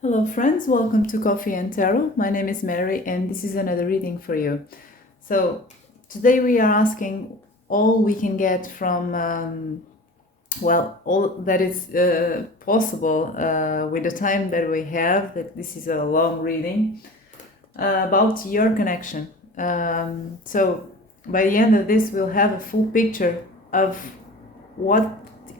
Hello friends, welcome to Coffee and Tarot. My name is Mary and this is another reading for you. So today we are asking all we can get from, all that is possible with the time that we have, that this is a long reading, about your connection. So by the end of this we'll have a full picture of what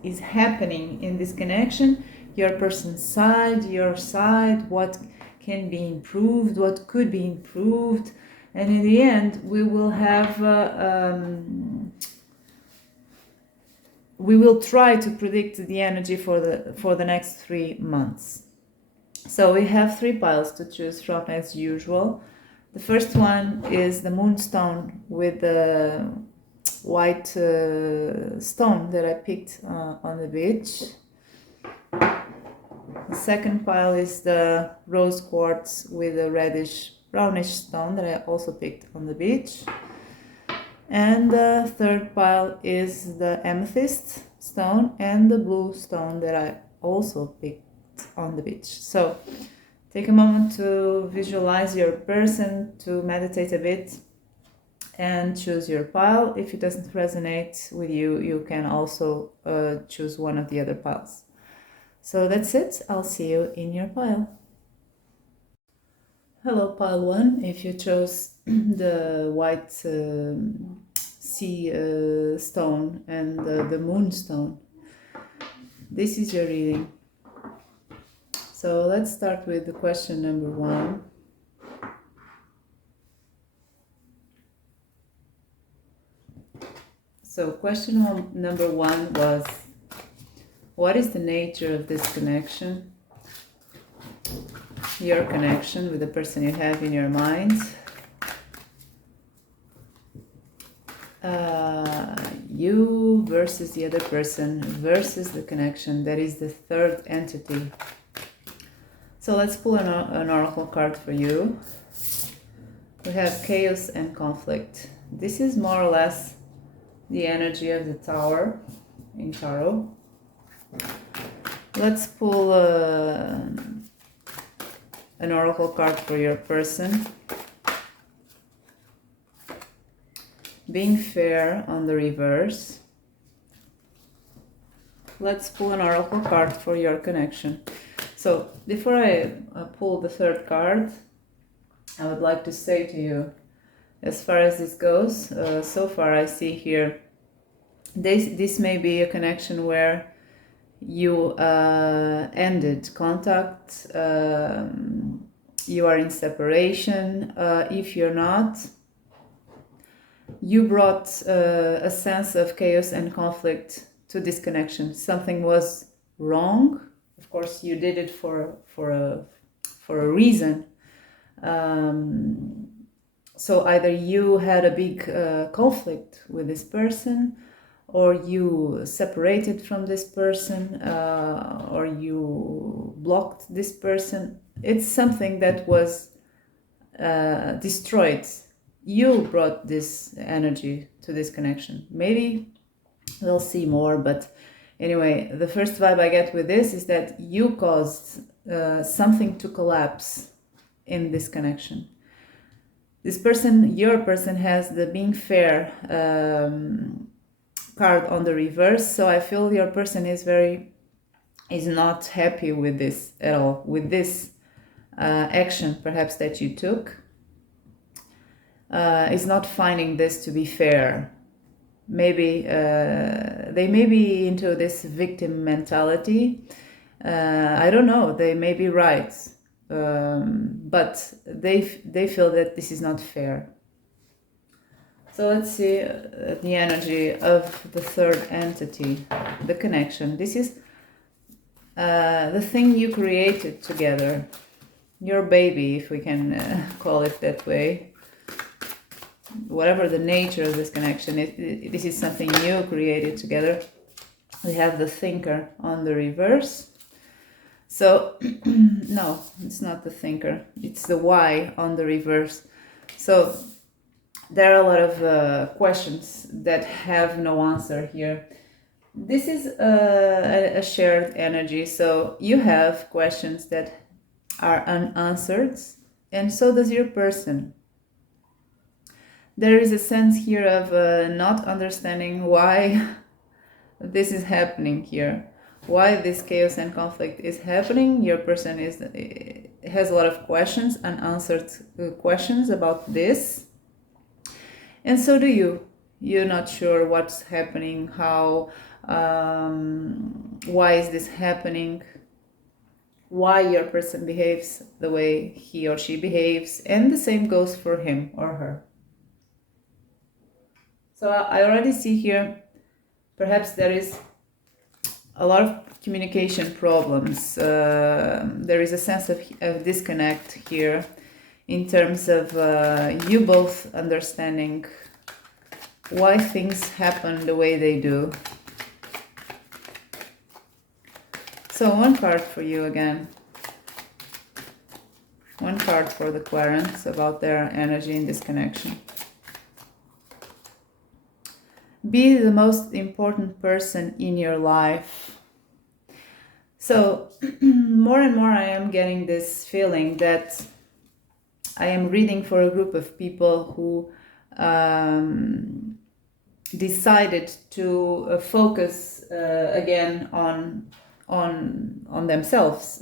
is happening in this connection, your person's side, your side, what can be improved, what could be improved, and in the end we will have we will try to predict the energy for the next 3 months. So we have 3 piles to choose from as usual. The first one is the moonstone with the white stone that I picked on the beach. The second pile is the rose quartz with a reddish brownish stone that I also picked on the beach. And the third pile is the amethyst stone and the blue stone that I also picked on the beach. So take a moment to visualize your person, to meditate a bit and choose your pile. If it doesn't resonate with you, you can also choose one of the other piles. So that's it. I'll see you in your pile. Hello, pile 1. If you chose the white sea stone and the moonstone, this is your reading. So let's start with the question number 1. So question number 1 was, what is the nature of this connection? Your connection with the person you have in your mind. You versus the other person versus the connection, that is the third entity. So let's pull an oracle card for you. We have chaos and conflict. This is more or less the energy of the Tower in tarot. Let's pull an oracle card for your person. Being fair on the reverse. Let's pull an oracle card for your connection. So before I pull the third card, I would like to say to you, as far as this goes, so far I see here, this may be a connection where you ended contact, you are in separation. If you're not, you brought a sense of chaos and conflict to this connection. Something was wrong. Of course, you did it for a reason. So either you had a big conflict with this person, or you separated from this person, or you blocked this person. It's something that was destroyed. You brought this energy to this connection. Maybe we'll see more, but anyway, the first vibe I get with this is that you caused something to collapse in this connection. This person, your person, has the being fair card on the reverse, so I feel your person is not happy with this at all, with this action perhaps that you took. Is not finding this to be fair. Maybe they may be into this victim mentality. I don't know, they may be right, but they feel that this is not fair. So let's see the energy of the third entity, the connection. This is the thing you created together, your baby, if we can call it that way. Whatever the nature of this connection, this is something you created together. We have the thinker on the reverse. So no, it's not the thinker, it's the why on the reverse. So there are a lot of questions that have no answer here. This is a shared energy, so you have questions that are unanswered, and so does your person. There is a sense here of not understanding why this is happening here, why this chaos and conflict is happening. Your person has a lot of questions, unanswered questions about this, and so do you. You're not sure what's happening, how, why is this happening, why your person behaves the way he or she behaves, and the same goes for him or her. So I already see here, perhaps there is a lot of communication problems. There is a sense of disconnect here in terms of you both understanding why things happen the way they do. So one card for you again. One card for the Clarence about their energy in this connection. Be the most important person in your life. So more and more I am getting this feeling that I am reading for a group of people who decided to focus again on themselves,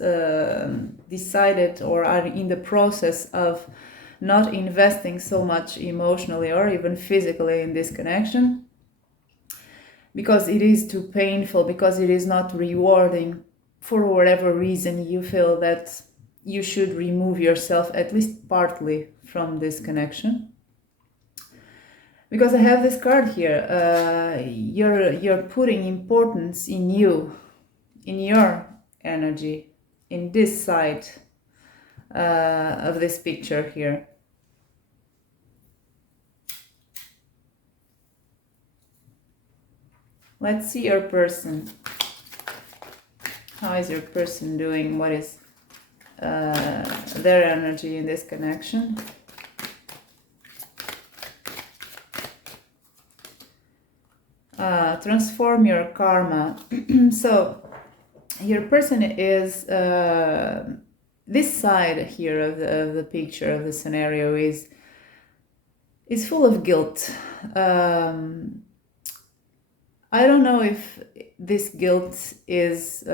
decided or are in the process of not investing so much emotionally or even physically in this connection, because it is too painful, because it is not rewarding. For whatever reason, you feel that you should remove yourself, at least partly, from this connection. Because I have this card here, you're putting importance in you, in your energy, in this side of this picture here. Let's see your person. How is your person doing? What is their energy in this connection? Transform your karma. So your person is this side here of the picture, of the scenario, is full of guilt. I don't know if this guilt is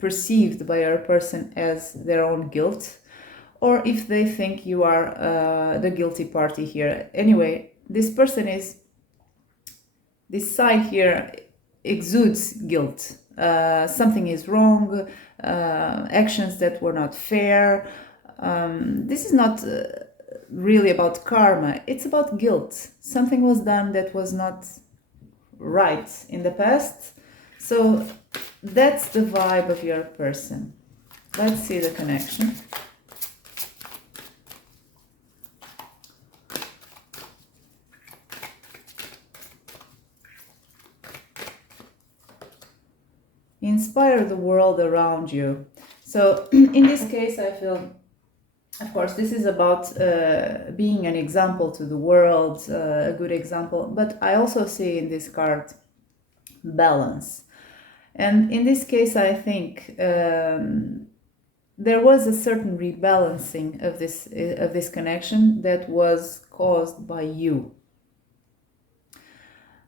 perceived by our person as their own guilt, or if they think you are the guilty party here. Anyway, this person is, this side here exudes guilt. Something is wrong, actions that were not fair. This is not really about karma, it's about guilt. Something was done that was not right in the past. So that's the vibe of your person. Let's see the connection. Inspire the world around you. So in this case, I feel, of course, this is about being an example to the world, a good example, but I also see in this card balance. And in this case, I think there was a certain rebalancing of this connection that was caused by you.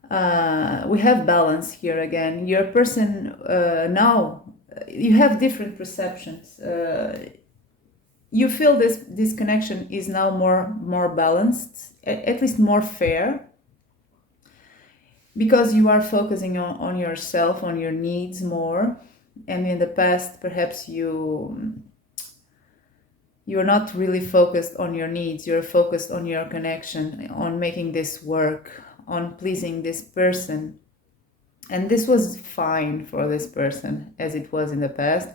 We have balance here again. Your person now, you have different perceptions. You feel this connection is now more balanced, at least more fair, because you are focusing on yourself, on your needs more. And in the past, perhaps you're not really focused on your needs. You're focused on your connection, on making this work, on pleasing this person. And this was fine for this person as it was in the past.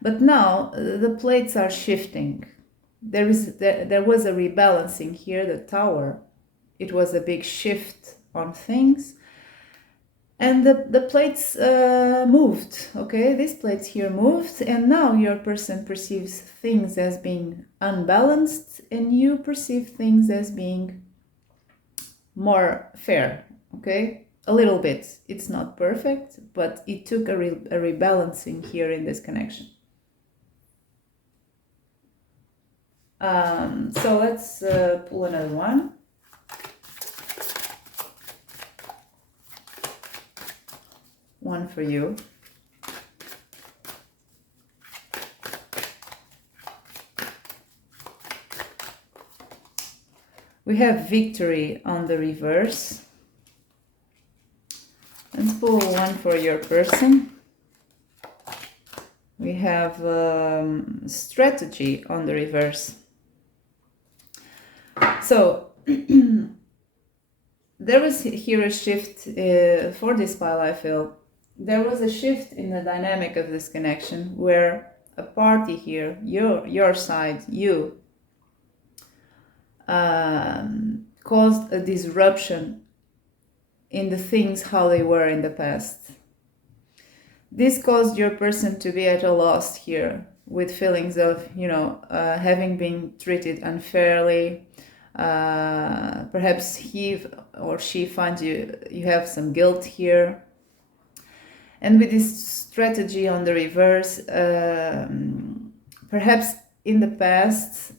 But now the plates are shifting. There was a rebalancing here, the Tower. It was a big shift on things. And the plates moved, okay? These plates here moved, and now your person perceives things as being unbalanced, and you perceive things as being more fair, okay? A little bit. It's not perfect, but it took a rebalancing here in this connection. So let's pull another one. One for you. We have victory on the reverse. Let's pull one for your person. We have strategy on the reverse. So there was here a shift for this pile, I feel. There was a shift in the dynamic of this connection where a party here, your side, you, caused a disruption in the things how they were in the past. This caused your person to be at a loss here with feelings of, having been treated unfairly. Perhaps he or she finds you have some guilt here. And with this strategy on the reverse, perhaps in the past,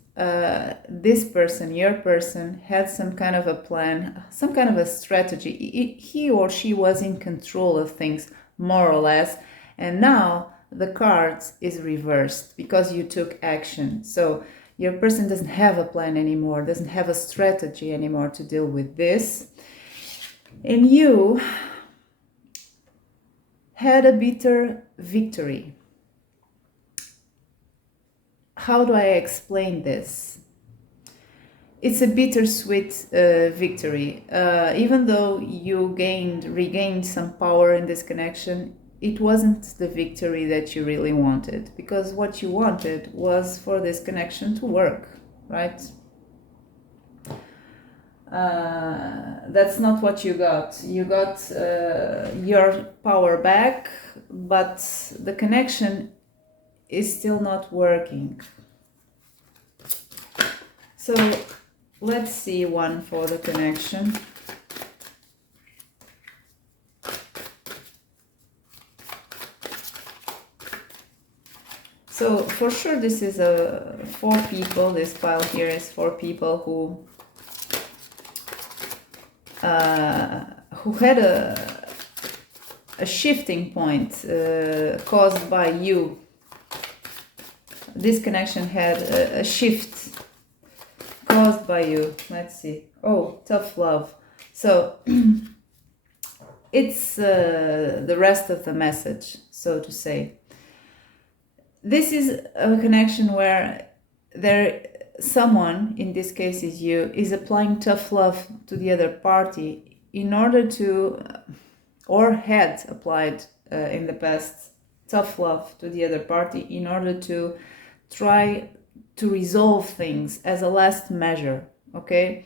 this person, your person, had some kind of a plan, some kind of a strategy. He or she was in control of things, more or less, and now the cards is reversed because you took action. So your person doesn't have a plan anymore, doesn't have a strategy anymore to deal with this, and you had a bitter victory. How do I explain this? It's a bittersweet victory. Even though you regained some power in this connection, it wasn't the victory that you really wanted, because what you wanted was for this connection to work, right? That's not what you got. You got your power back, but the connection is still not working. So let's see one for the connection. So for sure this is four people. This pile here is four people who had a shifting point caused by you. This connection had a shift caused by you. Let's see. Oh, tough love. So it's the rest of the message, so to say. This is a connection where someone, in this case is you, is applying tough love to the other party in order to, or had applied in the past tough love to the other party in order to try to resolve things as a last measure, okay?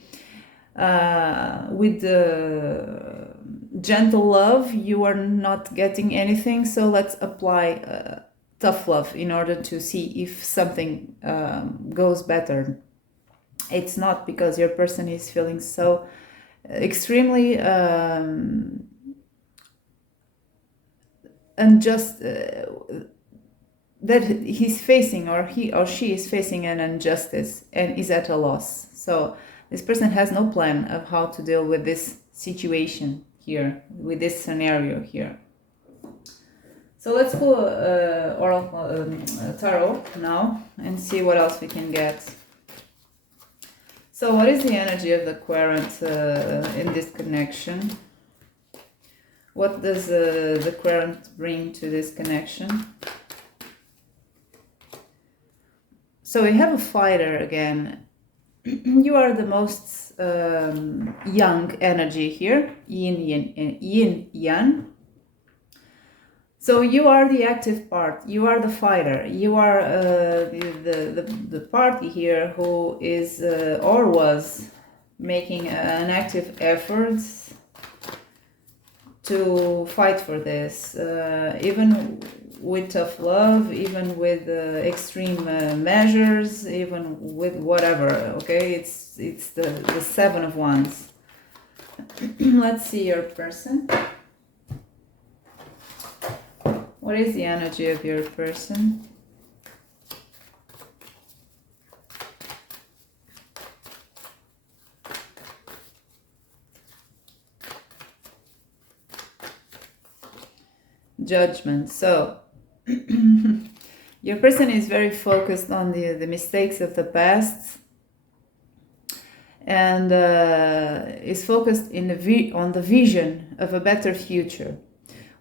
With the gentle love, you are not getting anything, so let's apply tough love in order to see if something goes better. It's not, because your person is feeling so extremely unjust, that he's facing, or he or she is facing an injustice and is at a loss. So this person has no plan of how to deal with this situation here, with this scenario here. So let's pull Oracle Tarot now and see what else we can get. So what is the energy of the Querent in this connection? What does the Querent bring to this connection? So we have a fighter again. You are the most young energy here, yin yang. So you are the active part, you are the fighter, you are the party here who is or was making an active effort to fight for this, even with tough love, even with extreme measures, even with whatever, okay? It's the Seven of Wands. Let's see your person. What is the energy of your person? Judgment. So your person is very focused on the mistakes of the past, and is focused on the vision of a better future.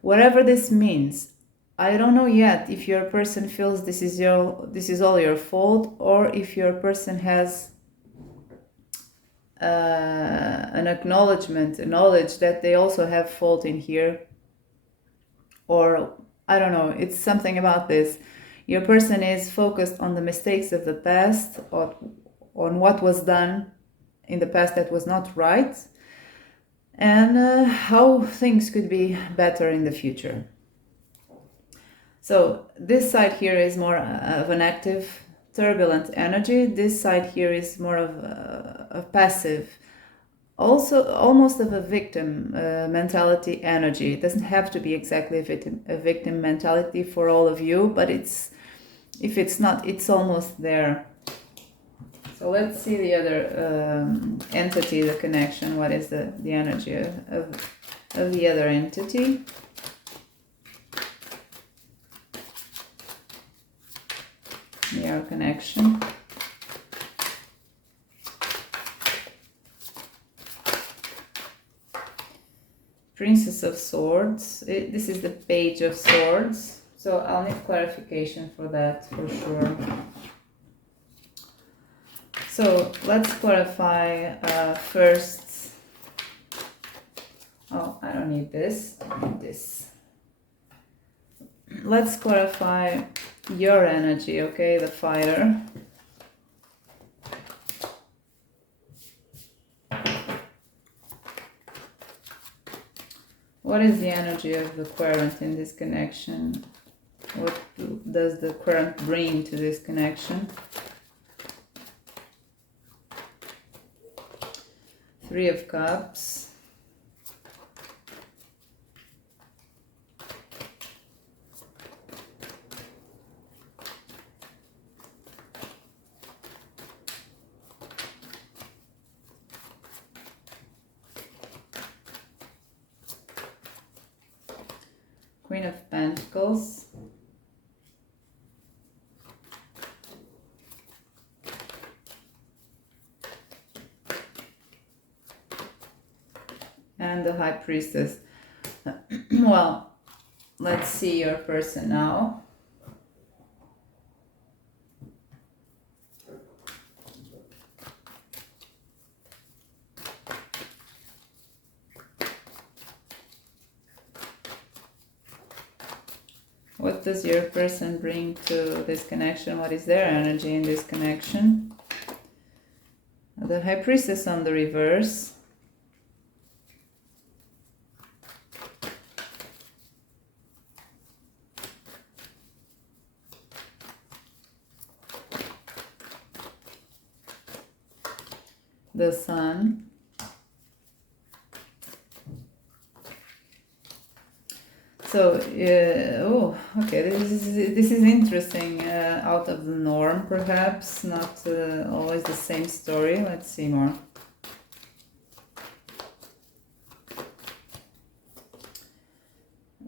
Whatever this means, I don't know yet if your person feels this is all your fault, or if your person has an acknowledgement, a knowledge that they also have fault in here, or I don't know, it's something about this. Your person is focused on the mistakes of the past, or on what was done in the past that was not right, and how things could be better in the future. So this side here is more of an active, turbulent energy. This side here is more of a passive, also almost of a victim mentality energy. It doesn't have to be exactly a victim mentality for all of you, but if it's not, it's almost there. So let's see the other entity, the connection. What is the energy of the other entity? Your connection. Princess of Swords. This is the Page of Swords. So I'll need clarification for that for sure. So let's clarify first. Oh, I don't need this. I need this. Let's clarify your energy, okay? The fighter. What is the energy of the Querent in this connection? What does the Querent bring to this connection? Three of Cups. Queen of Pentacles. And the High Priestess. Well, let's see your person now. What does your person bring to this connection? What is their energy in this connection? The High Priestess on the reverse. The Sun. So, oh, okay, this is interesting, out of the norm, perhaps, not always the same story. Let's see more.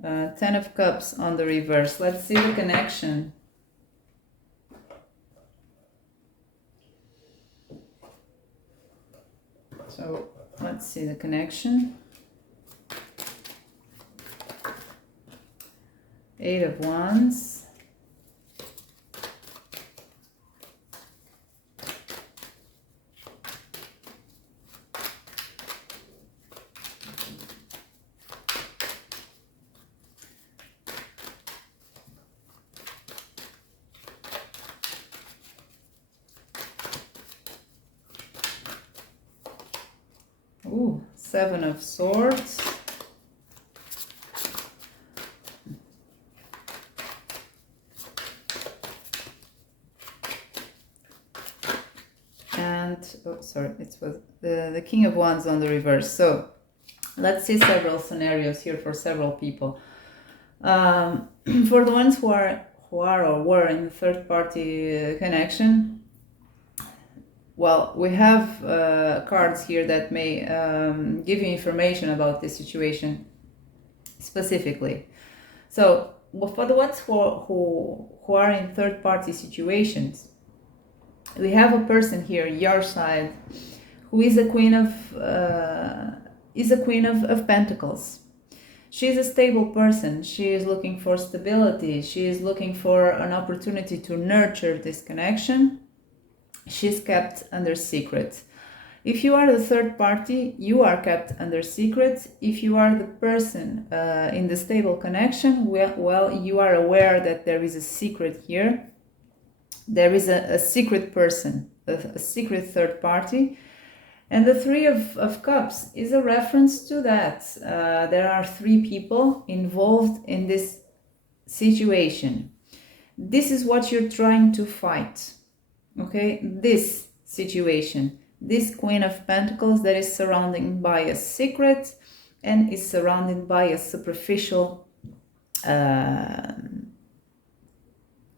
Ten of Cups on the reverse. Let's see the connection. So, let's see the connection. Eight of Wands. Ooh, Seven of Swords. Oh, sorry, it was the King of Wands on the reverse. So let's see several scenarios here for several people. For the ones who are or were in the third party connection, well, we have cards here that may give you information about this situation specifically. So for the ones who are in third-party situations, we have a person here, your side, who is a queen of Pentacles. She's a stable person. She is looking for stability. She is looking for an opportunity to nurture this connection. She's kept under secret. If you are the third party, you are kept under secret. If you are the person in the stable connection, well, you are aware that there is a secret here. There is a secret person, a secret third party. And the Three of Cups is a reference to that. There are three people involved in this situation. This is what you're trying to fight, okay? This situation, this Queen of Pentacles that is surrounded by a secret and is surrounded by a superficial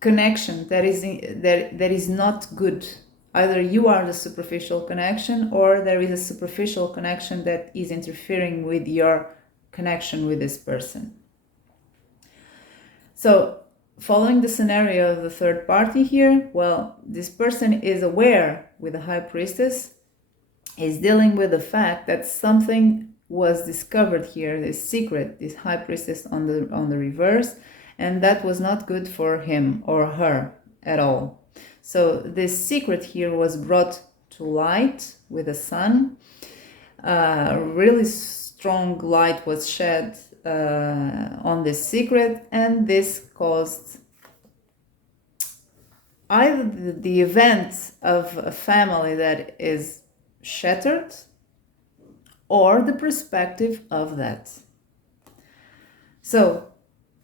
connection that is not good. Either you are the superficial connection, or there is a superficial connection that is interfering with your connection with this person. So, following the scenario of the third party here, well, this person is aware with the High Priestess, is dealing with the fact that something was discovered here, this secret, this High Priestess on the reverse, and that was not good for him or her at all. So this secret here was brought to light with the sun. Really strong light was shed on this secret, and this caused either the event of a family that is shattered, or the perspective of that. So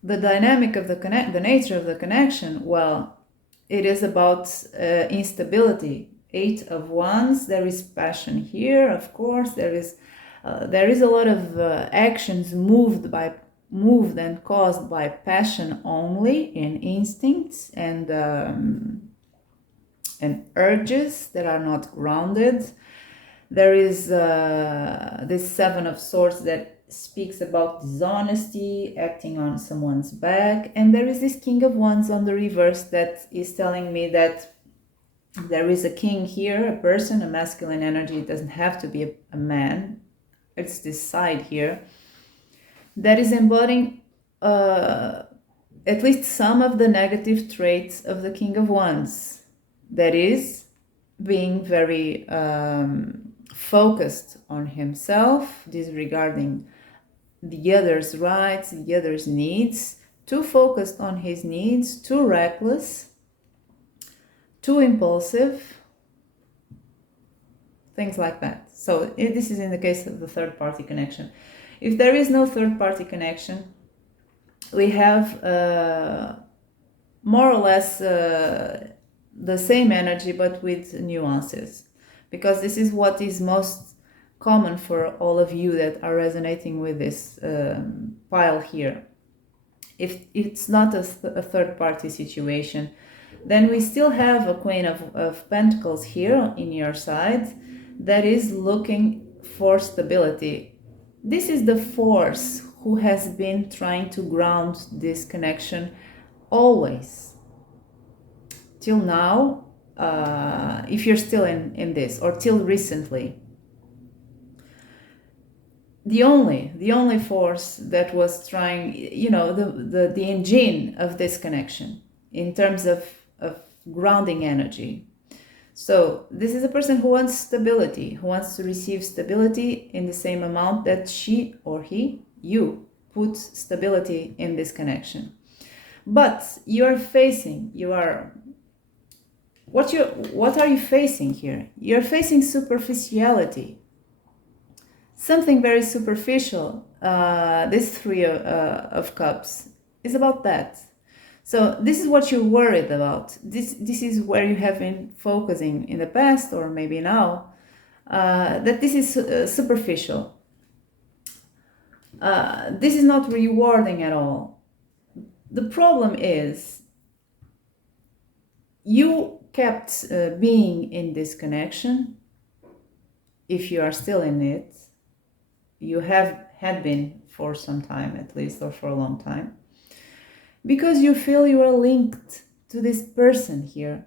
the dynamic of the nature of the connection, well, it is about instability. 8 of Wands, there is passion here, of course. There is a lot of actions moved and caused by passion only, in instincts and urges that are not grounded. There is this 7 of Swords that speaks about dishonesty, acting on someone's back, and there is this King of Wands on the reverse that is telling me that there is a king here, a person, a masculine energy. It doesn't have to be a man. It's this side here that is embodying at least some of the negative traits of the King of Wands. That is being very focused on himself, disregarding the other's rights, the other's needs, too focused on his needs, too reckless, too impulsive, things like that. So this is in the case of the third party connection. If there is no third party connection, we have more or less the same energy, but with nuances, because this is what is most common for all of you that are resonating with this pile here. If it's not a third party situation, then we still have a Queen of Pentacles here in your side that is looking for stability. This is the force who has been trying to ground this connection always till now, if you're still in this, or till recently. The only force that was trying, the engine of this connection in terms of grounding energy. So this is a person who wants stability, who wants to receive stability in the same amount that she or you put stability in this connection. But what are you facing here? You're facing superficiality. Something very superficial. This Three of Cups is about that. So this is what you're worried about. This is where you have been focusing in the past, or maybe now, that this is superficial. This is not rewarding at all. The problem is you kept being in this connection. If you are still in it, you had been for some time at least, or for a long time. because you feel you are linked to this person here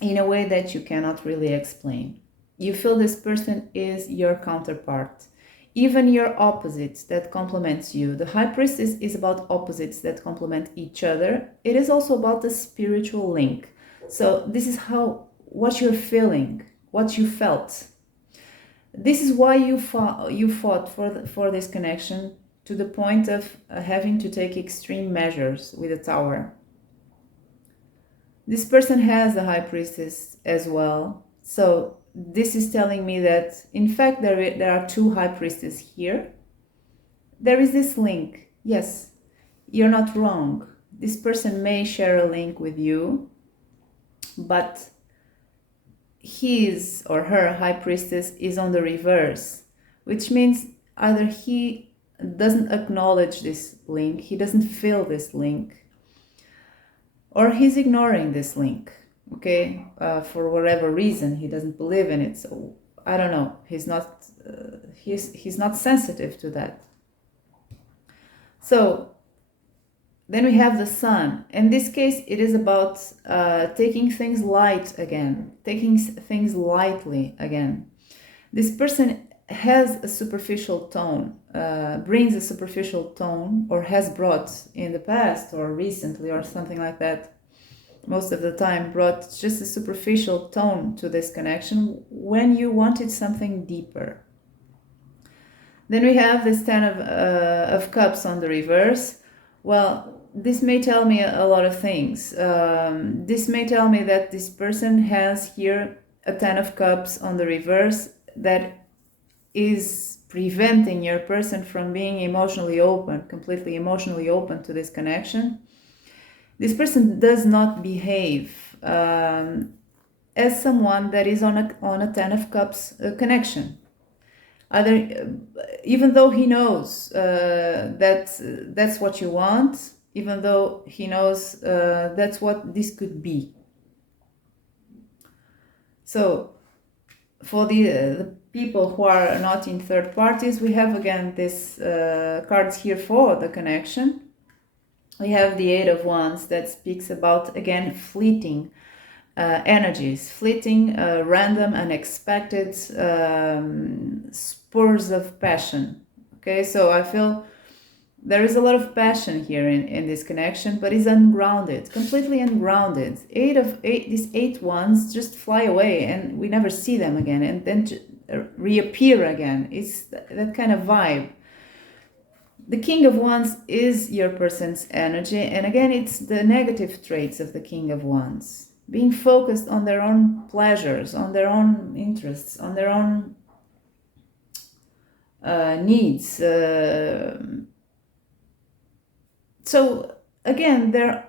in a way that you cannot really explain. You feel this person is your counterpart, even your opposites that complements you. The High Priestess is about opposites that complement each other. It is also about the spiritual link. So this is what you're feeling, what you felt. This is why you fought for this connection, to the point of having to take extreme measures with the Tower. This person has the High Priestess as well. So this is telling me that, in fact, there are two High Priestesses here. There is this link. Yes, you're not wrong. This person may share a link with you, but his or her High Priestess is on the reverse, which means either he doesn't acknowledge this link, he doesn't feel this link, or he's ignoring this link, okay, for whatever reason. He doesn't believe in it. So I don't know, he's not sensitive to that. So then we have the Sun. In this case, it is about taking things light again, taking things lightly again. This person has a superficial tone, brings a superficial tone, or has brought in the past or recently or something like that. Most of the time brought just a superficial tone to this connection when you wanted something deeper. Then we have this Ten of Cups on the reverse. Well, this may tell me a lot of things. This may tell me that this person has here a Ten of Cups on the reverse that is preventing your person from being emotionally open, completely emotionally open to this connection. This person does not behave as someone that is on a Ten of Cups connection. Even though he knows that's what you want, even though he knows that's what this could be. So for the people who are not in third parties, we have again this cards here for the connection. We have the Eight of Wands that speaks about, again, fleeting energies, fleeting, random, unexpected spurs of passion. Okay, so I feel there is a lot of passion here in this connection, but it's ungrounded, completely ungrounded. These eight wands just fly away and we never see them again, and then reappear again. It's that kind of vibe. The King of Wands is your person's energy, and again, it's the negative traits of the King of Wands. Being focused on their own pleasures, on their own interests, on their own needs. So again, there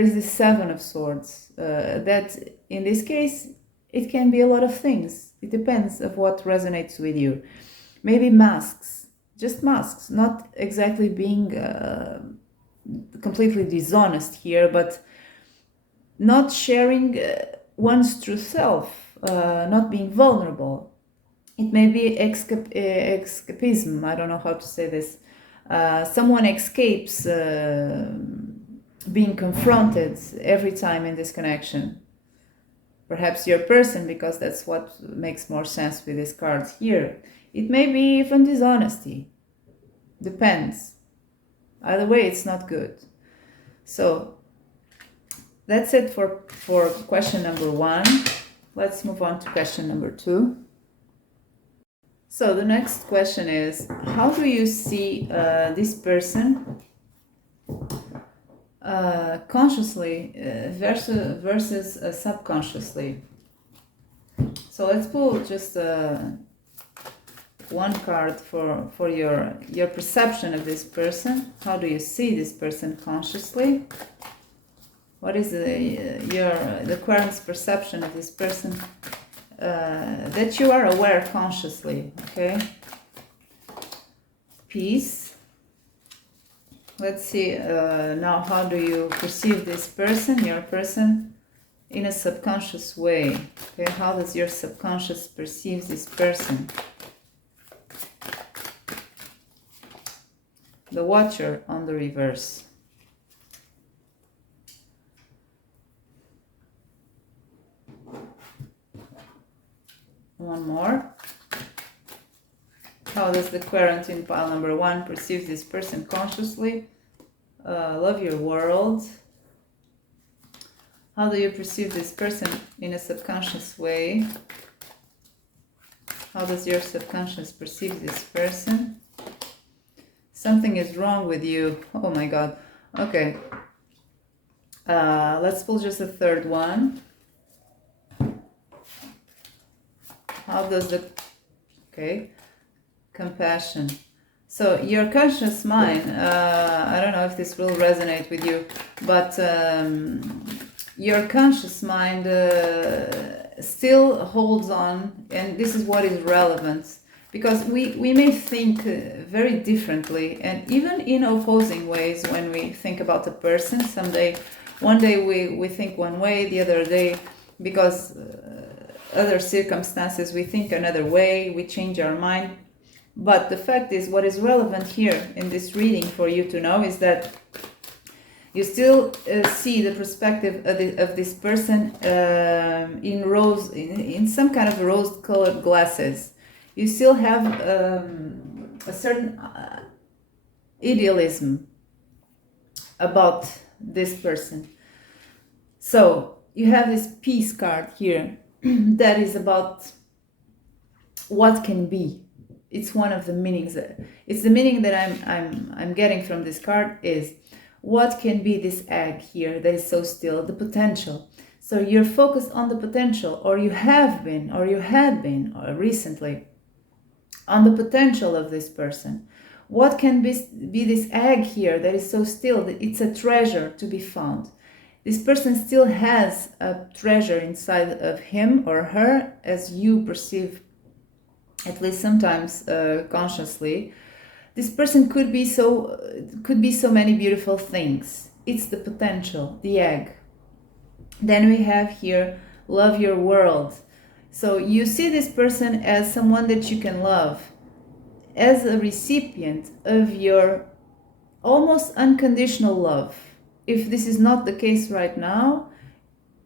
is the Seven of Swords that in this case it can be a lot of things. It depends of what resonates with you. Maybe masks, just masks, not exactly being completely dishonest here, but not sharing one's true self, not being vulnerable. It may be escapism. I don't know how to say this. Someone escapes being confronted every time in this connection. Perhaps your person, because that's what makes more sense with these cards here. It may be even dishonesty. Depends. Either way, it's not good. So that's it for question number 1. Let's move on to question number 2. So the next question is, how do you see this person consciously versus subconsciously? So let's pull just one card for your perception of this person. How do you see this person consciously? What is the current perception of this person that you are aware consciously? Okay. Peace. Let's see now, how do you perceive this person, your person, in a subconscious way? Okay, how does your subconscious perceive this person? The Watcher on the reverse. One more. How does the quarantine pile number 1 perceive this person consciously? Love your world. How do you perceive this person in a subconscious way? How does your subconscious perceive this person? Something is wrong with you. Oh my God. Okay. Let's pull just a third one. How does the... Okay. Compassion. So your conscious mind, I don't know if this will resonate with you, but your conscious mind still holds on, and this is what is relevant, because we may think very differently, and even in opposing ways when we think about a person. One day we think one way, the other day, because other circumstances, we think another way, we change our mind. But the fact is, what is relevant here in this reading for you to know is that you still see the perspective of this person in some kind of rose-colored glasses. You still have a certain idealism about this person. So you have this peace card here that is about what can be. It's one of the meanings. It's the meaning that I'm getting from this card is what can be this egg here that is so still, the potential. So you're focused on the potential, or you have been, or you had been recently on the potential of this person. What can be this egg here that is so still, that it's a treasure to be found. This person still has a treasure inside of him or her, as you perceive, at least sometimes consciously. This person could be so many beautiful things. It's the potential, the egg. Then we have here, love your world. So you see this person as someone that you can love, as a recipient of your almost unconditional love. If this is not the case right now,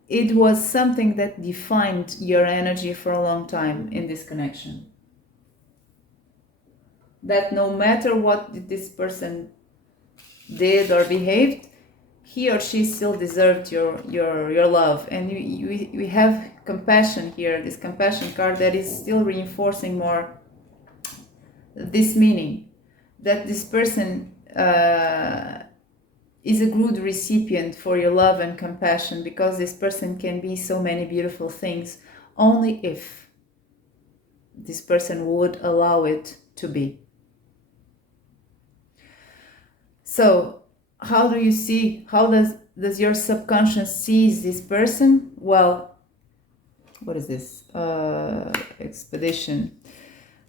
it was something that defined your energy for a long time in this connection. That no matter what this person did or behaved, he or she still deserved your love. And we have compassion here, this compassion card that is still reinforcing more this meaning, that this person is a good recipient for your love and compassion, because this person can be so many beautiful things only if this person would allow it to be. So how do you see, how does your subconscious sees this person? Well, what is this? Expedition.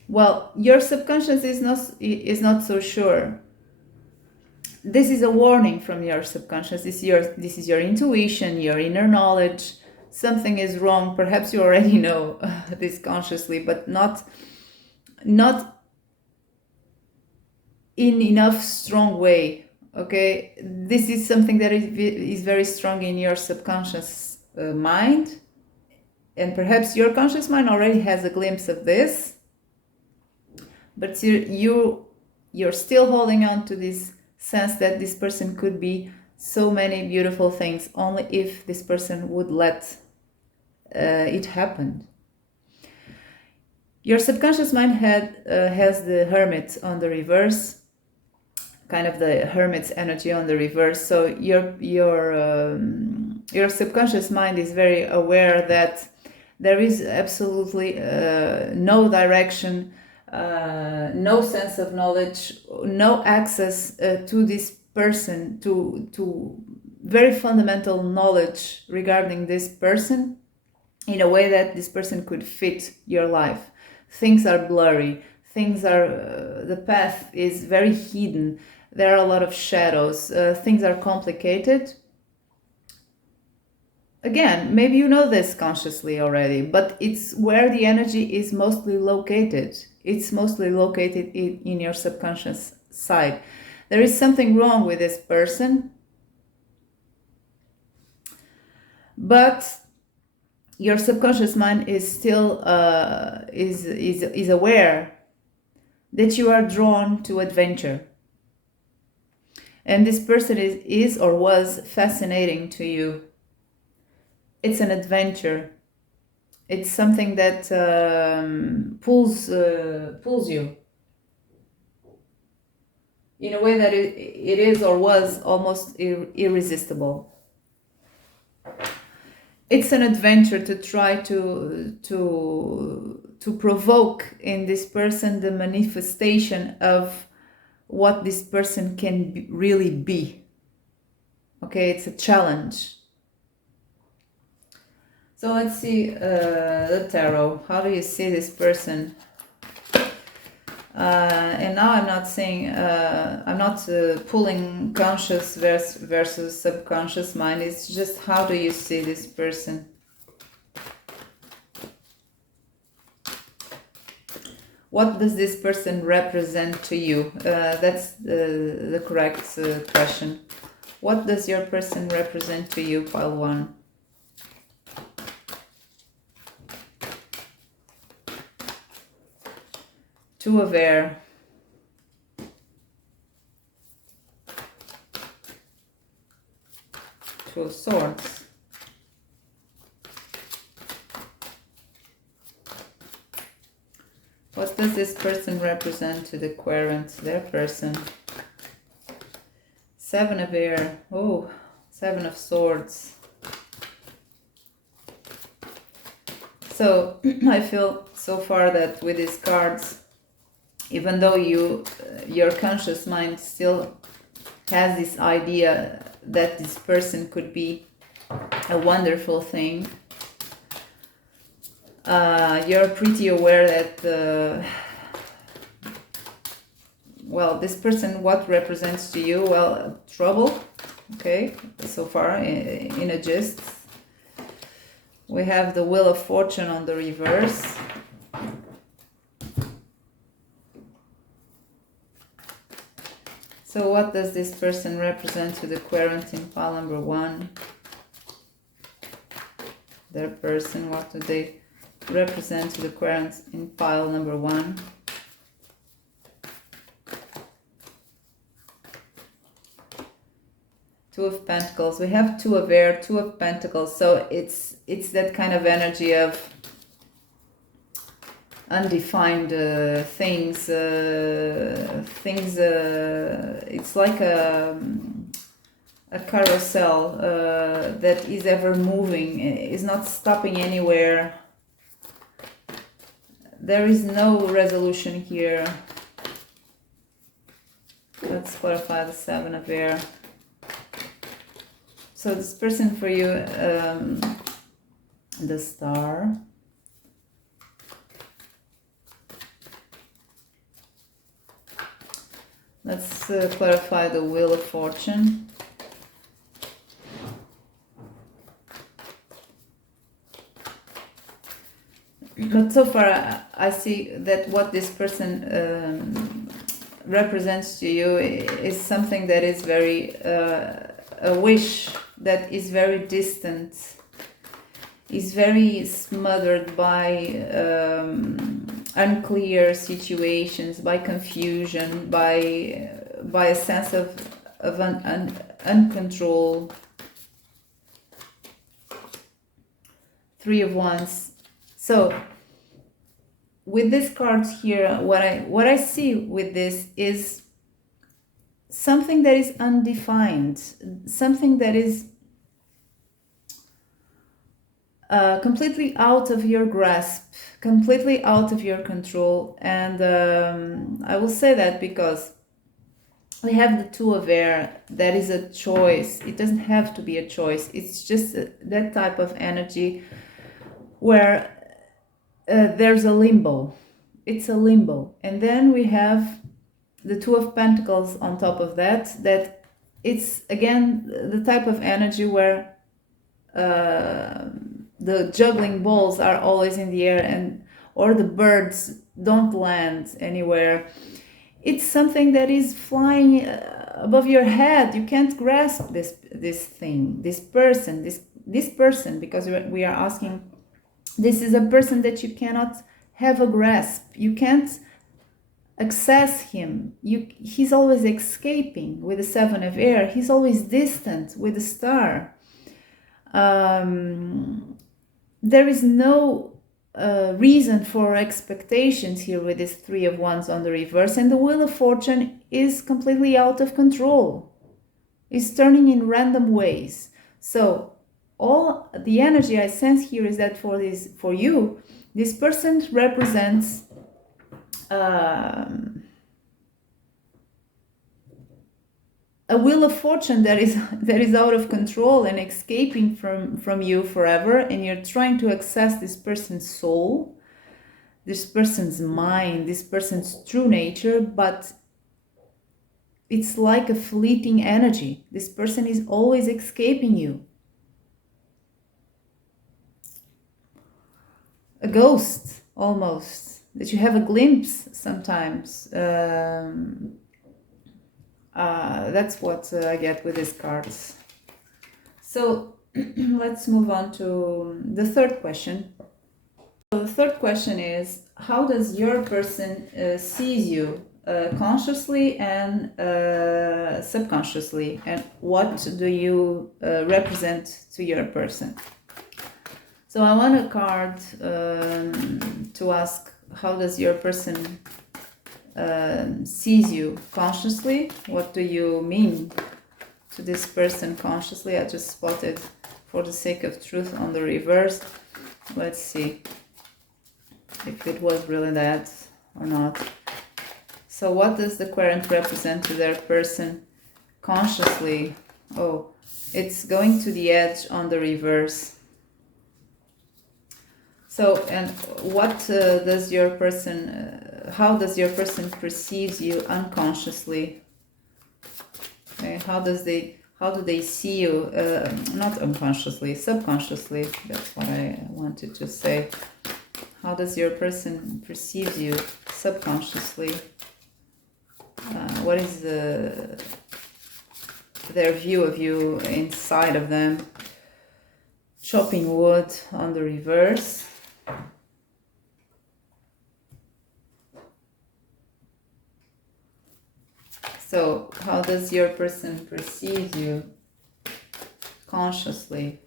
Well, your subconscious is not so sure. This is a warning from your subconscious. This is your intuition, your inner knowledge. Something is wrong. Perhaps you already know this consciously, but not in enough strong way. Okay, this is something that is very strong in your subconscious mind, and perhaps your conscious mind already has a glimpse of this, but you're still holding on to this sense that this person could be so many beautiful things only if this person would let it happen. Your subconscious mind has the Hermit on the reverse, kind of the Hermit's energy on the reverse. So your subconscious mind is very aware that there is absolutely no direction, no sense of knowledge, no access to this person, to very fundamental knowledge regarding this person in a way that this person could fit your life. Things are blurry. Things are, the path is very hidden. There are a lot of shadows. Things are complicated. Again, maybe you know this consciously already, but it's where the energy is mostly located. It's mostly located in your subconscious side. There is something wrong with this person, but your subconscious mind is still is aware that you are drawn to adventure, and this person is or was fascinating to you. It's an adventure. It's something that pulls you in a way that it is or was almost irresistible. It's an adventure to try to provoke in this person the manifestation of what this person can really be. Okay, it's a challenge. So let's see the tarot. How do you see this person? And now I'm not saying, I'm not pulling conscious versus subconscious mind. It's just how do you see this person? What does this person represent to you? That's the correct question. What does your person represent to you, pile 1? Two of air. Two of swords. What does this person represent to the querent, their person? Seven of air. Oh, 7 of swords. So I feel so far that with these cards, even though your conscious mind still has this idea that this person could be a wonderful thing, you're pretty aware that, well, this person, what represents to you? Well, trouble, okay, so far in a gist. We have the Wheel of Fortune on the reverse. So what does this person represent to the querent in pile number 1? Their person, what do they represent to the querent in pile number 1? Two of Pentacles. We have 2 of air, 2 of Pentacles. So it's that kind of energy of undefined things. It's like a carousel that is ever moving, is not stopping anywhere. There is no resolution here. Let's clarify the 7 of air. So this person for you, the Star. Let's clarify the Wheel of Fortune. But so far I see that what this person represents to you is something that is very, a wish that is very distant, is very smothered by unclear situations, by confusion, by a sense of uncontrol. 3 of Wands. So with these cards here, what I see with this is something that is undefined, something that is completely out of your grasp, completely out of your control. And I will say that because we have the 2 of air. That is a choice. It doesn't have to be a choice. It's just that type of energy where there's a limbo. It's a limbo. And then we have the 2 of Pentacles on top of that, that it's again the type of energy where the juggling balls are always in the air, or the birds don't land anywhere. It's something that is flying above your head. You can't grasp this thing, this person, because we are asking This is a person that you cannot have a grasp. You can't access him. He's always escaping with the Seven of Air. He's always distant with the Star. There is no reason for expectations here with this Three of Wands on the reverse, and the Wheel of Fortune is completely out of control. It's turning in random ways. So all the energy I sense here is that for you, this person represents a Wheel of Fortune that is out of control and escaping from you forever, and you're trying to access this person's soul, this person's mind, this person's true nature, but it's like a fleeting energy. This person is always escaping you. A ghost, almost, that you have a glimpse sometimes. That's what I get with these cards. So let's move on to the third question. So the third question is, how does your person sees you consciously and subconsciously, and what do you represent to your person? So I want a card to ask, how does your person sees you consciously? What do you mean to this person consciously? I just spotted For the Sake of Truth on the reverse. Let's see if it was really that or not. So what does the Querent represent to their person consciously? Oh, it's going to the Edge on the reverse. So, and what does your person, how does your person perceive you unconsciously? Okay, how do they see you, not unconsciously, subconsciously? That's what I wanted to say. How does your person perceive you subconsciously? What is their view of you inside of them? Chopping wood on the reverse. So, how does your person perceive you consciously?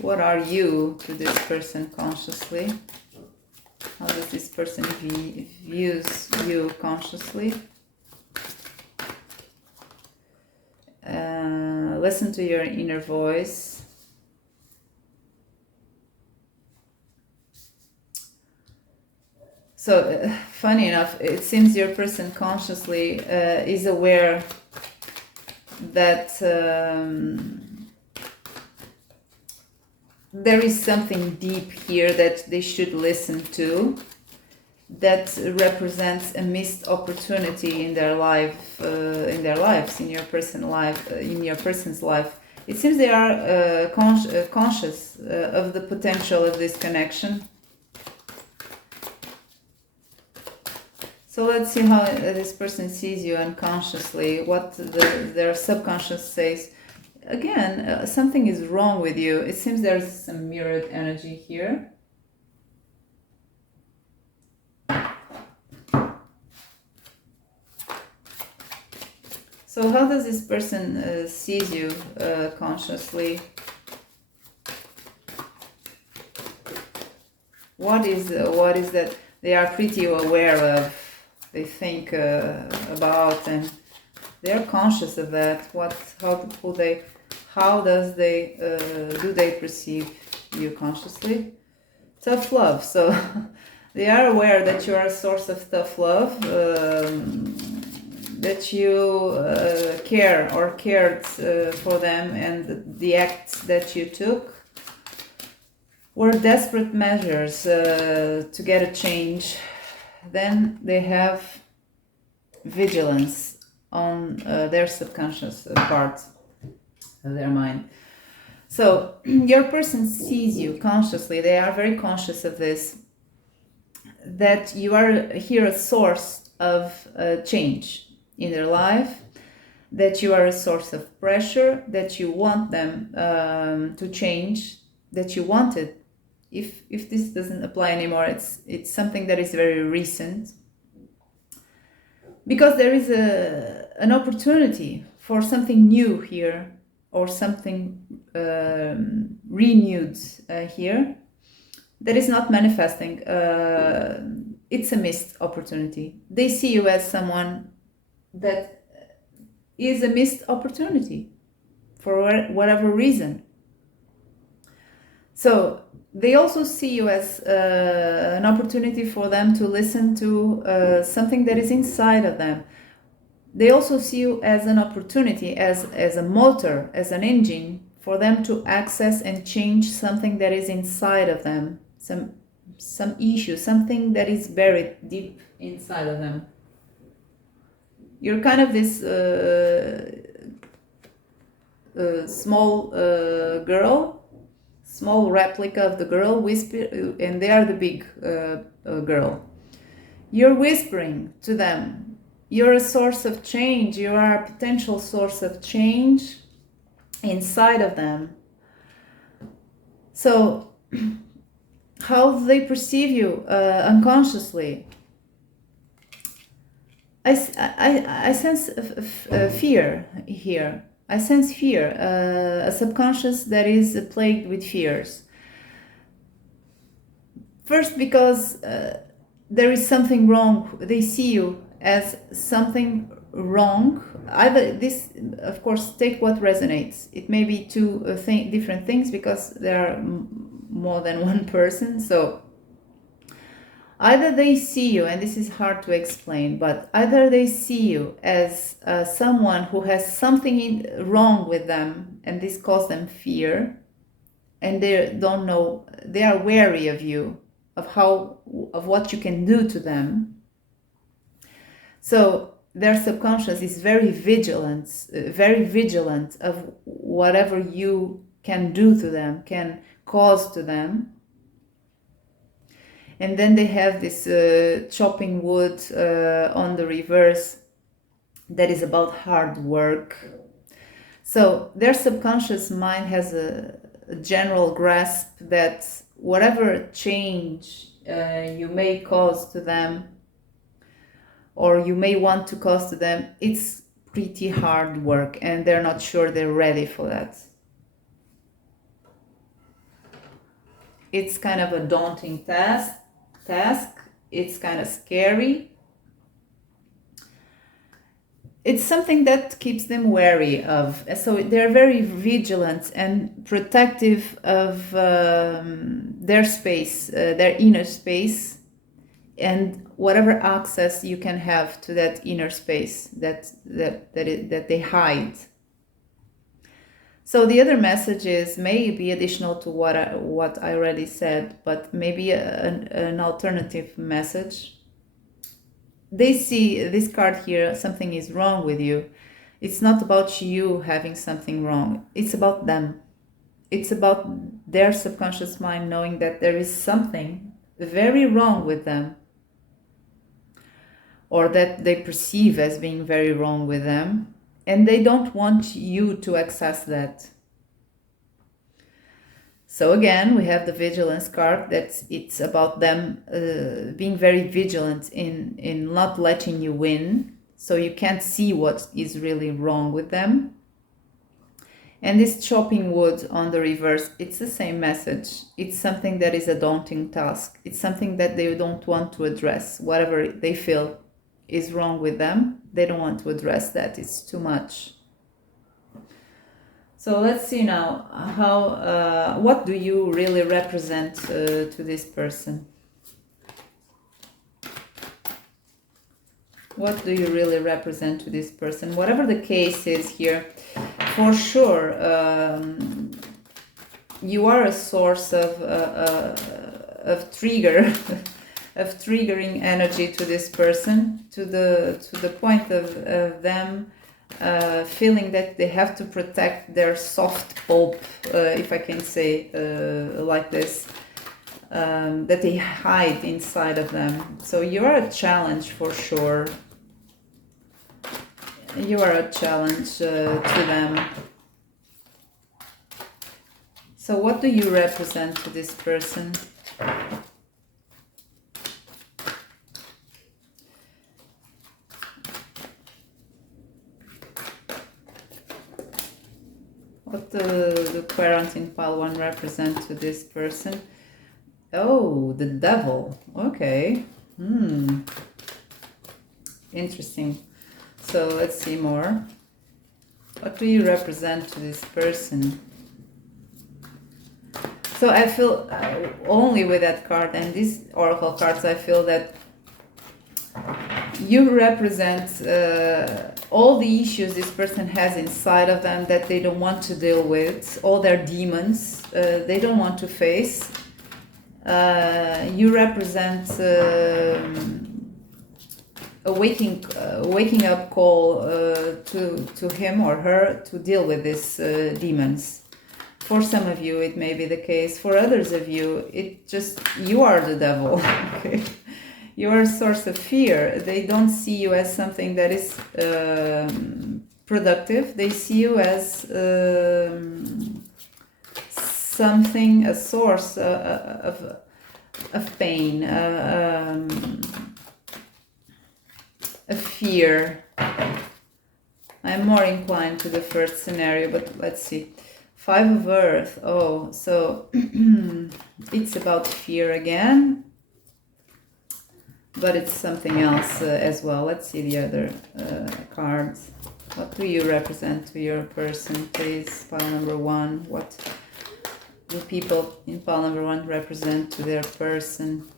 What are you to this person consciously? How does this person views you consciously? Listen to your inner voice. So, funny enough, it seems your person consciously is aware that there is something deep here that they should listen to, that represents a missed opportunity in their life, in your person's life. It seems they are conscious of the potential of this connection. So let's see how this person sees you unconsciously, what their subconscious says. Again, something is wrong with you. It seems there's some mirrored energy here. So how does this person sees you consciously? What is that they are pretty aware of? They think about, and they're conscious of that. How do they perceive you consciously? Tough love. So they are aware that you are a source of tough love, that you care or cared for them, and the acts that you took were desperate measures to get a change. Then they have vigilance on their subconscious part of their mind. So your person sees you consciously. They are very conscious of this, that you are here a source of change in their life, that you are a source of pressure, that you want them to change, that you want it. If this doesn't apply anymore, it's something that is very recent, because there is an opportunity for something new here, or something renewed here, that is not manifesting. It's a missed opportunity. They see you as someone that is a missed opportunity for whatever reason. So they also see you as an opportunity for them to listen to something that is inside of them. They also see you as an opportunity, as a motor, as an engine for them to access and change something that is inside of them, some issue, something that is buried deep inside of them. You're kind of this small girl, small replica of the girl, and they are the big girl. You're whispering to them. You're a source of change. You are a potential source of change inside of them. So how do they perceive you unconsciously? I sense fear here. I sense fear, a subconscious that is plagued with fears. First, because there is something wrong. They see you as something wrong. Either this, of course, take what resonates. It may be two different things, because there are more than one person. So either they see you, and this is hard to explain, but either they see you as someone who has something wrong with them, and this causes them fear, and they don't know, they are wary of you, of what you can do to them. So their subconscious is very vigilant of whatever you can do to them, can cause to them. And then they have this chopping wood on the reverse, that is about hard work. So their subconscious mind has a general grasp that whatever change you may cause to them, or you may want to cause to them, it's pretty hard work, and they're not sure they're ready for that. It's kind of a daunting task. It's kind of scary. It's something that keeps them wary of. So they're very vigilant and protective of their space, their inner space, and whatever access you can have to that inner space that they hide. So the other messages may be additional to what I already said, but maybe an alternative message. They see this card here, something is wrong with you. It's not about you having something wrong. It's about them. It's about their subconscious mind knowing that there is something very wrong with them, or that they perceive as being very wrong with them, and they don't want you to access that. So again, we have the vigilance card. It's about them being very vigilant in not letting you win, so you can't see what is really wrong with them. And this chopping wood on the reverse, it's the same message. It's something that is a daunting task. It's something that they don't want to address. Whatever they feel is wrong with them, they don't want to address that. It's too much. So let's see now how what do you really represent to this person? What do you really represent to this person? Whatever the case is here, for sure, you are a source of trigger, of triggering energy to this person, to the point of them feeling that they have to protect their soft pulp, if I can say like this, that they hide inside of them. So you are a challenge for sure. You are a challenge to them. So what do you represent to this person? What do Querent in pile 1 represent to this person? Oh, the devil. Okay. Interesting. So let's see more. What do you represent to this person? So I feel only with that card and these oracle cards, I feel that you represent all the issues this person has inside of them that they don't want to deal with, all their demons they don't want to face. You represent a waking up call to him or her to deal with these demons. For some of you, it may be the case. For others of you, you are the devil. Okay, you are a source of fear. They don't see you as something that is productive. They see you as something, a source of pain, a fear. I'm more inclined to the first scenario, but let's see. 5 of Earth. Oh, so it's about fear again, but it's something else as well. Let's see the other cards. What do you represent to your person, please? Pile number 1. What do people in pile number 1 represent to their person?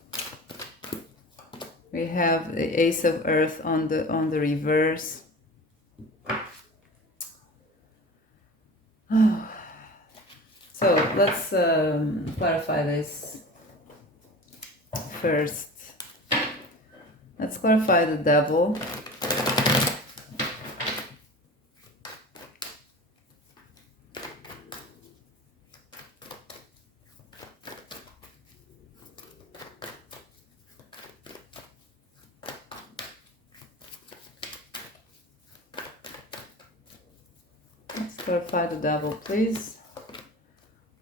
We have the Ace of Earth on the reverse. Oh. So let's clarify this first. Let's clarify the devil. Let's clarify the devil, please.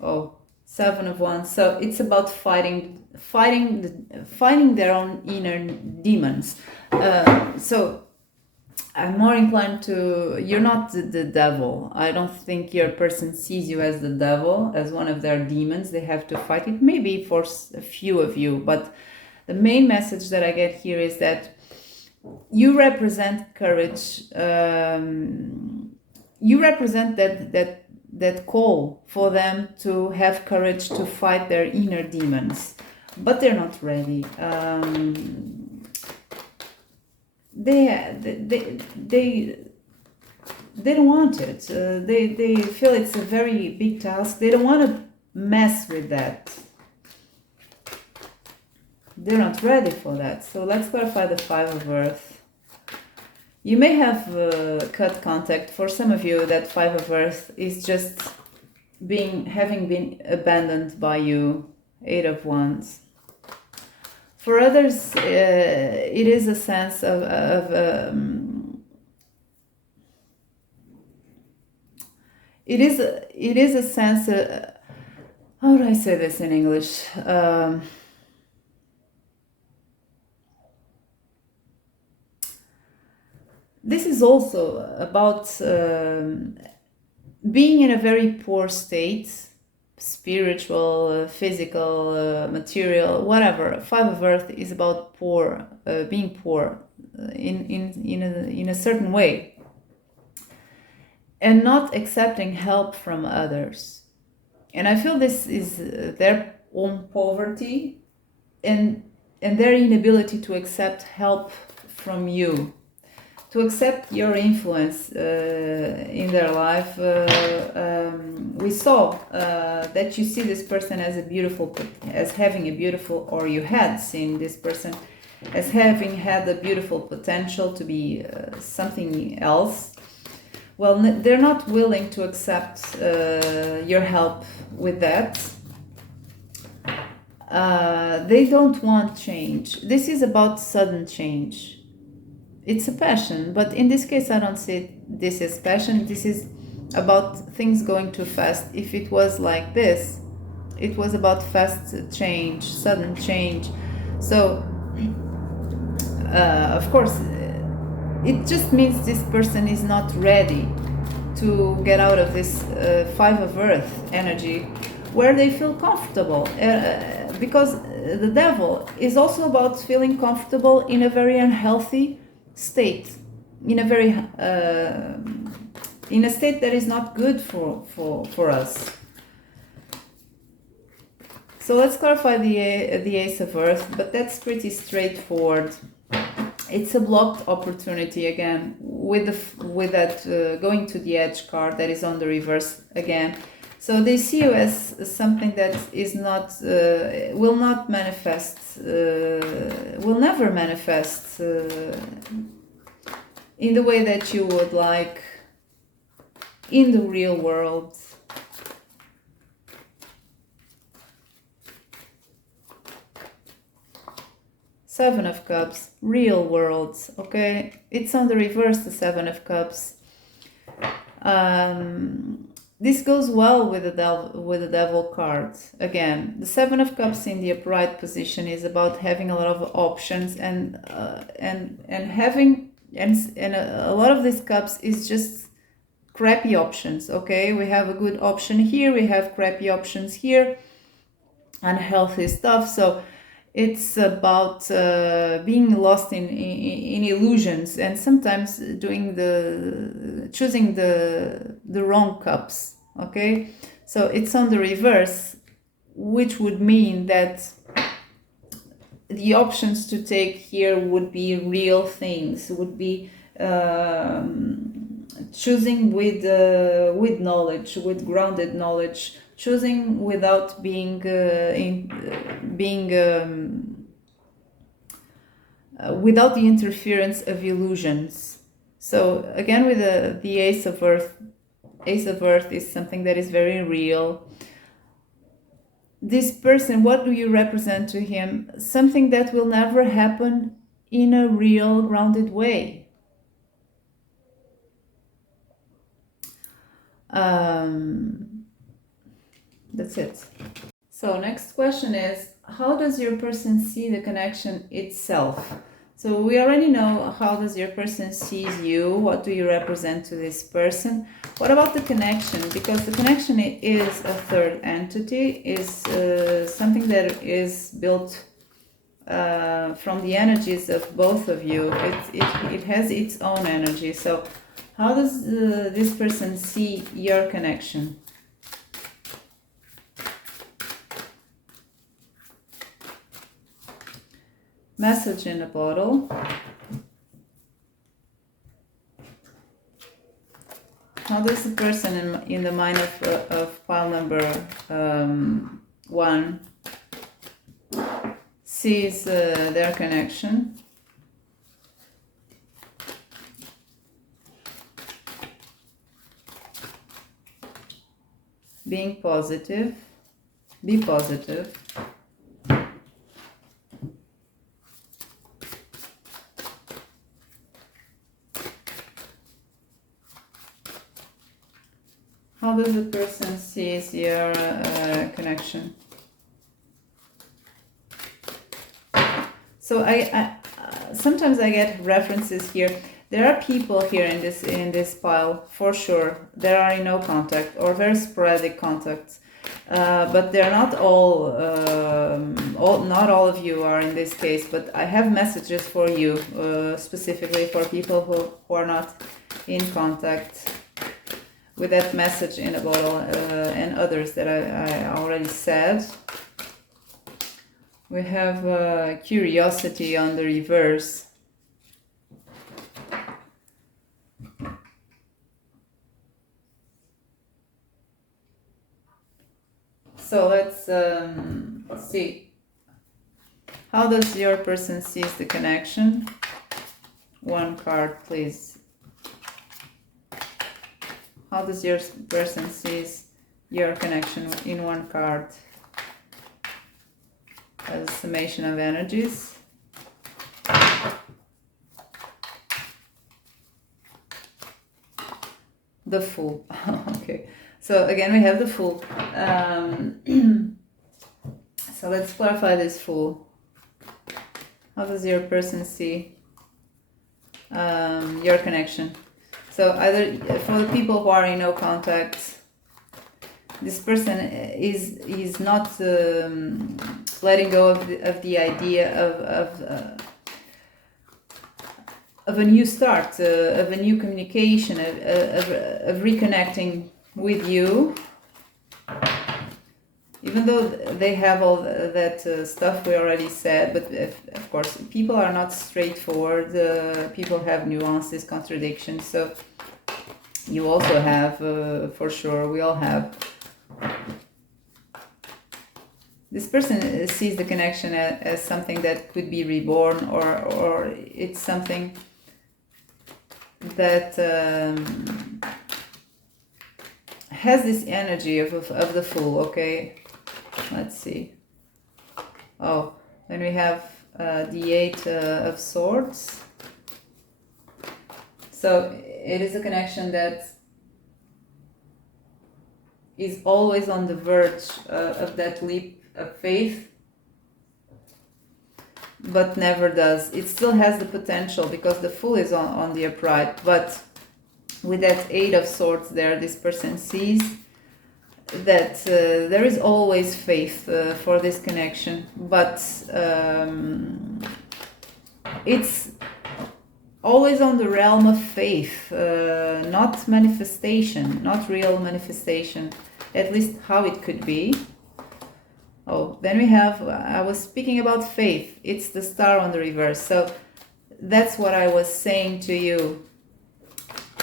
Oh, 7 of Wands. So it's about fighting their own inner demons. So I'm more inclined to, you're not the devil. I don't think your person sees you as the devil, as one of their demons. They have to fight it, maybe for a few of you. But the main message that I get here is that you represent courage. You represent that call for them to have courage to fight their inner demons, but they're not ready. They don't want it. They feel it's a very big task. They don't want to mess with that. They're not ready for that. So let's clarify the 5 of Earth. You may have cut contact. For some of you, that 5 of Earth is just having been abandoned by you. 8 of Wands. For others, it is a sense of it is a sense of, how do I say this in English? This is also about being in a very poor state, spiritual, physical, material, whatever. 5 of Earth is about poor, being poor in a certain way, and not accepting help from others. And I feel this is their own poverty and their inability to accept help from you, to accept your influence in their life. We saw that you see this person as having a beautiful, or you had seen this person as having had a beautiful potential to be something else. Well, they're not willing to accept your help with that. They don't want change. This is about sudden change. it's a passion, but in this case I don't see this as passion. This is about things going too fast. If it was like this, it was about fast change, sudden change. So of course it just means this person is not ready to get out of this Five of Earth energy where they feel comfortable, because the devil is also about feeling comfortable in a very unhealthy state, in a very in a state that is not good for us. So let's clarify the Ace of Earth, but that's pretty straightforward. It's a blocked opportunity again with that going to the edge card that is on the reverse again. So they see you as something that is not will not manifest, will never manifest in the way that you would like in the real world. Seven of Cups, real world, okay? It's on the reverse, the Seven of Cups. This goes well with the Devil card. Again, the Seven of Cups in the upright position is about having a lot of options and having a lot of these cups is just crappy options, okay? We have a good option here, we have crappy options here, unhealthy stuff. So it's about being lost in illusions and sometimes choosing the wrong cups, okay? So it's on the reverse, which would mean that the options to take here would be real things, would be choosing with knowledge, with grounded knowledge, choosing without being without the interference of illusions. So again, with the Ace of Earth is something that is very real. This person, what do you represent to him? Something that will never happen in a real, grounded way. That's it. So next question is, how does your person see the connection itself? So we already know how does your person sees you, what do you represent to this person. What about the connection? Because the connection is a third entity, is something that is built from the energies of both of you. It has its own energy. So how does this person see your connection? Message in a bottle. How does the person in the mind of pile number 1 sees their connection? Being positive. Be positive. How does the person sees your connection? So I sometimes I get references here. There are people here in this pile for sure. There are no contact or very sporadic contacts, but they're not all. Not all of you are in this case. But I have messages for you specifically for people who are not in contact with that message in a bottle and others that I already said. We have curiosity on the reverse. So let's see. How does your person sees the connection? One card, please. How does your person sees your connection in one card? As a summation of energies. The Fool. Okay. So again, we have the Fool. So let's clarify this Fool. How does your person see your connection? So either for the people who are in no contact, this person is not letting go of the idea of a new start, of a new communication, of reconnecting with you. Even though they have all that stuff we already said, but of course, people are not straightforward. People have nuances, contradictions. So you also have, for sure, we all have. This person sees the connection as something that could be reborn, or it's something that has this energy of the Fool. Okay, let's see. Oh, then we have the Eight of Swords. So it is a connection that is always on the verge of that leap of faith, but never does. It still has the potential because the Fool is on the upright, but with that Eight of Swords there, this person sees that there is always faith for this connection, but it's always on the realm of faith, not manifestation, not real manifestation, at least how it could be. Oh, then we have, I was speaking about faith. It's the Star on the reverse. So that's what I was saying to you.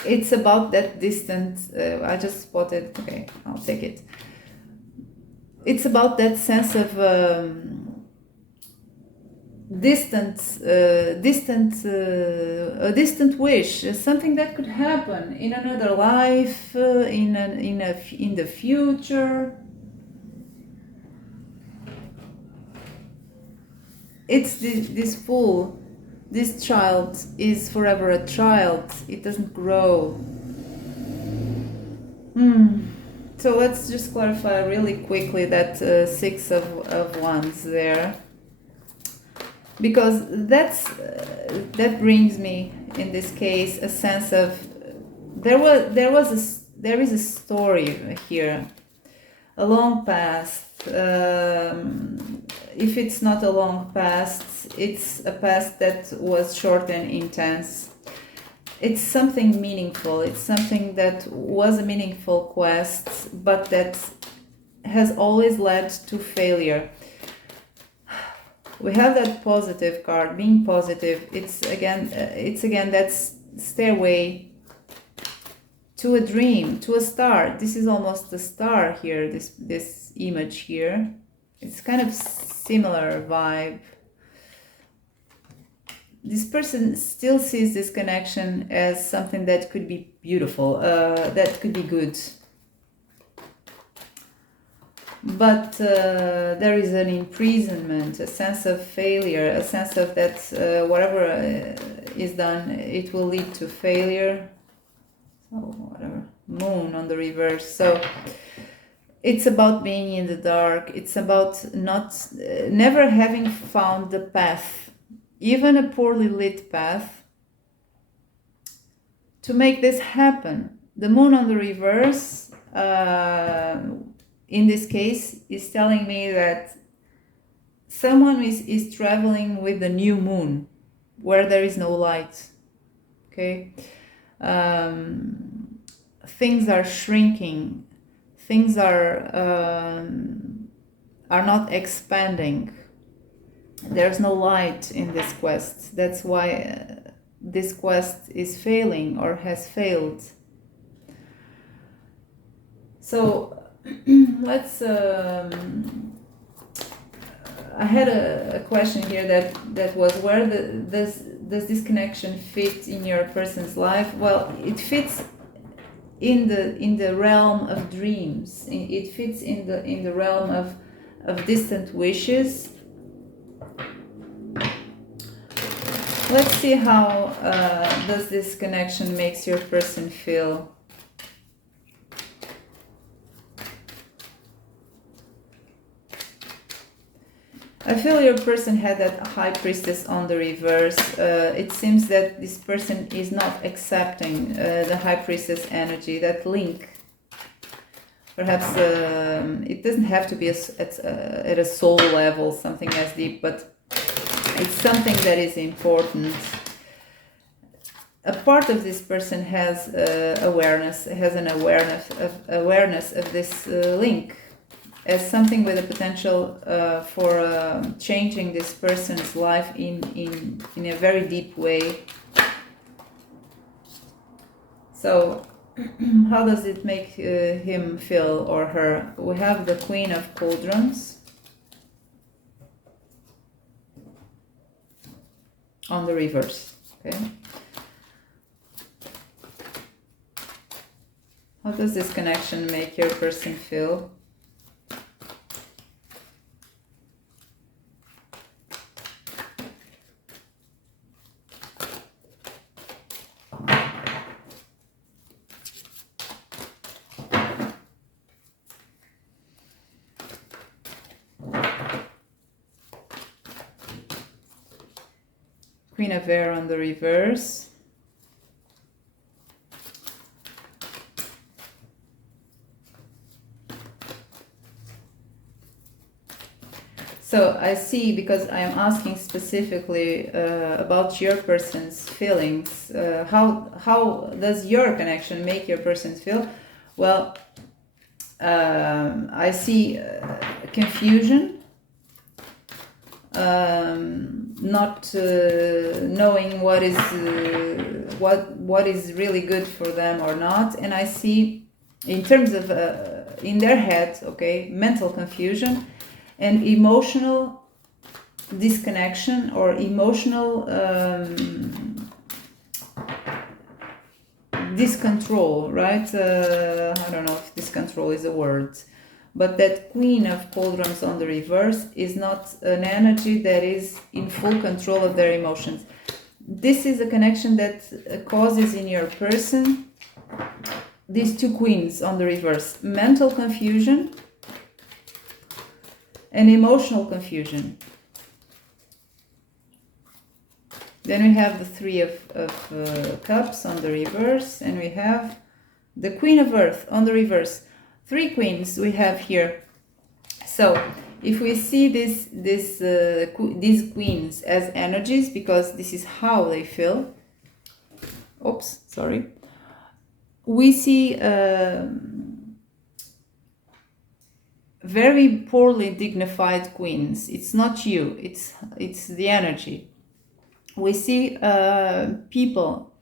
It's about that distance. I just spotted. Okay, I'll take it. It's about that sense of a distant wish, something that could happen in another life, in the future. It's this Fool. This child is forever a child. It doesn't grow. So let's just clarify really quickly that Six of Wands there, because that brings me in this case a sense of there is a story here, a long past. If it's not a long past, it's a past that was short and intense. It's something meaningful. It's something that was a meaningful quest, but that has always led to failure. We have that positive card, being positive. It's again that stairway to a dream, to a star. This is almost the star here, this image here. It's kind of similar vibe. This person still sees this connection as something that could be beautiful, that could be good. But there is an imprisonment, a sense of failure, a sense of that whatever is done, it will lead to failure. So whatever, Moon on the reverse. So it's about being in the dark. It's about never having found the path, even a poorly lit path, to make this happen. The Moon on the reverse, in this case, is telling me that someone is traveling with the new moon, where there is no light. Okay, things are shrinking. Things are not expanding. There's no light in this quest. That's why this quest is failing or has failed. So let's. I had a question here that was, where does this connection fit in your person's life? Well, it fits in the realm of dreams. It fits in the realm of distant wishes. Let's see how does this connection makes your person feel. I feel your person had that High Priestess on the reverse. It seems that this person is not accepting the High Priestess energy, that link. Perhaps it doesn't have to be at a soul level, something as deep, but it's something that is important. A part of this person has an awareness of this link as something with a potential for changing this person's life in a very deep way. So how does it make him feel or her? We have the Queen of Cauldrons on the reverse. Okay. How does this connection make your person feel? Queen of Air on the reverse. So I see, because I am asking specifically about your person's feelings, how does your connection make your person feel? Well, I see confusion, not knowing what is really good for them or not, and I see, in terms of in their head, okay, mental confusion and emotional disconnection or emotional discontrol, right? I don't know if discontrol is a word, but that Queen of Cauldrons on the reverse is not an energy that is in full control of their emotions. This is a connection that causes in your person these two queens on the reverse: mental confusion and emotional confusion. Then we have the Three of Cups on the reverse, and we have the Queen of Earth on the reverse. Three queens we have here. So if we see these queens as energies, because this is how they feel. Oops, sorry. We see very poorly dignified queens. It's not you, it's the energy. We see people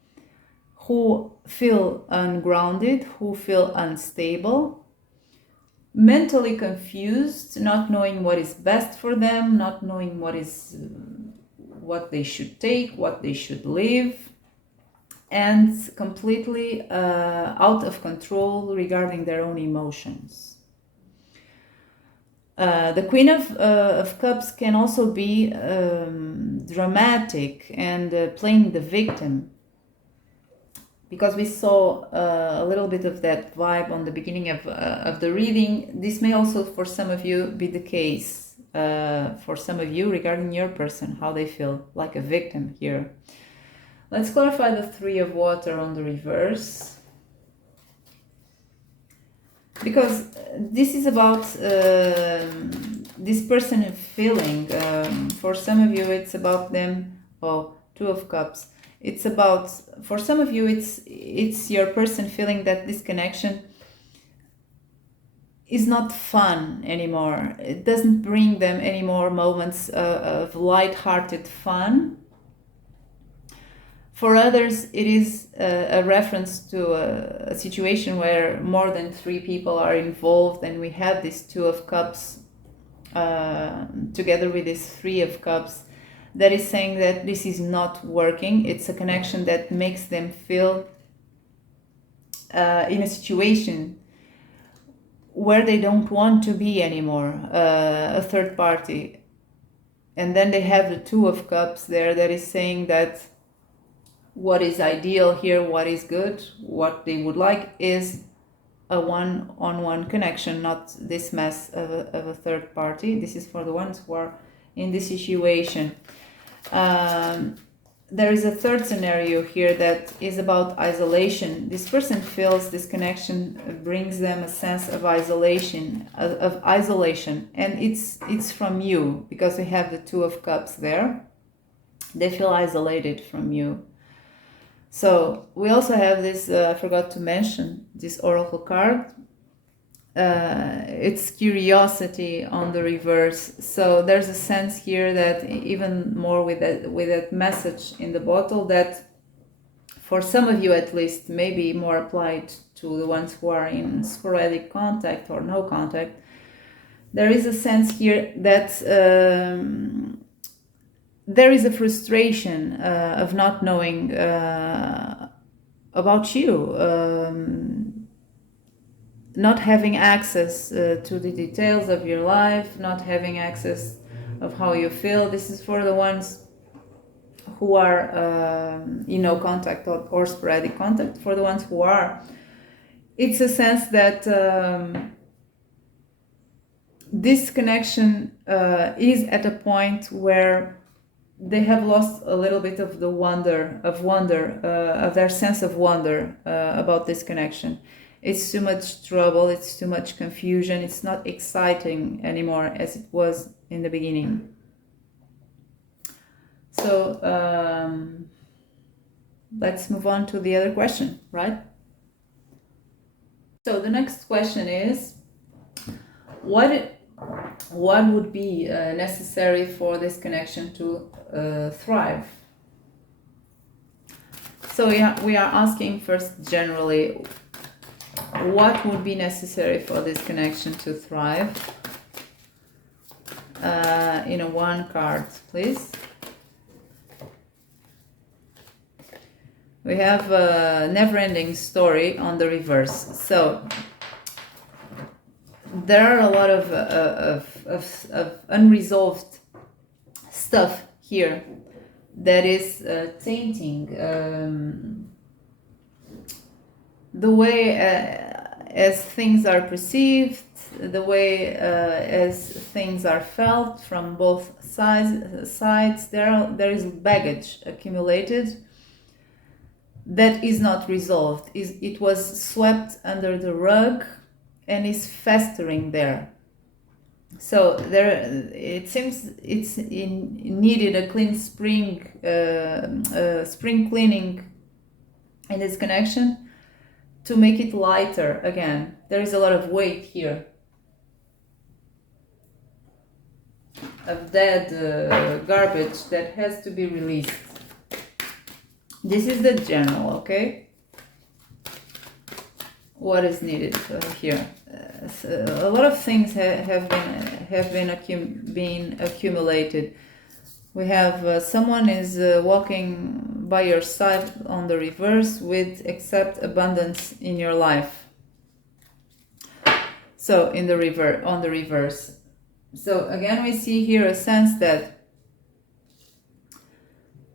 who feel ungrounded, who feel unstable, mentally confused, not knowing what is best for them, not knowing what they should take, what they should leave, and completely out of control regarding their own emotions. The Queen of Cups can also be dramatic and playing the victim, because we saw a little bit of that vibe on the beginning of the reading. This may also, for some of you, be the case for some of you regarding your person, how they feel like a victim here. Let's clarify the Three of Water on the reverse, because this is about this person feeling. For some of you, it's about them. Oh, Two of Cups. It's about, for some of you, it's your person feeling that this connection is not fun anymore. It doesn't bring them any more moments of light-hearted fun. For others, it is a reference to a situation where more than three people are involved, and we have this Two of Cups together with this Three of Cups, that is saying that this is not working. It's a connection that makes them feel in a situation where they don't want to be anymore, a third party. And then they have the Two of Cups there that is saying that what is ideal here, what is good, what they would like is a one-on-one connection, not this mess of a third party. This is for the ones who are in this situation. There is a third scenario here that is about isolation. This person feels this connection brings them a sense of isolation, and it's from you, because we have the Two of Cups there. They feel isolated from you. So we also have this, I forgot to mention, this oracle card. It's curiosity on the reverse. So there's a sense here that even more with that message in the bottle, that for some of you at least, maybe more applied to the ones who are in sporadic contact or no contact, there is a sense here that there is a frustration of not knowing about you, not having access to the details of your life, not having access of how you feel. This is for the ones who are in no contact or sporadic contact. For the ones who are, it's a sense that this connection is at a point where they have lost a little bit of the wonder of their sense of wonder about this connection. It's too much trouble, it's too much confusion, it's not exciting anymore as it was in the beginning. So let's move on to the other question, right? So the next question is, what would be necessary for this connection to thrive? So yeah, we are asking first generally, what would be necessary for this connection to thrive? In a one card, please. We have a never-ending story on the reverse. So there are a lot of unresolved stuff here that is tainting the way as things are perceived, the way as things are felt from both sides. There is baggage accumulated that is not resolved. It was swept under the rug and is festering there. So it seems it's needed a clean spring cleaning in this connection to make it lighter again. There is a lot of weight here of dead garbage that has to be released. This is the general, okay? What is needed here? A lot of things have been accumulated. We have someone is walking by your side on the reverse with accept abundance in your life. So on the reverse. So again, we see here a sense that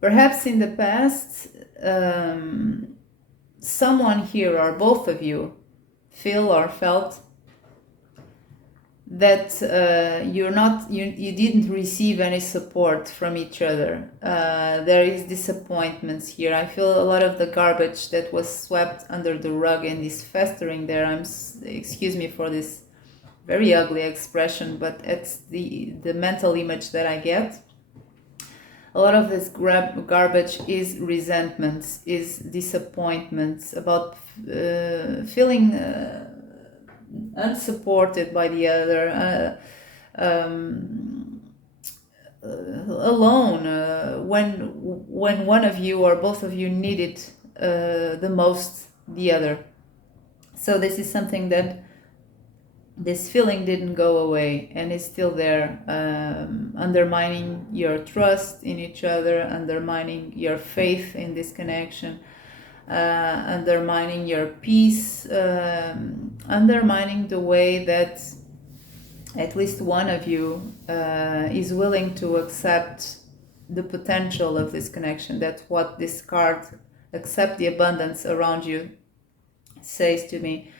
perhaps in the past, someone here or both of you feel or felt that you didn't receive any support from each other. There is disappointments here. I feel a lot of the garbage that was swept under the rug and is festering there. Excuse me for this very ugly expression, but it's the mental image that I get. A lot of this garbage is resentments, is disappointments about feeling unsupported by the other, alone when one of you or both of you needed the most the other. So this is something that this feeling didn't go away and is still there, undermining your trust in each other, undermining your faith in this connection, undermining your peace, undermining the way that at least one of you is willing to accept the potential of this connection. That's what this card, accept the abundance around you, says to me.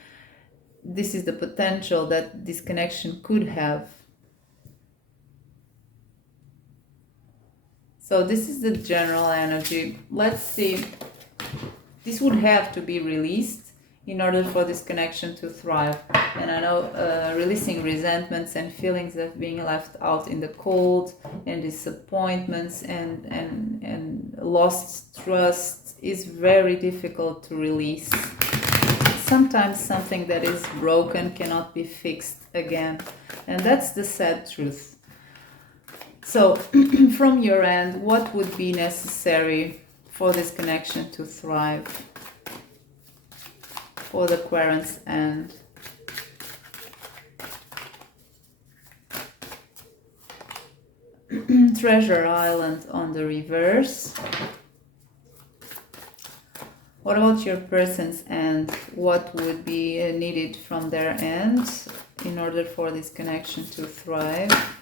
This is the potential that this connection could have. So this is the general energy. Let's see. This would have to be released in order for this connection to thrive. And I know releasing resentments and feelings of being left out in the cold and disappointments and lost trust is very difficult to release. Sometimes something that is broken cannot be fixed again. And that's the sad truth. So from your end, what would be necessary for this connection to thrive? For the Aquarius end. Treasure Island on the reverse. What about your person's end? What would be needed from their end in order for this connection to thrive?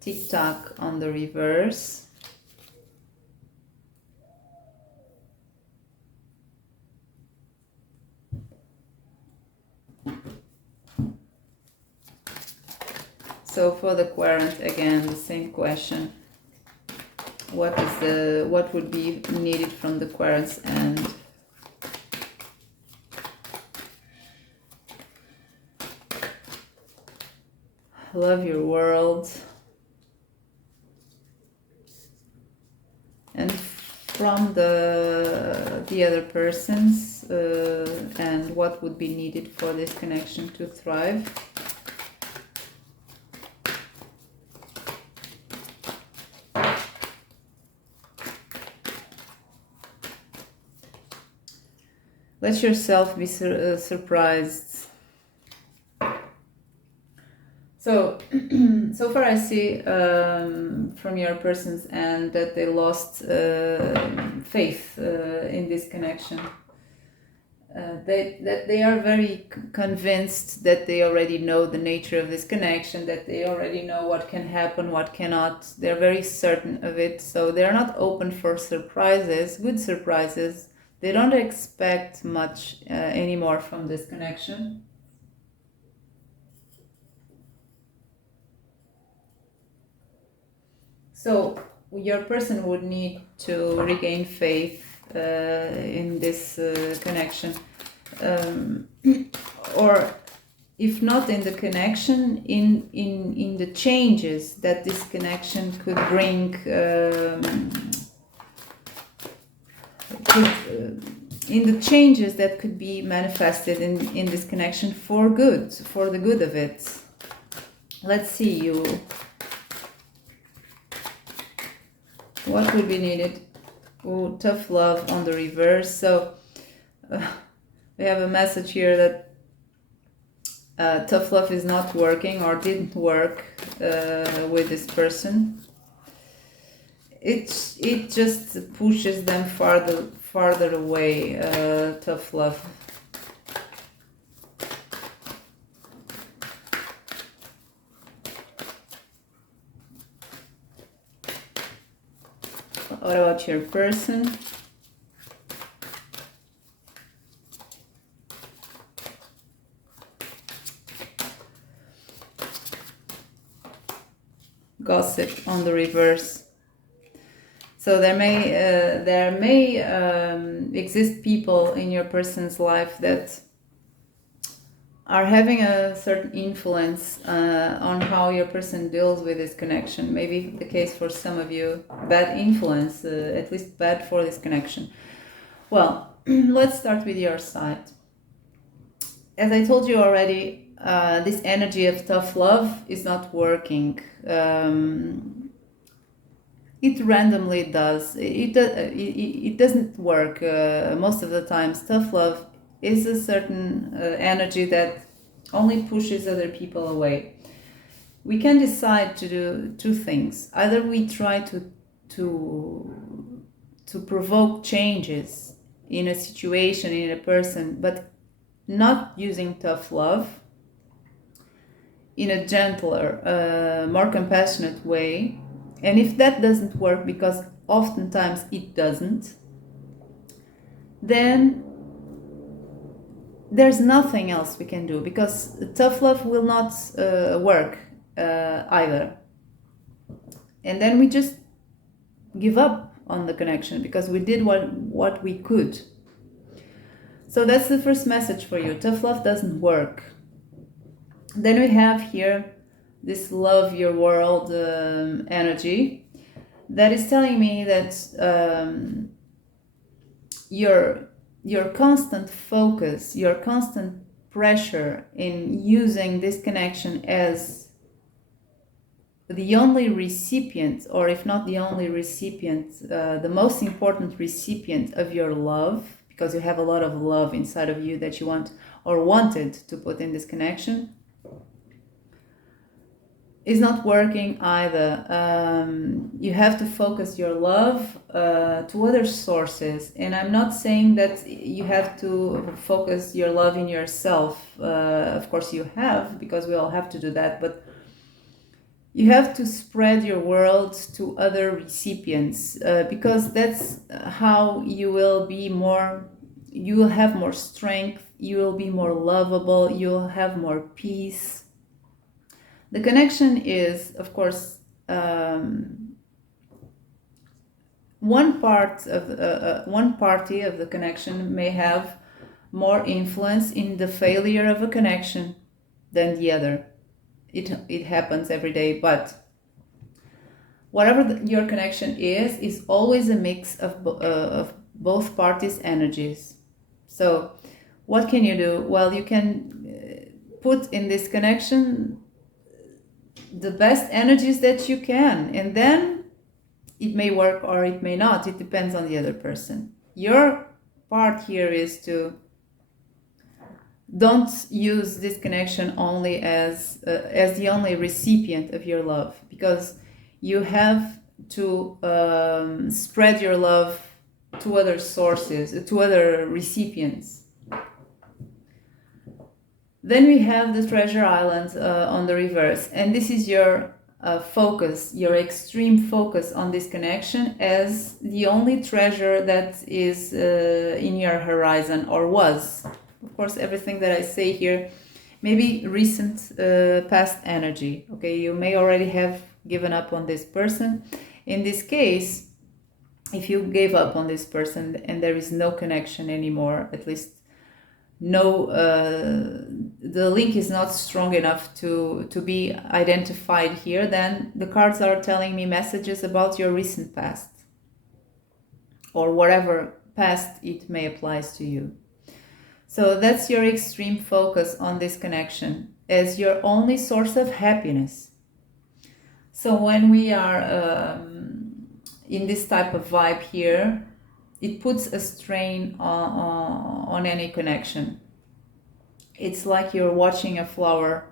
Tick-tock on the reverse. So for the Querent, again, the same question. What would be needed from the Querent's end? Love your world. And from the other persons, and what would be needed for this connection to thrive? Let yourself be surprised. So, so far I see from your person's end that they lost faith in this connection. That they are very convinced that they already know the nature of this connection, that they already know what can happen, what cannot. They're very certain of it. So they're not open for surprises, good surprises. They don't expect much anymore from this connection. So your person would need to regain faith in this connection, or if not in the connection, in the changes that this connection could bring. In the changes that could be manifested in this connection for good, for the good of it. Let's see you. What would be needed? Oh, tough love on the reverse. So we have a message here that tough love is not working or didn't work with this person. It just pushes them farther away. Tough love. What about your person? Gossip on the reverse. So there may exist people in your person's life that are having a certain influence on how your person deals with this connection. Maybe the case for some of you, bad influence, at least bad for this connection. Well, let's start with your side. As I told you already, this energy of tough love is not working. It randomly does. It doesn't work most of the times. Tough love is a certain energy that only pushes other people away. We can decide to do two things. Either we try to provoke changes in a situation, in a person, but not using tough love, in a gentler, more compassionate way. And if that doesn't work, because oftentimes it doesn't, then there's nothing else we can do, because tough love will not work either. And then we just give up on the connection because we did what we could. So that's the first message for you. Tough love doesn't work. Then we have here this love your world energy that is telling me that your constant focus, your constant pressure in using this connection as the only recipient, or if not the only recipient, the most important recipient of your love, because you have a lot of love inside of you that you want or wanted to put in this connection, is not working either. You have to focus your love to other sources. And I'm not saying that you have to focus your love in yourself. Of course you have, because we all have to do that. But you have to spread your world to other recipients, because that's how you will be more, you will have more strength, you will be more lovable, you'll have more peace. The connection is, of course, one party of the connection may have more influence in the failure of a connection than the other. It happens every day, but whatever your connection is always a mix of both parties' energies. So what can you do? Well, you can put in this connection the best energies that you can, and then it may work or it may not. It depends on the other person. Your part here is to don't use this connection only as the only recipient of your love, because you have to spread your love to other sources, to other recipients. Then we have the treasure island on the reverse, and this is your focus, your extreme focus on this connection as the only treasure that is in your horizon, or was. Of course, everything that I say here may be recent past energy. Okay, you may already have given up on this person. In this case, if you gave up on this person and there is no connection anymore, at least no, the link is not strong enough to be identified here, then the cards are telling me messages about your recent past, or whatever past it may apply to you. So that's your extreme focus on this connection as your only source of happiness. So when we are in this type of vibe here, it puts a strain on any connection. It's like you're watching a flower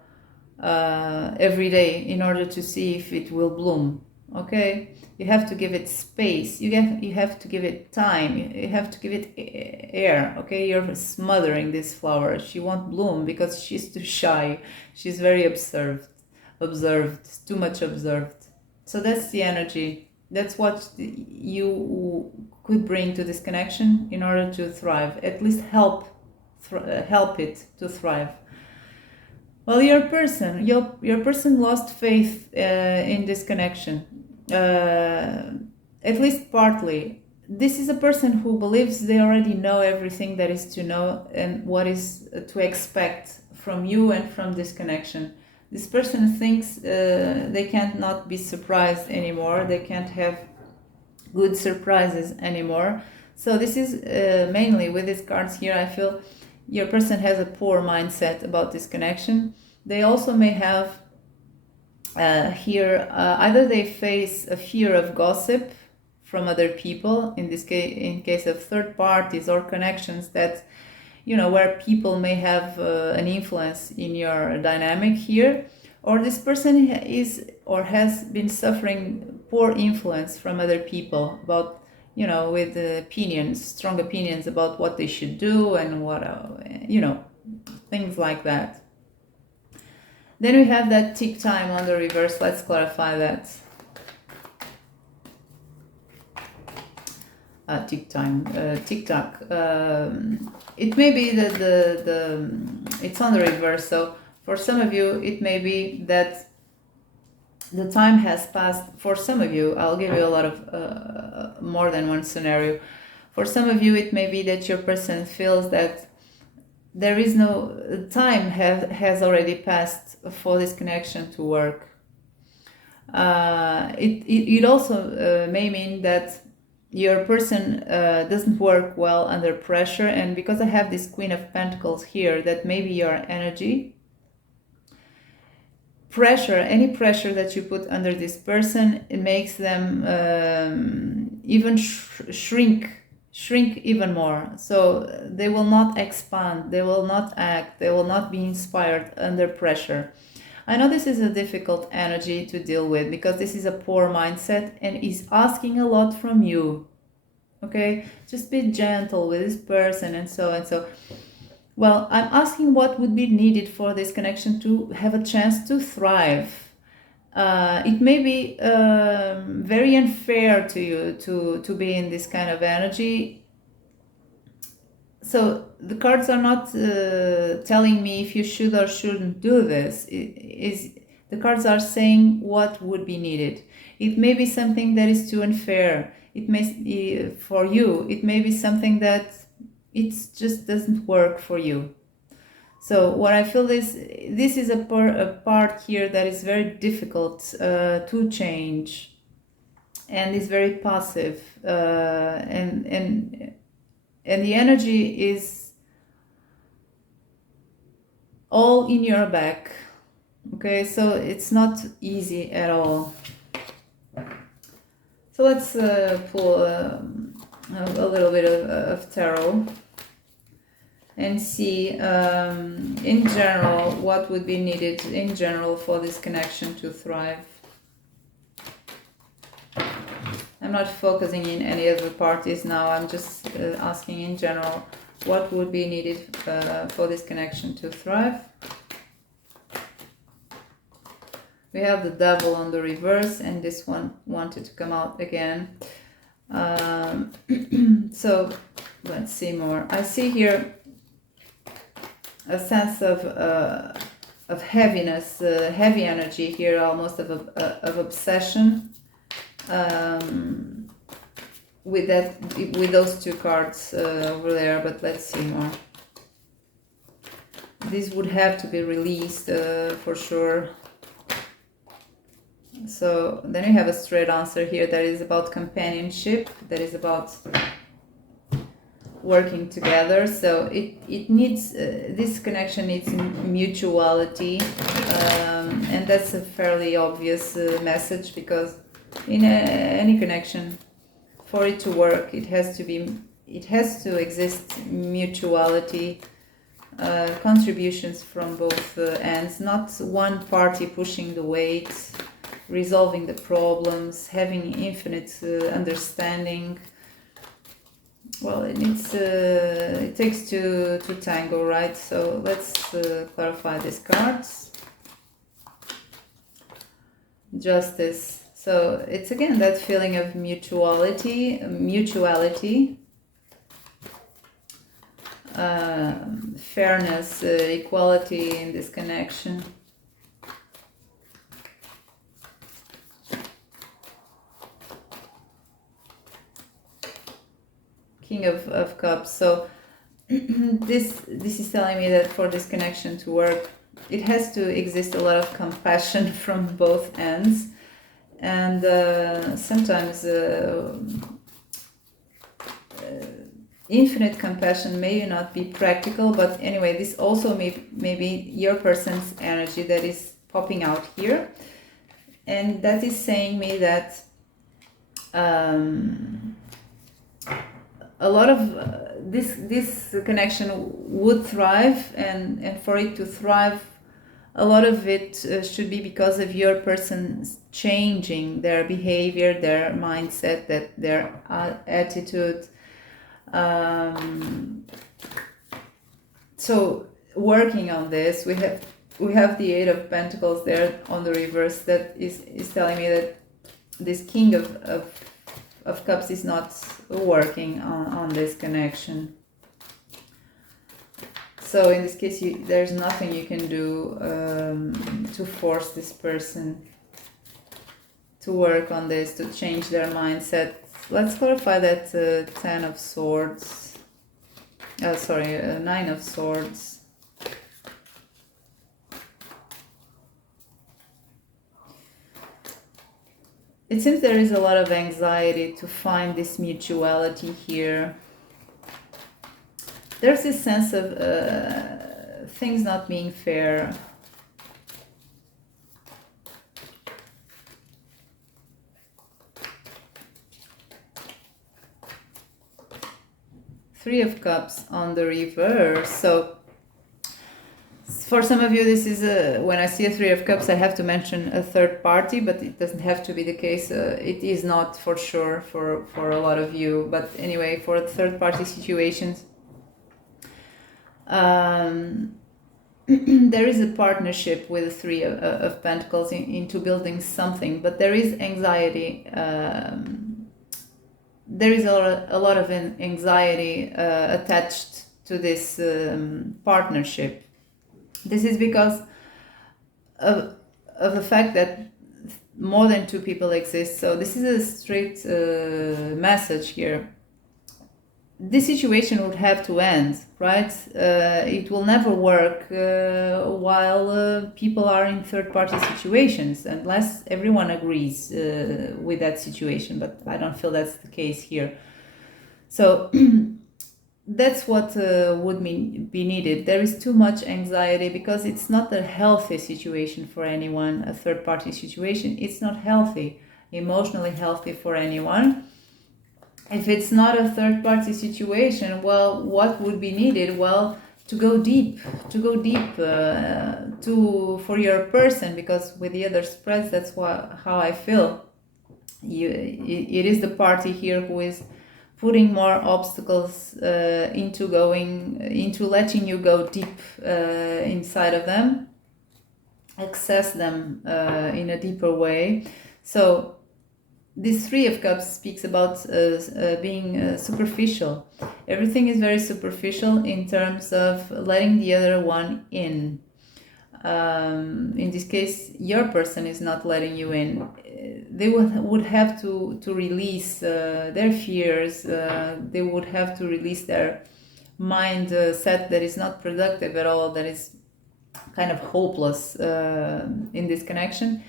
every day in order to see if it will bloom. Okay, you have to give it space. You have to give it time. You have to give it air. Okay, you're smothering this flower. She won't bloom because she's too shy. She's very observed, too much observed. So that's the energy. That's what you could bring to this connection in order to thrive. At least help it to thrive. Well, your person lost faith in this connection, at least partly. This is a person who believes they already know everything that is to know and what is to expect from you and from this connection. This person thinks they can't not be surprised anymore. They can't have good surprises anymore. So this is mainly with these cards here, I feel your person has a poor mindset about this connection. They also may have here either they face a fear of gossip from other people, in this case, in case of third parties or connections that, you know, where people may have an influence in your dynamic here, or this person is or has been suffering poor influence from other people about, you know, with opinions, strong opinions about what they should do and what, you know, things like that. Then we have that tick time on the reverse. Let's clarify that. TikTok. It may be that it's on the reverse. So for some of you, it may be that the time has passed. For some of you, I'll give you a lot of more than one scenario. For some of you, it may be that your person feels that there is no time has already passed for this connection to work. It also may mean that your person doesn't work well under pressure, and because I have this Queen of Pentacles here, that maybe your energy pressure, any pressure that you put under this person, it makes them even shrink even more. So they will not expand, they will not act, they will not be inspired under pressure. I know this is a difficult energy to deal with because this is a poor mindset and is asking a lot from you. Okay, just be gentle with this person and so and so. Well, I'm asking what would be needed for this connection to have a chance to thrive. It may be very unfair to you to be in this kind of energy. So the cards are not telling me if you should or shouldn't do this. The cards are saying what would be needed. It may be something that is too unfair. It may be, for you, it may be something that it just doesn't work for you. So what I feel is this is a part here that is very difficult to change, and is very passive, and the energy is all in your back. Okay, so it's not easy at all. So let's pull a little bit of tarot and see in general what would be needed in general for this connection to thrive. I'm not focusing in any of the parties now, I'm just asking in general what would be needed for this connection to thrive. We have the Devil on the reverse, and this one wanted to come out again. So let's see more. I see here a sense of heaviness, heavy energy here, almost of obsession, with those two cards over there. But let's see more. This would have to be released for sure. So then we have a straight answer here that is about companionship, that is about working together. So it needs, this connection needs mutuality, and that's a fairly obvious message, because in any connection, for it to work, it has to exist mutuality, contributions from both ends, not one party pushing the weight, resolving the problems, having infinite understanding. Well, it takes two to tango, right? So let's clarify these cards. Justice. So it's again that feeling of mutuality, fairness, equality in this connection. King of Cups. So this is telling me that for this connection to work, it has to exist a lot of compassion from both ends, and sometimes infinite compassion may not be practical, but anyway, this also may be your person's energy that is popping out here, and that is saying me that a lot of this connection would thrive, and for it to thrive, a lot of it should be because of your person changing their behavior, their mindset, their attitude. So working on this, we have the Eight of Pentacles there on the reverse, that is telling me that this King of Cups is not working on this connection. So in this case, there's nothing you can do to force this person. to work on this, to change their mindset. Let's clarify that 10 of Swords. Sorry, 9 of Swords. It seems there is a lot of anxiety to find this mutuality here. There's this sense of things not being fair. Three of Cups on the reverse. So for some of you, this is when I see a Three of Cups, I have to mention a third party, but it doesn't have to be the case. It is not for sure for a lot of you. But anyway, for third party situations, there is a partnership with the Three of Pentacles into building something, but there is anxiety. There is a lot of anxiety attached to this partnership. This is because of the fact that more than two people exist. So this is a straight message here. This situation would have to end, right? It will never work while people are in third-party situations, unless everyone agrees with that situation. But I don't feel that's the case here. So that's what would be needed. There is too much anxiety because it's not a healthy situation for anyone, a third-party situation. It's not healthy, emotionally healthy for anyone. If it's not a third-party situation, well, what would be needed? Well, to go deep for your person, because with the other spreads, that's how I feel. It is the party here who is putting more obstacles into letting you go deep inside of them, access them in a deeper way. So this Three of Cups speaks about being superficial. Everything is very superficial in terms of letting the other one in. In this case, your person is not letting you in. They would have to release their fears. They would have to release their mindset that is not productive at all, that is kind of hopeless in this connection,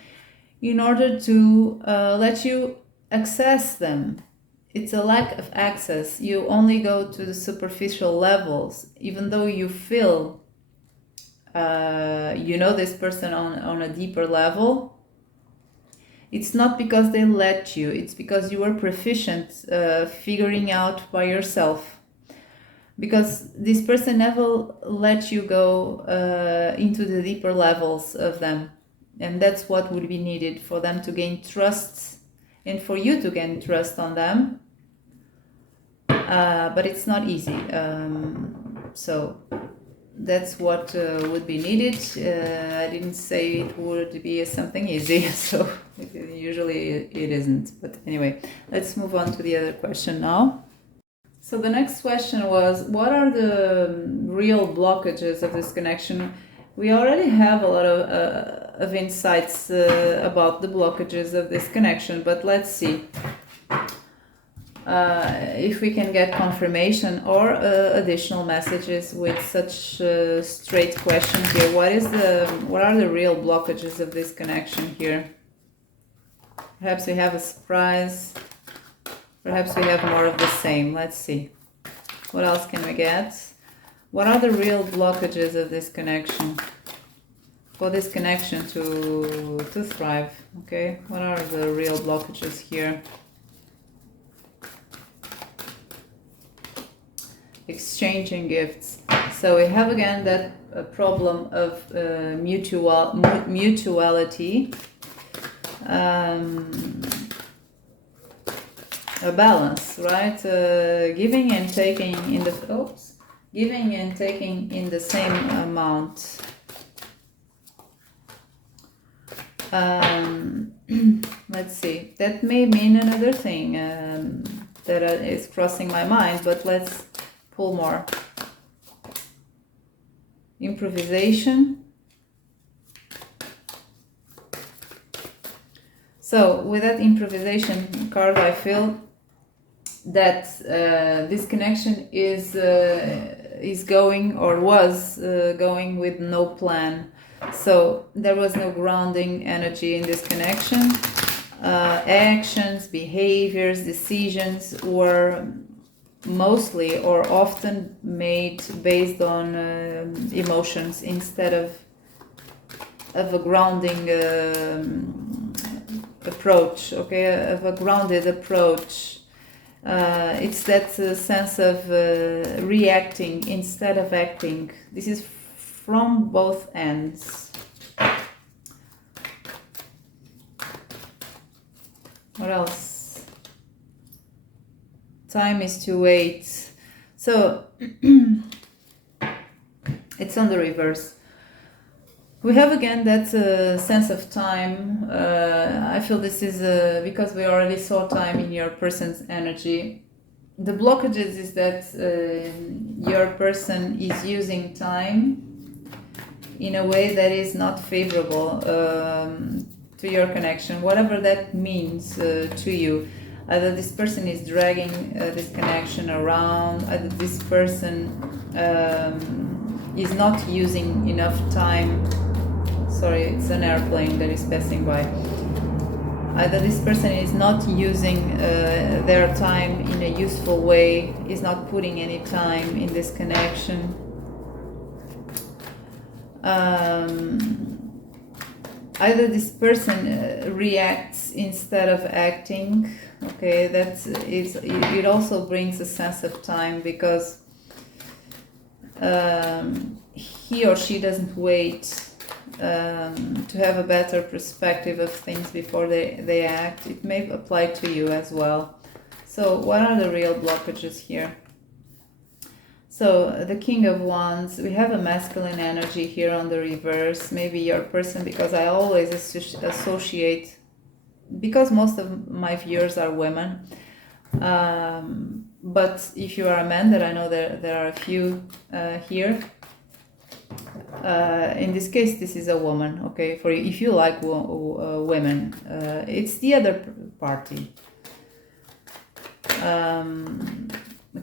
in order to let you access them. It's a lack of access. You only go to the superficial levels, even though you feel you know this person on a deeper level. It's not because they let you, it's because you were proficient figuring out by yourself. Because this person never let you go into the deeper levels of them. And that's what would be needed for them to gain trust and for you to gain trust on them. But it's not easy. So that's what would be needed. I didn't say it would be something easy, so usually it isn't. But anyway, let's move on to the other question now. So the next question was, what are the real blockages of this connection? We already have a lot of insights about the blockages of this connection, but let's see if we can get confirmation or additional messages with such straight questions here. What are the real blockages of this connection here? Perhaps we have a surprise. Perhaps we have more of the same. Let's see. What else can we get? What are the real blockages of this connection? For this connection to thrive, okay? What are the real blockages here? Exchanging gifts. So we have again that problem of mutuality. A balance, right? Giving and taking in the same amount. Let's see. That may mean another thing that is crossing my mind, but let's pull more. Improvisation. So with that improvisation card, I feel that this connection is going, or was going, with no plan. So there was no grounding energy in this connection. Actions, behaviors, decisions were mostly or often made based on emotions instead of a grounding approach, okay, of a grounded approach. It's that sense of reacting instead of acting. This is from both ends. What else? Time is to wait. So it's on the reverse. We have again that sense of time. I feel this is because we already saw time in your person's energy. The blockages is that your person is using time in a way that is not favorable to your connection, whatever that means to you. Either this person is dragging this connection around, either this person is not using enough time. Sorry, it's an airplane that is passing by. Either this person is not using their time in a useful way, is not putting any time in this connection. Either this person reacts instead of acting. Okay, it also brings a sense of time, because he or she doesn't wait to have a better perspective of things before they act. It may apply to you as well. So what are the real blockages here? So the King of Wands, we have a masculine energy here on the reverse. Maybe your person, because I always associate, because most of my viewers are women, but if you are a man, that I know there are a few here, in this case this is a woman, okay, for you, if you like women, it's the other party.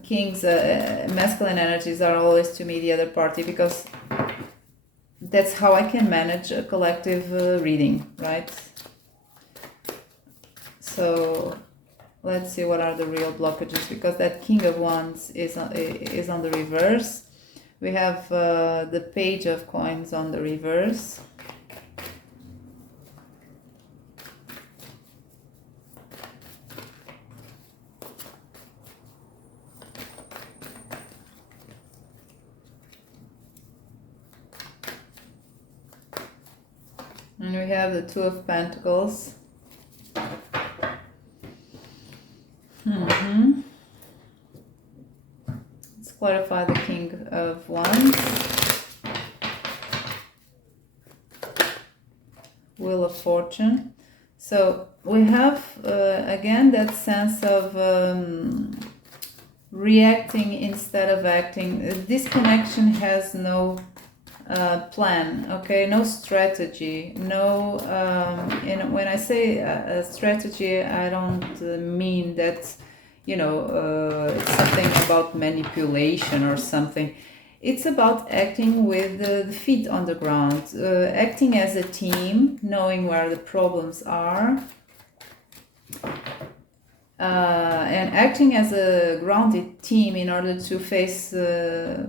Kings, masculine energies are always to me the other party, because that's how I can manage a collective reading, right? So let's see what are the real blockages, because that King of Wands is on the reverse. We have the Page of Coins on the reverse. And we have the Two of Pentacles. Let's clarify the King of Wands. Wheel of Fortune. So we have again that sense of reacting instead of acting. This connection has no plan, okay, no strategy, no and when I say a strategy, I don't mean that, you know, it's something about manipulation or something. It's about acting with the feet on the ground, acting as a team, knowing where the problems are, and acting as a grounded team in order to face the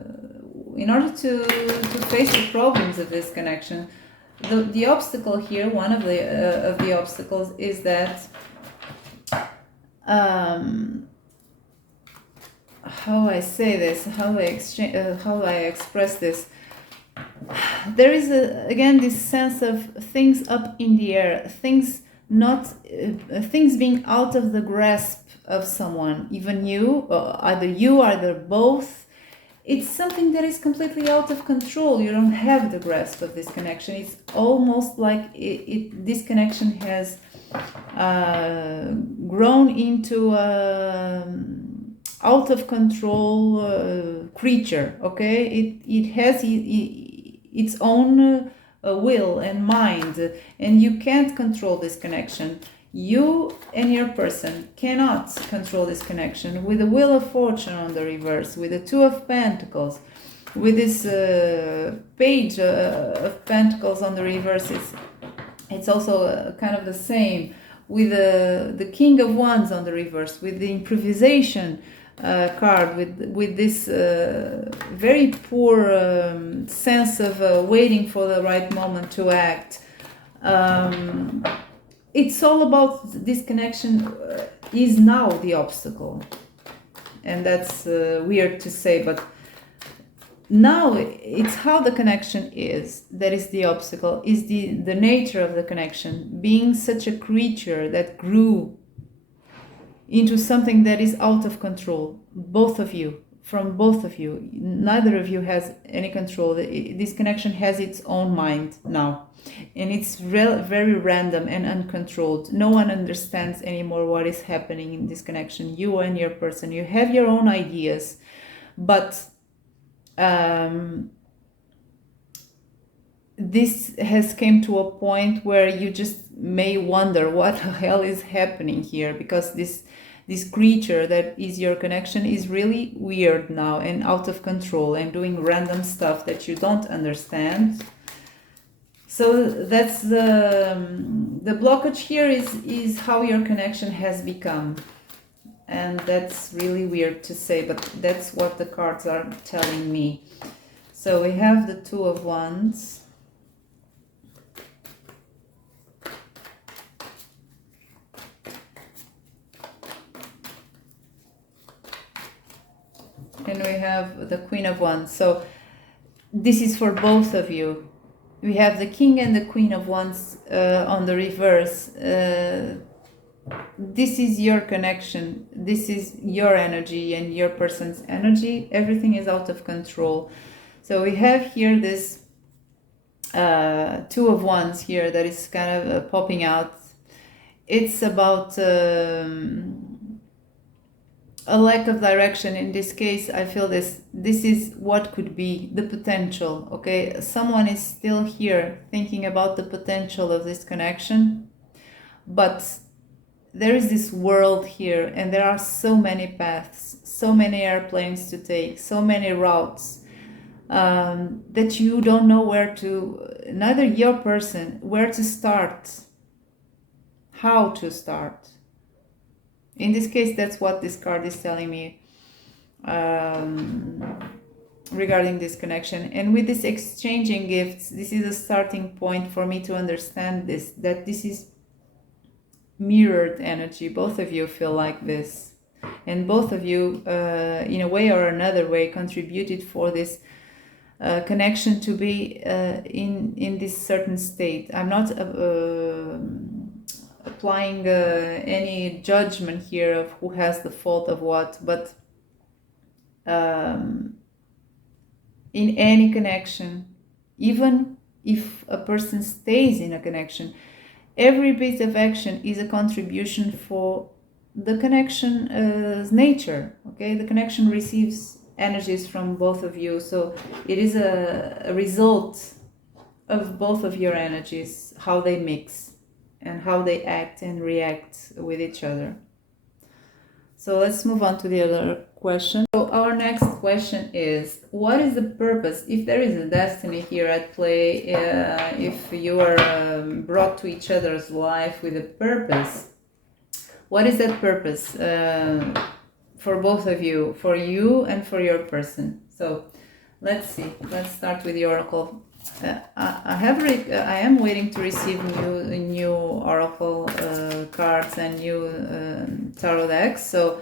problems of this connection. The obstacle here, one of the obstacles, is that how I say this, how I express this. There is again this sense of things up in the air, things being out of the grasp of someone, even you, either both. It's something that is completely out of control. You don't have the grasp of this connection. It's almost like this connection has grown into out of control creature, okay? It has its own will and mind, and you can't control this connection. You and your person cannot control this connection. With the Wheel of Fortune on the reverse, with the Two of Pentacles, with this Page of Pentacles on the reverse, it's also kind of the same. With the King of Wands on the reverse, with the Improvisation card, with this very poor sense of waiting for the right moment to act. It's all about this connection is now the obstacle, and that's weird to say, but now it's how the connection is that is the obstacle, is the nature of the connection, being such a creature that grew into something that is out of control. Both of you, from both of you, neither of you has any control. This connection has its own mind now, and it's very random and uncontrolled. No one understands anymore what is happening in this connection. You and your person, you have your own ideas, but this has came to a point where you just may wonder what the hell is happening here, because this creature that is your connection is really weird now and out of control and doing random stuff that you don't understand. So that's the blockage here is how your connection has become. And that's really weird to say, but that's what the cards are telling me. So we have the Two of Wands. And we have the Queen of Wands. So this is for both of you. We have the King and the Queen of Wands on the reverse. This is your connection. This is your energy and your person's energy. Everything is out of control. So we have here this Two of Wands here that is kind of popping out. It's about a lack of direction. In this case, I feel this is what could be the potential. Okay, someone is still here thinking about the potential of this connection, but there is this world here, and there are so many paths, so many airplanes to take, so many routes, that you don't know where to, neither your person, where to start, how to start. In this case, that's what this card is telling me regarding this connection. And with this exchanging gifts, this is a starting point for me to understand this, that this is mirrored energy. Both of you feel like this, and both of you in a way or another way contributed for this connection to be in this certain state. I'm not applying any judgment here of who has the fault of what, but in any connection, even if a person stays in a connection, every bit of action is a contribution for the connection's nature. Okay, the connection receives energies from both of you, so it is a result of both of your energies, how they mix and how they act and react with each other. So let's move on to the other question. So our next question is, what is the purpose, if there is a destiny here at play, if you are brought to each other's life with a purpose, what is that purpose for both of you, for you and for your person? So let's see, let's start with the oracle. I am waiting to receive new oracle cards and new tarot decks, so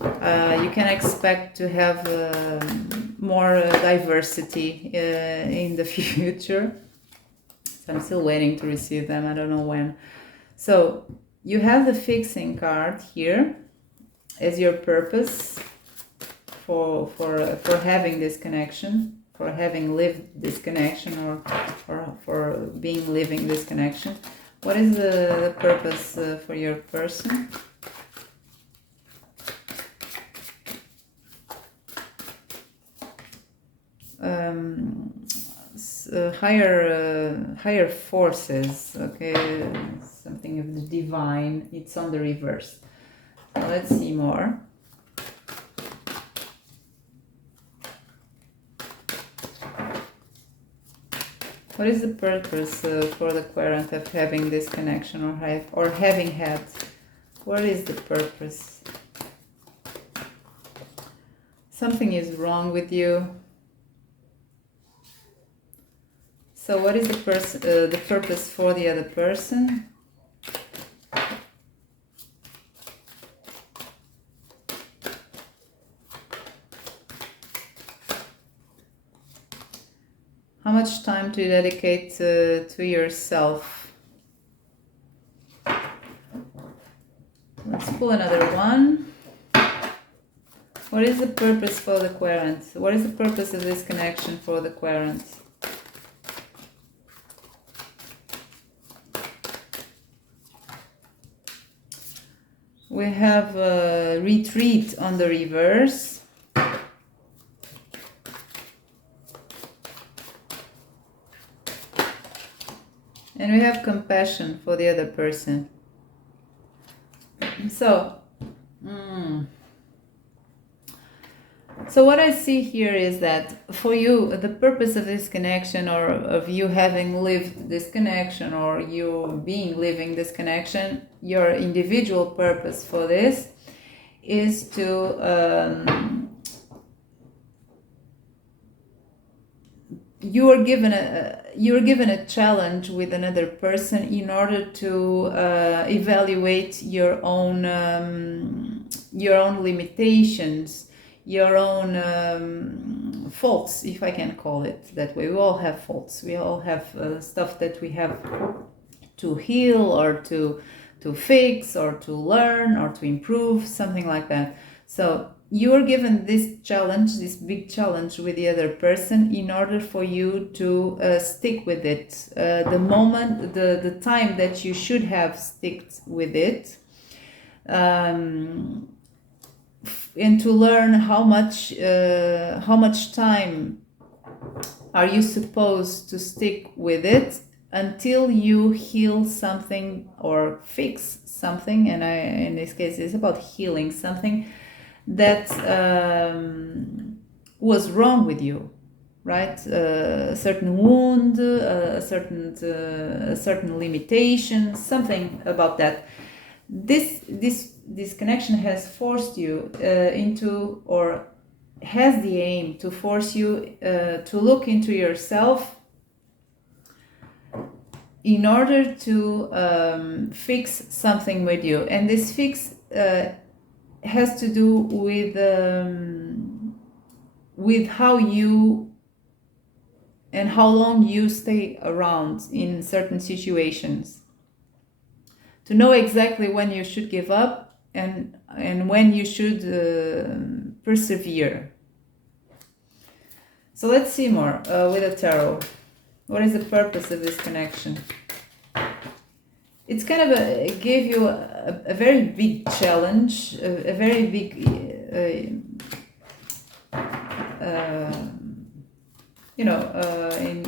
you can expect to have more diversity in the future. So I'm still waiting to receive them. I don't know when. So you have the fixing card here as your purpose for having this connection, for having lived this connection, or for living this connection. What is the purpose for your person? higher forces. Okay, something of the divine. It's on the reverse. So let's see more. What is the purpose for the querent of having this connection or having had? What is the purpose? Something is wrong with you. So what is the purpose for the other person? How much time to dedicate to yourself? Let's pull another one. What is the purpose for the querent? What is the purpose of this connection for the querent? We have retreat on the reverse. And we have compassion for the other person. So what I see here is that for you, the purpose of this connection, or of you having lived this connection, or you living this connection, your individual purpose for this is to you're given a challenge with another person in order to evaluate your own limitations, your own faults, if I can call it that way. We all have faults. We all have stuff that we have to heal, or to fix, or to learn, or to improve, something like that. So you are given this challenge, this big challenge with the other person, in order for you to stick with it. The time that you should have sticked with it, and to learn how much time are you supposed to stick with it until you heal something or fix something. And in this case, it's about healing something that was wrong with you, right? A certain wound, a certain limitation, something about that. This connection has forced you into, or has the aim to force you to look into yourself in order to fix something with you. And this fix has to do with how you and how long you stay around in certain situations, to know exactly when you should give up and when you should persevere. So let's see more with the tarot. What is the purpose of this connection? It's kind of it gave you a very big challenge, a very big,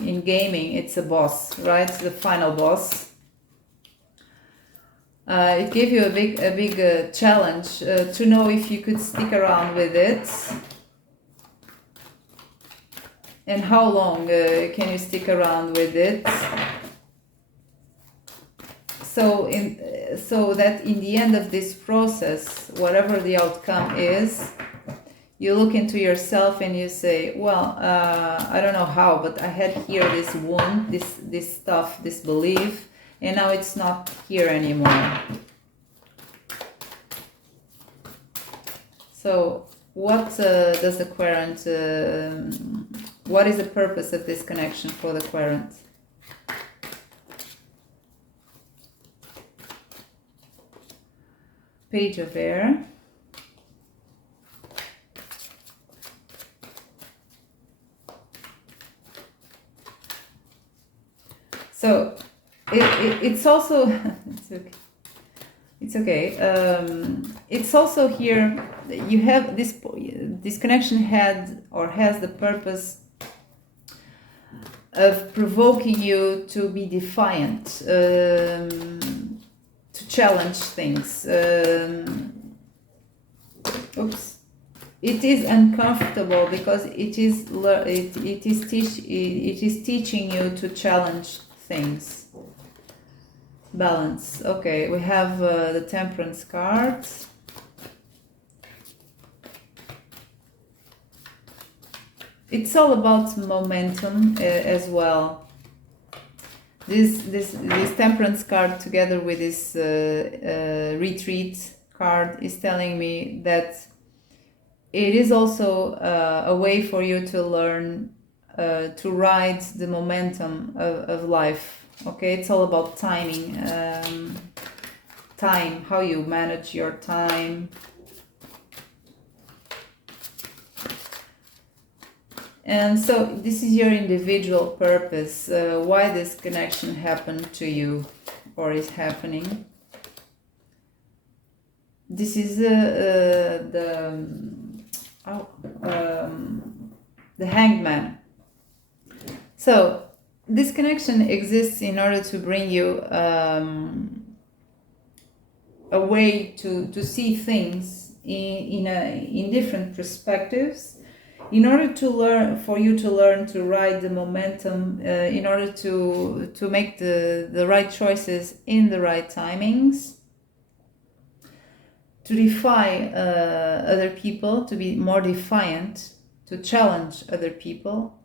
in gaming, it's a boss, right? The final boss. It gave you a big challenge to know if you could stick around with it, and how long can you stick around with it. So that in the end of this process, whatever the outcome is, you look into yourself and you say, well, I don't know how, but I had here this wound, this stuff, this belief, and now it's not here anymore. So what does the querent, what is the purpose of this connection for the querent? Page of Air. So it's also it's okay. It's also here. You have this connection has the purpose of provoking you to be defiant, to challenge things. Oops. It is uncomfortable because it is teaching you to challenge things. Balance. Okay, we have the Temperance cards. It's all about momentum as well. This Temperance card together with this Retreat card is telling me that it is also a way for you to learn to ride the momentum of life. Okay, it's all about timing, time, how you manage your time. And so this is your individual purpose, why this connection happened to you or is happening. This is the Hangman. So this connection exists in order to bring you a way to see things in different perspectives, in order to learn, for you to learn to ride the momentum, in order to make the right choices in the right timings, to defy other people, to be more defiant, to challenge other people.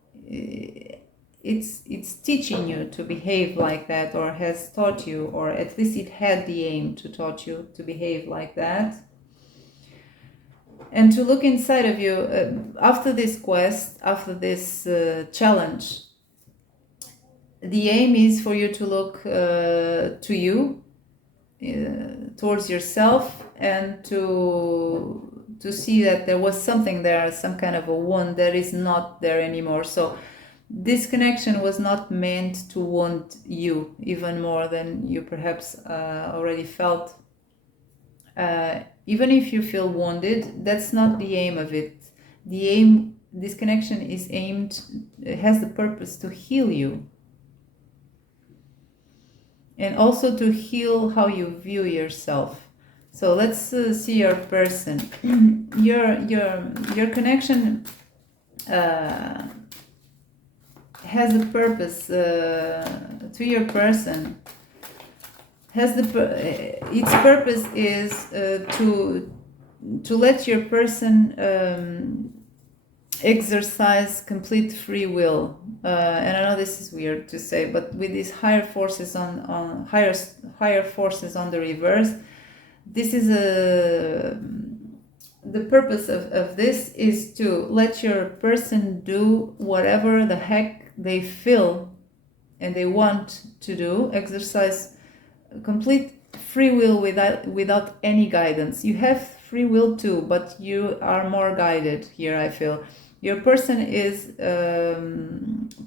It's teaching you to behave like that, or has taught you, or at least it had the aim to taught you to behave like that. And to look inside of you after this quest, after this challenge. The aim is for you to look to you, towards yourself, and to see that there was something there, some kind of a wound that is not there anymore. So this connection was not meant to wound you even more than you perhaps already felt. Even if you feel wounded, that's not the aim of it. The aim, this connection is aimed, it has the purpose to heal you. And also to heal how you view yourself. So let's see your person. Your connection has a purpose to your person. Its purpose is to let your person exercise complete free will. And I know this is weird to say, but with these higher forces on higher forces on the reverse, this is the purpose of this is to let your person do whatever the heck they feel and they want to do, exercise complete free will without any guidance. You have free will too, but you are more guided here, I feel. Your person is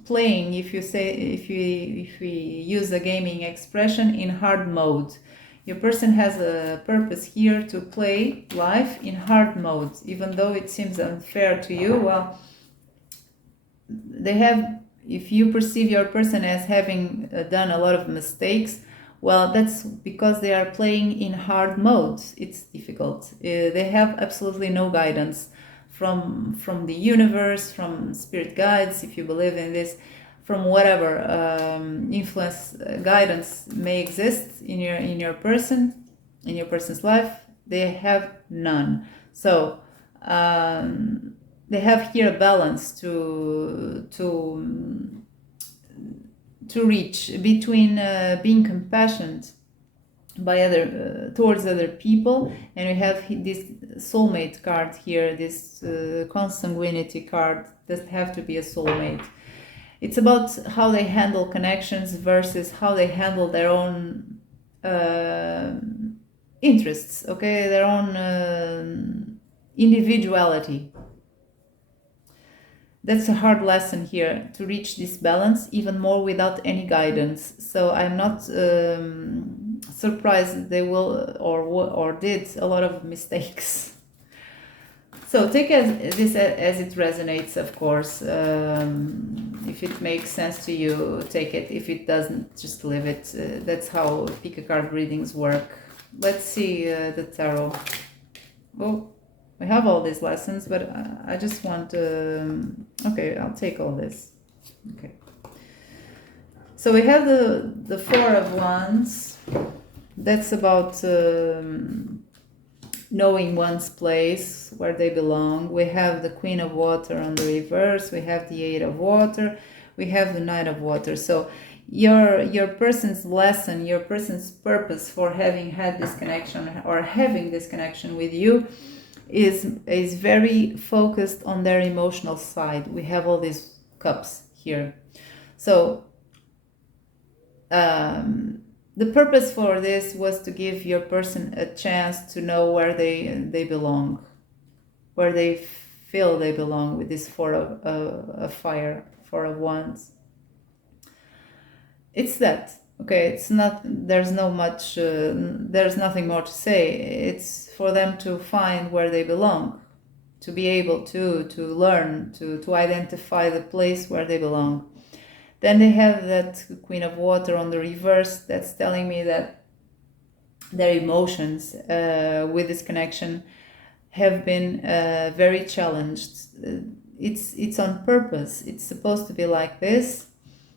playing, if we use a gaming expression, in hard mode. Your person has a purpose here to play life in hard mode, even though it seems unfair to you. Well, they have, if you perceive your person as having done a lot of mistakes, well, that's because they are playing in hard mode. It's difficult. They have absolutely no guidance from the universe, from spirit guides, if you believe in this, from whatever influence, guidance may exist in your person, in your person's life. They have none. So they have here a balance to reach between being compassionate by towards other people, and we have this soulmate card here, this consanguinity card. Doesn't have to be a soulmate. It's about how they handle connections versus how they handle their own interests, okay, their own individuality. That's a hard lesson here, to reach this balance, even more without any guidance. So I'm not surprised they will or did a lot of mistakes. So take this as it resonates, of course. If it makes sense to you, take it. If it doesn't, just leave it. That's how pick a card readings work. Let's see the tarot. Well, we have all these lessons, but I just want to... okay, I'll take all this. Okay. So we have the Four of Wands. That's about knowing one's place, where they belong. We have the Queen of Water on the reverse. We have the Eight of Water. We have the Knight of Water. So your person's lesson, your person's purpose for having had this connection or having this connection with you is very focused on their emotional side. We have all these cups here. So the purpose for this was to give your person a chance to know where they belong, where they feel they belong with this Four of Fire, Four of Wands. It's that, okay? It's not, there's no much, there's nothing more to say. It's for them to find where they belong, to be able to learn, to identify the place where they belong. Then they have that Queen of Water on the reverse. That's telling me that their emotions with this connection have been very challenged. It's on purpose. It's supposed to be like this.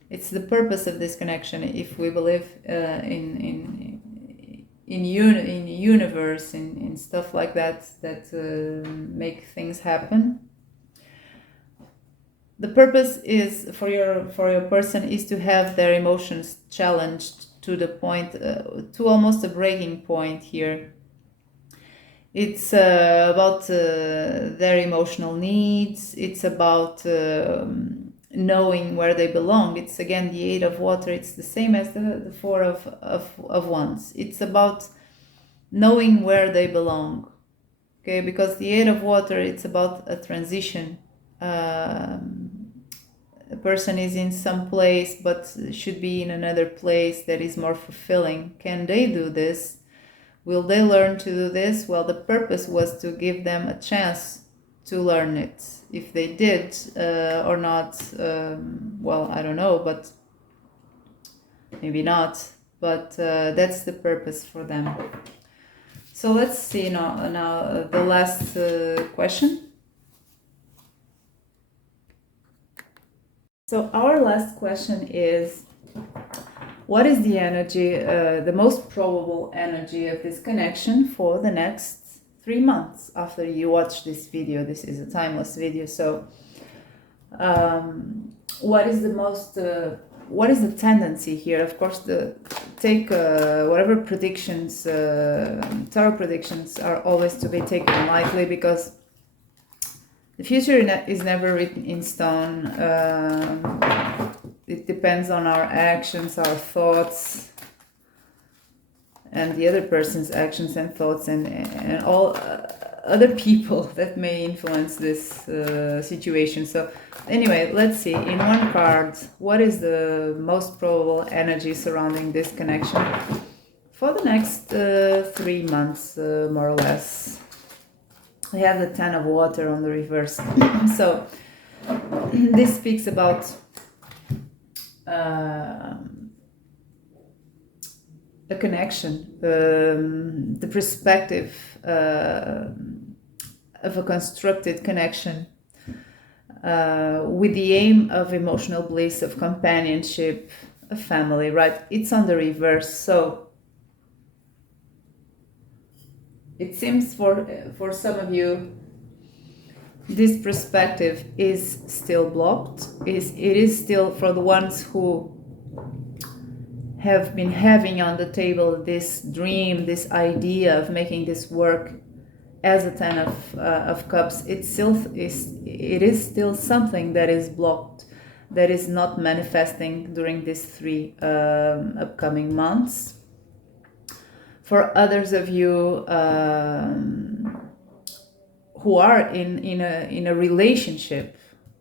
It's the purpose of this connection. If we believe in universe, in stuff like that make things happen. The purpose is for your person is to have their emotions challenged to the point, to almost a breaking point here. It's about their emotional needs. It's about knowing where they belong. It's again the Eight of Water. It's the same as the Four of Wands. It's about knowing where they belong. Okay, because the Eight of Water, it's about a transition. A person is in some place but should be in another place that is more fulfilling. Can they do this? Will they learn to do this? Well, the purpose was to give them a chance to learn it. If they did or not, well, I don't know, but maybe not. But that's the purpose for them. So let's see now the last question. So our last question is, what is the energy, the most probable energy of this connection for the next 3 months after you watch this video? This is a timeless video. So what is the tendency here? Of course, take whatever predictions, tarot predictions are always to be taken lightly, because the future is never written in stone. It depends on our actions, our thoughts, and the other person's actions and thoughts, and all other people that may influence this situation. So anyway, let's see. In one card, what is the most probable energy surrounding this connection for the next 3 months, more or less? We have the Ten of Water on the reverse. So this speaks about a connection, the perspective of a constructed connection with the aim of emotional bliss, of companionship, of family, right? It's on the reverse. So it seems for some of you, this perspective is still blocked. It is still, for the ones who have been having on the table this dream, this idea of making this work as a Ten of Cups. It is still something that is blocked, that is not manifesting during these 3 upcoming months. For others of you who are in a relationship,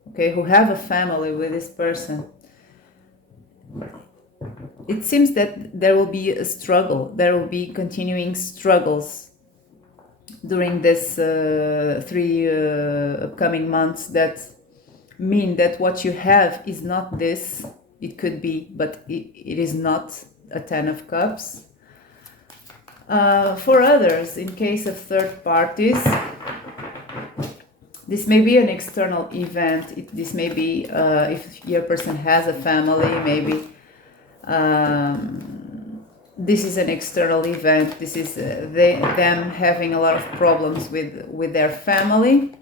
okay, who have a family with this person, it seems that there will be a struggle. There will be continuing struggles during this 3 upcoming months that mean that what you have is not this. It could be, but it is not a 10 of Cups. For others, in case of third parties, this may be an external event. This may be, if your person has a family, maybe this is an external event. This is them having a lot of problems with their family.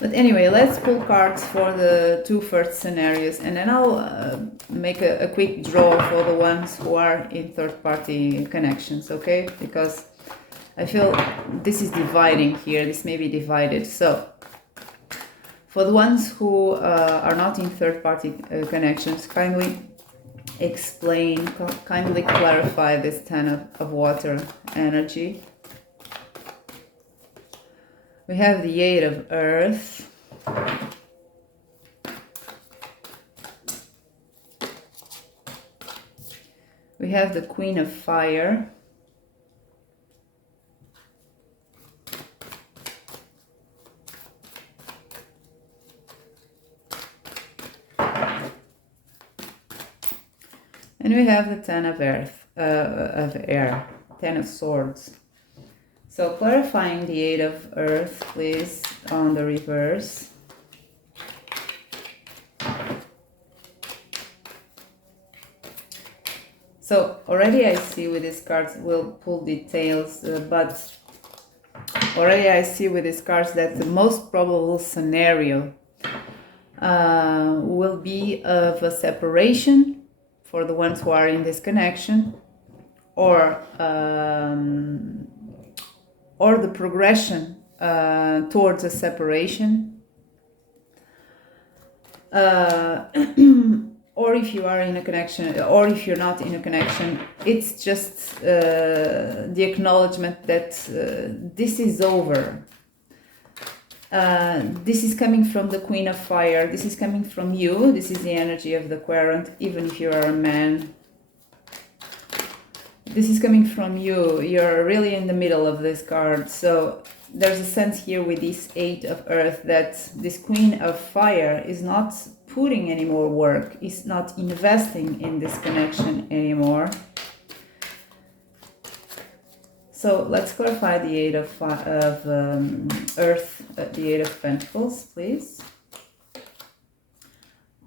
But anyway, let's pull cards for the two first scenarios, and then I'll make a quick draw for the ones who are in third-party connections, okay? Because I feel this is dividing here. This may be divided. So, for the ones who are not in third-party connections, kindly explain, kindly clarify this 10 of water energy. We have the 8 of Earth. We have the Queen of Fire. And we have the 10 of Earth, of Air, 10 of Swords. So clarifying the 8 of Earth, please, on the reverse. So already I see with these cards, we'll pull details, but already I see with these cards that the most probable scenario will be of a separation for the ones who are in this connection, or the progression towards a separation, or if you are in a connection, or if you're not in a connection, it's just the acknowledgement that this is over. This is coming from the Queen of Fire. This is coming from you. This is the energy of the Querent, even if you are a man. This is coming from you. You're really in the middle of this card. So there's a sense here with this 8 of Earth that this Queen of Fire is not putting any more work, is not investing in this connection anymore. So let's clarify the 8 of Earth, the 8 of Pentacles, please.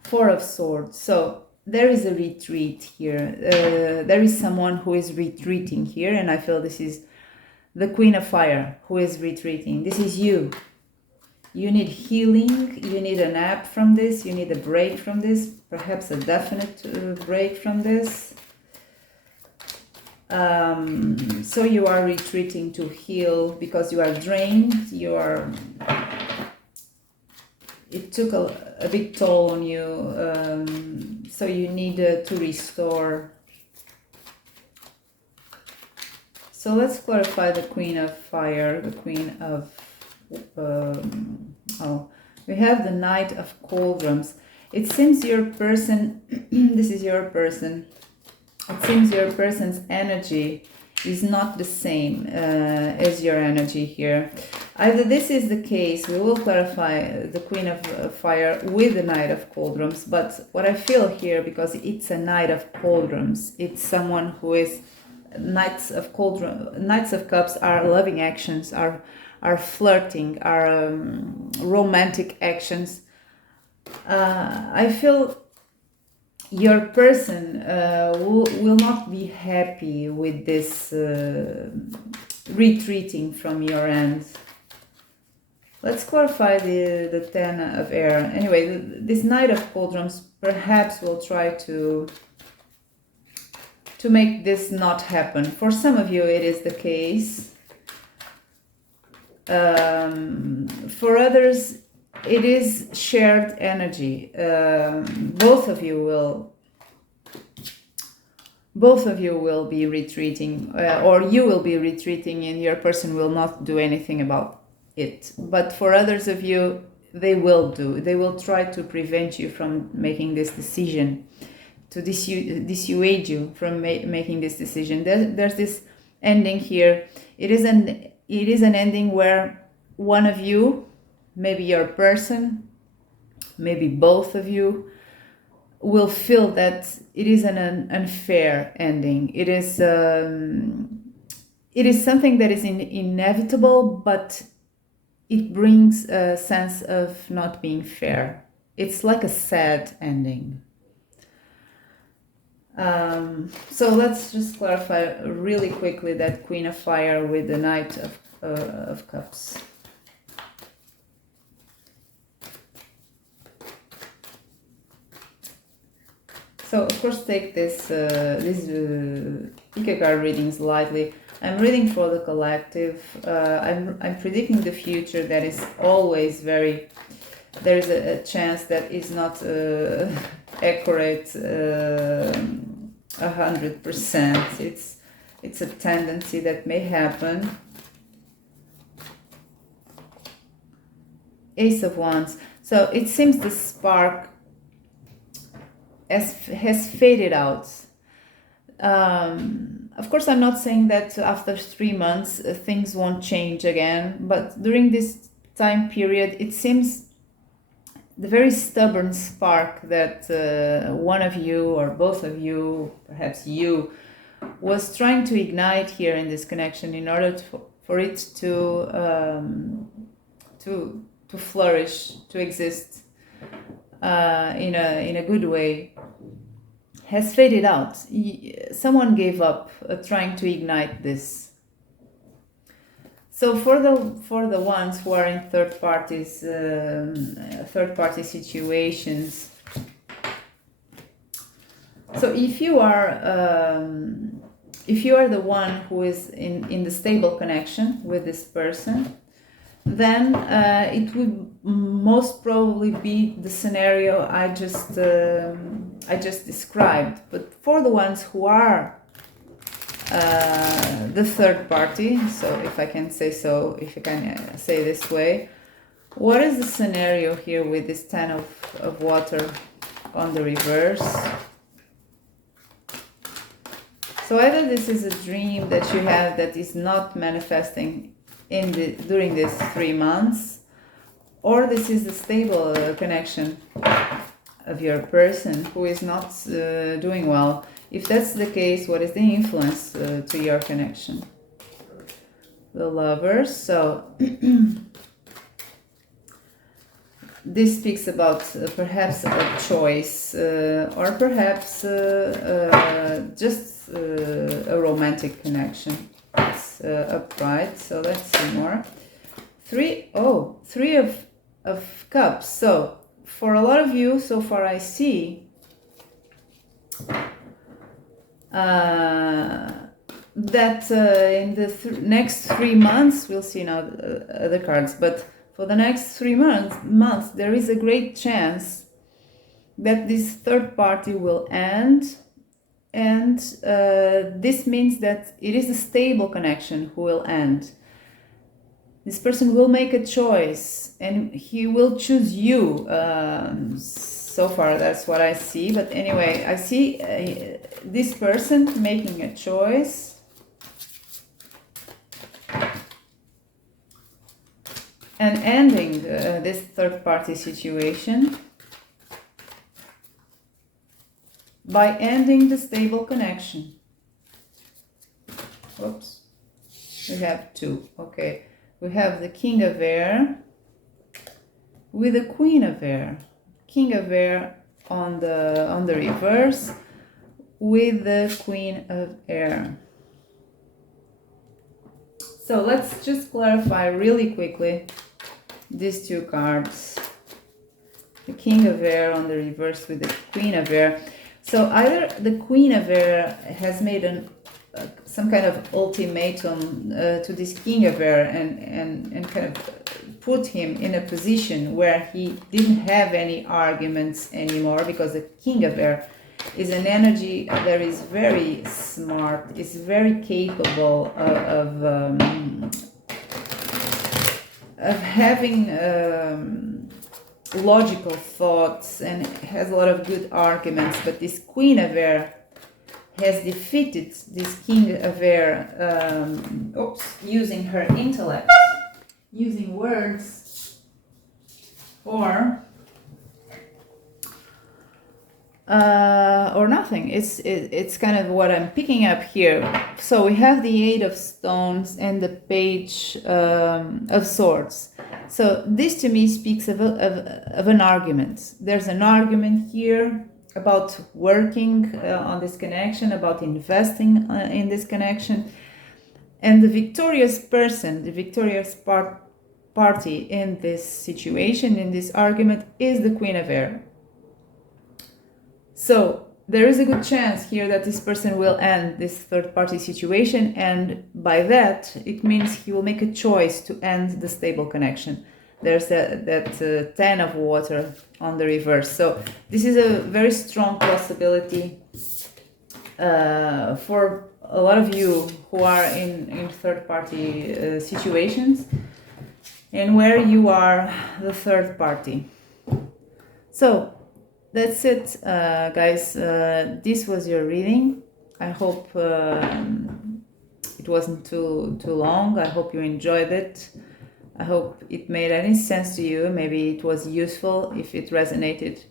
4 of Swords. So there is a retreat here. There is someone who is retreating here, and I feel this is the Queen of Fire who is retreating. This is you. You need healing. You need a nap from this. You need a break from this. Perhaps a definite break from this. So you are retreating to heal because you are drained. It took a big toll on you, so you need to restore. So let's clarify the Queen of Fire, the Queen of, we have the Knight of Cauldrons. It seems your person, this is your person, it seems your person's energy is not the same as your energy here. Either this is the case, we will clarify the Queen of Fire with the Knight of Cauldrons, but what I feel here, because it's a Knight of Cauldrons, it's someone who is, Knights of Cups are loving actions, are flirting, are romantic actions. I feel your person will not be happy with this retreating from your end. Let's clarify the 10 of Air. Anyway, this Knight of Cauldrons perhaps will try to make this not happen. For some of you, it is the case. For others, it is shared energy. Both of you will be retreating, or you will be retreating, and your person will not do anything about it. But for others of you, they will try to prevent you from making this decision, to dissuade you from making this decision. There's this ending here. It is an ending where one of you, maybe your person, maybe both of you, will feel that it is an unfair ending. It is something that is inevitable, but it brings a sense of not being fair. It's like a sad ending. So let's just clarify really quickly that Queen of Fire with the Knight of Cups. So of course take these pick a card readings lightly. I'm reading for the collective. I'm predicting the future that is always very. There is a chance that is not accurate 100%. It's a tendency that may happen. Ace of Wands. So it seems the spark has faded out. Of course, I'm not saying that after 3 months things won't change again, but during this time period, it seems the very stubborn spark that one of you or both of you, perhaps you, was trying to ignite here in this connection in order for it to flourish, to exist in a good way, has faded out. Someone gave up trying to ignite this. So for the ones who are in third party situations, so if you are the one who is in the stable connection with this person, then it would most probably be the scenario I just described. But for the ones who are the third party, so if I can say so, if I can say this way, what is the scenario here with this 10 of water on the reverse? So either this is a dream that you have that is not manifesting during these 3 months, or this is the stable connection of your person who is not doing well. If that's the case, what is the influence to your connection? The Lovers. So this speaks about perhaps a choice or perhaps just a romantic connection. It's upright, so let's see more. Three of Cups. So for a lot of you, so far I see that in the next 3 months, we'll see now other cards, but for the next 3 months, there is a great chance that this third party will end. And this means that it is a stable connection who will end. This person will make a choice and he will choose you. So far, that's what I see. But anyway, I see this person making a choice. And ending this third party situation by ending the stable connection. Oops. We have 2. Okay. We have the King of Air with the Queen of Air. King of Air on the reverse with the Queen of Air. So let's just clarify really quickly these 2 cards. The King of Air on the reverse with the Queen of Air. So either the Queen of Air has made some kind of ultimatum to this King of Air and kind of put him in a position where he didn't have any arguments anymore, because the King of Air is an energy that is very smart, is very capable of having logical thoughts and has a lot of good arguments. But this Queen of Air has defeated this King of Air using her intellect, using words, or or nothing. It's kind of what I'm picking up here. So we have the Eight of Stones and the Page of Swords. So this to me speaks of an argument. There's an argument here about working on this connection, about investing in this connection. And the victorious person, the victorious party in this situation, in this argument, is the Queen of Air. So there is a good chance here that this person will end this third-party situation, and by that, it means he will make a choice to end the stable connection. There's that 10 of water on the reverse. So this is a very strong possibility for a lot of you who are in third-party situations and where you are the third party. So that's it, guys. This was your reading. I hope it wasn't too long. I hope you enjoyed it. I hope it made any sense to you. Maybe it was useful, if it resonated,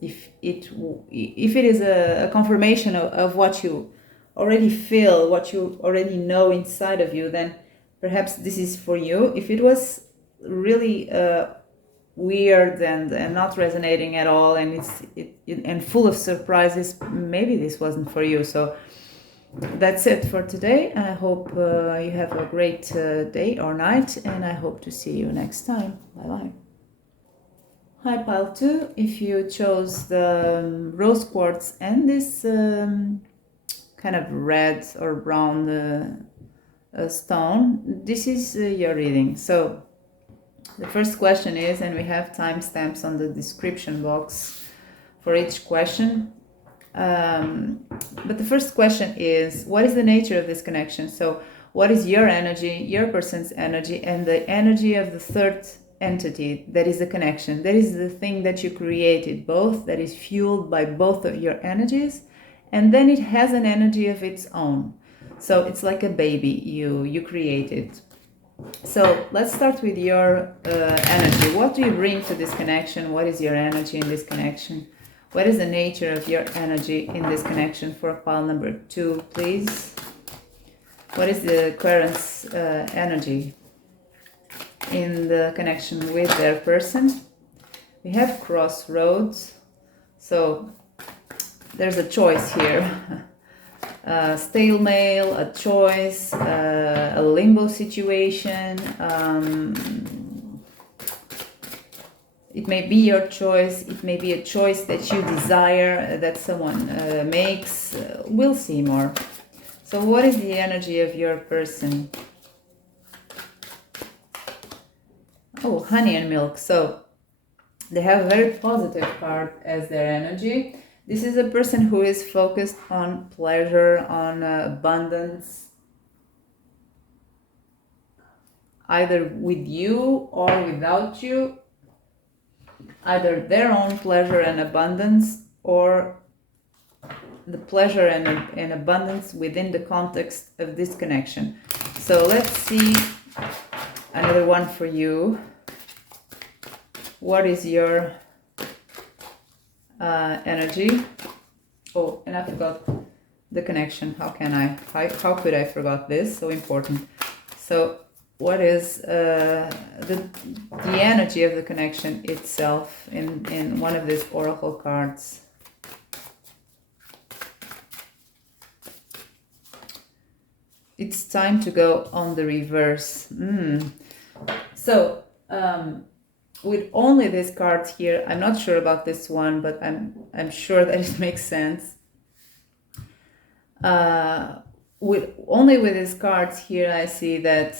if it is a confirmation of what you already feel, what you already know inside of you, then perhaps this is for you. If it was really weird and not resonating at all, and and full of surprises, maybe this wasn't for you. So that's it for today. I hope you have a great day or night, and I hope to see you next time. Bye-bye. Hi, Pile 2. If you chose the rose quartz and this kind of red or brown stone, this is your reading. So the first question is, and we have timestamps on the description box for each question. But the first question is, what is the nature of this connection? So what is your energy, your person's energy, and the energy of the third entity that is the connection? That is the thing that you created, both, that is fueled by both of your energies, and then it has an energy of its own. So it's like a baby you created. So let's start with your energy. What do you bring to this connection? What is your energy in this connection? What is the nature of your energy in this connection for pile number 2, please? What is the current energy in the connection with their person? We have crossroads. So there's a choice here. Stalemate, a choice, a limbo situation. It may be your choice, it may be a choice that you desire, that someone makes. We'll see more. So what is the energy of your person? Oh, honey and milk. So they have a very positive card as their energy. This is a person who is focused on pleasure, on abundance, either with you or without you. Either their own pleasure and abundance, or the pleasure and abundance within the context of this connection. So let's see another one for you. What is your energy? Oh, and I forgot the connection. How could I forget this? So important. So what is the energy of the connection itself in one of these oracle cards? It's time to go on the reverse. So with only these cards here, I'm not sure about this one, but I'm sure that it makes sense. With these cards here, I see that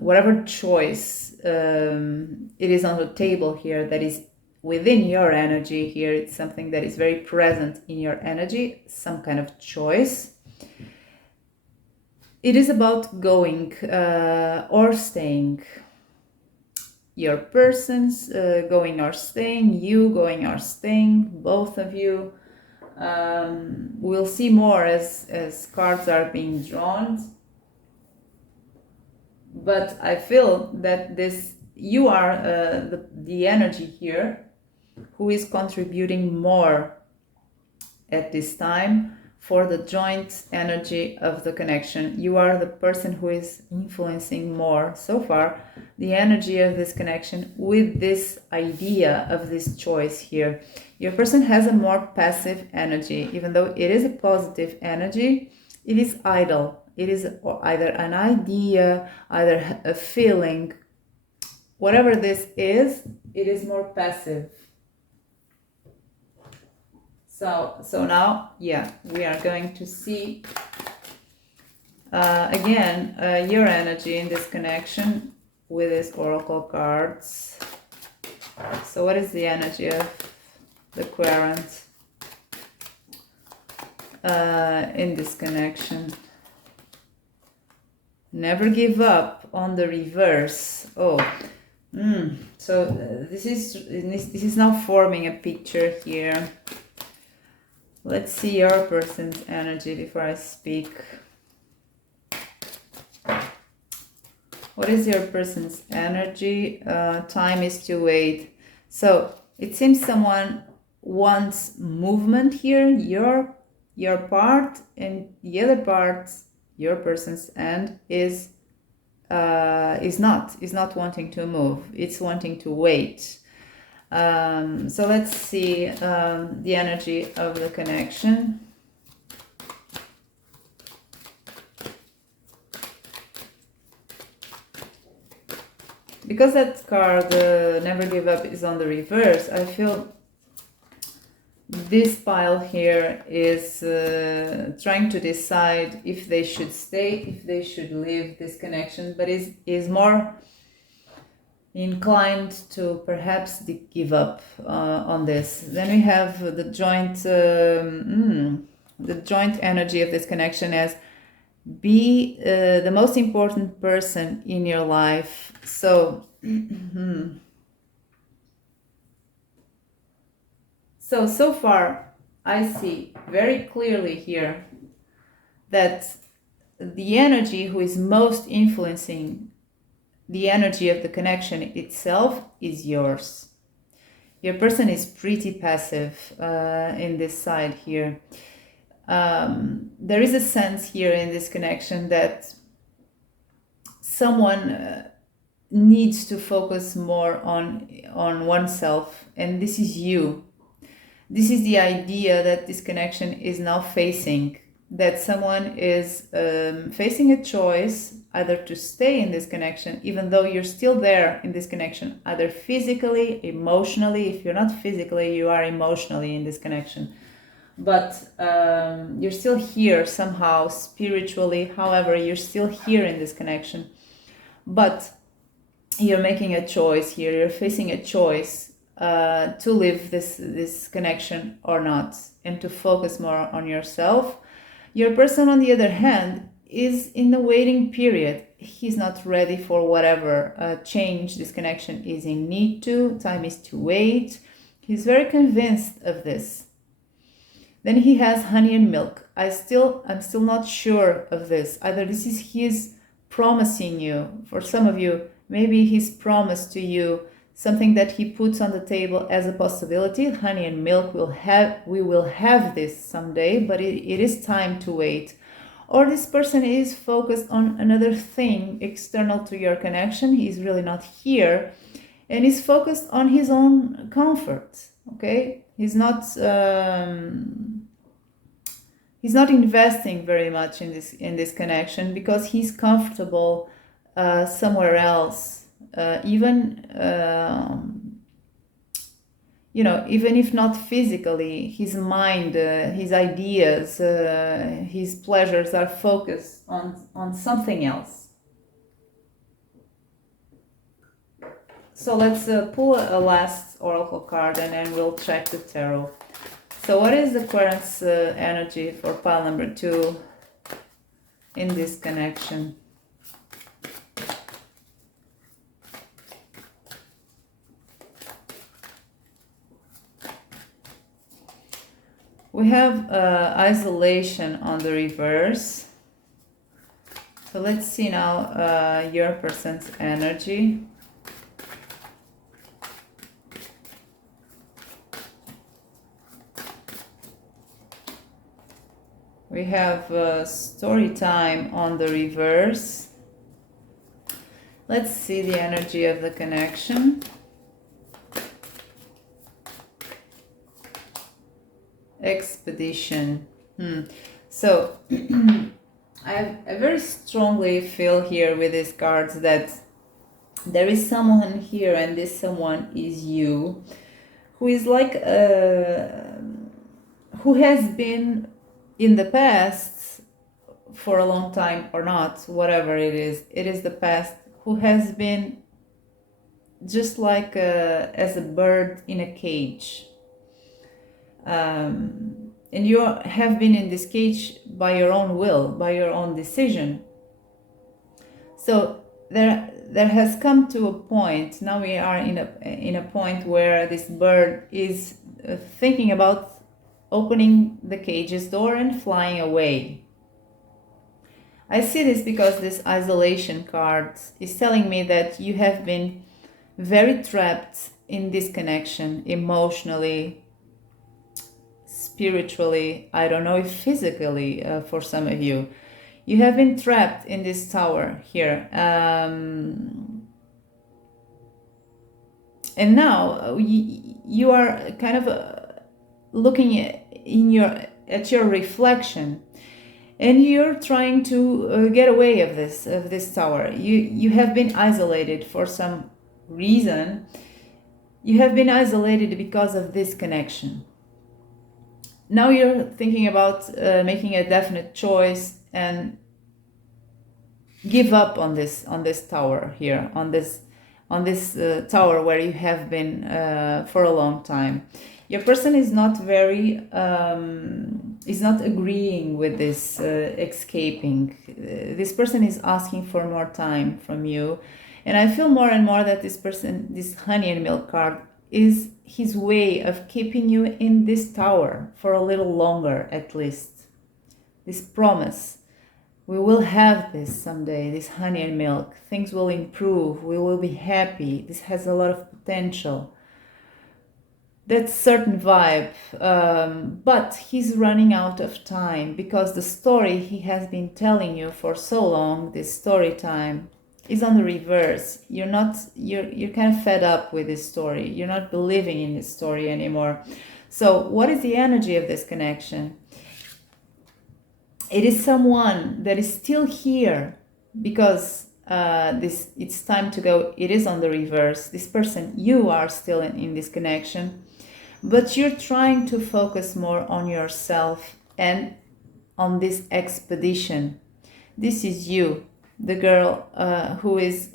whatever choice it is on the table here that is within your energy here, it's something that is very present in your energy, some kind of choice. It is about going or staying. Your persons going or staying, you going or staying, both of you. We'll see more as cards are being drawn, but I feel that you are the energy here who is contributing more at this time for the joint energy of the connection. You are the person who is influencing more so far the energy of this connection with this idea of this choice here. Your person has a more passive energy. Even though it is a positive energy, it is idle. It is either an idea, either a feeling. Whatever this is, it is more passive. So now, yeah, we are going to see again your energy in this connection with these oracle cards. So what is the energy of the querent in this connection? Never give up on the reverse. Oh, so this is now forming a picture here. Let's see your person's energy before I speak. What is your person's energy? Time is to wait. So it seems someone wants movement here, your part, and the other part, your person's end, is not wanting to move. It's wanting to wait. So let's see the energy of the connection. Because that card, Never Give Up, is on the reverse, I feel this pile here is trying to decide if they should stay, if they should leave this connection, but is more inclined to perhaps give up on this. Then we have the joint energy of this connection as be the most important person in your life. So so far I see very clearly here that the energy who is most influencing the energy of the connection itself is yours. Your person is pretty passive in this side here. There is a sense here in this connection that someone needs to focus more on oneself, and this is you. This is the idea that this connection is now facing, that someone is facing a choice either to stay in this connection, even though you're still there in this connection, either physically, emotionally. If you're not physically, you are emotionally in this connection. But you're still here somehow, spiritually, however, you're still here in this connection. But you're making a choice here, you're facing a choice to live this connection or not, and to focus more on yourself. Your person, on the other hand, is in the waiting period. He's not ready for whatever change this connection is in need to. Time is to wait. He's very convinced of this. Then he has honey and milk. I'm still not sure of this. Either this is his promising you. For some of you, maybe he's promised to you something that he puts on the table as a possibility. Honey and milk, we will have this someday, but it is time to wait. Or this person is focused on another thing external to your connection. He's really not here, and is focused on his own comfort. Okay, he's not investing very much in this connection because he's comfortable somewhere else. Even if not physically, his mind, his ideas, his pleasures are focused on something else. So let's pull a last oracle card, and then we'll check the tarot. So what is the querent's energy for pile number 2 in this connection? We have isolation on the reverse. So let's see now your person's energy. We have story time on the reverse. Let's see the energy of the connection. Expedition. So I very strongly feel here with these cards that there is someone here, and this someone is you, who is like who has been in the past for a long time or not, whatever it is the past, who has been just like as a bird in a cage. And you have been in this cage by your own will, by your own decision. So there has come to a point, now we are in a point where this bird is thinking about opening the cage's door and flying away. I see this because this isolation card is telling me that you have been very trapped in this connection, emotionally, spiritually, I don't know if physically, for some of you. You have been trapped in this tower here. And now you are kind of looking at your reflection, and you're trying to get away of this tower. You have been isolated for some reason. You have been isolated because of this connection. Now you're thinking about making a definite choice and give up on this tower here, on this tower where you have been for a long time. Your person is not very is not agreeing with this escaping. This person is asking for more time from you, and I feel more and more that this person, this honey and milk card, is his way of keeping you in this tower for a little longer, at least. This promise, we will have this someday, this honey and milk, things will improve, we will be happy, this has a lot of potential. That certain vibe, but he's running out of time because the story he has been telling you for so long, this story time, is on the reverse. You're kind of fed up with this story. You're not believing in this story anymore. So what is the energy of this connection? It is someone that is still here because it's time to go. It is on the reverse. This person, you are still in this connection, but you're trying to focus more on yourself and on this expedition. This is you, the girl who is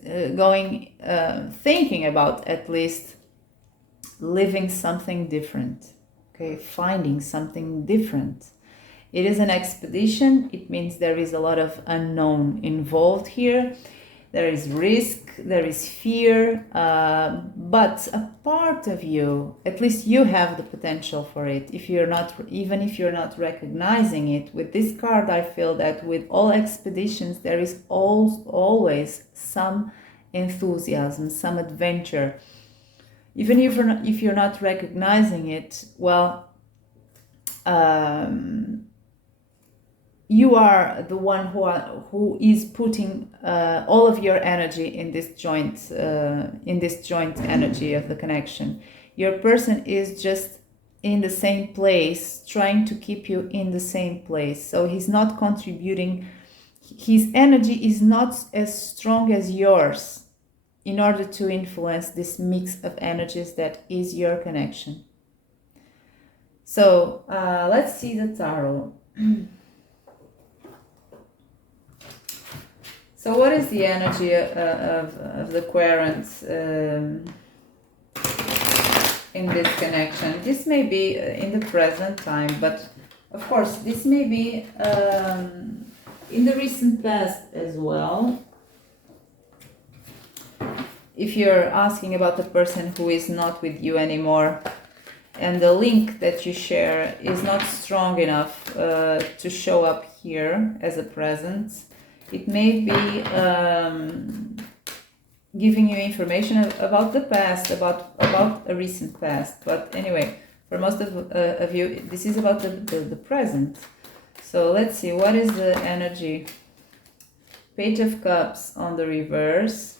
thinking about at least living something different, okay, finding something different. It is an expedition. It means there is a lot of unknown involved here. There is risk, there is fear, but a part of you, at least you have the potential for it. Even if you're not recognizing it, with this card, I feel that with all expeditions, there is always some enthusiasm, some adventure. Even if you're not recognizing it, well, you are the one who is putting all of your energy in this joint energy of the connection. Your person is just in the same place, trying to keep you in the same place. So he's not contributing. His energy is not as strong as yours in order to influence this mix of energies that is your connection. So let's see the tarot. So what is the energy of the querents in this connection? This may be in the present time, but of course this may be in the recent past as well. If you're asking about the person who is not with you anymore, and the link that you share is not strong enough to show up here as a presence, it may be giving you information about the past, about a recent past. But anyway, for most of you, this is about the present. So let's see, what is the energy? Page of Cups on the reverse.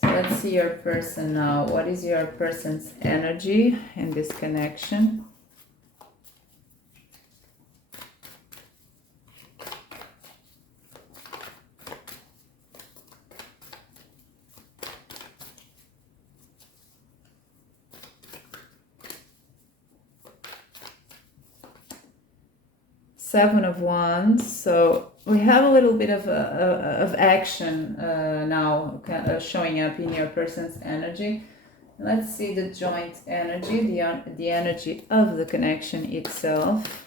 So let's see your person now. What is your person's energy in this connection? Seven of Wands. So we have a little bit of action now showing up in your person's energy. Let's see the joint energy, the energy of the connection itself.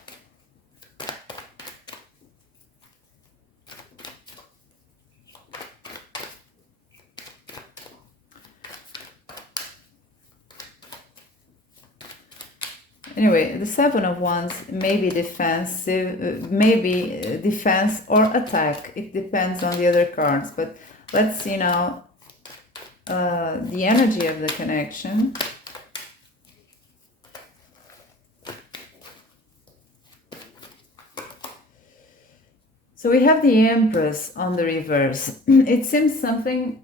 Anyway, the Seven of Wands may be defensive, maybe defense or attack. It depends on the other cards. But let's see now the energy of the connection. So we have the Empress on the reverse. It seems something...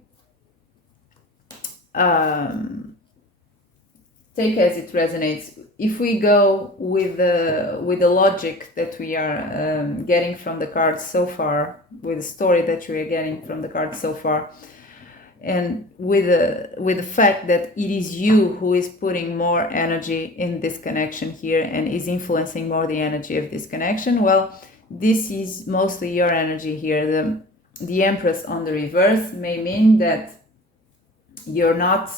take as it resonates. If we go with the logic that we are getting from the cards so far, with the story that we are getting from the cards so far, and with the fact that it is you who is putting more energy in this connection here and is influencing more the energy of this connection, well, this is mostly your energy here. The Empress on the reverse may mean that you're not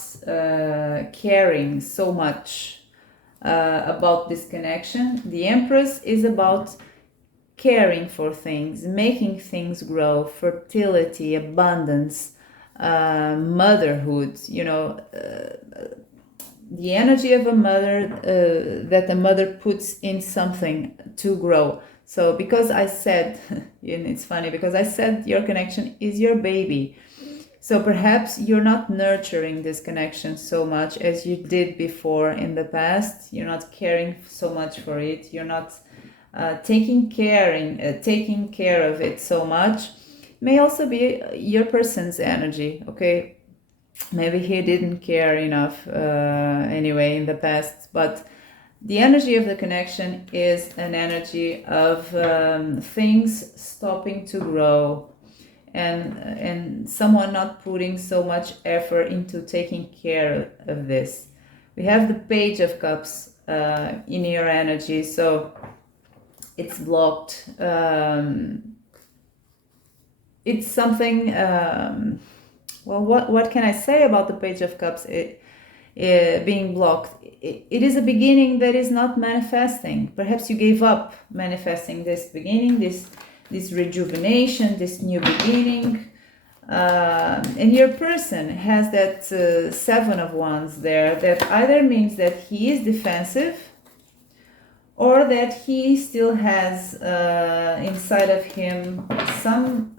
caring so much about this connection. The Empress is about caring for things, making things grow, fertility, abundance, motherhood, you know, the energy of a mother, that a mother puts in something to grow. So because I said, and it's funny, because I said your connection is your baby. So perhaps you're not nurturing this connection so much as you did before in the past. You're not caring so much for it. You're not taking care of it so much. May also be your person's energy, okay? Maybe he didn't care enough anyway in the past, but the energy of the connection is an energy of things stopping to grow, and someone not putting so much effort into taking care of this. We have the Page of Cups in your energy, so it's blocked. It's something, well, what can I say about the Page of Cups being blocked? It is a beginning that is not manifesting. Perhaps you gave up manifesting this beginning, this rejuvenation, this new beginning, and your person has that Seven of Wands there, that either means that he is defensive or that he still has inside of him some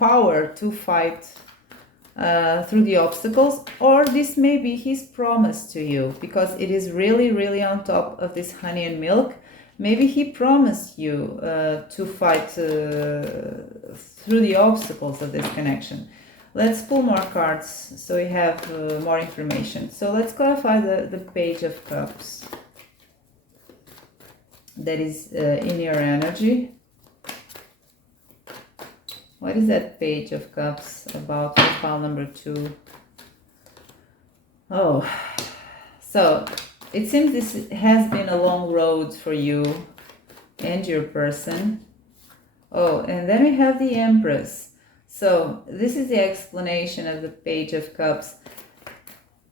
power to fight through the obstacles, or this may be his promise to you, because it is really, really on top of this honey and milk. Maybe he promised you to fight through the obstacles of this connection. Let's pull more cards so we have more information. So let's clarify the Page of Cups that is in your energy. What is that Page of Cups about for pile number 2? Oh, so it seems this has been a long road for you and your person. Oh, and then we have the Empress. So this is the explanation of the Page of Cups.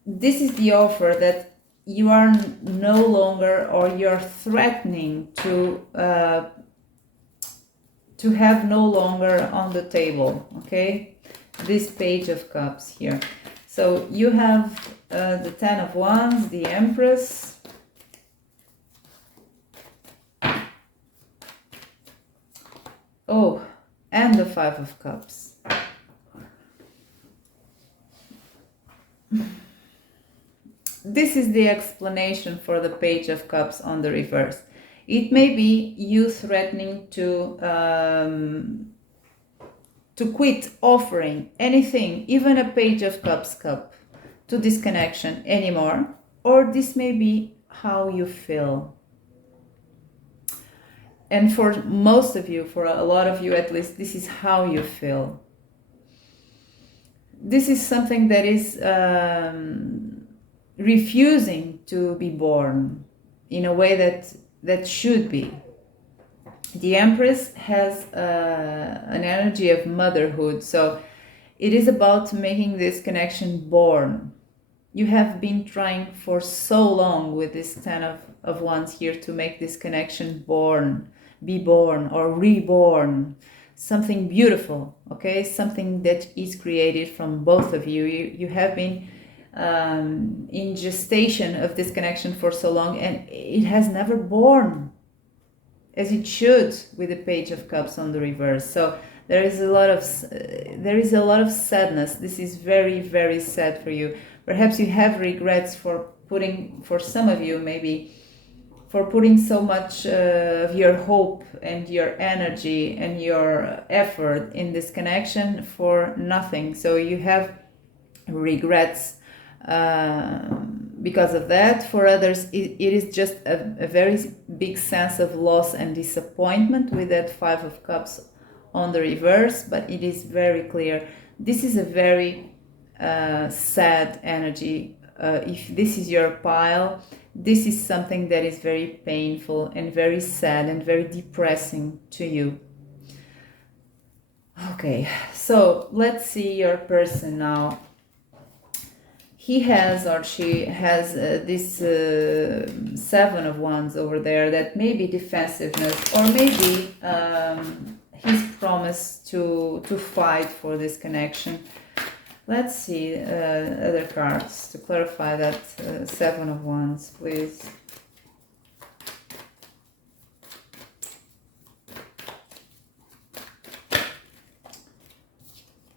This is the offer that you are no longer, or you're threatening to have no longer on the table, okay? This Page of Cups here. So you have the Ten of Wands, the Empress, oh, and the Five of Cups. this is the explanation for the Page of Cups on the reverse. It may be you threatening to quit offering anything, even a Page of Cups cup, to this connection anymore, or this may be how you feel. And for most of you, for a lot of you at least, this is how you feel. This is something that is refusing to be born in a way that should be. The Empress has an energy of motherhood, so it is about making this connection born. You have been trying for so long with this Ten of Wands here to make this connection born, be born or reborn, something beautiful, okay? Something that is created from both of you. You have been in gestation of this connection for so long, and it has never born as it should with the Page of Cups on the reverse. So there is a lot of sadness. This is very, very sad for you. Perhaps you have regrets for some of you maybe, for putting so much of your hope and your energy and your effort in this connection for nothing. So you have regrets because of that. For others, it is just a very big sense of loss and disappointment with that Five of Cups on the reverse, but it is very clear. This is a very sad energy. If this is your pile, this is something that is very painful and very sad and very depressing to you. Okay, so let's see your person now. He has or she has this Seven of Wands over there that may be defensiveness, or maybe his promise to fight for this connection. Let's see other cards to clarify that Seven of Wands, please.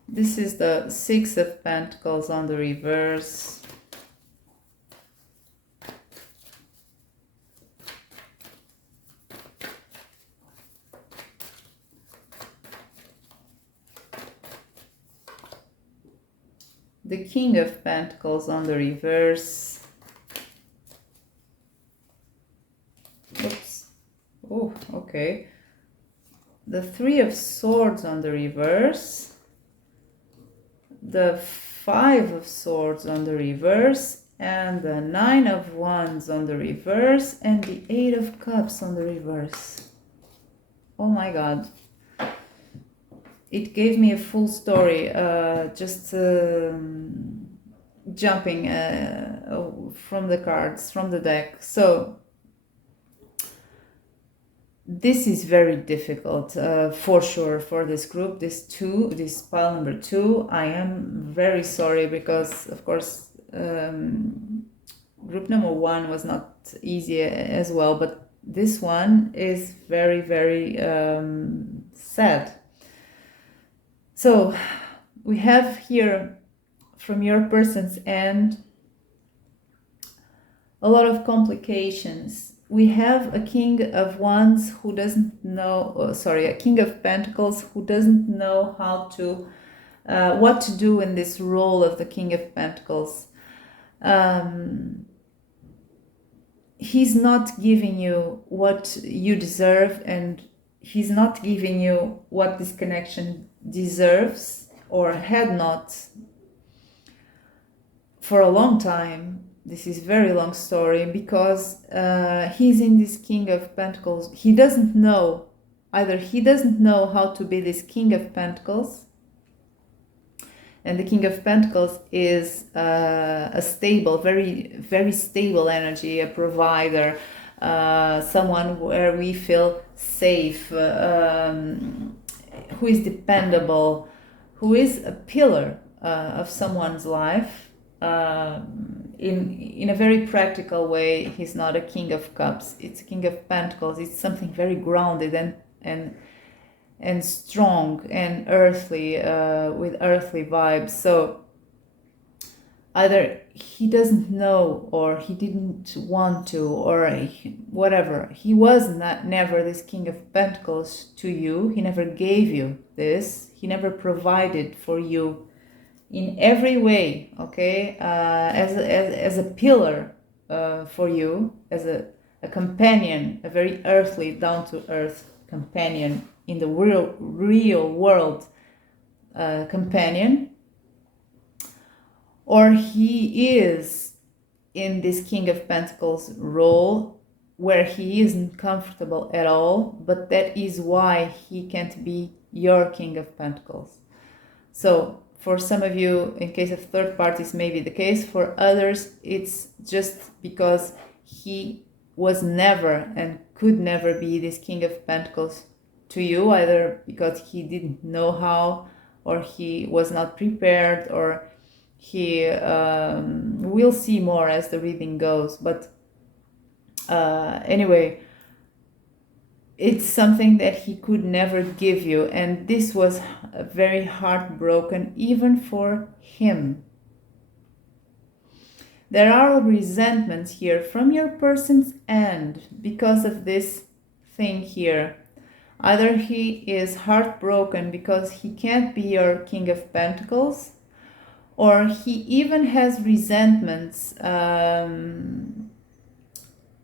This is the Six of Pentacles on the reverse. The King of Pentacles on the reverse. Oops. Oh, okay. The Three of Swords on the reverse. The Five of Swords on the reverse. And the Nine of Wands on the reverse. And the Eight of Cups on the reverse. Oh my God. It gave me a full story, just jumping from the cards, from the deck. So this is very difficult for sure for this group, this pile number 2. I am very sorry because, of course, group number 1 was not easy as well, but this one is very, very sad. So we have here from your person's end a lot of complications. We have a King of Wands who doesn't know, a King of Pentacles who doesn't know how to, what to do in this role of the King of Pentacles. He's not giving you what you deserve, and he's not giving you what this connection deserves, or had not for a long time. This is a very long story, because he's in this King of Pentacles. He doesn't know, either he doesn't know how to be this King of Pentacles, and the King of Pentacles is a stable, very, very stable energy, a provider, someone where we feel safe, who is dependable, who is a pillar of someone's life. In a very practical way, he's not a King of Cups. It's a King of Pentacles. It's something very grounded and strong and earthly, with earthly vibes. So either he doesn't know, or he didn't want to, or whatever. He was never this King of Pentacles to you. He never gave you this. He never provided for you in every way, okay? As a pillar for you, as a companion, a very earthly, down-to-earth companion in the real world, companion. Or he is in this King of Pentacles role where he isn't comfortable at all, but that is why he can't be your King of Pentacles. So for some of you, in case of third parties, maybe the case. For others, it's just because he was never and could never be this King of Pentacles to you, either because he didn't know how, or he was not prepared, or he will see more as the reading goes. But anyway, it's something that he could never give you, and this was very heartbroken even for him. There are resentments here from your person's end because of this thing here. Either he is heartbroken because he can't be your King of Pentacles, or he even has resentments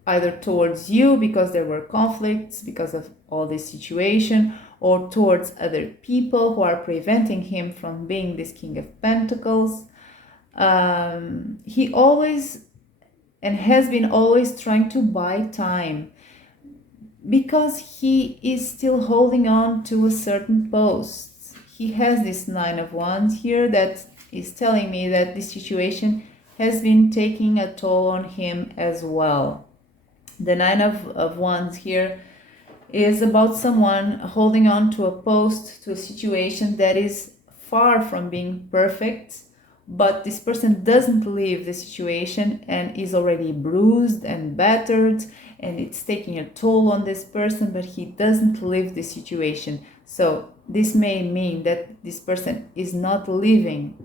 either towards you because there were conflicts because of all this situation, or towards other people who are preventing him from being this King of Pentacles. He always and has been always trying to buy time because he is still holding on to a certain post. He has this Nine of Wands here that is telling me that this situation has been taking a toll on him as well. The Nine of Wands here is about someone holding on to a post, to a situation that is far from being perfect, but this person doesn't leave the situation and is already bruised and battered, and it's taking a toll on this person, but he doesn't leave the situation. So this may mean that this person is not leaving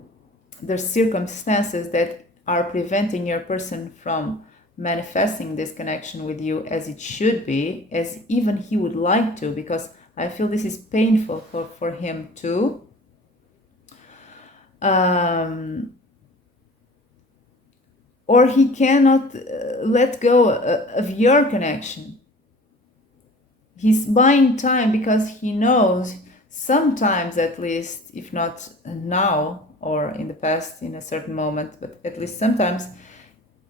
the circumstances that are preventing your person from manifesting this connection with you as it should be, as even he would like to, because I feel this is painful for him too. Or he cannot let go of your connection. He's buying time because he knows sometimes, at least, if not now or in the past in a certain moment, but at least sometimes,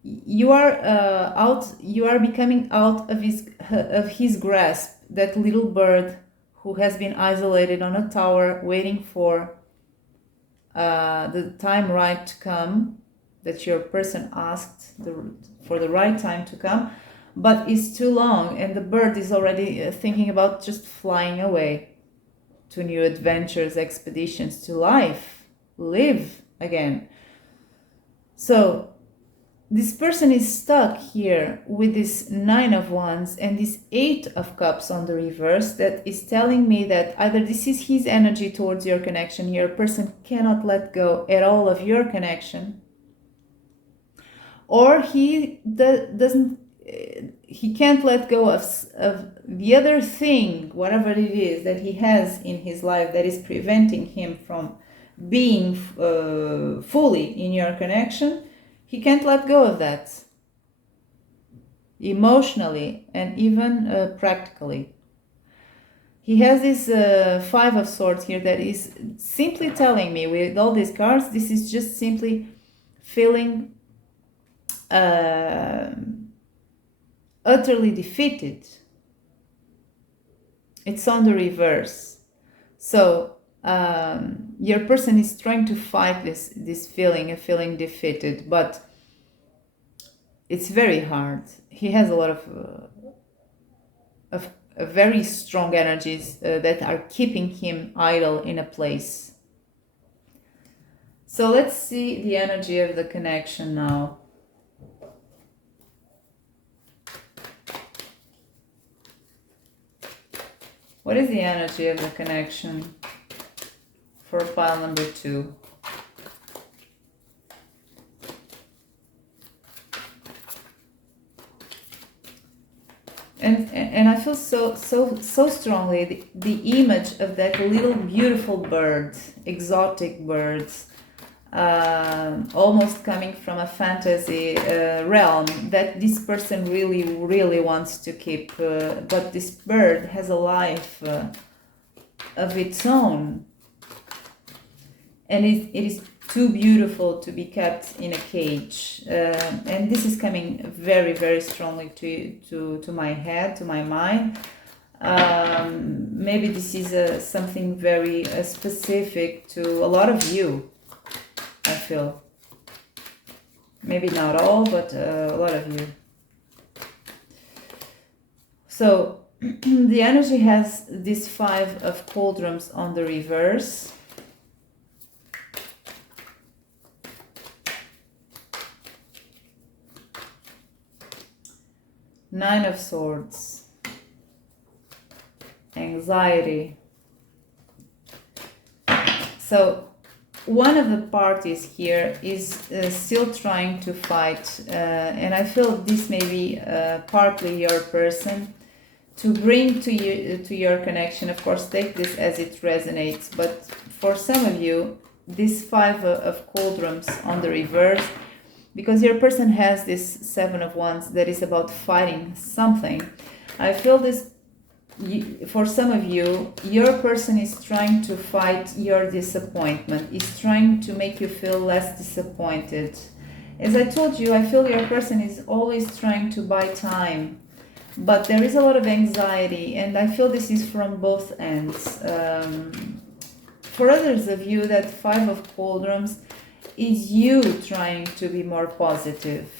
you are becoming out of his grasp. That little bird who has been isolated on a tower waiting for the time right to come, that your person asked for the right time to come, but it's too long, and the bird is already thinking about just flying away to new adventures, expeditions, to live again. So this person is stuck here with this Nine of Wands and this Eight of Cups on the reverse, that is telling me that either this is his energy towards your connection, your person cannot let go at all of your connection, or he can't let go of the other thing, whatever it is that he has in his life that is preventing him from being fully in your connection. He can't let go of that emotionally and even practically. He has this Five of Swords here that is simply telling me, with all these cards, this is just simply feeling utterly defeated. It's on the reverse. So your person is trying to fight this feeling of feeling defeated, but it's very hard. He has a lot of very strong energies that are keeping him idle in a place. So let's see the energy of the connection now. What is the energy of the connection for pile number 2? and I feel so strongly the image of that little beautiful bird, exotic birds, almost coming from a fantasy realm that this person really wants to keep, but this bird has a life of its own, and it is too beautiful to be kept in a cage, and this is coming very strongly to my head, to my mind. Maybe this is something very specific to a lot of you, I feel. Maybe not all, but a lot of you. So the energy has this 5 of cauldrons on the reverse. Nine of Swords, anxiety. So one of the parties here is still trying to fight, and I feel this may be partly your person, to bring to your connection. Of course, take this as it resonates, but for some of you, this 5 of cauldrons on the reverse, because your person has this 7 of Wands that is about fighting something. I feel this, for some of you, your person is trying to fight your disappointment, is trying to make you feel less disappointed. As I told you, I feel your person is always trying to buy time, but there is a lot of anxiety, and I feel this is from both ends. For others of you, that 5 of cauldrons is you trying to be more positive.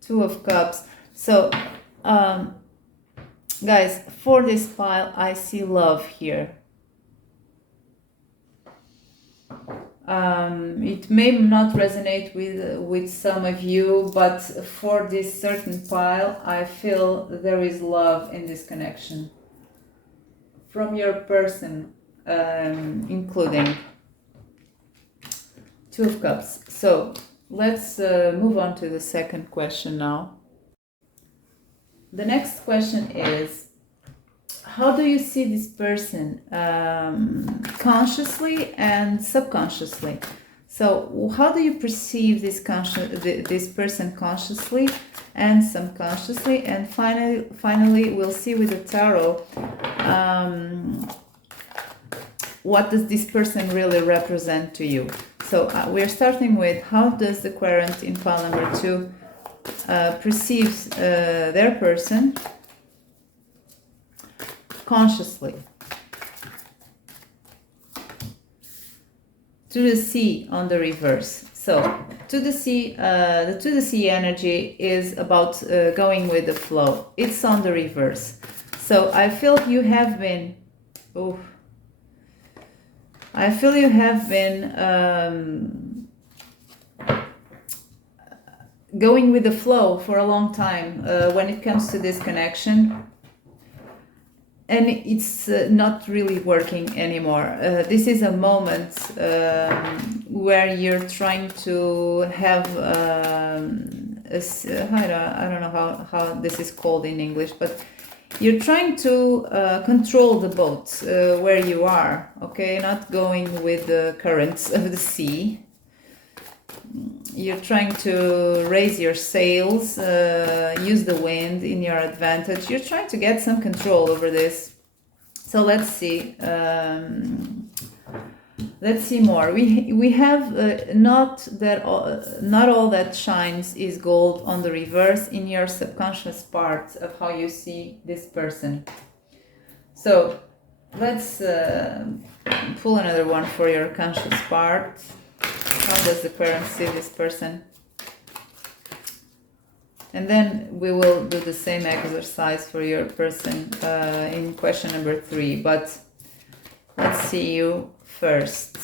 Two of Cups. So, guys, for this pile, I see love here. It may not resonate with some of you, but for this certain pile, I feel there is love in this connection. From your person, including Two of Cups. So let's move on to the second question now. The next question is, how do you see this person consciously and subconsciously? So how do you perceive this person consciously and subconsciously? And finally, we'll see with the tarot, what does this person really represent to you? So we're starting with, how does the querent in pile number 2 perceives their person consciously? To the sea on the reverse. So to the sea, the to the sea energy is about going with the flow. It's on the reverse. So I feel you have been, I feel you have been going with the flow for a long time when it comes to this connection. And it's not really working anymore. This is a moment where you're trying to have, I don't know how this is called in English, but you're trying to control the boat where you are, okay? Not going with the currents of the sea. You're trying to raise your sails, use the wind in your advantage. You're trying to get some control over this. So let's see. Let's see more. We have not all that shines is gold on the reverse in your subconscious part of how you see this person. So let's pull another one for your conscious part. How does the querent see this person? And then we will do the same exercise for your person in question number 3. But let's see you first.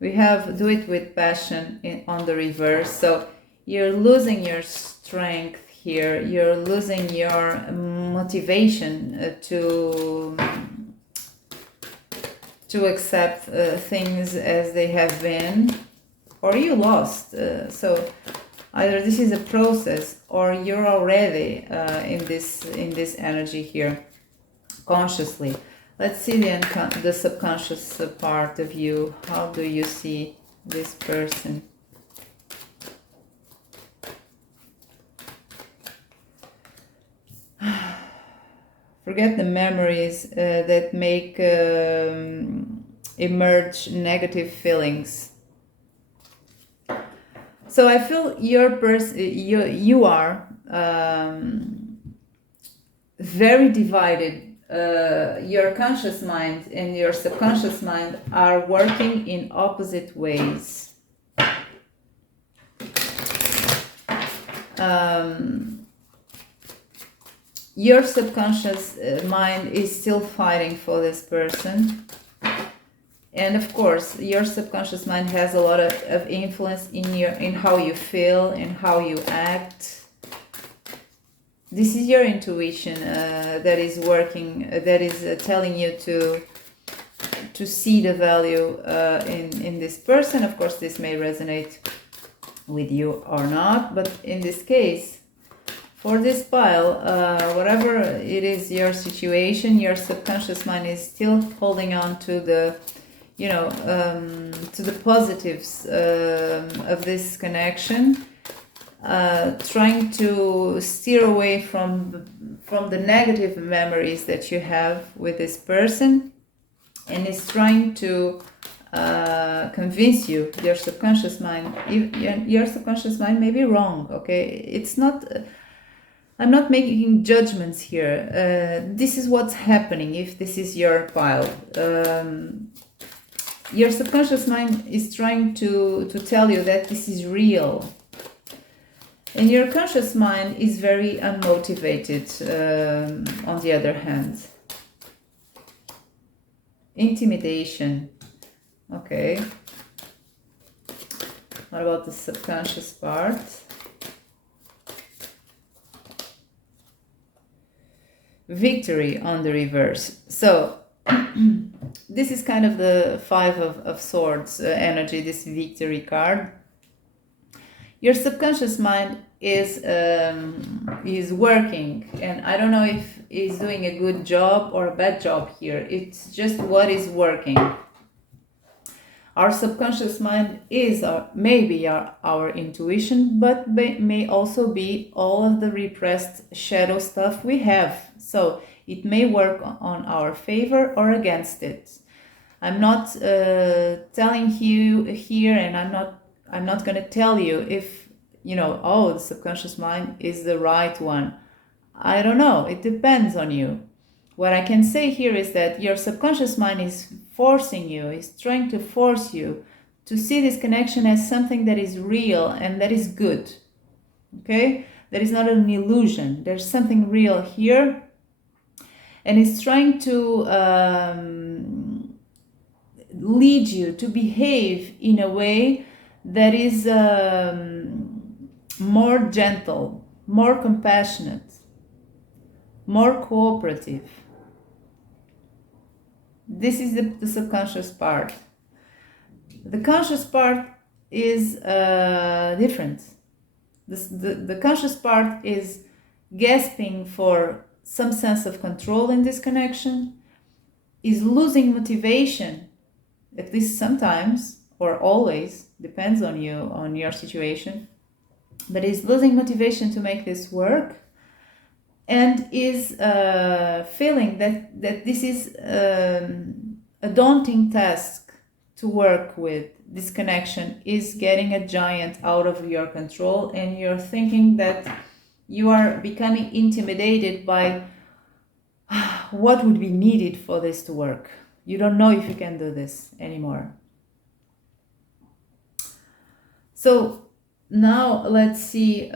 We have do it with passion on the reverse. So you're losing your strength here. You're losing your motivation to to accept things as they have been, or you lost. So either this is a process, or you're already in this energy here, consciously. Let's see the subconscious part of you. How do you see this person? Forget the memories that make emerge negative feelings. So I feel you are very divided. Your conscious mind and your subconscious mind are working in opposite ways. Your subconscious mind is still fighting for this person. And of course, your subconscious mind has a lot of influence in how you feel and how you act. This is your intuition that is working, that is telling you to see the value in this person. Of course, this may resonate with you or not, but in this case, for this pile, whatever it is your situation, your subconscious mind is still holding on to the, to the positives of this connection, trying to steer away from the negative memories that you have with this person, and is trying to convince you, your subconscious mind. Your subconscious mind may be wrong, okay? It's not... I'm not making judgments here. This is what's happening if this is your pile. Your subconscious mind is trying to tell you that this is real. And your conscious mind is very unmotivated, on the other hand. Intimidation. Okay. What about the subconscious part? Victory on the reverse. So this is kind of the Five of Swords energy, this victory card. Your subconscious mind is working, and I don't know if he's doing a good job or a bad job here. It's just what is working. Our subconscious mind is maybe our intuition, but may also be all of the repressed shadow stuff we have. So it may work on our favor or against it. I'm not telling you here, and I'm not going to tell you if, the subconscious mind is the right one. I don't know. It depends on you. What I can say here is that your subconscious mind is forcing you, is trying to force you to see this connection as something that is real and that is good. Okay? That is not an illusion. There's something real here. And it's trying to lead you to behave in a way that is more gentle, more compassionate, more cooperative. This is the subconscious part. The conscious part is different. The conscious part is gasping for some sense of control in this connection, is losing motivation, at least sometimes, or always, depends on you, on your situation, but is losing motivation to make this work, and is feeling that this is a daunting task to work with. This connection is getting a giant out of your control, and you're thinking that you are becoming intimidated by what would be needed for this to work. You don't know if you can do this anymore. So now let's see,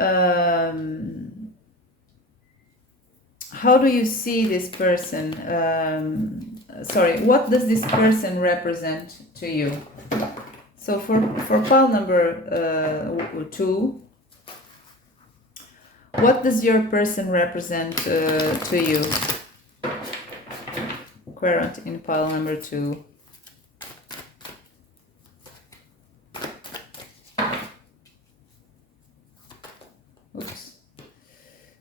how do you see this person? What does this person represent to you? So for pile number 2, what does your person represent to you? Querent in pile number 2.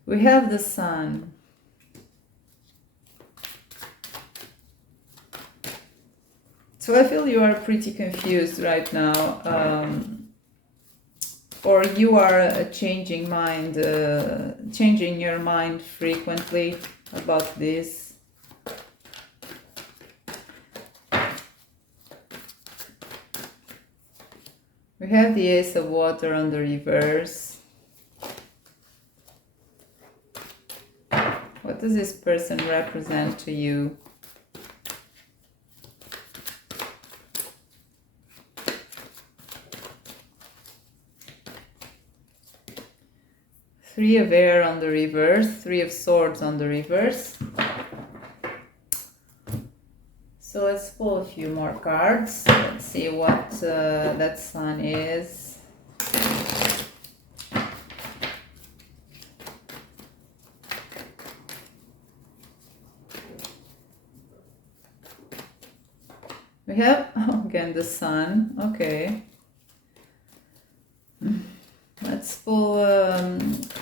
We have the Sun. So I feel you are pretty confused right now, or you are changing your mind frequently about this. We have the Ace of Water on the reverse. What does this person represent to you? Three of Air on the reverse, Three of Swords on the reverse. So let's pull a few more cards. Let's see what that Sun is. We have, again, the Sun. Okay. Let's pull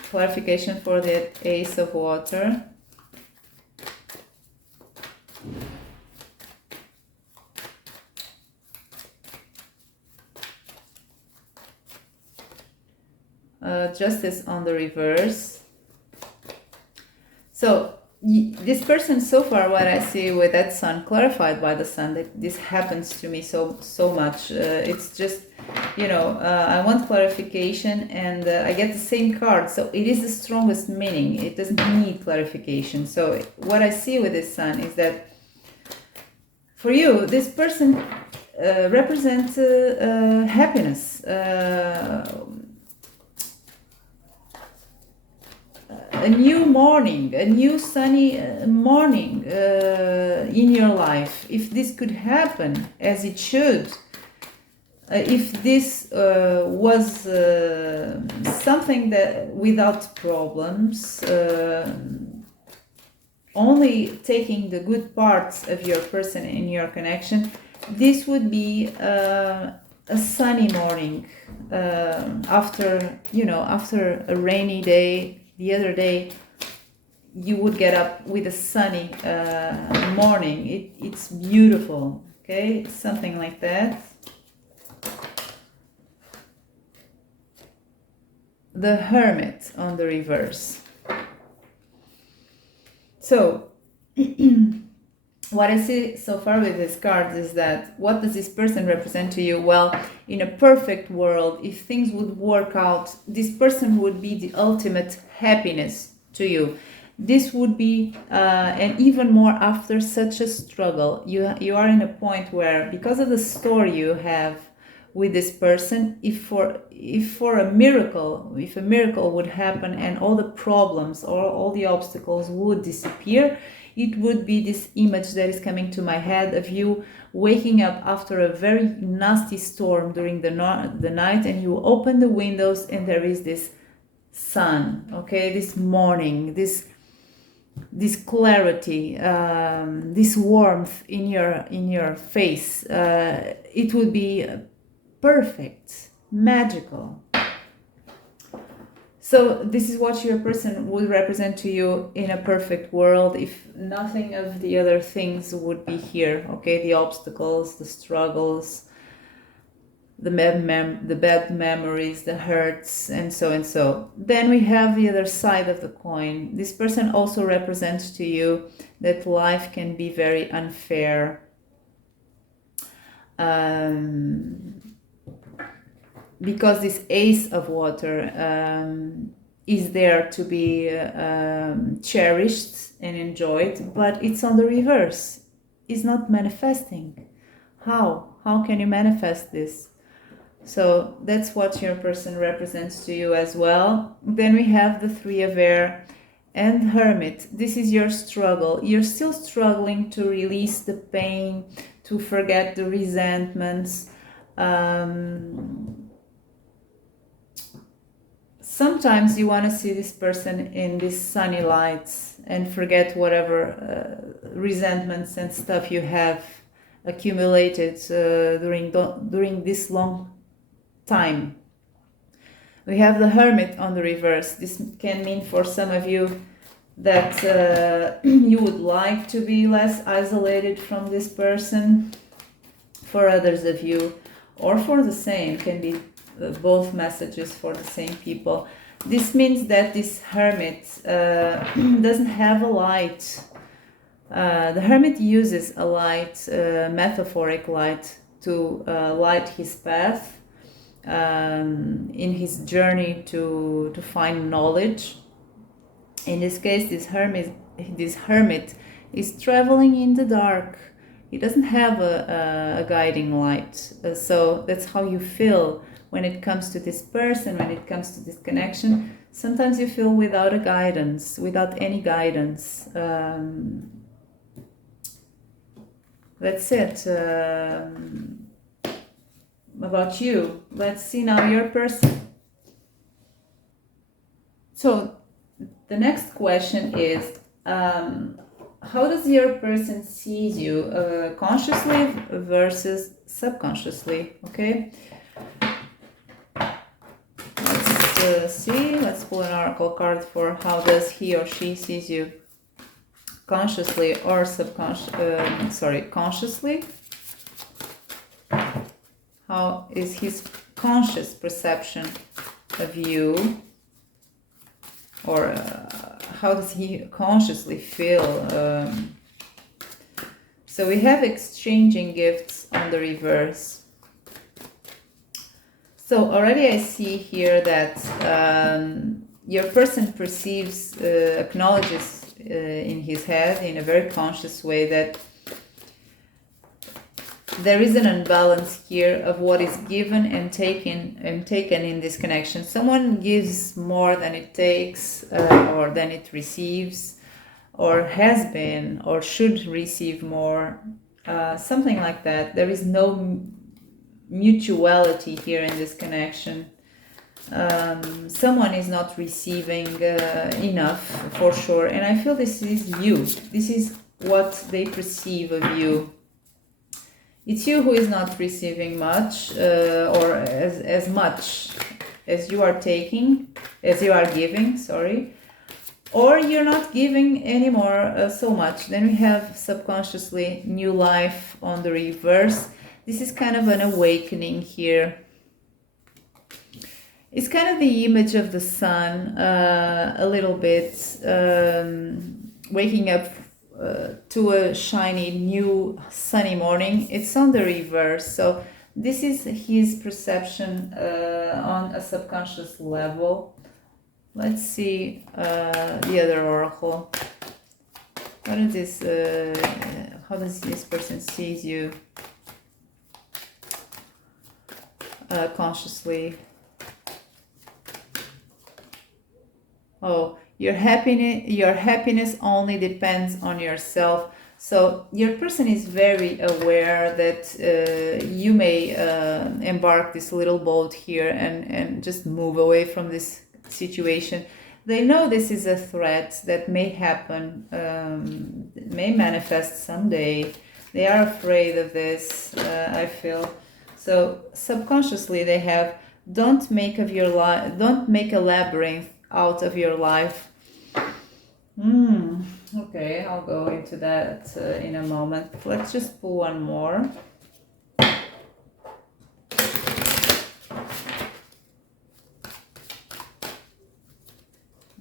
clarification for the Ace of Water. Justice on the reverse. So this person, so far what I see with that Sun, clarified by the Sun, that this happens to me so much. It's just, you know, I want clarification, and I get the same card, so it is the strongest meaning. It doesn't need clarification. So what I see with this Sun is that for you, this person represents happiness, a new morning, a new sunny morning in your life. If this could happen as it should, if this was something that without problems, only taking the good parts of your person in your connection, this would be a sunny morning after, you know, after a rainy day. The other day you would get up with a sunny morning. It's beautiful. Okay, something like that. The Hermit on the reverse. So what I see so far with this card is that what does this person represent to you? Well, in a perfect world, if things would work out, this person would be the ultimate happiness to you. This would be, and even more after such a struggle, you are in a point where, because of the story you have with this person, if a miracle would happen and all the problems or all the obstacles would disappear, it would be this image that is coming to my head of you waking up after a very nasty storm during the night, and you open the windows and there is this sun, okay, this morning, this clarity, this warmth in your face. It would be perfect, magical. So this is what your person would represent to you in a perfect world, if nothing of the other things would be here, okay? The obstacles, the struggles, the bad memories, the hurts, and so and so. Then we have the other side of the coin. This person also represents to you that life can be very unfair. Because this Ace of Water is there to be cherished and enjoyed, but it's on the reverse. It's not manifesting. How can you manifest this? So that's what your person represents to you as well. Then we have the Three of Air and Hermit. This is your struggle. You're still struggling to release the pain, to forget the resentments. Sometimes you want to see this person in these sunny lights and forget whatever resentments and stuff you have accumulated during this long time. We have the Hermit on the reverse. This can mean for some of you that you would like to be less isolated from this person. For others of you, or for the same, can be both messages for the same people. This means that this Hermit doesn't have a light. The Hermit uses a light, metaphoric light, to light his path in his journey to find knowledge. In this case, this hermit is traveling in the dark. He doesn't have a guiding light. So that's how you feel when it comes to this person, when it comes to this connection. Sometimes you feel without a guidance, without any guidance. That's it. About you. Let's see now your person. So the next question is, how does your person sees you, consciously versus subconsciously? Okay. Let's see. Let's pull an oracle card for how does he or she sees you, consciously or consciously. How is his conscious perception of you, or how does he consciously feel? So we have exchanging gifts on the reverse. So already I see here that your person perceives, acknowledges in his head in a very conscious way that there is an imbalance here of what is given and taken in this connection. Someone gives more than it takes, or than it receives, or has been or should receive more, something like that. There is no mutuality here in this connection. Someone is not receiving enough, for sure, and I feel this is you. This is what they perceive of you. It's you who is not receiving much, or as much as you are taking, as you are giving, sorry, or you're not giving anymore so much. Then we have subconsciously new life on the reverse. This is kind of an awakening here. It's kind of the image of the sun, a little bit, waking up to a shiny new sunny morning. It's on the reverse. So this is his perception on a subconscious level. Let's see the other oracle. What is this? How does this person sees you consciously? Oh, your happiness only depends on yourself. So your person is very aware that you may embark this little boat here and just move away from this situation. They know this is a threat that may happen, may manifest someday. They are afraid of this, I feel. So subconsciously they have, don't make a labyrinth out of your life. Okay, I'll go into that in a moment. Let's just pull one more.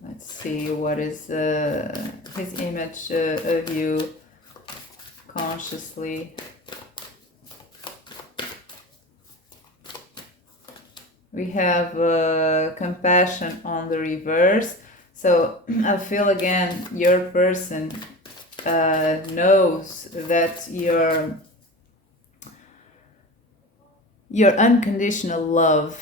Let's see what is his image of you consciously. We have compassion on the reverse. So I feel again your person knows that your unconditional love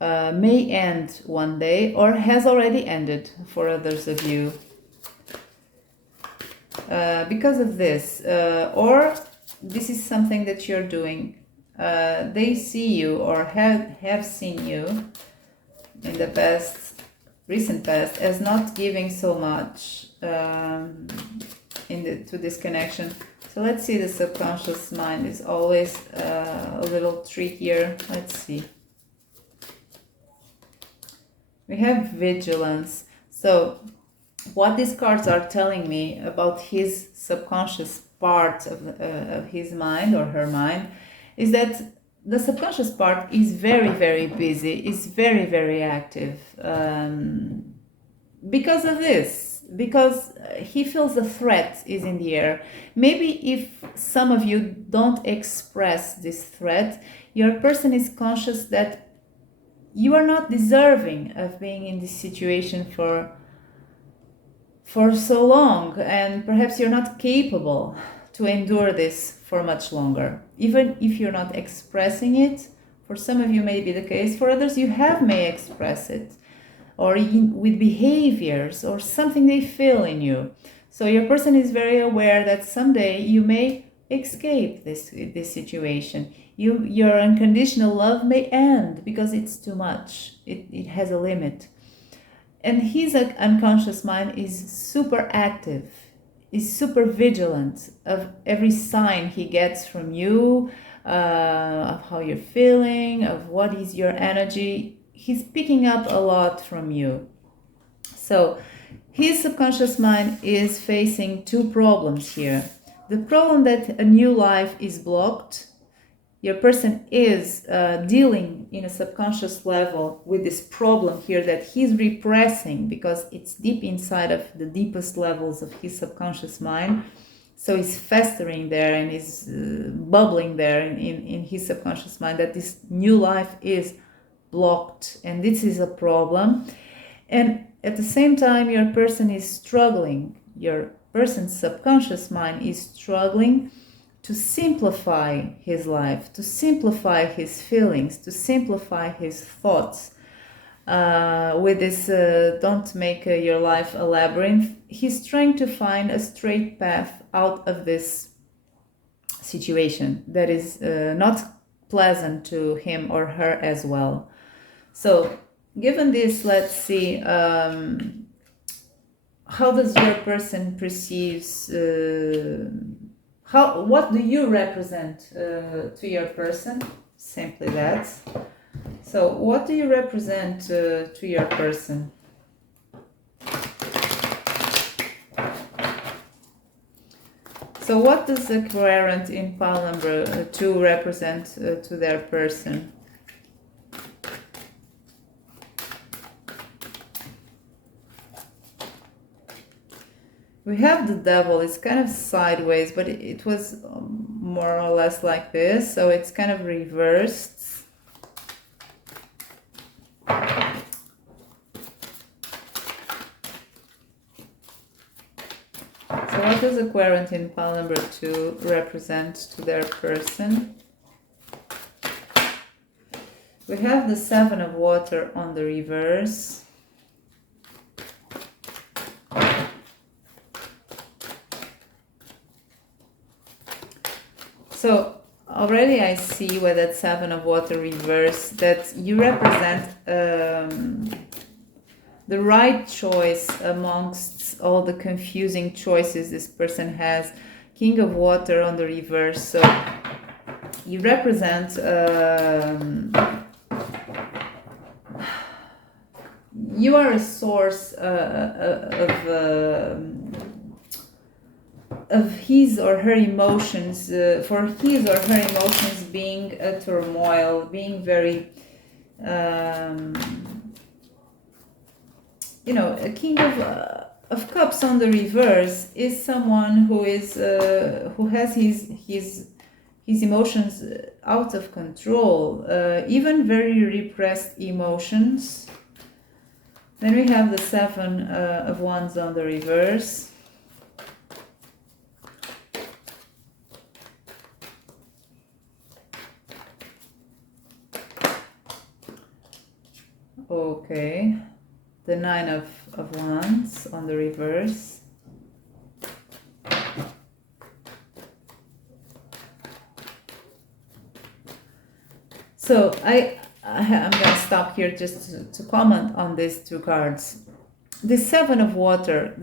may end one day, or has already ended for others of you. Because of this, or this is something that you're doing. They see you or have seen you in the recent past as not giving so much to this connection. So let's see, the subconscious mind is always a little trickier. Let's see. We have vigilance. So what these cards are telling me about his subconscious part of his mind or her mind is that the subconscious part is very, very busy, is very, very active, because of this, because he feels a threat is in the air. Maybe if some of you don't express this threat, your person is conscious that you are not deserving of being in this situation for so long, and perhaps you're not capable to endure this for much longer, even if you're not expressing it. For some of you may be the case, for others you may express it, or with behaviors or something they feel in you. So your person is very aware that someday you may escape this situation. Your unconditional love may end because it's too much. It has a limit. And his unconscious mind is super active, is super vigilant of every sign he gets from you, of how you're feeling, of what is your energy. He's picking up a lot from you. So his subconscious mind is facing two problems here. The problem that a new life is blocked. Your person is dealing in a subconscious level with this problem here that he's repressing because it's deep inside of the deepest levels of his subconscious mind. So it's festering there and is bubbling there in his subconscious mind that this new life is blocked, and this is a problem. And at the same time, your person is struggling. Your person's subconscious mind is struggling to simplify his life, to simplify his feelings, to simplify his thoughts. With this, don't make your life a labyrinth. He's trying to find a straight path out of this situation that is not pleasant to him or her as well. So, given this, let's see, how does your person perceives, what do you represent to your person? Simply that. So, what do you represent to your person? So, what does the querent in pile number 2 represent to their person? We have the devil. It's kind of sideways, but it was more or less like this, so it's kind of reversed. So what does the querent in pile number 2 represent to their person? We have the 7 of water on the reverse. So already I see with that 7 of water reverse that you represent the right choice amongst all the confusing choices this person has. King of water on the reverse. So you represent you are a source of his or her emotions, for his or her emotions being a turmoil, being very, a king of cups on the reverse is someone who is who has his emotions out of control, even very repressed emotions. Then we have the 7 of wands on the reverse. Okay, the 9 of wands on the reverse. So I'm going to stop here just to comment on these two cards. The 7 of water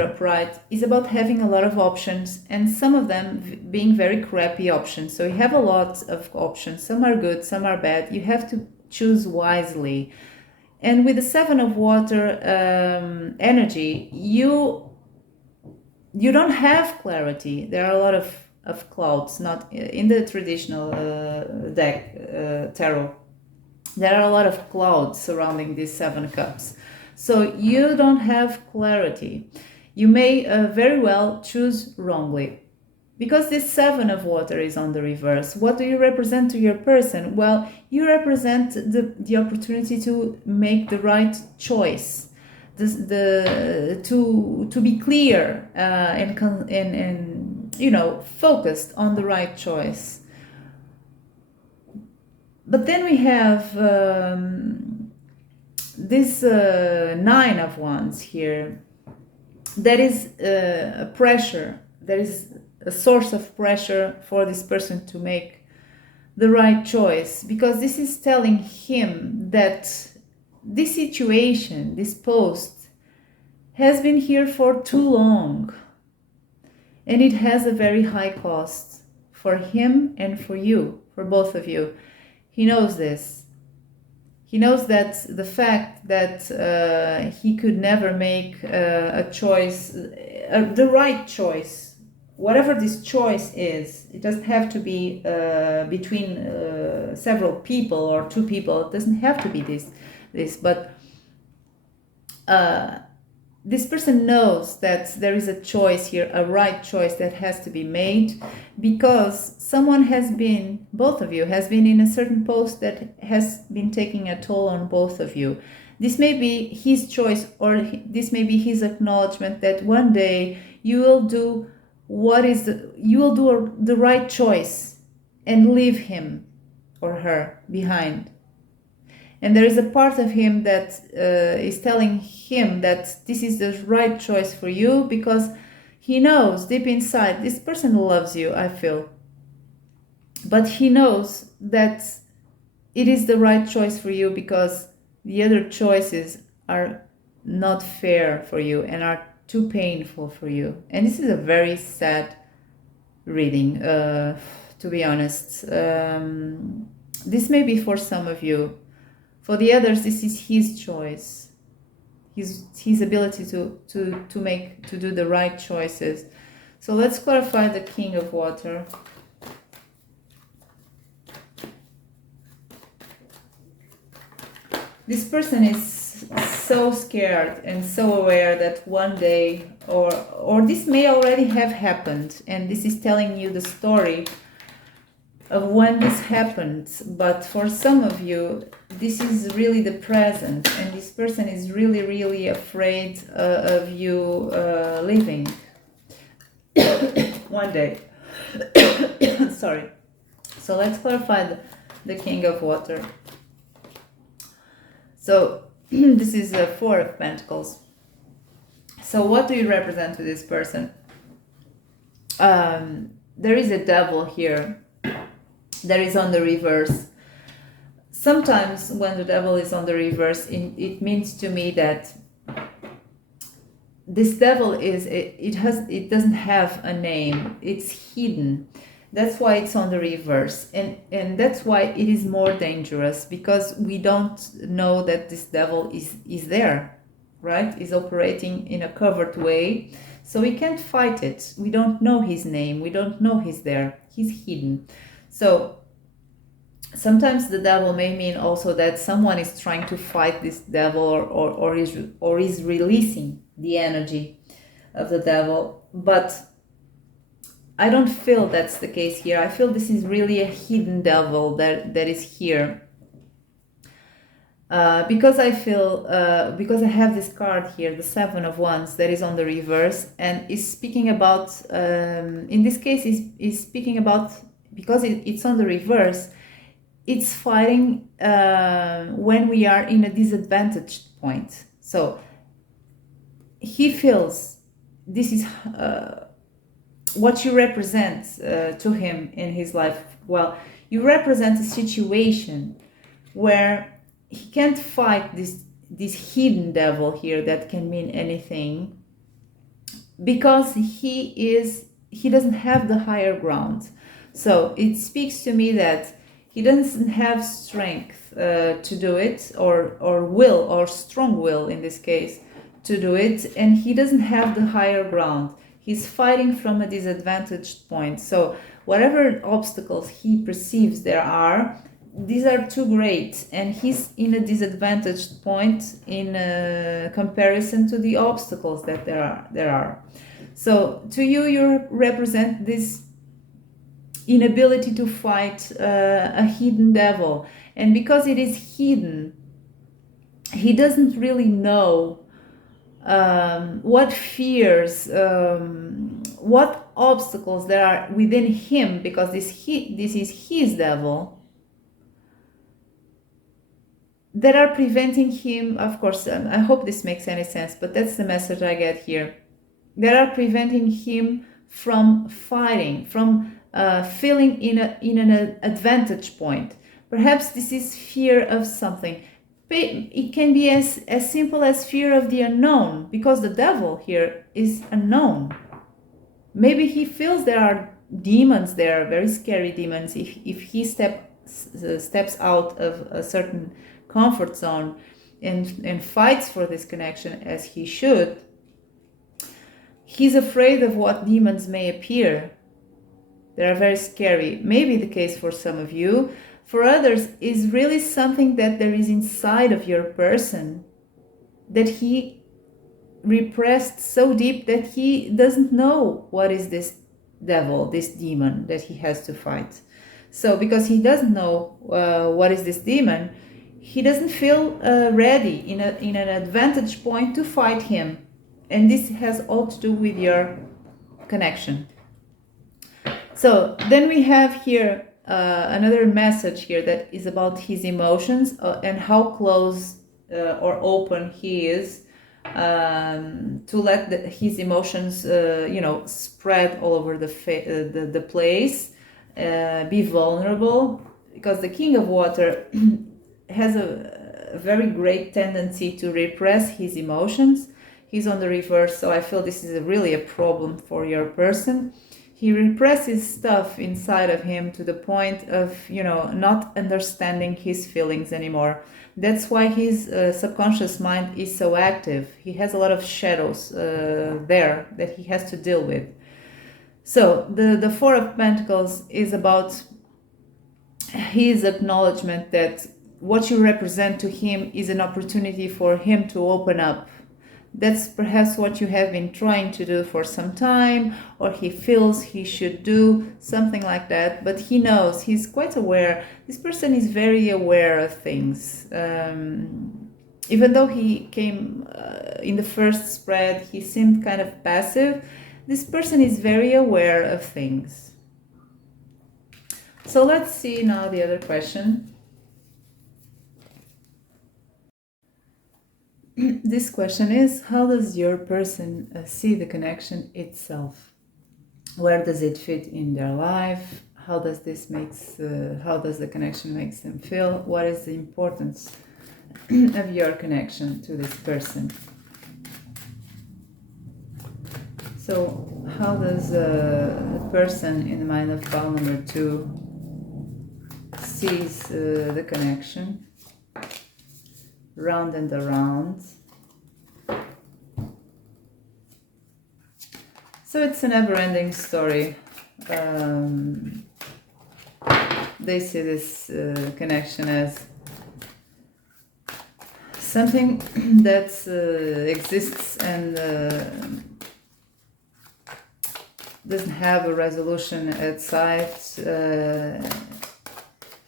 upright is about having a lot of options, and some of them being very crappy options. So you have a lot of options. Some are good, some are bad. You have to choose wisely. And with the Seven of Water energy, you don't have clarity. There are a lot of clouds, not in the traditional deck tarot. There are a lot of clouds surrounding these 7 cups. So you don't have clarity. You may very well choose wrongly. Because this 7 of Water is on the reverse, what do you represent to your person? Well, you represent the opportunity to make the right choice, to be clear and focused on the right choice. But then we have this 9 of Wands here. That is a pressure. There is a source of pressure for this person to make the right choice, because this is telling him that this situation, this post, has been here for too long, and it has a very high cost for him and for you, for both of you. He knows this. He knows that the fact that he could never make a choice, the right choice, whatever this choice is. It doesn't have to be between several people or 2 people. It doesn't have to be this. But this person knows that there is a choice here, a right choice that has to be made, because someone has been, both of you, has been in a certain post that has been taking a toll on both of you. This may be his choice, or this may be his acknowledgement that one day you will do the right choice and leave him or her behind. And there is a part of him that is telling him that this is the right choice for you, because he knows deep inside this person loves you, I feel. But he knows that it is the right choice for you because the other choices are not fair for you and are too painful for you. And this is a very sad reading, to be honest. This may be for some of you. For the others, this is his choice, his ability to do the right choices. So let's clarify the King of Water. This person is so scared and so aware that one day, or this may already have happened, and this is telling you the story of when this happened. But for some of you, this is really the present, and this person is really, really afraid of you leaving one day. Sorry. So let's clarify the King of Water. So this is a 4 of Pentacles. So what do you represent to this person? There is a devil here. There is on the reverse. Sometimes when the devil is on the reverse, it means to me that this devil it doesn't have a name. It's hidden. That's why it's on the reverse, and that's why it is more dangerous, because we don't know that this devil is there, right? Is operating in a covert way, so we can't fight it. We don't know his name. We don't know he's there. He's hidden. So sometimes the devil may mean also that someone is trying to fight this devil, or is releasing the energy of the devil. But I don't feel that's the case here. I feel this is really a hidden devil that is here. Because I feel, because I have this card here, the 7 of Wands, that is on the reverse, and is speaking about, in this case, is speaking about, because it's on the reverse, it's fighting when we are in a disadvantaged point. So he feels this is what you represent to him in his life. Well, you represent a situation where he can't fight this hidden devil here that can mean anything, because he doesn't have the higher ground. So it speaks to me that he doesn't have strength to do it, or will, or strong will in this case, to do it, and he doesn't have the higher ground. He's fighting from a disadvantaged point. So whatever obstacles he perceives there are, these are too great, and he's in a disadvantaged point in comparison to the obstacles that there are. So to you, you represent this inability to fight a hidden devil, and because it is hidden, he doesn't really know what fears, what obstacles there are within him, because this is his devil, that are preventing him. Of course, I hope this makes any sense, but that's the message I get here. That are preventing him from fighting, from feeling in an advantage point. Perhaps this is fear of something. It can be as simple as fear of the unknown, because the devil here is unknown. Maybe he feels there are demons there, very scary demons. If he steps out of a certain comfort zone and fights for this connection as he should, he's afraid of what demons may appear. They are very scary. Maybe the case for some of you. For others, is really something that there is inside of your person that he repressed so deep that he doesn't know what is this devil, this demon that he has to fight. So because he doesn't know what is this demon, he doesn't feel ready in an advantage point to fight him. And this has all to do with your connection. So then we have here another message here that is about his emotions and how close or open he is to let his emotions, spread all over the place, be vulnerable, because the King of Water has a very great tendency to repress his emotions. He's on the reverse, so I feel this is really a problem for your person. He represses stuff inside of him to the point of, not understanding his feelings anymore. That's why his subconscious mind is so active. He has a lot of shadows there that he has to deal with. So the Four of Pentacles is about his acknowledgement that what you represent to him is an opportunity for him to open up. That's perhaps what you have been trying to do for some time, or he feels he should do something like that, but he knows, he's quite aware. This person is very aware of things. Even though he came in the first spread, he seemed kind of passive. This person is very aware of things. So let's see now the other question. This question is, how does your person see the connection itself? Where does it fit in their life? How does the connection makes them feel? What is the importance of your connection to this person? So how does the person in the mind of pile number 2 sees the connection? Round and around. So it's a never-ending story. They see this connection as something that exists and doesn't have a resolution at sight.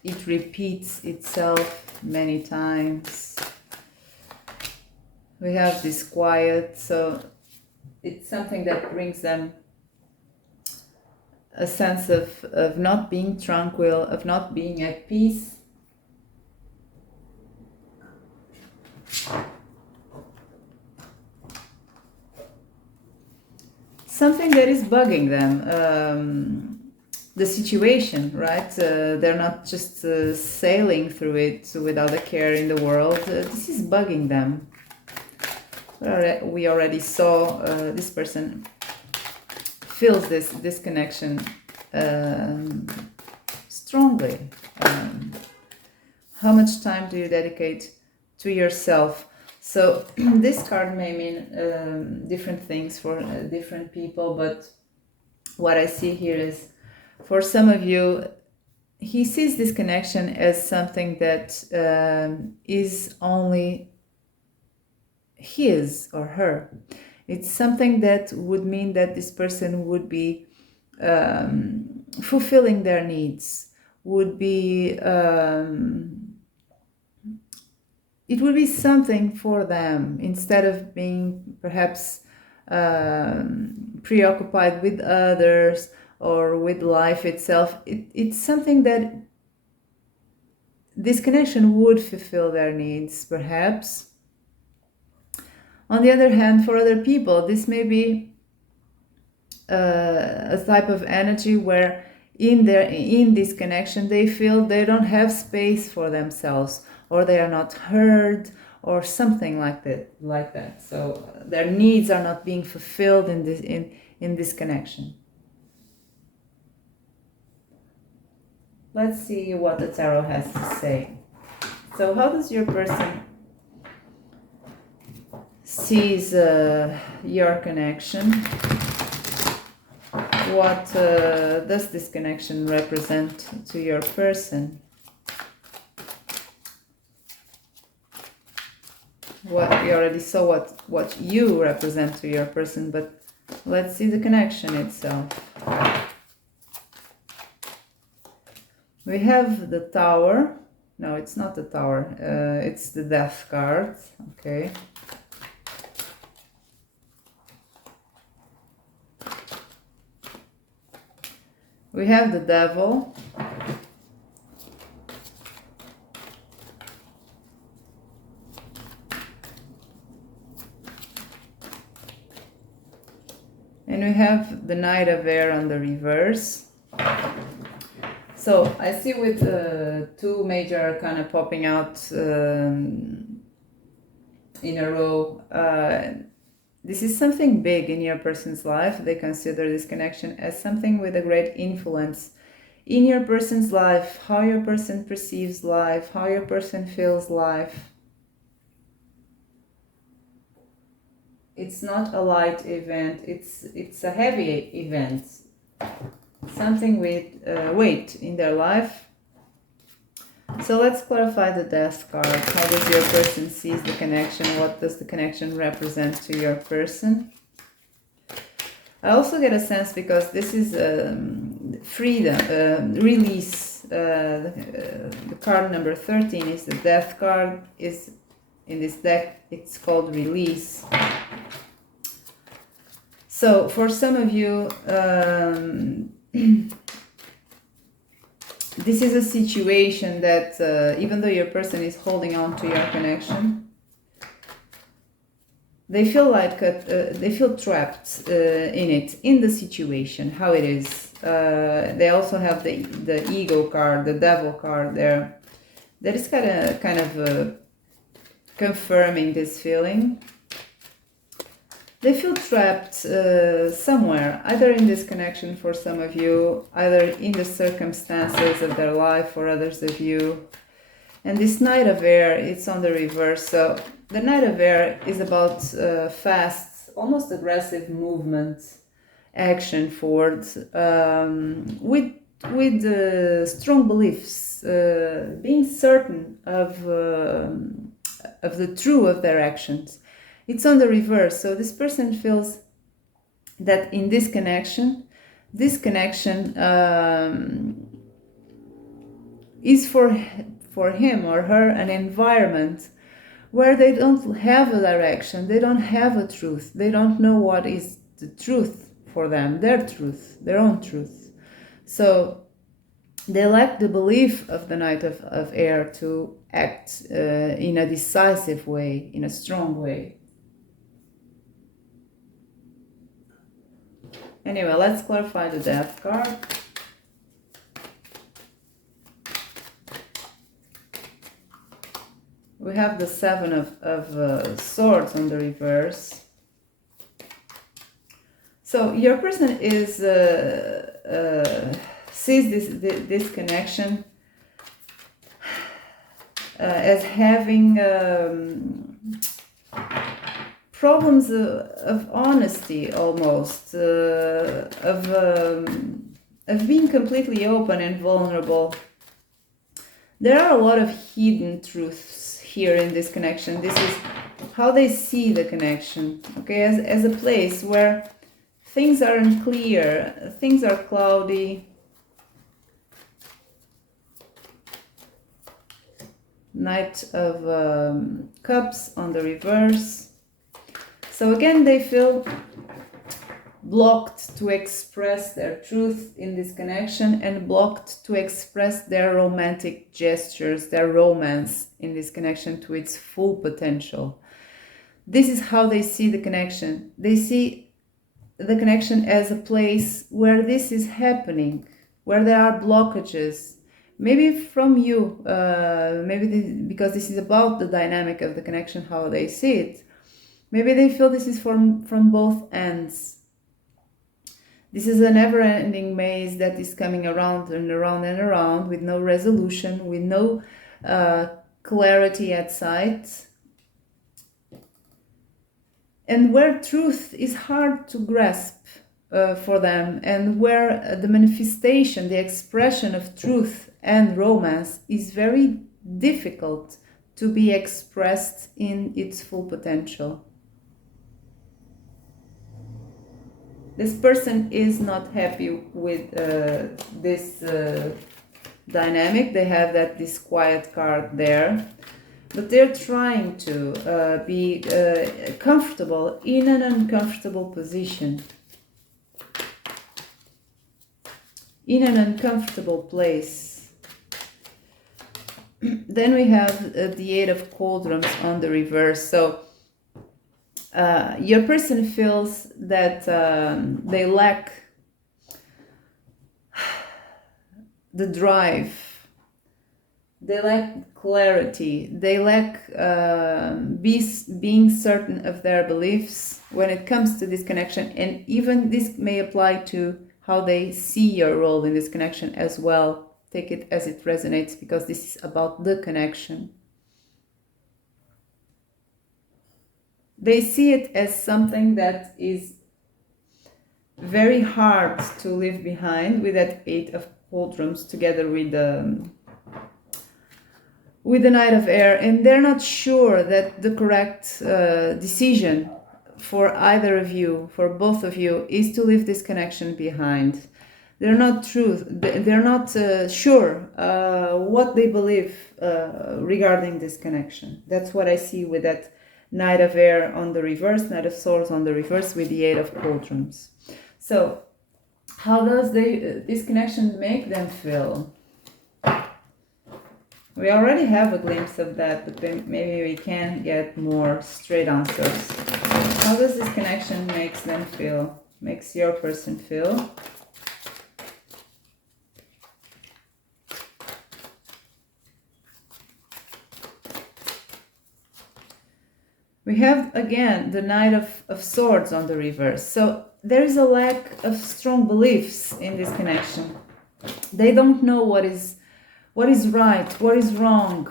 It repeats itself many times. We have this quiet, so it's something that brings them a sense of not being tranquil, of not being at peace. Something that is bugging them, the situation, right? They're not just sailing through it without a care in the world. This is bugging them. We already saw this person feels this connection strongly. How much time do you dedicate to yourself? So this card may mean different things for different people, but what I see here is, for some of you, he sees this connection as something that is only his or her. It's something that would mean that this person would be fulfilling their needs, would be it would be something for them, instead of being perhaps preoccupied with others or with life itself. It's something that this connection would fulfill their needs, perhaps. On the other hand, for other people, this may be a type of energy where in this connection they feel they don't have space for themselves, or they are not heard, or something like that. So their needs are not being fulfilled in this connection. Let's see what the tarot has to say. So how does your person sees your connection? What does this connection represent to your person? What we already saw what you represent to your person, but let's see the connection itself. We have the Tower. No, it's not the Tower. It's the Death card. Okay. We have the Devil. And we have the Knight of Air on the reverse. So I see with two major arcana popping out in a row. This is something big in your person's life. They consider this connection as something with a great influence in your person's life, how your person perceives life, how your person feels life. It's not a light event, it's a heavy event. Something with weight in their life. So let's clarify the Death card. How does your person see the connection? What does the connection represent to your person? I also get a sense, because this is freedom, release. The card number 13 is the Death card. Is in this deck, it's called Release. So for some of you, this is a situation that even though your person is holding on to your connection, they feel like they feel trapped in it, in the situation, how it is. They also have the Ego card, the Devil card there. That is kind of confirming this feeling. They feel trapped somewhere, either in this connection for some of you, either in the circumstances of their life for others of you. And this Knight of Air, it's on the reverse. So the Knight of Air is about fast, almost aggressive movement, action forward, with strong beliefs, being certain of the truth of their actions. It's on the reverse. So this person feels that in this connection is for him or her an environment where they don't have a direction, they don't have a truth, they don't know what is the truth for them, their truth, their own truth. So they lack the belief of the Knight of Air to act in a decisive way, in a strong way. Anyway, let's clarify the Death card. We have the Seven of Swords on the reverse. So your person is sees this connection as having problems of honesty, almost, of being completely open and vulnerable. There are a lot of hidden truths here in this connection. This is how they see the connection, okay, as a place where things are unclear, things are cloudy. Knight of Cups on the reverse. So again, they feel blocked to express their truth in this connection and blocked to express their romantic gestures, their romance in this connection to its full potential. This is how they see the connection. They see the connection as a place where this is happening, where there are blockages. Maybe from you, because this is about the dynamic of the connection, how they see it. Maybe they feel this is from both ends. This is a never-ending maze that is coming around and around and around with no resolution, with no clarity at sight. And where truth is hard to grasp for them, and where the manifestation, the expression of truth and romance is very difficult to be expressed in its full potential. This person is not happy with this dynamic. They have that disquiet card there, but they're trying to be comfortable in an uncomfortable position, in an uncomfortable place. Then we have the Eight of Cauldrons on the reverse. So your person feels that they lack the drive, they lack clarity, they lack being certain of their beliefs when it comes to this connection. And even this may apply to how they see your role in this connection as well. Take it as it resonates, because this is about the connection. They see it as something that is very hard to leave behind, with that Eight of Cauldrons together with the Knight of Air, and they're not sure that the correct decision for either of you, for both of you, is to leave this connection behind. They're not sure what they believe regarding this connection. That's what I see with that Knight of Air on the reverse, Knight of Swords on the reverse with the Eight of Cauldrons. So, how does this connection make them feel? We already have a glimpse of that, but maybe we can get more straight answers. How does this connection makes them feel? Makes your person feel? We have, again, the Knight of Swords on the reverse. So there is a lack of strong beliefs in this connection. They don't know what is right, what is wrong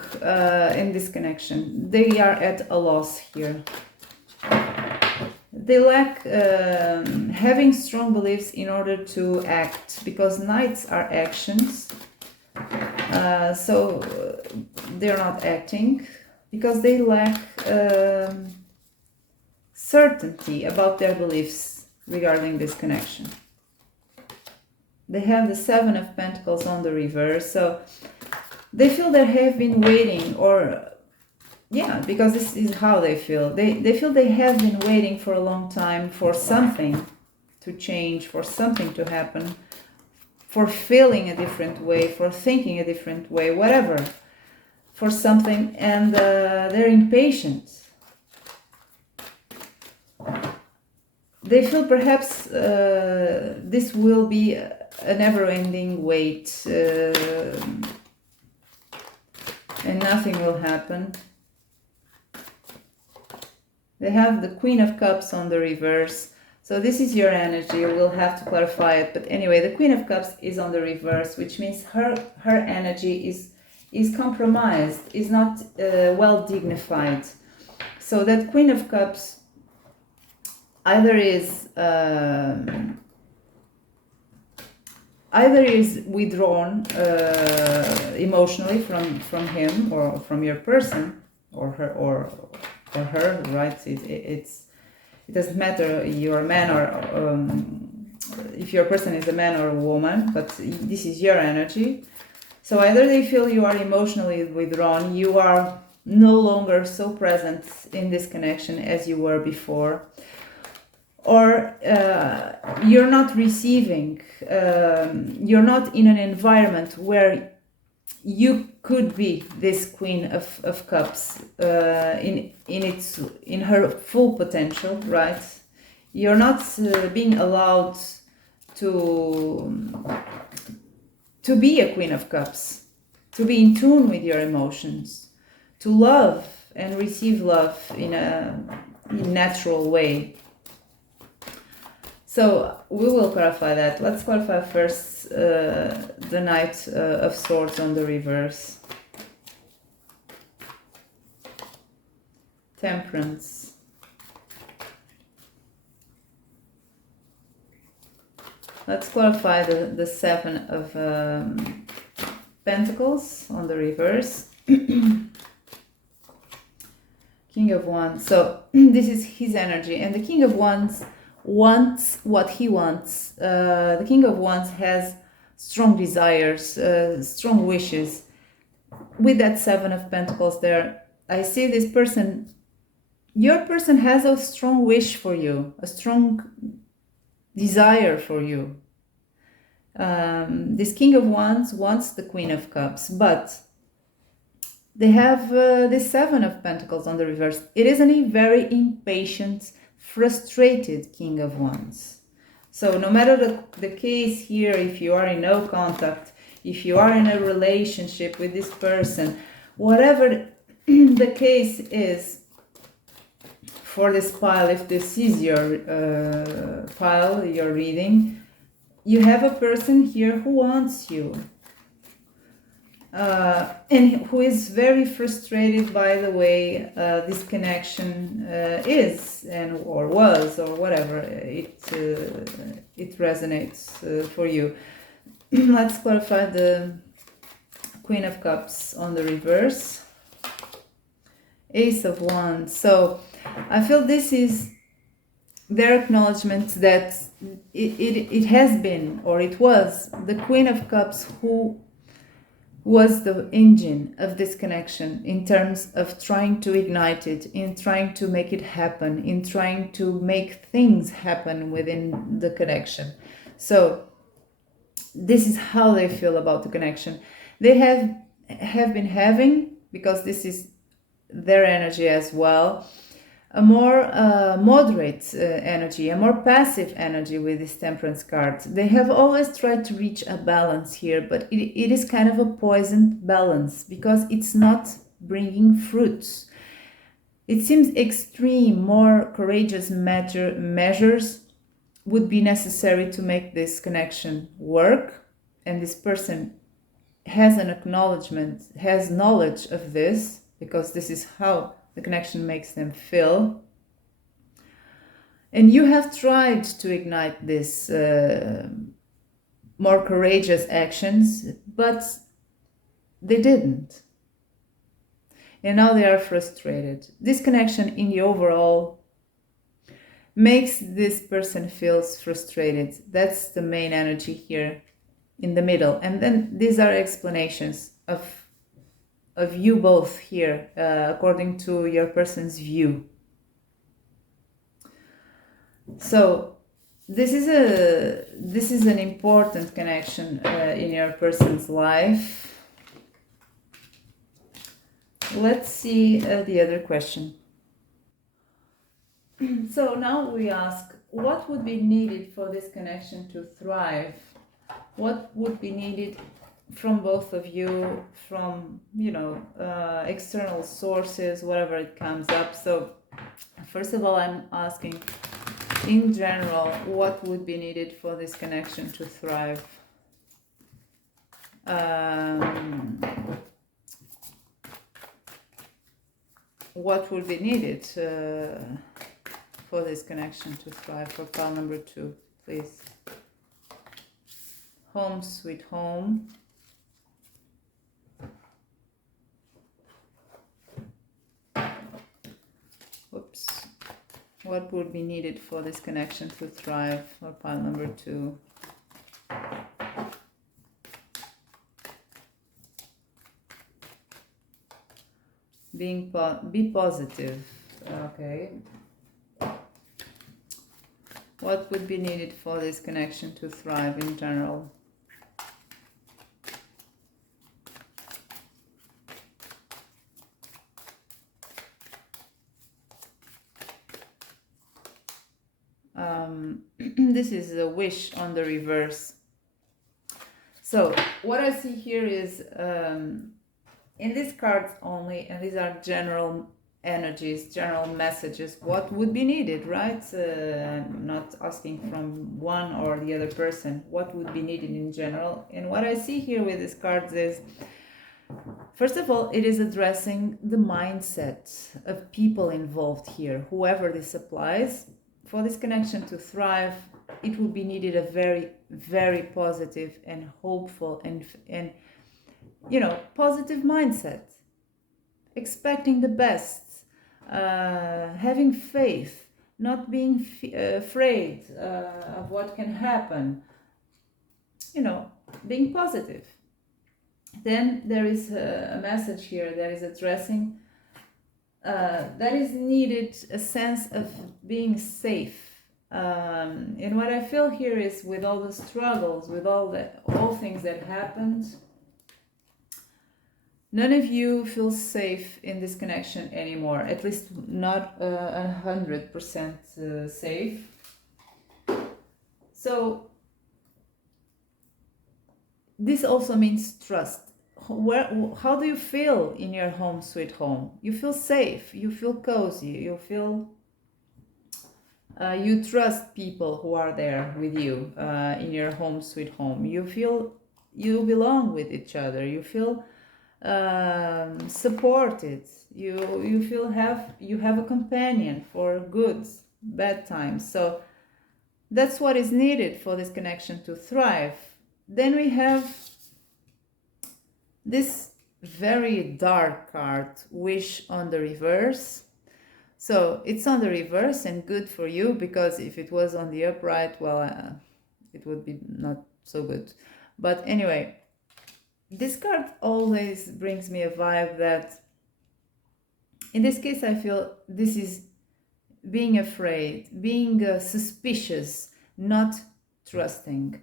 in this connection. They are at a loss here. They lack having strong beliefs in order to act, because knights are actions. So they're not acting, because they lack certainty about their beliefs regarding this connection. They have the Seven of Pentacles on the reverse, so they feel they have been waiting, because this is how they feel. They feel they have been waiting for a long time for something to change, for something to happen, for feeling a different way, for thinking a different way, whatever, for something, and they're impatient. They feel perhaps this will be a never-ending wait, and nothing will happen. They have the Queen of Cups on the reverse. So this is your energy. We'll have to clarify it. But anyway, the Queen of Cups is on the reverse, which means her energy is is compromised, is not well dignified. So that Queen of Cups either is withdrawn emotionally from him or from your person or her, right? It doesn't matter you're a man or if your person is a man or a woman, but this is your energy. So either they feel you are emotionally withdrawn, you are no longer so present in this connection as you were before, or you're not receiving, you're not in an environment where you could be this Queen of Cups in her full potential, right? You're not being allowed to be a Queen of Cups, to be in tune with your emotions, to love and receive love in a natural way. So we will clarify that. Let's clarify first the Knight of Swords on the reverse. Temperance. Let's clarify the Seven of Pentacles on the reverse. King of Wands. So this is his energy, and the King of Wands wants what he wants. The King of Wands has strong desires, strong wishes. With that Seven of Pentacles there, I see this person, your person has a strong wish for you, a strong desire for you. This King of Wands wants the Queen of Cups, but they have this Seven of Pentacles on the reverse. It is a very impatient, frustrated King of Wands. So no matter the case here, if you are in no contact, if you are in a relationship with this person, whatever the case is for this pile, if this is your pile, your reading, you have a person here who wants you. And who is very frustrated by the way this connection is or was or whatever it resonates for you. Let's clarify the Queen of Cups on the reverse. Ace of Wands. So I feel this is their acknowledgement that it has been, or it was, the Queen of Cups who was the engine of this connection in terms of trying to ignite it, in trying to make it happen, in trying to make things happen within the connection. So this is how they feel about the connection. They have been having, because this is their energy as well, a more moderate energy, a more passive energy with this Temperance card. They have always tried to reach a balance here, but it is kind of a poisoned balance because it's not bringing fruits. It seems extreme, more courageous measures would be necessary to make this connection work, and this person has an acknowledgement, has knowledge of this, because this is how the connection makes them feel. And you have tried to ignite this more courageous actions, but they didn't. And now they are frustrated. This connection in the overall makes this person feels frustrated. That's the main energy here in the middle. And then these are explanations of you both here, according to your person's view. So this is an important connection in your person's life. Let's see the other question. So now we ask, what would be needed for this connection to thrive? What would be needed from both of you, from external sources, whatever it comes up? So first of all, I'm asking, in general, what would be needed for this connection to thrive? what would be needed for this connection to thrive? For pile number 2, please. Home sweet home. Oops. What would be needed for this connection to thrive? For pile number 2. Be positive. Okay. What would be needed for this connection to thrive in general? This is a wish on the reverse. So what I see here is in these cards only, and these are general energies, general messages, what would be needed, right? I'm not asking from one or the other person, what would be needed in general. And what I see here with these cards is, first of all, it is addressing the mindset of people involved here, whoever this applies. For this connection to thrive, it would be needed a very, very positive and hopeful and positive mindset, expecting the best, having faith, not being afraid of what can happen, being positive. Then there is a message here that is addressing that is needed a sense of being safe. And what I feel here is, with all the struggles, with all things that happened, none of you feel safe in this connection anymore, at least not 100% safe. So this also means trust. How do you feel in your home sweet home? You feel safe, you feel cozy, you feel you trust people who are there with you in your home sweet home. You feel you belong with each other, you feel supported, you feel you have a companion for good, bad times. So that's what is needed for this connection to thrive. Then we have this very dark card, wish on the reverse. So it's on the reverse, and good for you, because if it was on the upright, well, it would be not so good. But anyway, this card always brings me a vibe that, in this case, I feel this is being afraid, being suspicious, not trusting.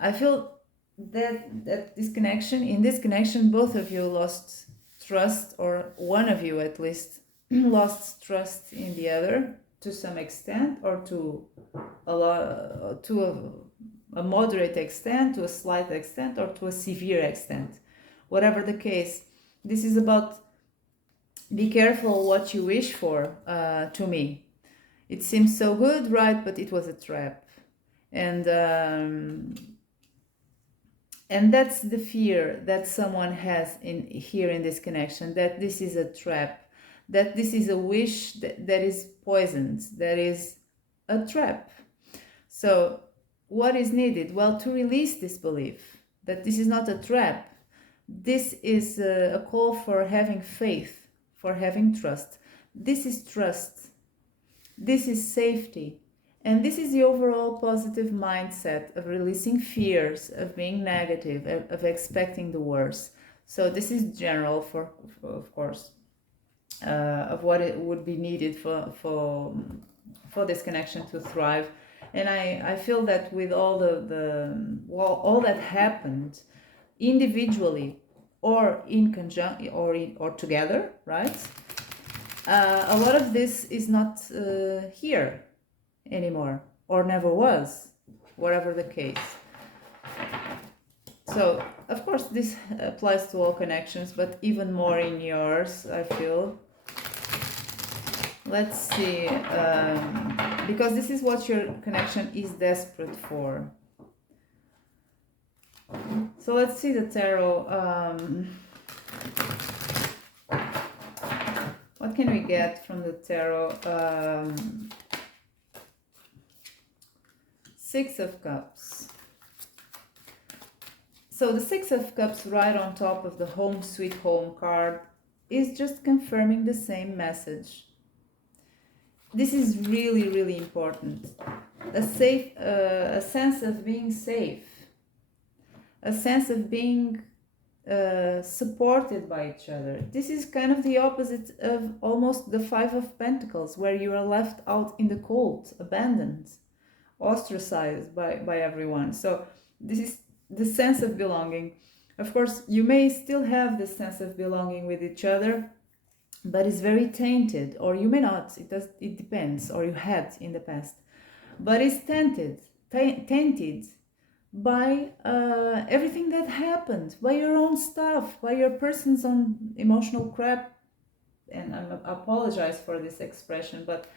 I feel that in this connection, both of you lost trust, or one of you at least lost trust in the other to some extent, or to a moderate extent, to a slight extent, or to a severe extent. Whatever the case, this is about, be careful what you wish for. To me, it seems so good, right? But it was a trap, and that's the fear that someone has in this connection, that this is a trap, that this is a wish that is poisoned, that is a trap. So what is needed? Well, to release this belief that this is not a trap. This is a call for having faith, for having trust. This is trust. This is safety. And this is the overall positive mindset of releasing fears, of being negative, of expecting the worst. So this is general, of course, of what it would be needed for this connection to thrive. And I feel that with all all that happened individually or in conjunction or together, right? A lot of this is not here anymore, or never was, whatever the case. So of course this applies to all connections, but even more in yours, I feel. Let's see, because this is what your connection is desperate for. So let's see the tarot. What What can we get from the tarot? Six of Cups. So the Six of Cups right on top of the Home Sweet Home card is just confirming the same message. This is really, really important. A sense of being safe. A sense of being supported by each other. This is kind of the opposite of almost the Five of Pentacles, where you are left out in the cold, abandoned, ostracized by everyone. So this is the sense of belonging. Of course, you may still have the sense of belonging with each other, but it's very tainted, or you may not. It depends, or you had in the past. But it's tainted by everything that happened, by your own stuff, by your person's own emotional crap. And I apologize for this expression, but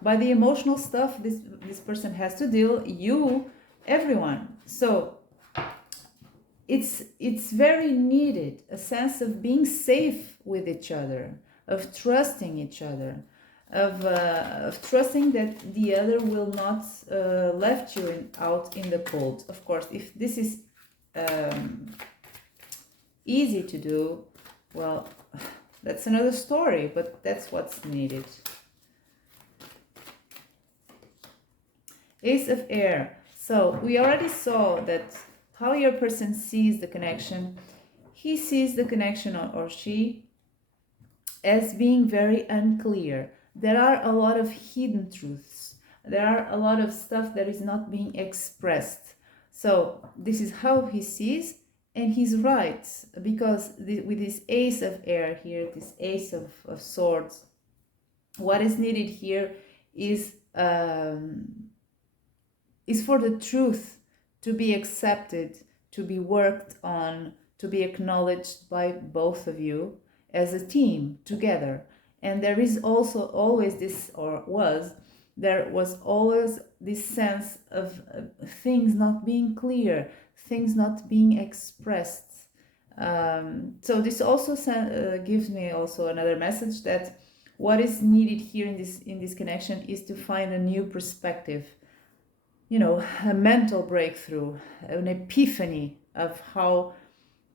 by the emotional stuff this person has to deal, you, everyone. So it's very needed, a sense of being safe with each other, of trusting each other, of trusting that the other will not left you out in the cold. Of course, if this is easy to do, well, that's another story, but that's what's needed. Ace of Air. So we already saw that how your person sees the connection. He sees the connection, or she, as being very unclear. There are a lot of hidden truths. There are a lot of stuff that is not being expressed. So this is how he sees, and he's right, because with this Ace of Air here, this Ace of Swords, what is needed here is for the truth to be accepted, to be worked on, to be acknowledged by both of you as a team together. And there is also always this, there was always this sense of things not being clear, things not being expressed. So this also gives me also another message that what is needed here in this connection is to find a new perspective, a mental breakthrough, an epiphany of how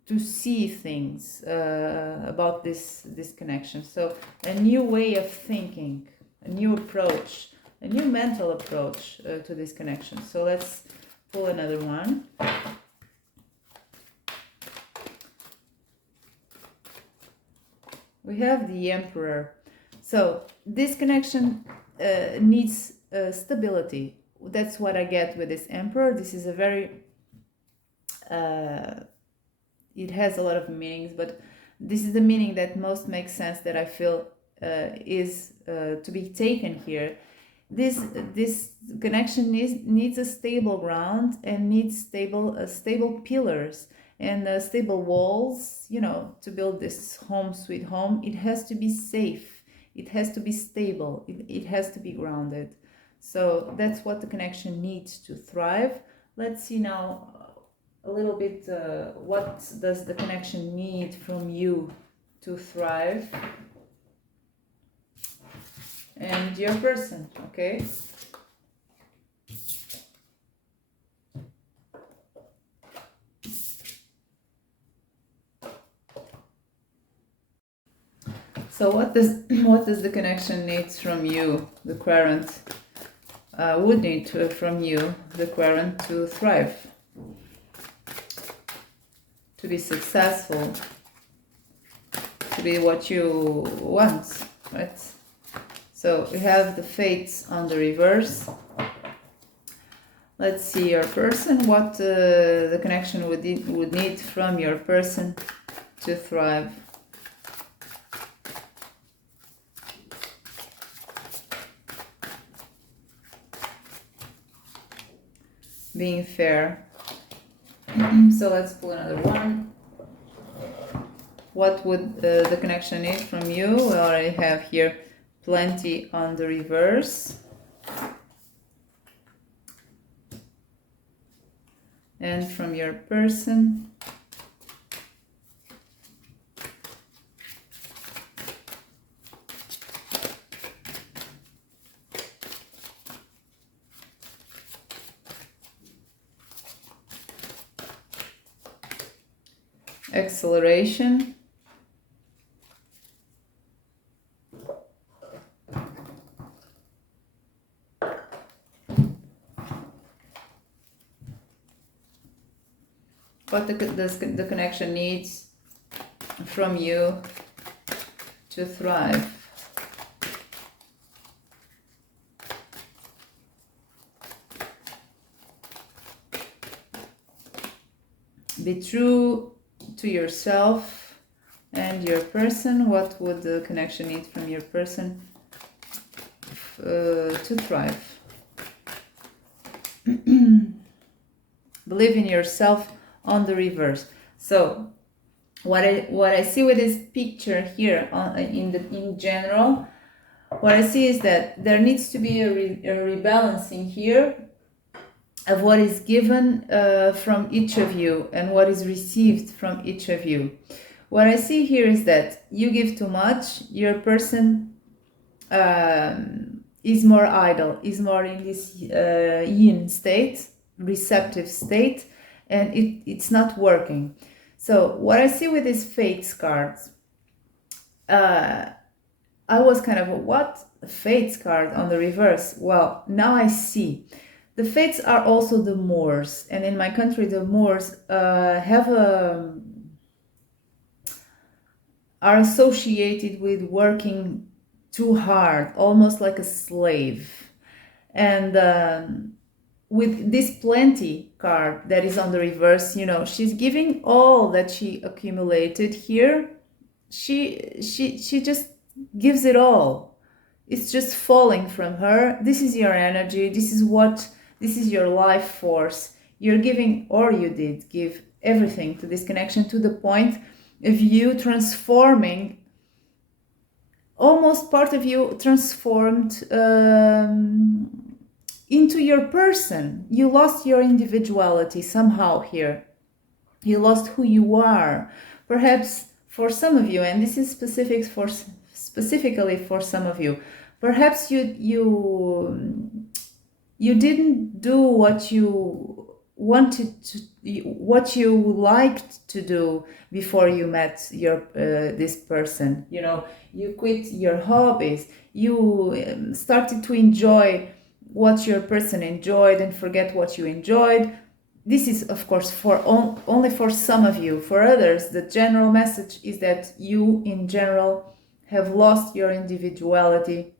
to see things about this connection. So a new way of thinking, a new approach, a new mental approach to this connection. So let's pull another one. We have the Emperor. So this connection needs stability. That's what I get with this Emperor. This is a very it has a lot of meanings, but this is the meaning that most makes sense, that I feel is to be taken here. This connection needs a stable ground and needs stable pillars and stable walls. To build this home sweet home, it has to be safe. It has to be stable. It has to be grounded. So that's what the connection needs to thrive. Let's see now a little bit what does the connection need from you to thrive, and your person. Okay, so what does the connection need from you, the Querent would need from you, the Querent, to thrive, to be successful, to be what you want, right? So we have the Fates on the reverse. Let's see your person, what the connection would need from your person to thrive. Being fair. So let's pull another one. What would the connection need from you? We already have here Plenty on the reverse. And from your person. acceleration, what the connection needs from you to thrive. Be true to yourself and your person. What would the connection need from your person to thrive? Believe in yourself on the reverse. So what I see with this picture here in general, what I see is that there needs to be a rebalancing here of what is given from each of you and what is received from each of you. What I see here is that you give too much, your person is more idle, is more in this yin state, receptive state, and it's not working. So what I see with these fates cards, I was kind of, what? Fates card on the reverse. Well, now I see. The fates are also the Moors, and in my country the Moors are associated with working too hard, almost like a slave. And with this plenty card that is on the reverse, you know, she's giving all that she accumulated here. She just gives it all. It's just falling from her. This is your energy. This is your life force. You're giving, or you did give everything to this connection, to the point of you transforming, almost part of you transformed into your person. You lost your individuality somehow here. You lost who you are. Perhaps for some of you, and this is specifically for some of you, perhaps you didn't do what you wanted to, what you liked to do before you met your this person. You know, you quit your hobbies, you started to enjoy what your person enjoyed and forget what you enjoyed. This is, of course, for only for some of you. For others, the general message is that you in general have lost your individuality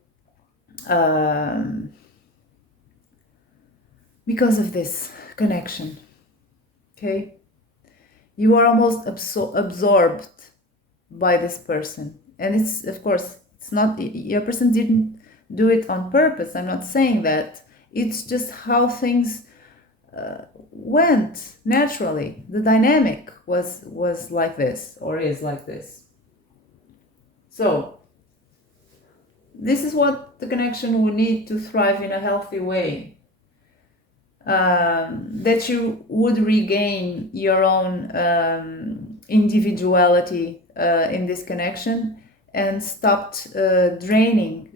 because of this connection. Okay, you are almost absorbed by this person, and it's, of course, it's not, your person didn't do it on purpose. I'm not saying that. It's just how things went naturally. The dynamic was like this, or is like this. So this is what the connection would need to thrive in a healthy way. That you would regain your own individuality in this connection, and stopped draining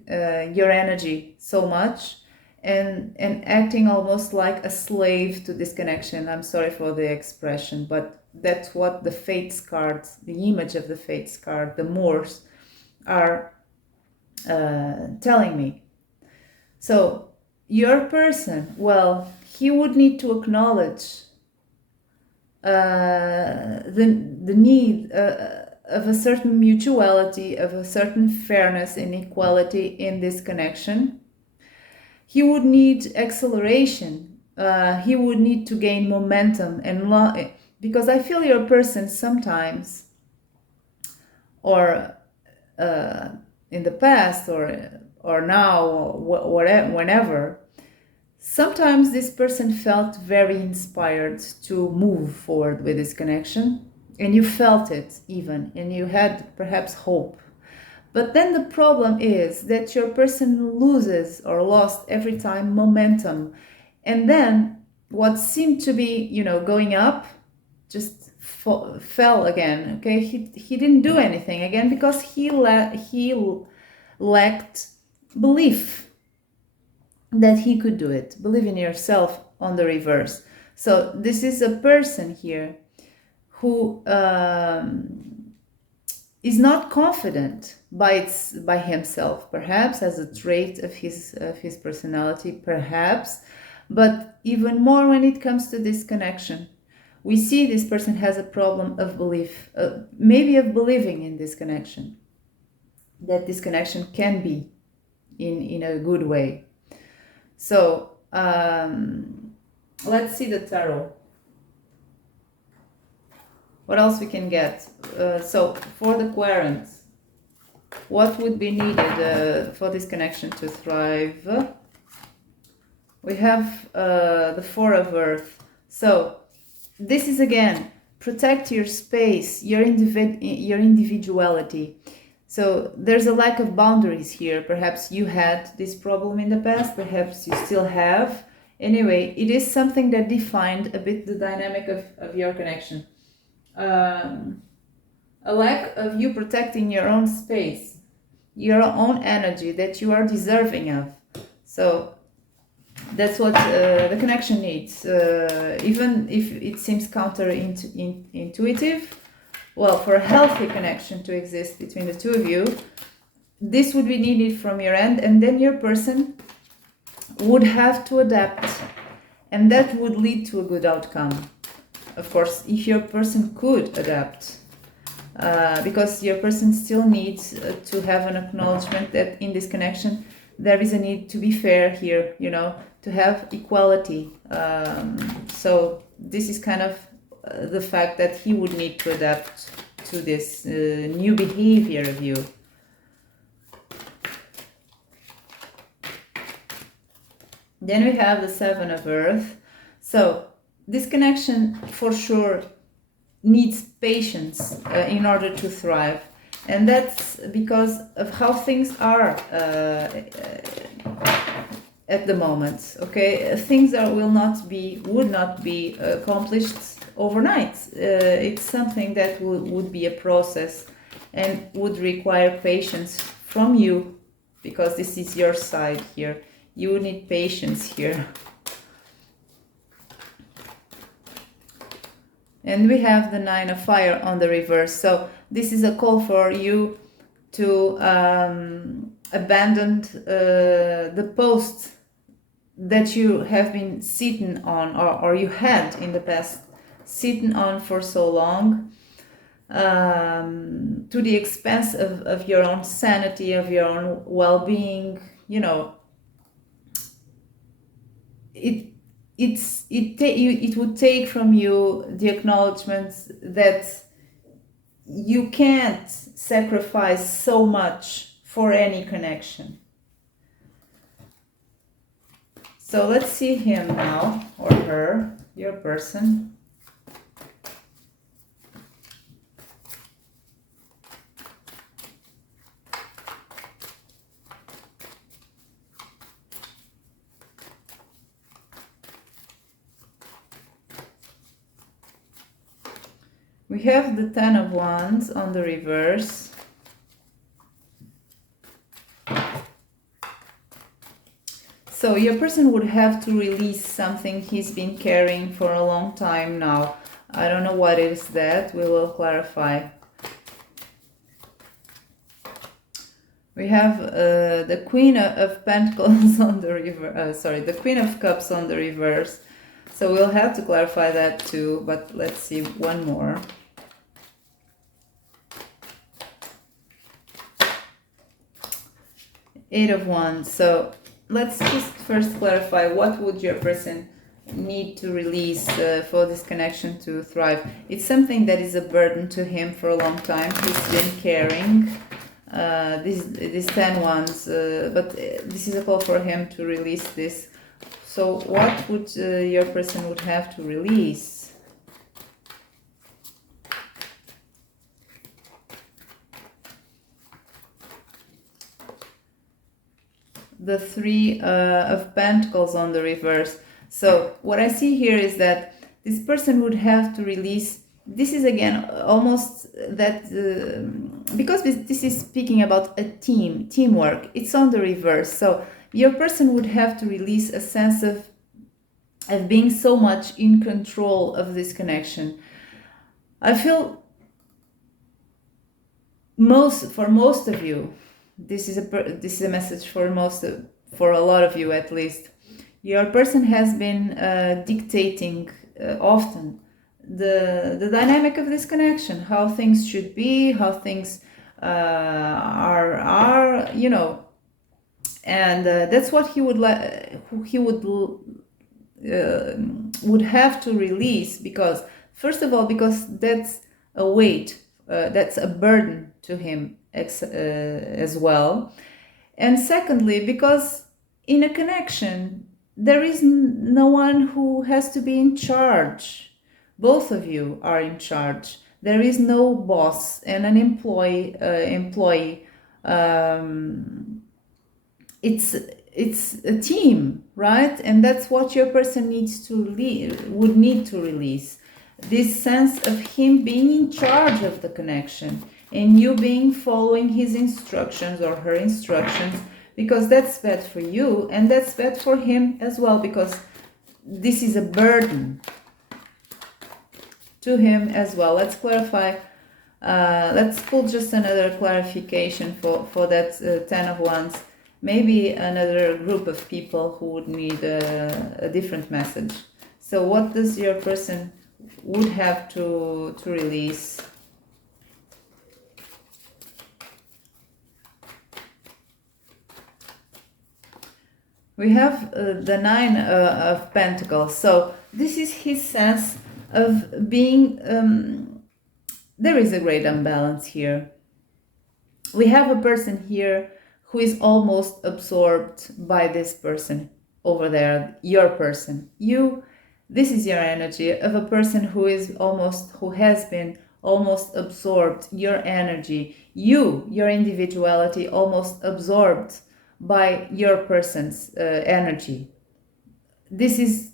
your energy so much, and acting almost like a slave to this connection. I'm sorry for the expression, but that's what the Fates cards, the image of the Fates card, the Moors, are telling me. So your person, well, he would need to acknowledge the need of a certain mutuality, of a certain fairness and equality in this connection. He would need acceleration. He would need to gain momentum and because I feel your person sometimes, or in the past, or now, or whatever, whenever, sometimes this person felt very inspired to move forward with this connection, and you felt it even, and you had perhaps hope. But then the problem is that your person loses, or lost every time, momentum. And then what seemed to be, you know, going up just fell again. Okay, he didn't do anything again because he lacked belief that he could do it. Believe in yourself on the reverse. So this is a person here who is not confident by himself, perhaps as a trait of his personality, perhaps, but even more when it comes to this connection. We see this person has a problem of belief, maybe of believing in this connection, that this connection can be in a good way. So let's see the tarot. What else we can get? So for the querent, what would be needed for this connection to thrive? We have the Four of Earth. So this is again, protect your space, your individuality. So there's a lack of boundaries here. Perhaps you had this problem in the past, perhaps you still have. Anyway, it is something that defined a bit the dynamic of your connection. A lack of you protecting your own space, your own energy that you are deserving of. So that's what the connection needs. Even if it seems counterintuitive, well, for a healthy connection to exist between the two of you, this would be needed from your end, and then your person would have to adapt, and that would lead to a good outcome. Of course, if your person could adapt, because your person still needs to have an acknowledgement that in this connection there is a need to be fair here, to have equality. So this is kind of the fact that he would need to adapt to this new behavior of you. Then we have the Seven of Earth. So this connection for sure needs patience in order to thrive, and that's because of how things are at the moment. Okay, things that would not be accomplished overnight. It's something that would be a process and would require patience from you, because this is your side here. You need patience here. And we have the Nine of Fire on the reverse. So this is a call for you to abandon the post that you have been sitting on, or you had in the past sitting on for so long, to the expense of your own sanity, of your own well-being. It would take from you the acknowledgement that you can't sacrifice so much for any connection. So let's see him now, or her, your person. We have the Ten of Wands on the reverse. So your person would have to release something he's been carrying for a long time now. I don't know what is that. We will clarify. We have the Queen of Pentacles on the reverse. The Queen of Cups on the reverse. So we'll have to clarify that too. But let's see one more. Eight of Wands. So let's just first clarify, what would your person need to release for this connection to thrive? It's something that is a burden to him for a long time. He's been carrying these 10 Wands, but this is a call for him to release this. So what would your person would have to release? The Three of Pentacles on the reverse. So what I see here is that this person would have to release. This is again almost that because this is speaking about a teamwork. It's on the reverse. So your person would have to release a sense of being so much in control of this connection. I feel for most of you, this is a message for for a lot of you at least. Your person has been dictating often the dynamic of this connection, how things should be, how things are, you know, and that's what he would would have to release, because first of all, because that's a weight, that's a burden to him as well, and secondly, because in a connection there is no one who has to be in charge. Both of you are in charge. There is no boss and an employee. It's a team, right? And that's what your person would need to release. This sense of him being in charge of the connection and you being following his instructions or her instructions, because that's bad for you and that's bad for him as well, because this is a burden to him as well. Let's clarify. Let's pull just another clarification for that 10 of Wands. Maybe another group of people who would need a different message. So what does your person would have to release? We have the 9 of Pentacles. So this is his sense of being, there is a great imbalance here. We have a person here who is almost absorbed by this person over there, your person. This is your energy of a person who has been almost absorbed, your energy. Your individuality almost absorbed by your person's energy. This is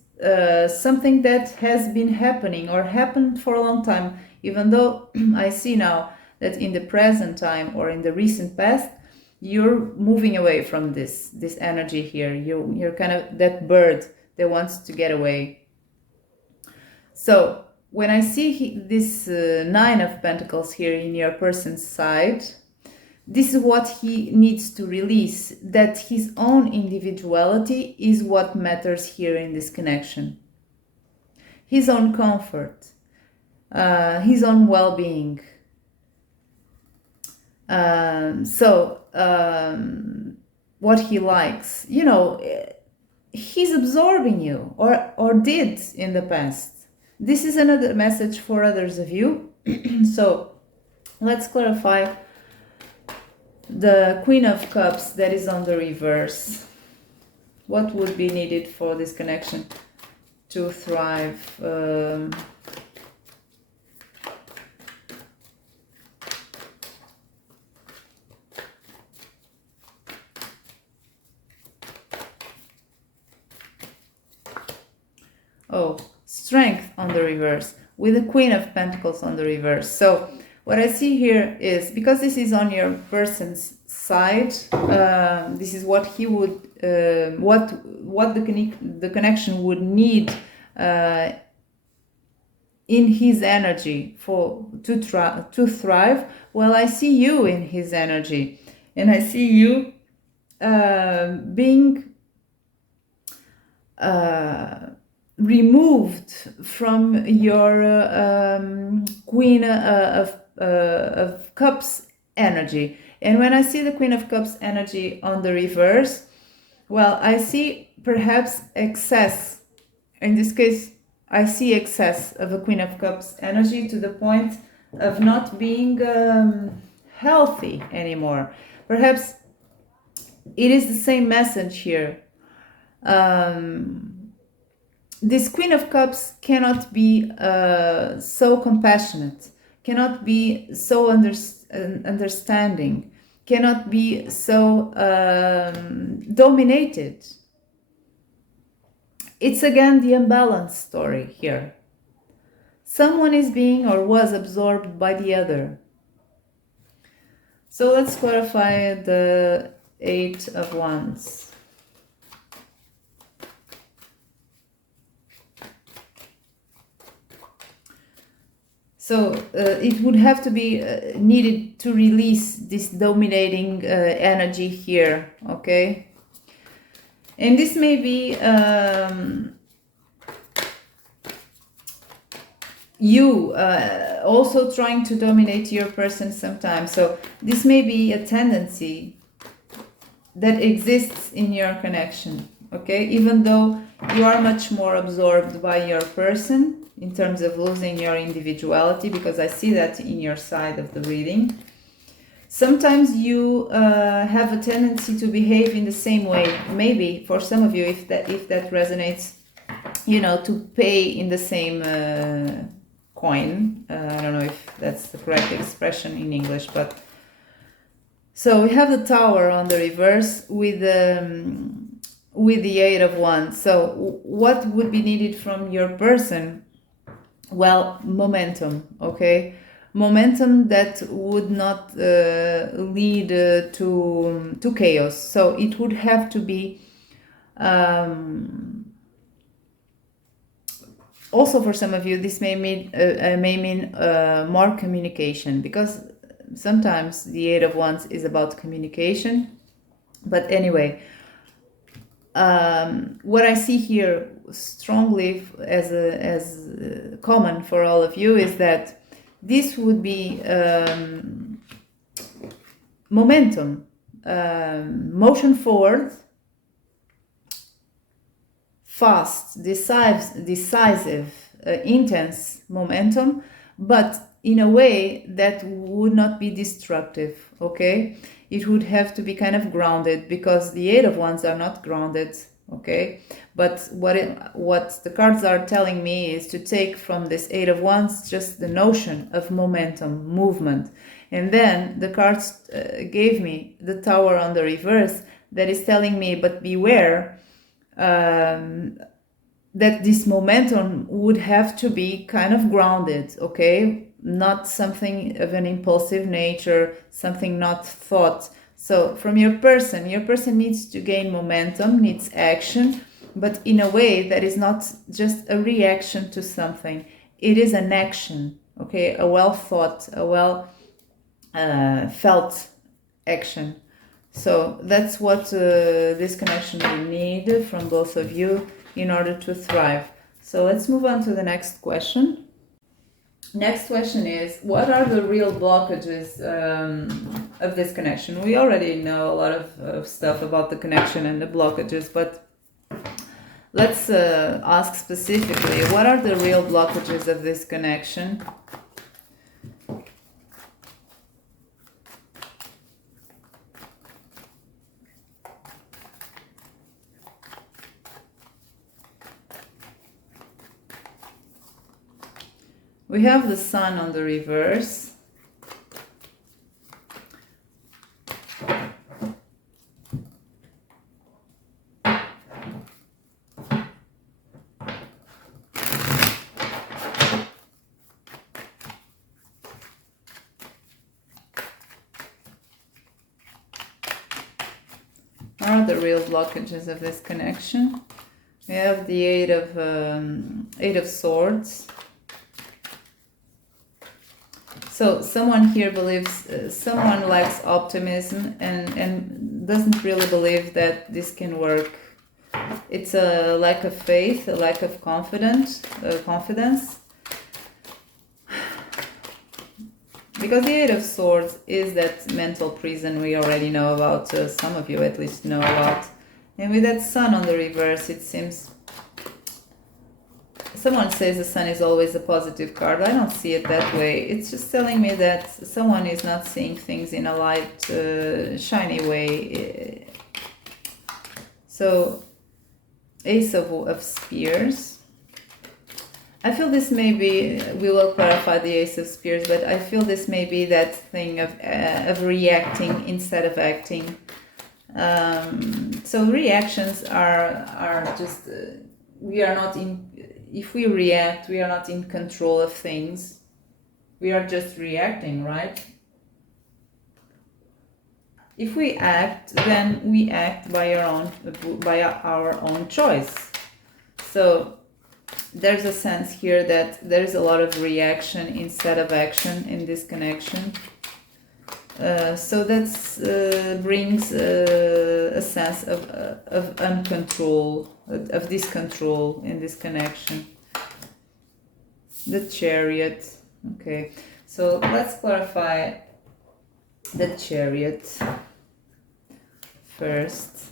something that has been happening or happened for a long time, even though I see now that in the present time or in the recent past, you're moving away from this energy here. You're kind of that bird that wants to get away. So when I see this 9 of Pentacles here in your person's side, this is what he needs to release, that his own individuality is what matters here in this connection. His own comfort, his own well-being. What he likes, you know, he's absorbing you or did in the past. This is another message for others of you. So let's clarify the Queen of Cups that is on the reverse. What would be needed for this connection to thrive? Oh, Strength on the reverse with the Queen of Pentacles on the reverse. So what I see here is, because this is on your person's side, this is what he would, what the connection would need in his energy to thrive. Well, I see you in his energy, and I see you being removed from your Queen of Cups energy. And when I see the Queen of Cups energy on the reverse, well, I see perhaps excess. In this case, I see excess of a Queen of Cups energy to the point of not being healthy anymore. Perhaps it is the same message here. This Queen of Cups cannot be so compassionate, cannot be so understanding, cannot be so dominated. It's again the imbalance story here. Someone is being or was absorbed by the other. So let's clarify the 8 of Wands. So it would have to be needed to release this dominating energy here, okay? And this may be you also trying to dominate your person sometimes. So this may be a tendency that exists in your connection, okay? Even though you are much more absorbed by your person in terms of losing your individuality, because I see that in your side of the reading. Sometimes you have a tendency to behave in the same way. Maybe for some of you, if that resonates, you know, to pay in the same coin. I don't know if that's the correct expression in English, but so we have the Tower on the reverse with the Eight of Wands. So what would be needed from your person? Well, momentum, okay? Momentum that would not lead to chaos. So it would have to be also for some of you, this may mean more communication, because sometimes the Eight of Wands is about communication. But anyway, what I see here strongly as common for all of you is that this would be momentum, motion forward, fast, decisive, intense momentum, but in a way that would not be destructive, okay? It would have to be kind of grounded, because the Eight of Wands are not grounded, okay? But what the cards are telling me is to take from this Eight of Wands just the notion of momentum, movement. And then the cards gave me the Tower on the reverse that is telling me, but beware, that this momentum would have to be kind of grounded, okay? Not something of an impulsive nature, something not thought. So from your person needs to gain momentum, needs action, but in a way that is not just a reaction to something. It is an action, okay? A well thought, a well felt action. So that's what this connection will need from both of you in order to thrive. So let's move on to the next question. Next question is, what are the real blockages of this connection? We already know a lot of stuff about the connection and the blockages, but let's ask specifically, what are the real blockages of this connection? We have the Sun on the reverse. What are the real blockages of this connection? We have the Eight of Swords. So someone here believes, someone lacks optimism and doesn't really believe that this can work. It's a lack of faith, a lack of confidence. Because the Eight of Swords is that mental prison we already know about, some of you at least know about. And with that Sun on the reverse, it seems someone says the Sun is always a positive card. I don't see it that way. It's just telling me that someone is not seeing things in a light, shiny way. So, Ace of Spears. I feel this may be, we will clarify the Ace of Spears, but I feel this may be that thing of reacting instead of acting. So reactions are just, we are not in, if we react, we are not in control of things. We are just reacting, right? If we act, then we act by our own choice. So there's a sense here that there's a lot of reaction instead of action in this connection. So that brings a sense of uncontrol, of discontrol in this connection. The Chariot. Okay, so let's clarify the Chariot first.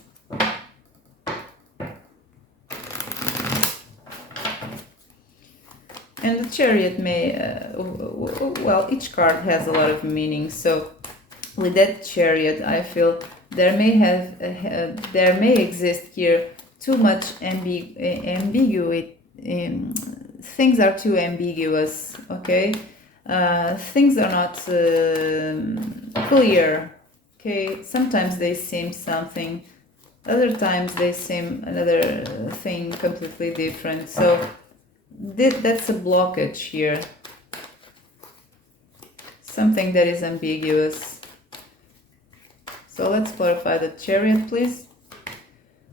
And the Chariot may, well, each card has a lot of meaning. So with that Chariot, I feel there may exist here too much ambiguity. Things are too ambiguous. Okay, things are not clear. Okay, sometimes they seem something, other times they seem another thing completely different. So that's a blockage here. Something that is ambiguous. So let's clarify the Chariot, please.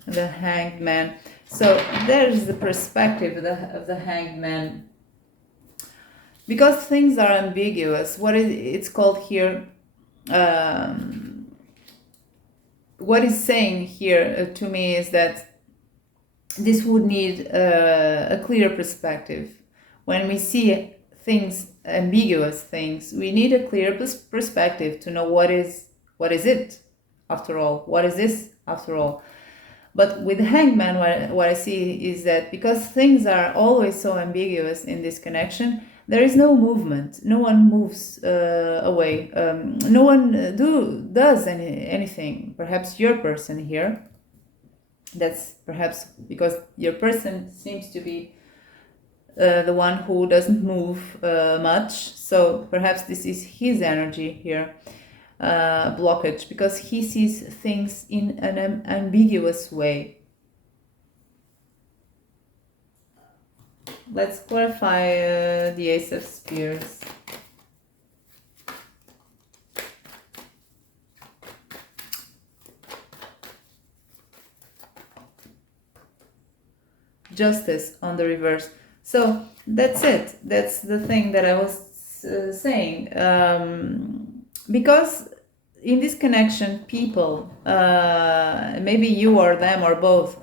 The Hanged Man. So there is the perspective of the Hanged Man. Because things are ambiguous, it's called here, what is saying here to me is that this would need a clear perspective. When we see things, ambiguous things, we need a clear perspective to know what is it after all, what is this after all. But with the Hanged Man, what I see is that because things are always so ambiguous in this connection, there is no movement. No one moves away. No one does anything. Perhaps your person here. That's perhaps because your person seems to be the one who doesn't move much. So perhaps this is his energy here, blockage, because he sees things in an ambiguous way. Let's clarify the Ace of Spears. Justice on the reverse. So that's it. That's the thing that I was saying. Because in this connection, people, maybe you or them or both,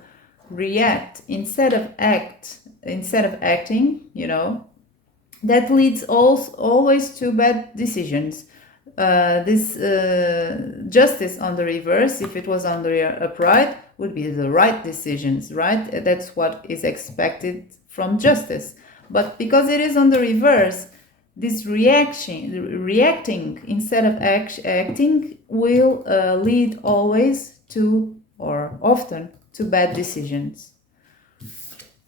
react instead of acting, you know, that leads always to bad decisions. This justice on the reverse, if it was on the upright, would be the right decisions, right? That's what is expected from justice. But because it is on the reverse, this reacting instead of acting will lead always to, or often, to bad decisions.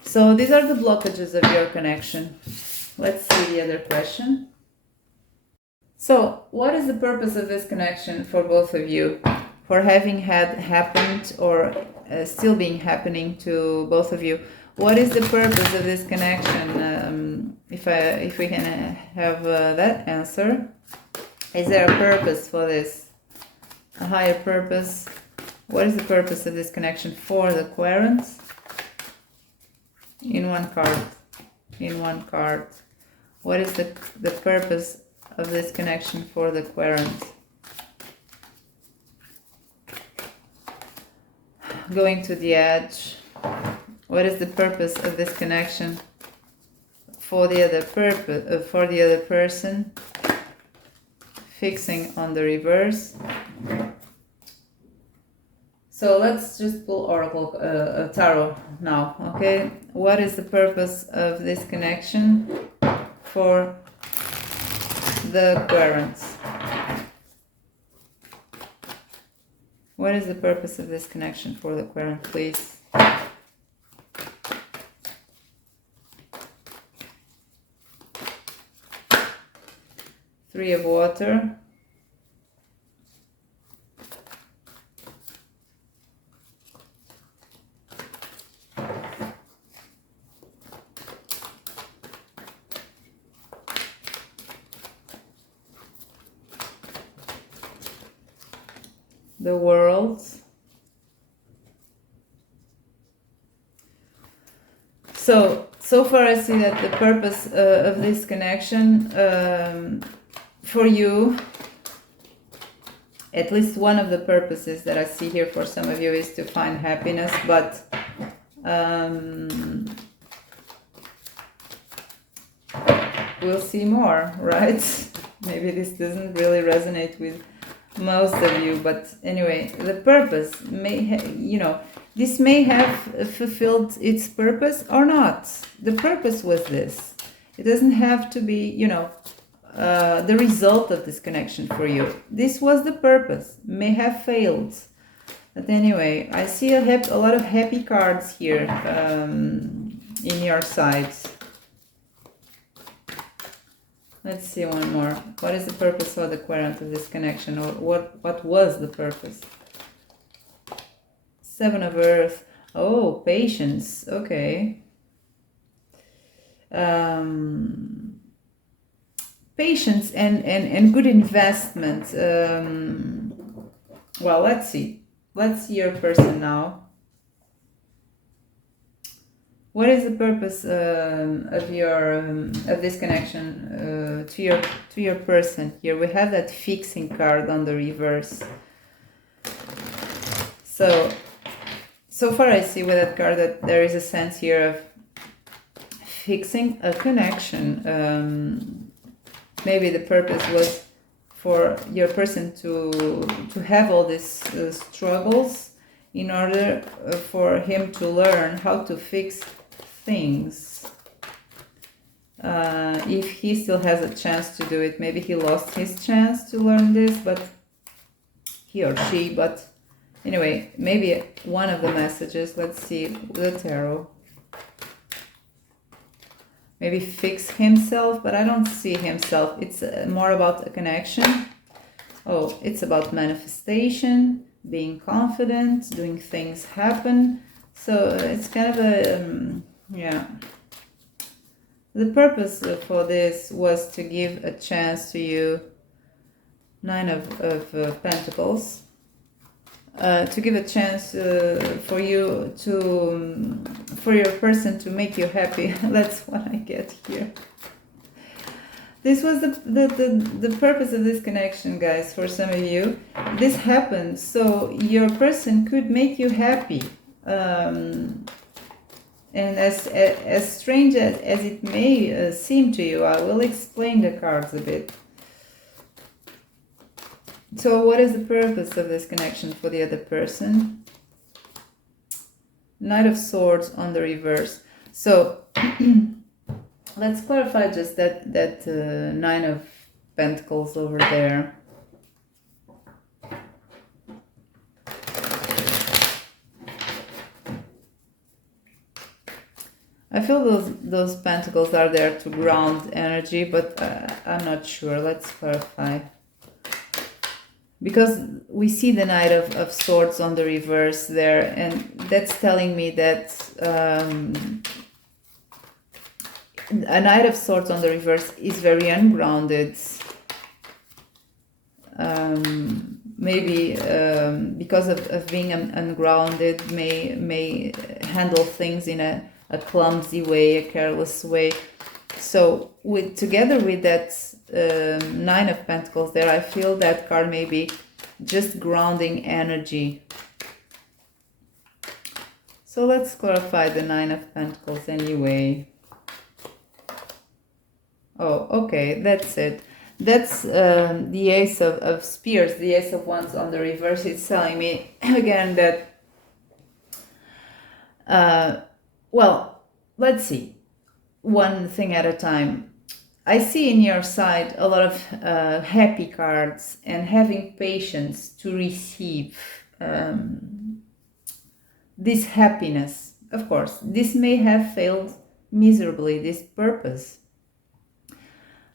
So these are the blockages of your connection. Let's see the other question. So what is the purpose of this connection for both of you? For having happened or still being happening to both of you? What is the purpose of this connection? If we can have that answer. Is there a purpose for this? A higher purpose? What is the purpose of this connection for the Querent? In one card. What is the purpose of this connection for the Querent? Going to the Edge. What is the purpose of this connection for the other person? Fixing on the reverse. So let's just pull Oracle Tarot now, okay? What is the purpose of this connection for the Querent? What is the purpose of this connection for the Querent, please? Three of Water. The World. So So far I see that the purpose of this connection for you, at least one of the purposes that I see here for some of you, is to find happiness, but we'll see more, right? Maybe this doesn't really resonate with most of you, but anyway, the purpose may, this may have fulfilled its purpose or not. The purpose was this. It doesn't have to be, the result of this connection for you. This was the purpose. May have failed. But anyway, I see a lot of happy cards here in your side. Let's see one more. What is the purpose for the querent of this connection? Or what was the purpose? Seven of Earth. Oh, patience. Okay. Patience and good investment. Well, let's see. Let's see your person now. What is the purpose of this connection to your person? Here we have that fixing card on the reverse. So far I see with that card that there is a sense here of fixing a connection. Maybe the purpose was for your person to have all these struggles in order for him to learn how to fix things. If he still has a chance to do it, maybe he lost his chance to learn this, but he or she, but anyway, maybe one of the messages, let's see the tarot. Maybe fix himself, but I don't see himself. It's more about a connection. Oh, it's about manifestation, being confident, doing things happen. So it's kind of a, yeah. The purpose for this was to give a chance to you, Nine of Pentacles, to give a chance for you to, for your person to make you happy. That's what I get here. This was the purpose of this connection, guys, for some of you. This happened so your person could make you happy. And as strange as it may seem to you, I will explain the cards a bit. So what is the purpose of this connection for the other person? Knight of Swords on the reverse. So let's clarify just that Nine of Pentacles over there. I feel those pentacles are there to ground energy, but I'm not sure. Let's clarify. Because we see the Knight of Swords on the reverse there, and that's telling me that a Knight of Swords on the reverse is very ungrounded. Maybe because of being ungrounded, may handle things in a clumsy way, a careless way. So together with that Nine of Pentacles there, I feel that card may be just grounding energy. So let's clarify the Nine of Pentacles anyway. Oh, okay, that's it. That's the Ace of Spears, the Ace of Wands on the reverse. It's telling me again that, well, let's see, one thing at a time. I see in your side a lot of happy cards and having patience to receive this happiness. Of course, this may have failed miserably, this purpose.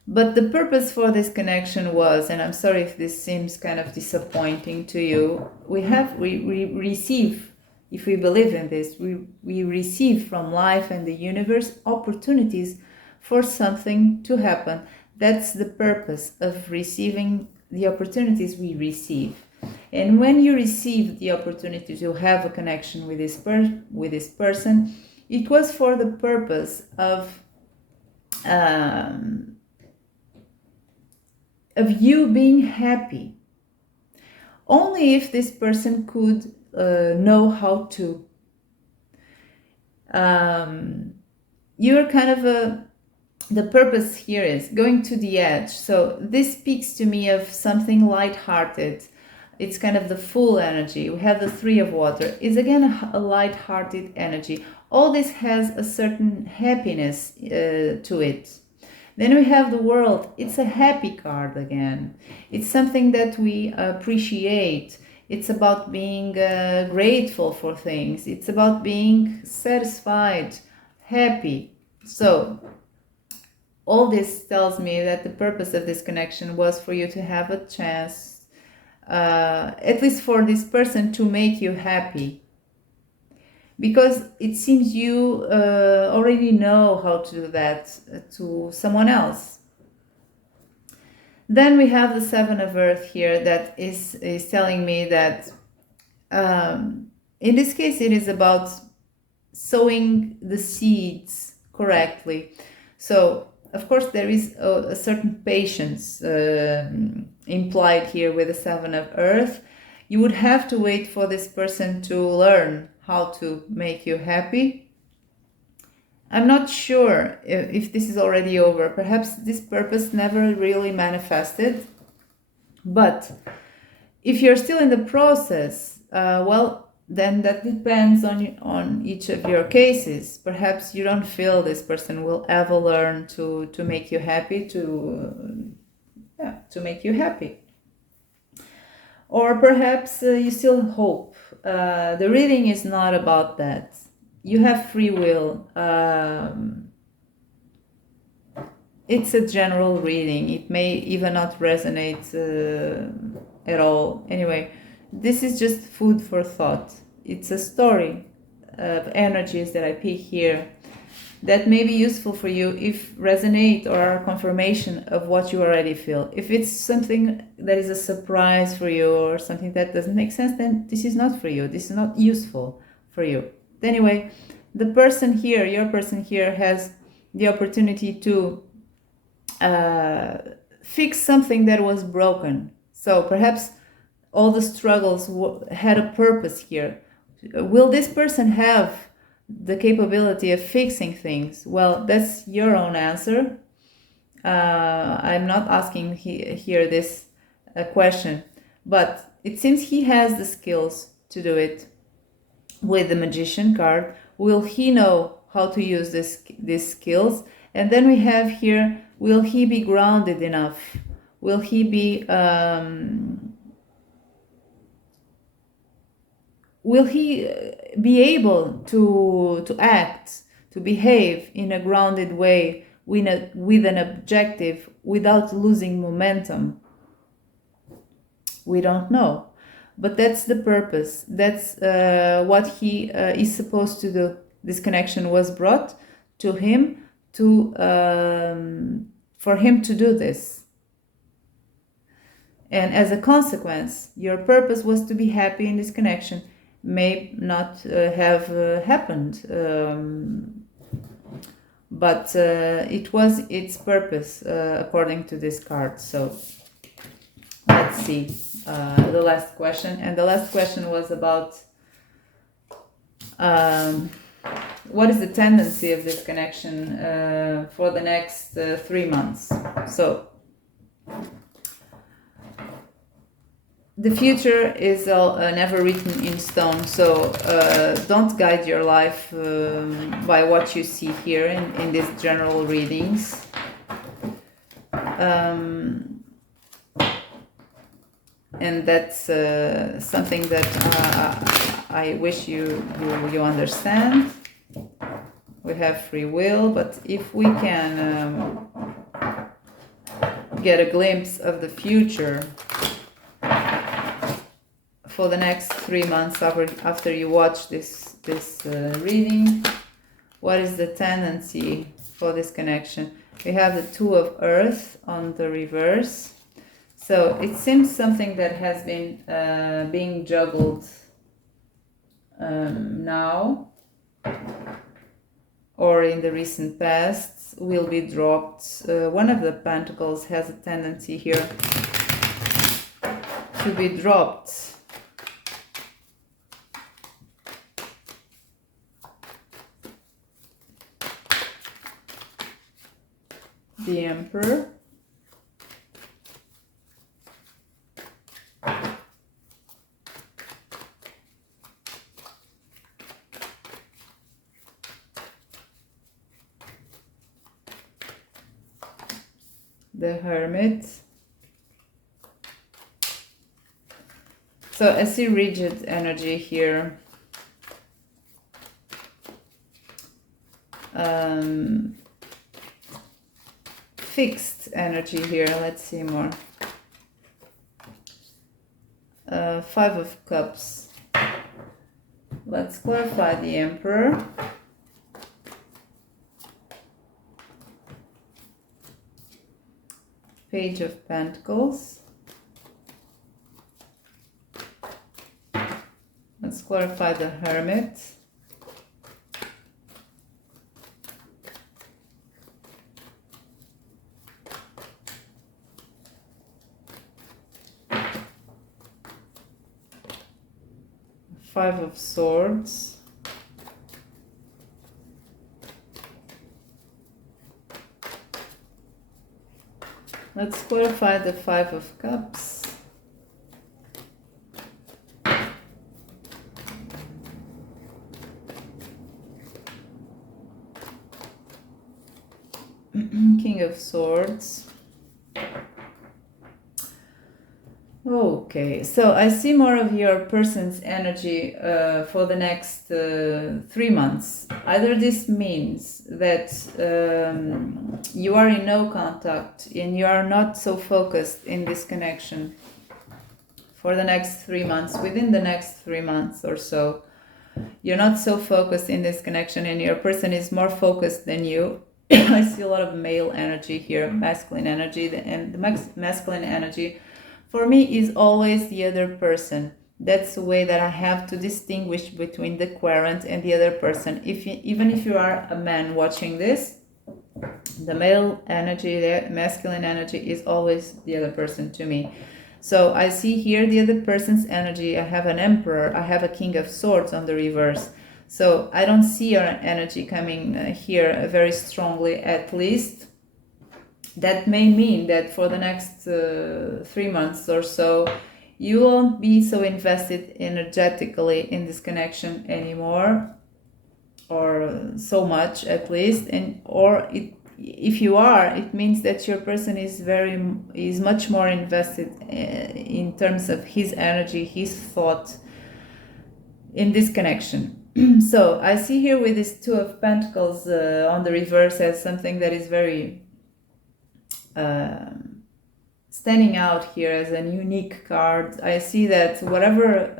But the purpose for this connection was, and I'm sorry if this seems kind of disappointing to you, we receive, if we believe in this, we receive from life and the universe opportunities for something to happen. That's the purpose of receiving the opportunities we receive. And when you receive the opportunity to have a connection with this person, It was for the purpose of you being happy. Only if this person could know how to. You're kind of the purpose here is going to the edge. So this speaks to me of something light-hearted. It's kind of the full energy. We have the Three of Water. It's again a light-hearted energy. All this has a certain happiness to it. Then we have the World. It's a happy card again. It's something that we appreciate. It's about being grateful for things. It's about being satisfied, happy. So all this tells me that the purpose of this connection was for you to have a chance, at least for this person, to make you happy. Because it seems you already know how to do that to someone else. Then we have the Seven of Earth here that is telling me that in this case it is about sowing the seeds correctly. So of course there is a certain patience implied here with the Seven of Earth. You would have to wait for this person to learn how to make you happy. I'm not sure if this is already over. Perhaps this purpose never really manifested. But if you're still in the process, well, then that depends on each of your cases. Perhaps you don't feel this person will ever learn to make you happy, to make you happy. Or perhaps you still hope. The reading is not about that. You have free will. It's a general reading. It may even not resonate at all. Anyway, this is just food for thought. It's a story of energies that I pick here that may be useful for you if resonate or are confirmation of what you already feel. If it's something that is a surprise for you or something that doesn't make sense, then this is not for you. This is not useful for you. Anyway, the person here, your person here, has the opportunity to fix something that was broken. So perhaps all the struggles had a purpose here. Will this person have the capability of fixing things? Well, that's your own answer. I'm not asking here this question, but it seems he has the skills to do it. With the Magician card, will he know how to use these skills? And then we have here, will he be grounded enough? Will he be able to act, to behave in a grounded way with an objective without losing momentum? We don't know. But that's the purpose. That's what he is supposed to do. This connection was brought to him for him to do this. And as a consequence, your purpose was to be happy in this connection. May not have happened, but it was its purpose according to this card. So let's see the last question. And the last question was about what is the tendency of this connection for the next 3 months. So the future is never written in stone, so don't guide your life by what you see here in these general readings. And that's something that I wish you understand. We have free will, but if we can get a glimpse of the future for the next 3 months after you watch this reading, what is the tendency for this connection? We have the Two of Earth on the reverse. So it seems something that has been being juggled now. And then we have the Two of Water on the reverse. So it seems something that has been being juggled now. And then we have the Two of Earth on the reverse. So it seems something that has been being juggled now. So it seems something that has been being juggled now. And then we have the Two of Water on the reverse. So it seems something that has been being juggled now. or in the recent past will be dropped. One of the pentacles has a tendency here to be dropped. The Emperor. The Hermit. So I see rigid energy here. Fixed energy here. Let's see more. Five of Cups. Let's clarify the Emperor. Page of Pentacles. Let's clarify the Hermit. Five of Swords. Let's clarify the Five of Cups. King of Swords. Okay, so I see more of your person's energy for the next 3 months. Either this means that you are in no contact and you are not so focused in this connection for the next 3 months, within the next 3 months or so. You're not so focused in this connection and your person is more focused than you. I see a lot of male energy here, masculine energy, and the masculine energy for me is always the other person. That's the way that I have to distinguish between the querent and the other person. Even if you are a man watching this, the male energy, the masculine energy is always the other person to me. So I see here the other person's energy. I have an Emperor, I have a King of Swords on the reverse. So I don't see your energy coming here very strongly, at least. That may mean that for the next 3 months or so, you won't be so invested energetically in this connection anymore, or so much at least. If you are, it means that your person is much more invested in terms of his energy, his thought in this connection. So I see here with this Two of Pentacles on the reverse as something that is very standing out here as a unique card. I see that whatever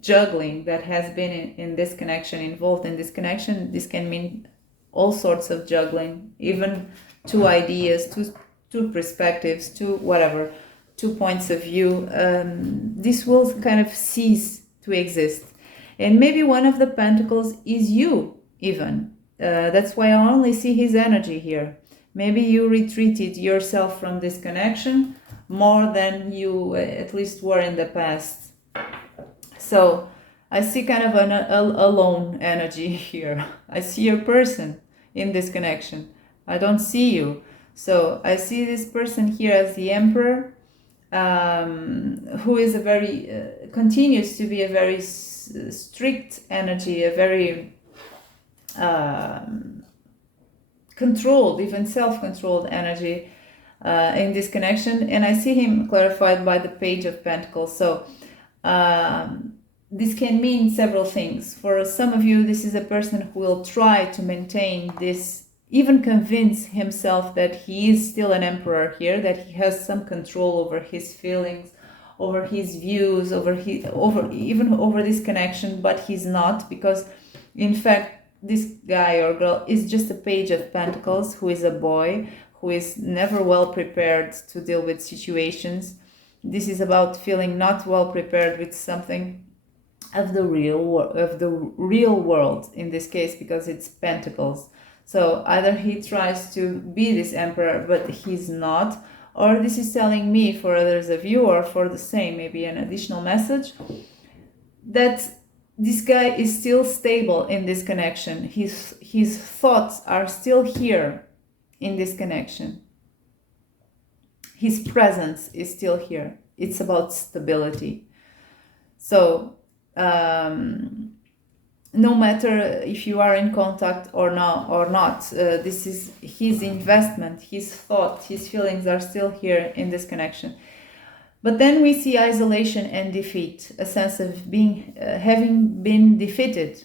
juggling that has been in this connection, involved in this connection, this can mean all sorts of juggling, even two ideas, two perspectives, two points of view. This will kind of cease to exist. And maybe one of the pentacles is you, even. That's why I only see his energy here. Maybe you retreated yourself from this connection more than you at least were in the past. So I see kind of an alone energy here. I see your person in this connection. I don't see you. So I see this person here as the Emperor, who is a very, continues to be a very strict energy, a very controlled, even self-controlled energy in this connection. And I see him clarified by the Page of Pentacles. So this can mean several things. For some of you, this is a person who will try to maintain this, even convince himself that he is still an emperor here, that he has some control over his feelings, over his views, over this connection, but he's not, because in fact this guy or girl is just a Page of Pentacles, who is a boy, who is never well prepared to deal with situations. This is about feeling not well prepared with something. of the real world in this case, because it's pentacles. So either he tries to be this emperor but he's not, or this is telling me, for others of you, or for the same, maybe an additional message, that this guy is still stable in this connection. His thoughts are still here in this connection. His presence is still here. It's about stability. So no matter if you are in contact or not, this is his investment, his thought, his feelings are still here in this connection. But then we see isolation and defeat, a sense of being having been defeated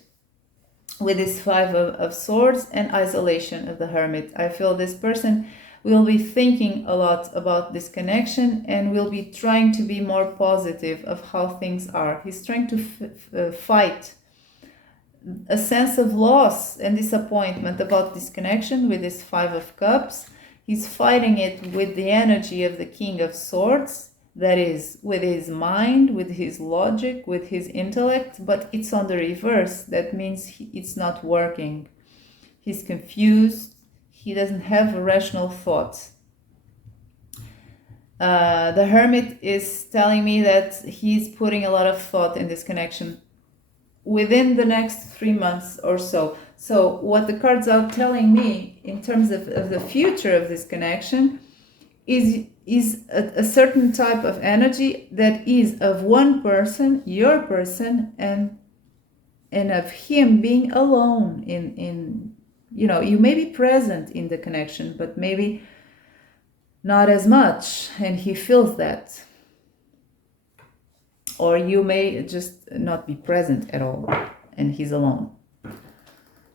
with this Five of Swords, and isolation of the Hermit. I feel this person will be thinking a lot about this connection and will be trying to be more positive of how things are. He's trying to fight a sense of loss and disappointment about this connection with this Five of Cups. He's fighting it with the energy of the King of Swords, that is, with his mind, with his logic, with his intellect, but it's on the reverse. That means it's not working. He's confused. He doesn't have a rational thought. The Hermit is telling me that he's putting a lot of thought in this connection within the next 3 months or so. So what the cards are telling me in terms of the future of this connection is a certain type of energy that is of one person, your person, and of him being alone in you may be present in the connection, but maybe not as much, and he feels that. Or you may just not be present at all and he's alone.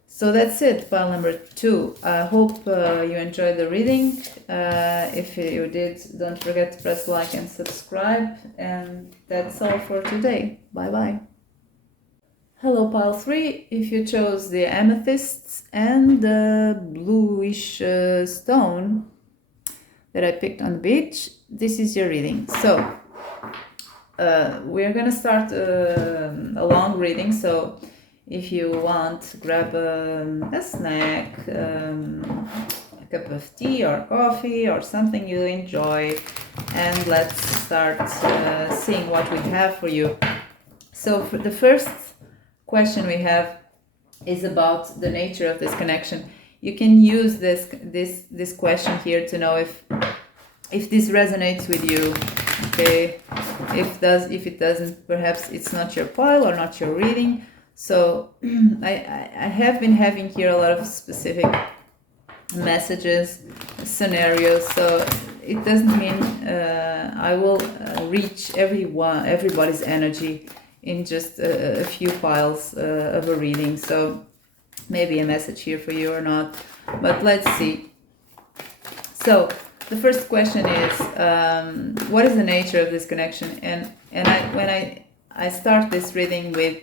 So that's it, pile number 2. I hope you enjoyed the reading. If you did, don't forget to press like and subscribe. And that's all for today. Bye bye. Hello, pile 3. If you chose the amethysts and the bluish stone that I picked on the beach, this is your reading. So we're gonna start a long reading, so if you want, grab a snack, a cup of tea or coffee or something you enjoy, and let's start seeing what we have for you. So for the first question we have is about the nature of this connection. You can use this question here to know if this resonates with you. Okay, if it doesn't, perhaps it's not your pile or not your reading. So I have been having here a lot of specific messages, scenarios. So it doesn't mean I will reach everybody's energy in just a few piles of a reading. So maybe a message here for you or not. But let's see. So the first question is, what is the nature of this connection? And when I start this reading with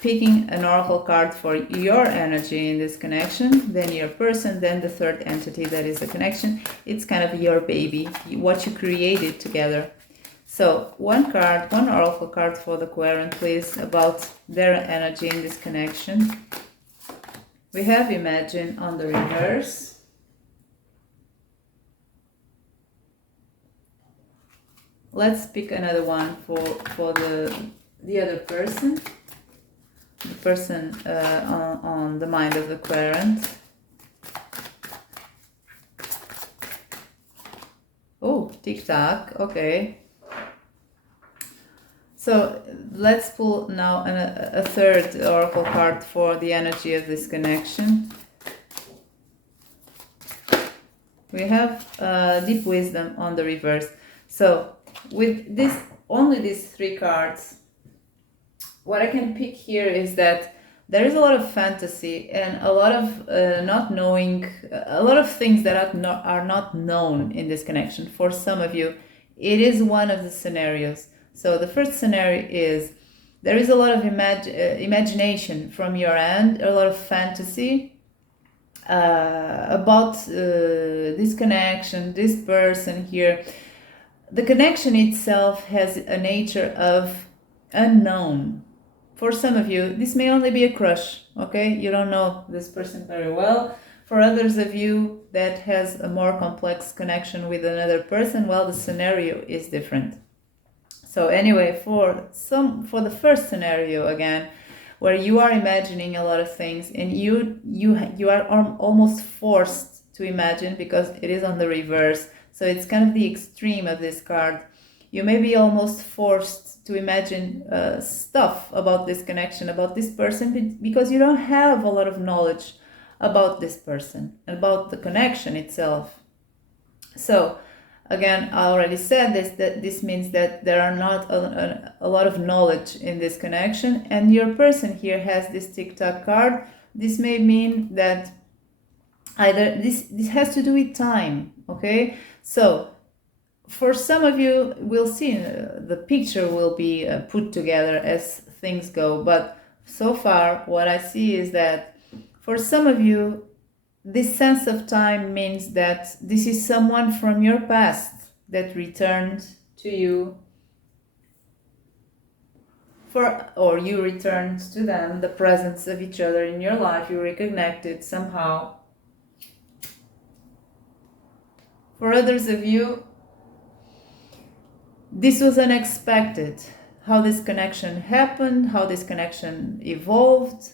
picking an oracle card for your energy in this connection, then your person, then the third entity that is the connection. It's kind of your baby, what you created together. So one oracle card for the querent, please, about their energy in this connection. We have Imagine on the reverse. Let's pick another one for the other person. The person on the mind of the querent. Oh, tic-tac, okay. So let's pull now a third oracle card for the energy of this connection. We have Deep Wisdom on the reverse. So with only these 3 cards, what I can pick here is that there is a lot of fantasy and a lot of not knowing, a lot of things that are not known in this connection. For some of you, it is one of the scenarios. So the first scenario is there is a lot of imagination from your end, a lot of fantasy about this connection, this person here. The connection itself has a nature of unknown for some of you, this may only be a crush, okay? You don't know this person very well. For others of you that has a more complex connection with another person, well, the scenario is different. So anyway, for the first scenario again, where you are imagining a lot of things and you are almost forced to imagine because it is on the reverse. So it's kind of the extreme of this card. You may be almost forced to imagine stuff about this connection, about this person, because you don't have a lot of knowledge about this person, about the connection itself. So again, I already said this, that this means that there are not a lot of knowledge in this connection, and your person here has this tic-tac card. This may mean that either this has to do with time, okay? So for some of you, we'll see, the picture will be put together as things go, but so far what I see is that for some of you, this sense of time means that this is someone from your past that returned to you, or you returned to them, the presence of each other in your life, you reconnected somehow. For others of you, this was unexpected, how this connection happened, how this connection evolved,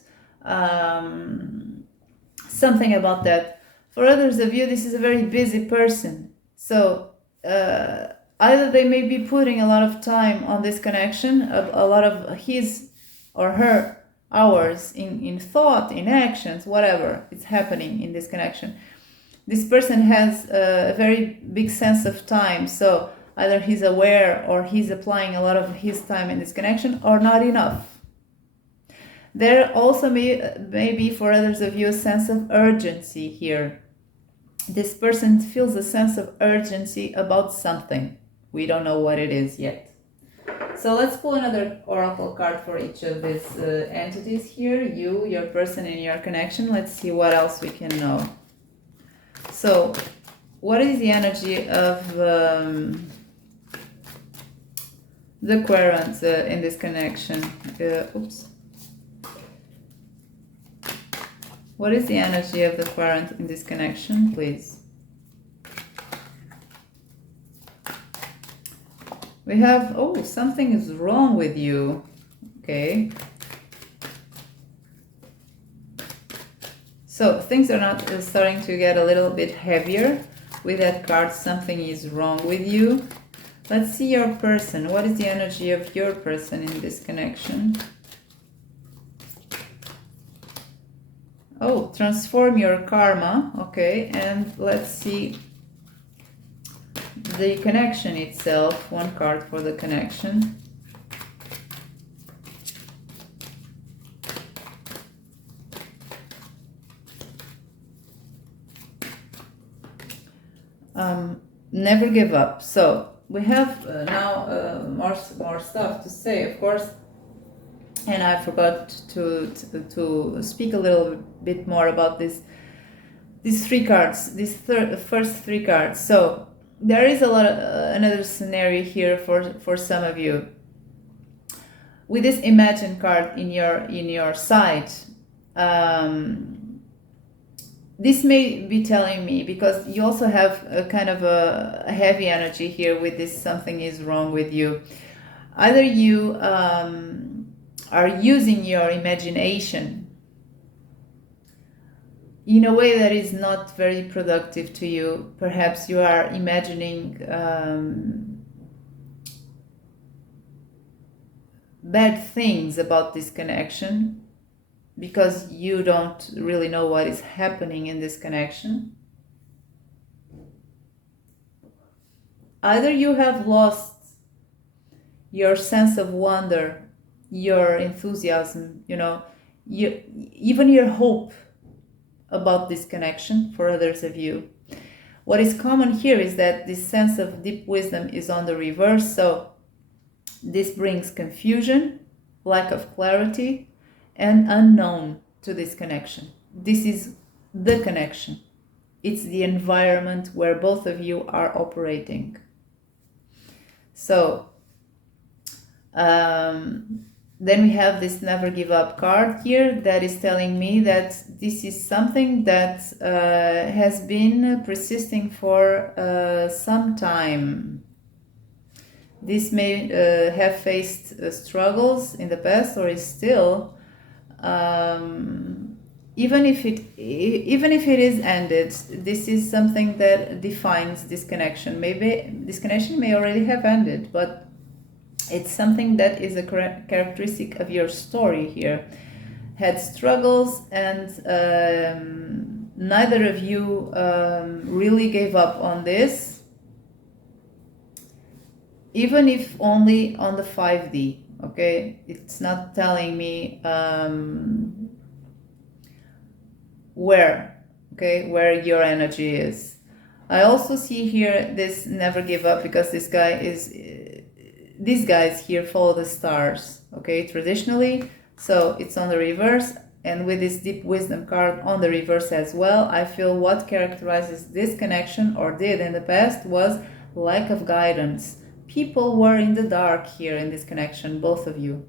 something about that. For others of you, this is a very busy person. So either they may be putting a lot of time on this connection, a lot of his or her hours in thought, in actions, whatever is happening in this connection. This person has a very big sense of time. So either he's aware or he's applying a lot of his time in this connection, or not enough. There also may be for others of you a sense of urgency here. This person feels a sense of urgency about something. We don't know what it is yet. So let's pull another oracle card for each of these entities here. You, your person, and your connection. Let's see what else we can know. So what is the energy of the querent in this connection? What is the energy of the querent in this connection, please? We have, oh, something is wrong with you. Okay. So things are not starting to get a little bit heavier with that card. Something is wrong with you. Let's see your person. What is the energy of your person in this connection? Oh, transform your karma. Okay, and let's see the connection itself. One card for the connection. Never give up. So we have now more stuff to say, of course. And I forgot to speak a little bit more about these three cards, these first three cards. So there is a lot of, another scenario here for some of you. With this Imagine card in your side, this may be telling me, because you also have a kind of a heavy energy here with this something is wrong with you. Either you are using your imagination in a way that is not very productive to you. Perhaps you are imagining bad things about this connection because you don't really know what is happening in this connection. Either you have lost your sense of wonder, your enthusiasm, even your hope about this connection for others of you. What is common here is that this sense of deep wisdom is on the reverse, so this brings confusion, lack of clarity, and unknown to this connection. This is the connection. It's the environment where both of you are operating. So Then we have this never give up card here that is telling me that this is something that has been persisting for some time. This may have faced struggles in the past, or is still, even if it is ended. This is something that defines this connection. Maybe this connection may already have ended, but it's something that is a characteristic of your story here. Had struggles, and neither of you really gave up on this, even if only on the 5D, okay? It's not telling me where your energy is. I also see here this never give up, because these guys here follow the stars, okay, traditionally. So it's on the reverse, and with this deep wisdom card on the reverse as well, I feel what characterizes this connection, or did in the past, was lack of guidance. People were in the dark here in this connection, both of you.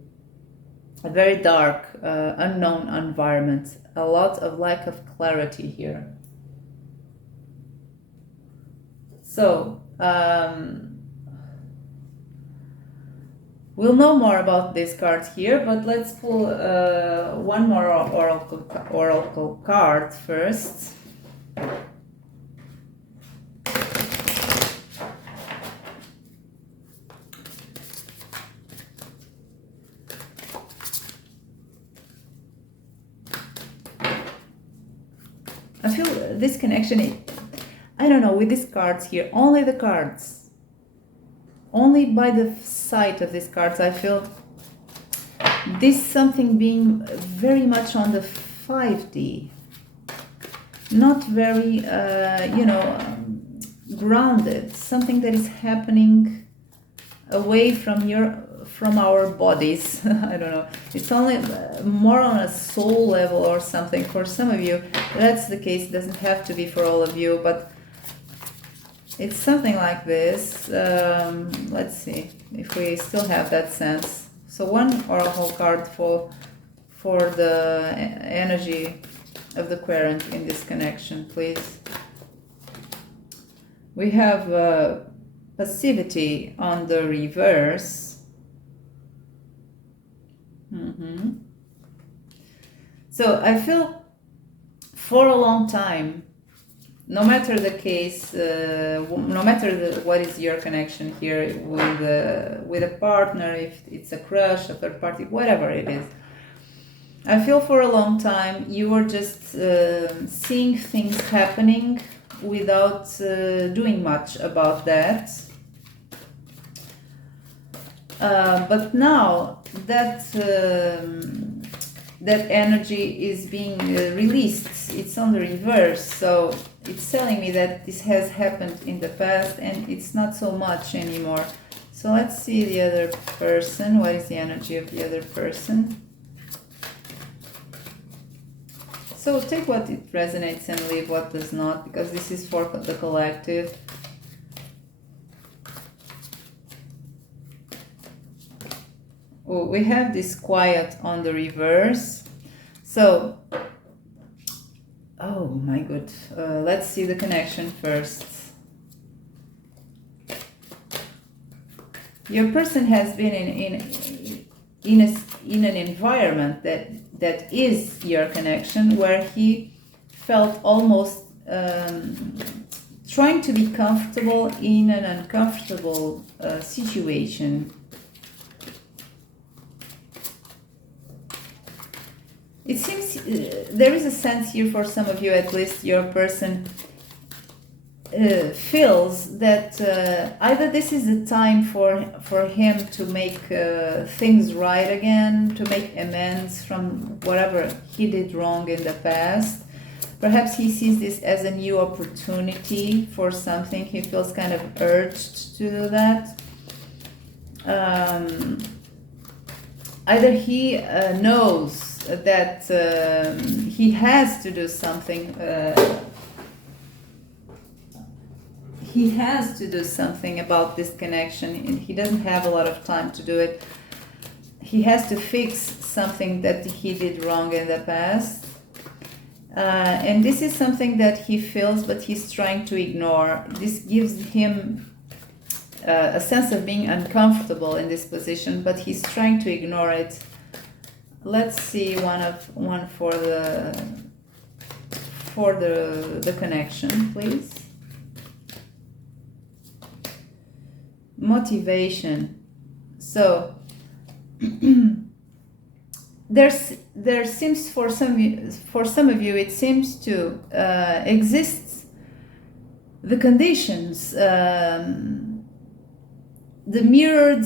A very dark, unknown environment. A lot of lack of clarity here. So, we'll know more about these cards here, but let's pull one more oracle card first. I feel this connection, I don't know, with these cards here, only the cards, only by the sight of these cards, I feel this something being very much on the 5D, not very, grounded, something that is happening away from our bodies. I don't know, it's only more on a soul level or something. For some of you that's the case. It doesn't have to be for all of you, but it's something like this. Let's see if we still have that sense. So one oracle card for the energy of the querent in this connection, please. We have passivity on the reverse. So I feel for a long time, no matter the case, no matter what is your connection here with a partner, if it's a crush, a third party, whatever it is, I feel for a long time you were just seeing things happening without doing much about that. But now that that energy is being released, it's on the reverse, so it's telling me that this has happened in the past and it's not so much anymore. So let's see the other person. What is the energy of the other person? So take what it resonates and leave what does not, because this is for the collective. Oh, we have this quiet on the reverse. So, oh my god, let's see the connection first. Your person has been in an environment that is your connection, where he felt almost trying to be comfortable in an uncomfortable situation. It seems there is a sense here, for some of you at least, your person feels that either this is the time for him to make things right again, to make amends from whatever he did wrong in the past. Perhaps he sees this as a new opportunity for something. He feels kind of urged to do that. Either he knows that he has to do something. He has to do something about this connection, and he doesn't have a lot of time to do it. he has to fix something that he did wrong in the past. And this is something that he feels, but he's trying to ignore. This gives him a sense of being uncomfortable in this position, but he's trying to ignore it. Let's see one for the connection, please. Motivation. So there seems for some of you it seems to exist the conditions, the mirrored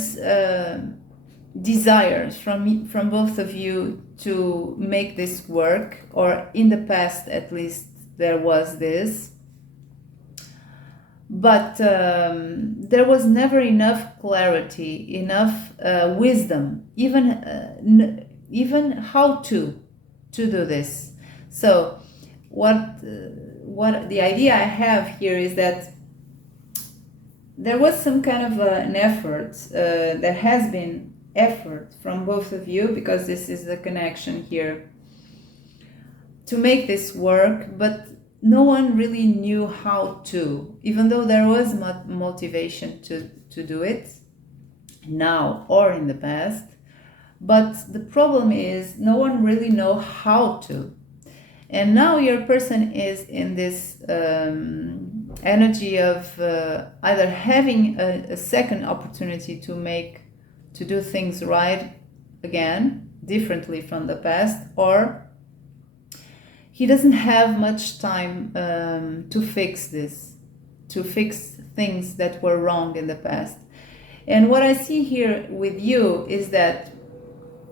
desires from both of you to make this work, or in the past at least there was this, but there was never enough clarity, enough wisdom, even how to do this. So what the idea I have here is that there was some kind of an effort, there has been effort from both of you, because this is the connection here, to make this work, but no one really knew how to, even though there was motivation to do it now or in the past. But the problem is no one really know how to. And now your person is in this energy of either having a second opportunity to do things right again, differently from the past, or he doesn't have much time to fix this, to fix things that were wrong in the past. And what I see here with you is that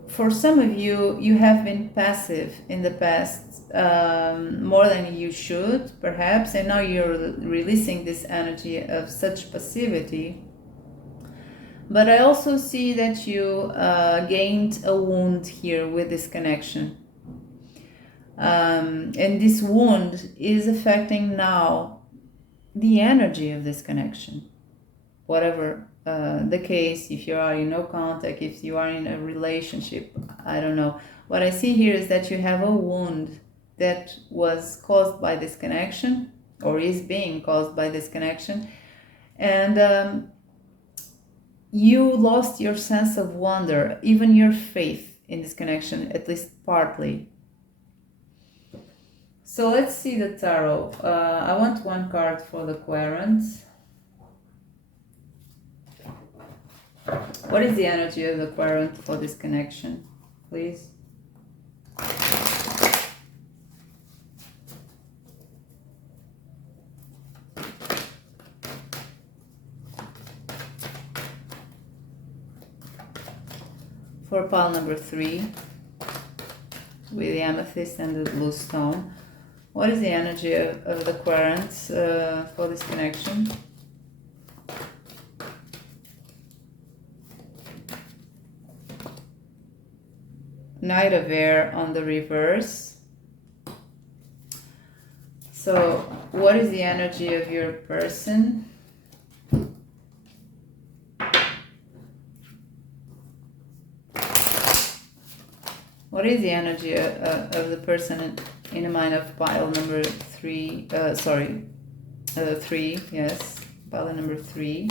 for some of you, you have been passive in the past, more than you should, perhaps, and now you're releasing this energy of such passivity. But I also see that you gained a wound here with this connection. And this wound is affecting now the energy of this connection. Whatever the case, if you are in no contact, if you are in a relationship, I don't know. What I see here is that you have a wound that was caused by this connection, or is being caused by this connection. And you lost your sense of wonder, even your faith in this connection, at least partly. So let's see the tarot. I want one card for the querent. What is the energy of the querent for this connection, please? For pile number 3, with the amethyst and the blue stone, what is the energy of the querent for this connection? Knight of Air on the reverse. So, what is the energy of your person? What is the energy of the person in the mind of pile number 3? 3, yes, pile number 3.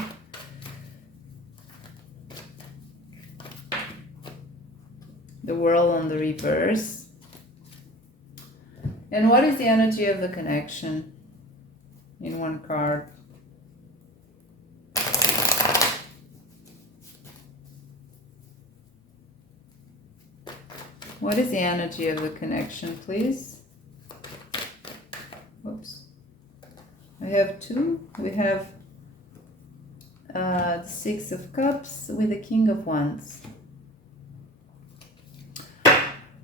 The World on the reverse. And what is the energy of the connection in one card? What is the energy of the connection, please? Whoops. I have 2. We have the 6 of Cups with the King of Wands.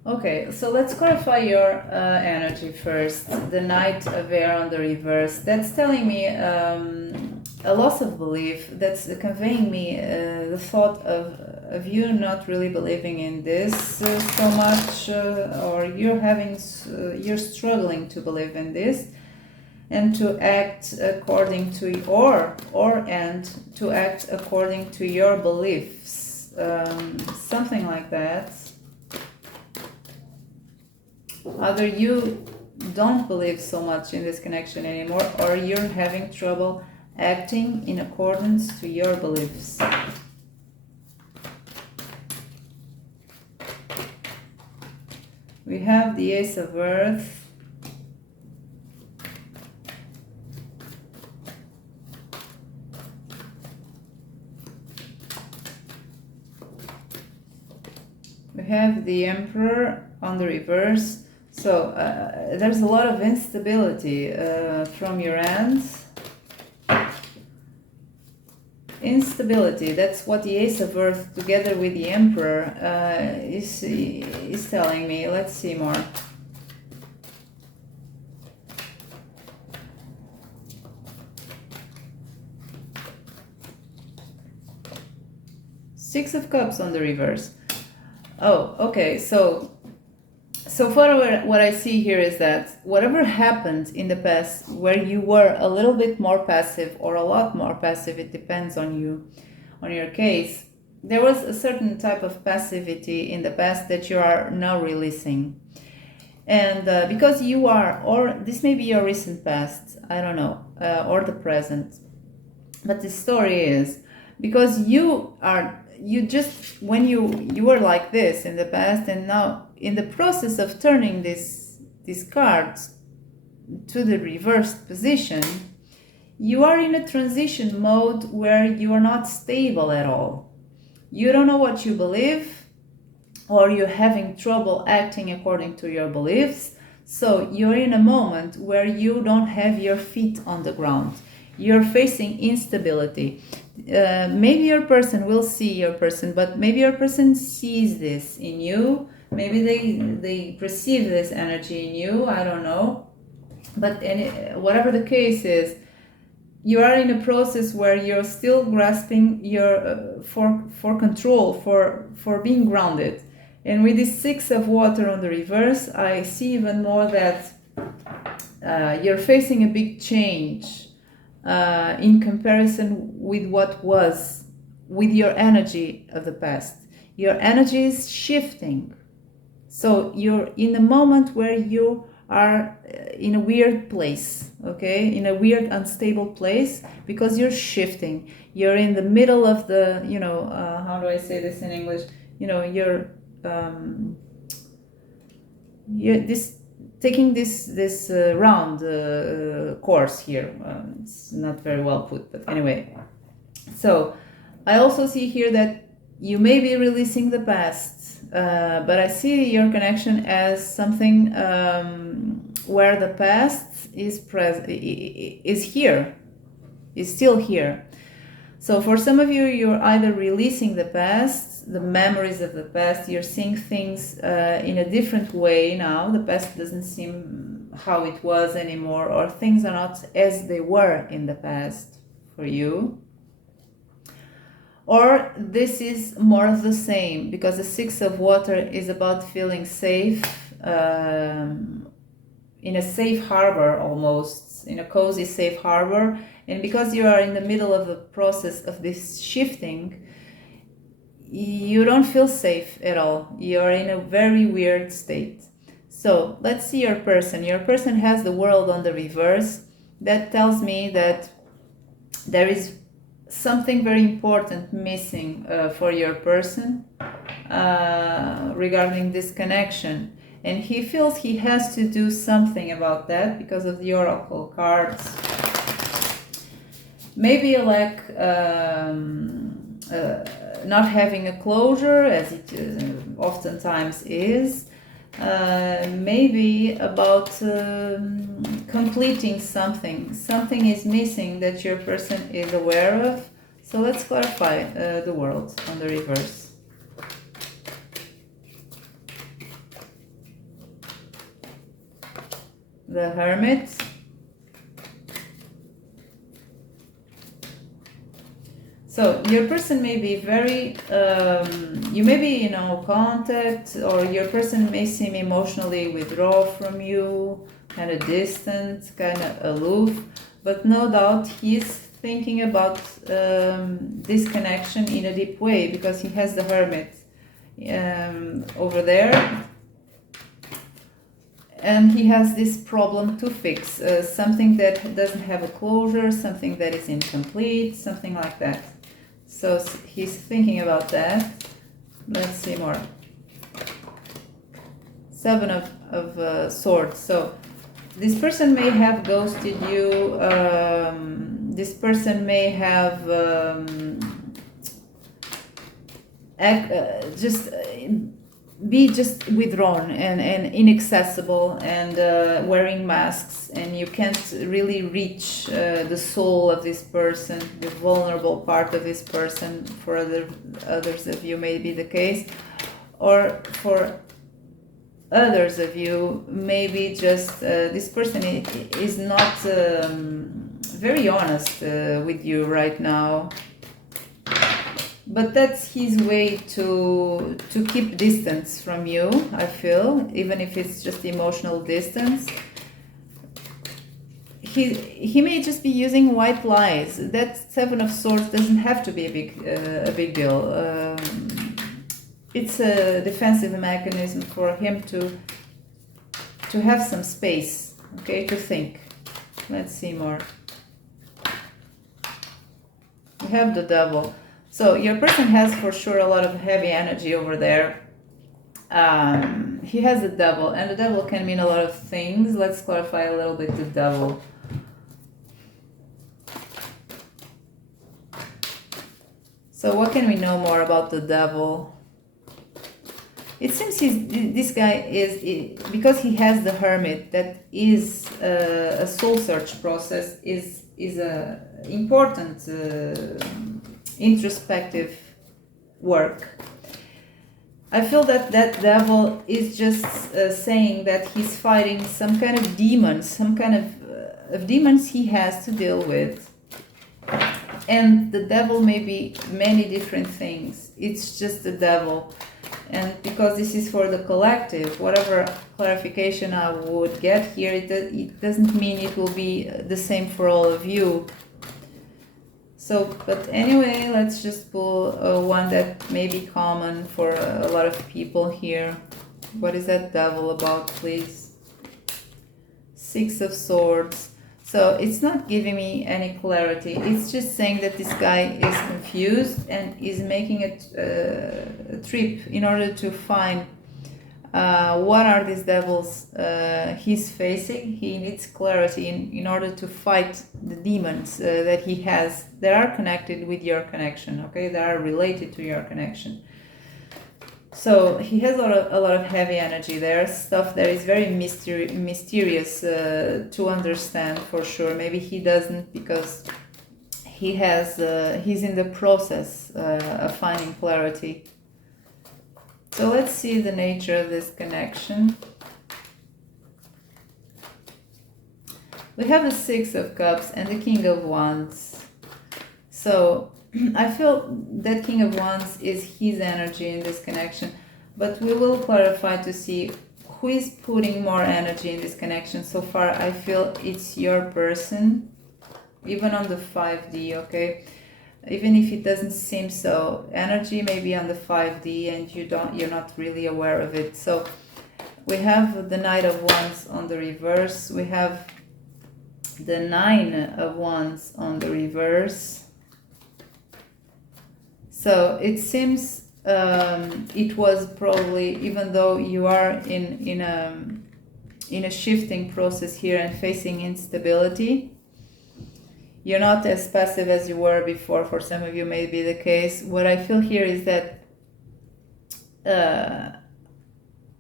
Okay, so let's clarify your energy first. The Knight of Air on the reverse. That's telling me a loss of belief. That's conveying me the thought of you not really believing in this so much, or you're struggling to believe in this, and to act according to to act according to your beliefs. something like that. Either you don't believe so much in this connection anymore, or you're having trouble acting in accordance to your beliefs. We have the Ace of Earth. We have the Emperor on the reverse. So there's a lot of instability from your end. Instability, that's what the Ace of Earth together with the Emperor is telling me. Let's see more. Six of Cups on the reverse. Oh, okay, so far what I see here is that whatever happened in the past where you were a little bit more passive or a lot more passive, it depends on you, on your case, there was a certain type of passivity in the past that you are now releasing. And because you are, or this may be your recent past, I don't know, or the present, but the story is, because you just, when you were like this in the past, and now in the process of turning these cards to the reversed position, you are in a transition mode where you are not stable at all. You don't know what you believe, or you're having trouble acting according to your beliefs. So you're in a moment where you don't have your feet on the ground. You're facing instability. Maybe your person will see your person, but maybe your person sees this in you. Maybe they perceive this energy in you. I don't know. But whatever the case is, you are in a process where you're still grasping your for control, for being grounded. And with this Six of Water on the reverse, I see even more that you're facing a big change in comparison with what was, with your energy of the past. Your energy is shifting. So you're in a moment where you are in a weird place, okay? In a weird, unstable place, because you're shifting. You're in the middle of the, how do I say this in English? You're taking this round course here. It's not very well put, but anyway. So I also see here that you may be releasing the past, but I see your connection as something where the past is here, is still here. So for some of you, you're either releasing the past, the memories of the past, you're seeing things in a different way now. The past doesn't seem how it was anymore, or things are not as they were in the past for you. Or this is more of the same, because the Six of Water is about feeling safe, in a safe harbor almost, in a cozy safe harbor. And because you are in the middle of the process of this shifting, you don't feel safe at all. You're in a very weird state. So let's see your person. Your person has the World on the reverse. That tells me that there is something very important missing for your person regarding this connection. And he feels he has to do something about that because of the Oracle cards. Maybe a lack, not having a closure, as it oftentimes is. Maybe about completing something. Something is missing that your person is aware of. So let's clarify the World on the reverse. The Hermit. So your person may be very, you may be in contact, or your person may seem emotionally withdraw from you, kind of distant, kind of aloof, but no doubt he's thinking about this connection in a deep way, because he has the Hermit over there, and he has this problem to fix, something that doesn't have a closure, something that is incomplete, something like that. So he's thinking about that. Let's see more. Seven of Swords. So this person may have ghosted you. This person may have be just withdrawn and inaccessible and wearing masks, and you can't really reach the soul of this person, the vulnerable part of this person. For others of you may be the case, or for others of you maybe just this person is not very honest with you right now, but that's his way to keep distance from you, I feel, even if it's just emotional distance. He may just be using white lies. That Seven of Swords doesn't have to be a big deal. It's a defensive mechanism for him to have some space, okay, to think. Let's see more. We have the Devil. So your person has for sure a lot of heavy energy over there. He has the Devil, and the Devil can mean a lot of things. Let's clarify a little bit the Devil. So what can we know more about the Devil? It seems this guy is, because he has the Hermit, that is a soul search process, is a important introspective work. I feel that Devil is just saying that he's fighting some kind of demons, some kind of demons he has to deal with. And the Devil may be many different things. It's just the Devil. And because this is for the collective, whatever clarification I would get here, it doesn't mean it will be the same for all of you. So, but anyway, let's just pull one that may be common for a lot of people here. What is that Devil about, please? Six of Swords. So it's not giving me any clarity. It's just saying that this guy is confused and is making a trip in order to find what are these devils he's facing. He needs clarity in order to fight the demons that he has that are connected with your connection, okay? That are related to your connection. So he has a lot of heavy energy there, stuff that is very mysterious to understand for sure. Maybe he doesn't, because he's in the process of finding clarity. So let's see the nature of this connection. We have the Six of Cups and the King of Wands. So I feel that King of Wands is his energy in this connection, but we will clarify to see who is putting more energy in this connection. So far, I feel it's your person, even on the 5D, okay? Even if it doesn't seem so, energy may be on the 5D and you're not really aware of it. So we have the Knight of Wands on the reverse. We have the Nine of Wands on the reverse. So it seems it was probably, even though you are in a shifting process here and facing instability, you're not as passive as you were before. For some of you may be the case. What I feel here is that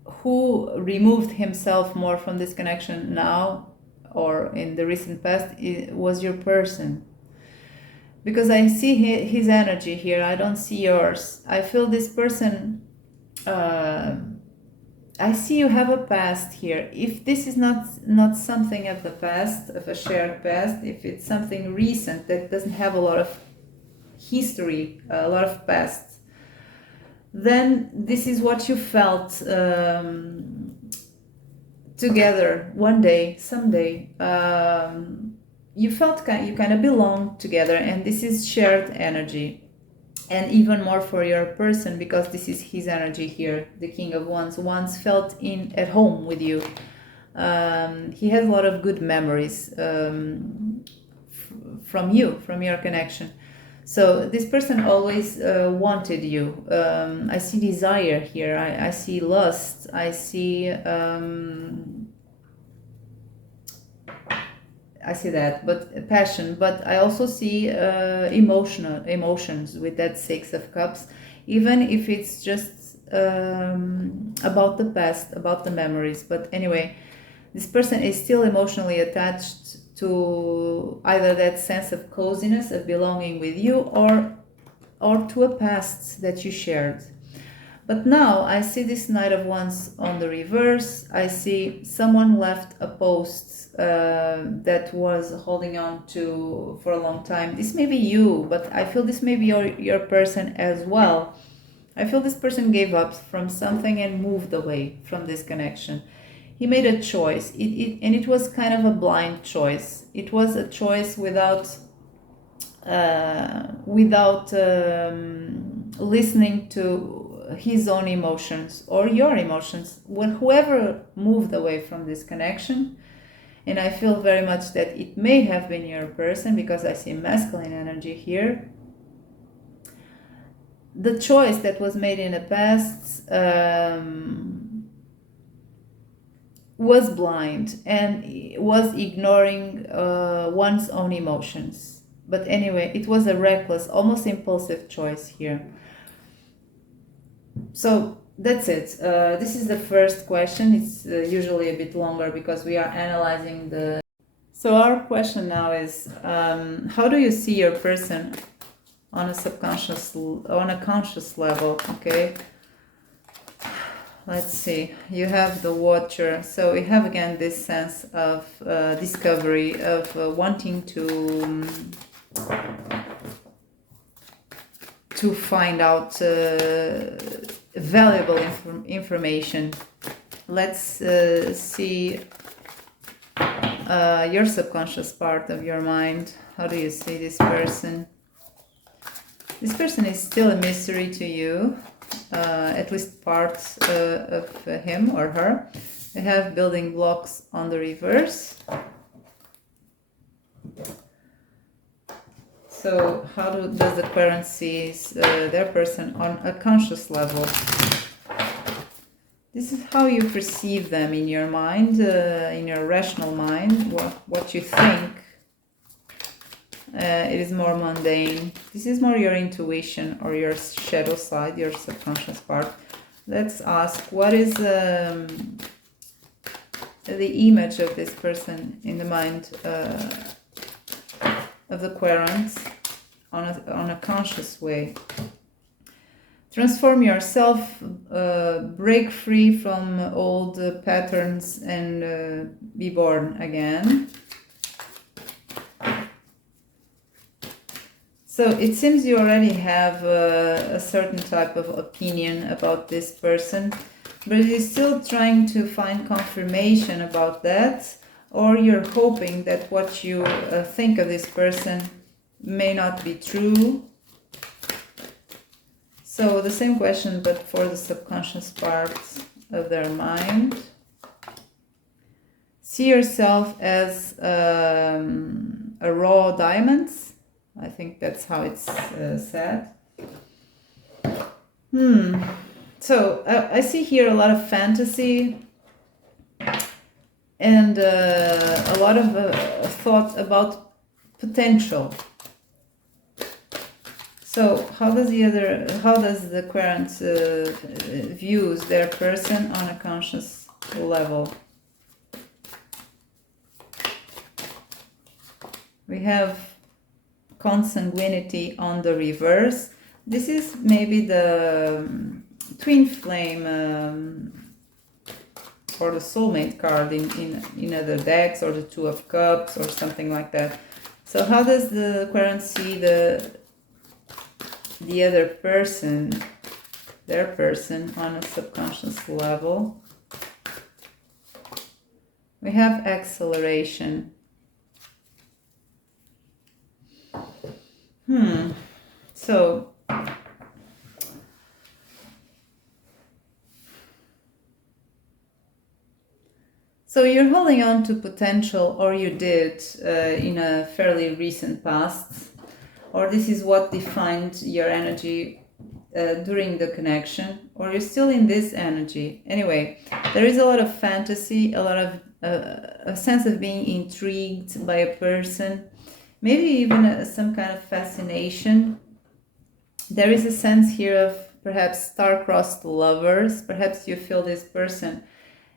who removed himself more from this connection now or in the recent past was your person. Because I see his energy here, I don't see yours. I feel this person, I see you have a past here. If this is not something of the past, of a shared past, if it's something recent that doesn't have a lot of history, a lot of past, then this is what you felt together one day, someday. you felt you kind of belong together, and this is shared energy. And even more for your person, because this is his energy here, the King of Wands. Once felt at home with you. He has a lot of good memories from you, from your connection. So this person always wanted you. I see desire here. I see lust. I see that, but passion. But I also see emotions with that Six of Cups, even if it's just about the past, about the memories. But anyway, this person is still emotionally attached to either that sense of coziness, of belonging with you, or to a past that you shared. But now I see this Knight of Wands on the reverse. I see someone left a post that was holding on to for a long time. This may be you, but I feel this may be your person as well. I feel this person gave up from something and moved away from this connection. He made a choice, and it was kind of a blind choice. It was a choice without listening to his own emotions or your emotions. When whoever moved away from this connection, and I feel very much that it may have been your person, because I see masculine energy here. The choice that was made in the past was blind and was ignoring one's own emotions. But anyway, it was a reckless, almost impulsive choice here. So that's it. This is the first question. It's usually a bit longer because we are analyzing the... So our question now is, how do you see your person on a conscious level? Okay. Let's see. You have the Watcher. So we have again this sense of discovery, of wanting to find out valuable information. Let's see your subconscious part of your mind. How do you see this person? This person is still a mystery to you, at least parts of him or her. We have building blocks on the reverse. So how does the Aquarian see their person on a conscious level? This is how you perceive them in your mind, in your rational mind, what you think. It is more mundane. This is more your intuition or your shadow side, your subconscious part. Let's ask, what is the image of this person in the mind of the Aquarians on a conscious way? Transform yourself, break free from old patterns, and be born again. So it seems you already have a certain type of opinion about this person, but you're still trying to find confirmation about that, or you're hoping that what you think of this person may not be true. So the same question, but for the subconscious part of their mind. See yourself as a raw diamonds. I think that's how it's said. So I see here a lot of fantasy and a lot of thought about potential. So how does the Aquarians views their person on a conscious level? We have consanguinity on the reverse. This is maybe the twin flame or the soulmate card in other decks, or the Two of Cups or something like that. So how does the Aquarian see the other person, their person, on a subconscious level? We have acceleration. So you're holding on to potential, or you did in a fairly recent past, or this is what defined your energy during the connection, or you're still in this energy. Anyway, there is a lot of fantasy, a lot of a sense of being intrigued by a person, maybe even some kind of fascination. There is a sense here of perhaps star-crossed lovers. Perhaps you feel this person.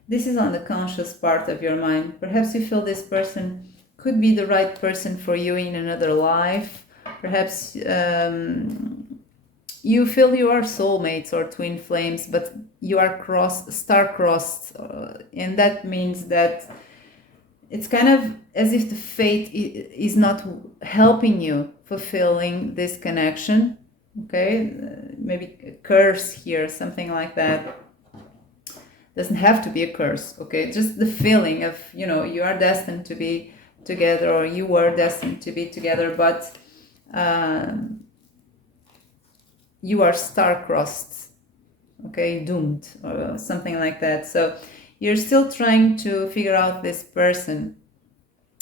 This is on the conscious part of your mind. Perhaps you feel this person could be the right person for you in another life. Perhaps you feel you are soulmates or twin flames, but you are star-crossed, and that means that it's kind of as if the fate is not helping you fulfilling this connection. Okay, maybe a curse here, something like that. Doesn't have to be a curse, okay? Just the feeling of, you are destined to be together, or you were destined to be together, but you are star-crossed, okay? Doomed, or something like that. So you're still trying to figure out this person.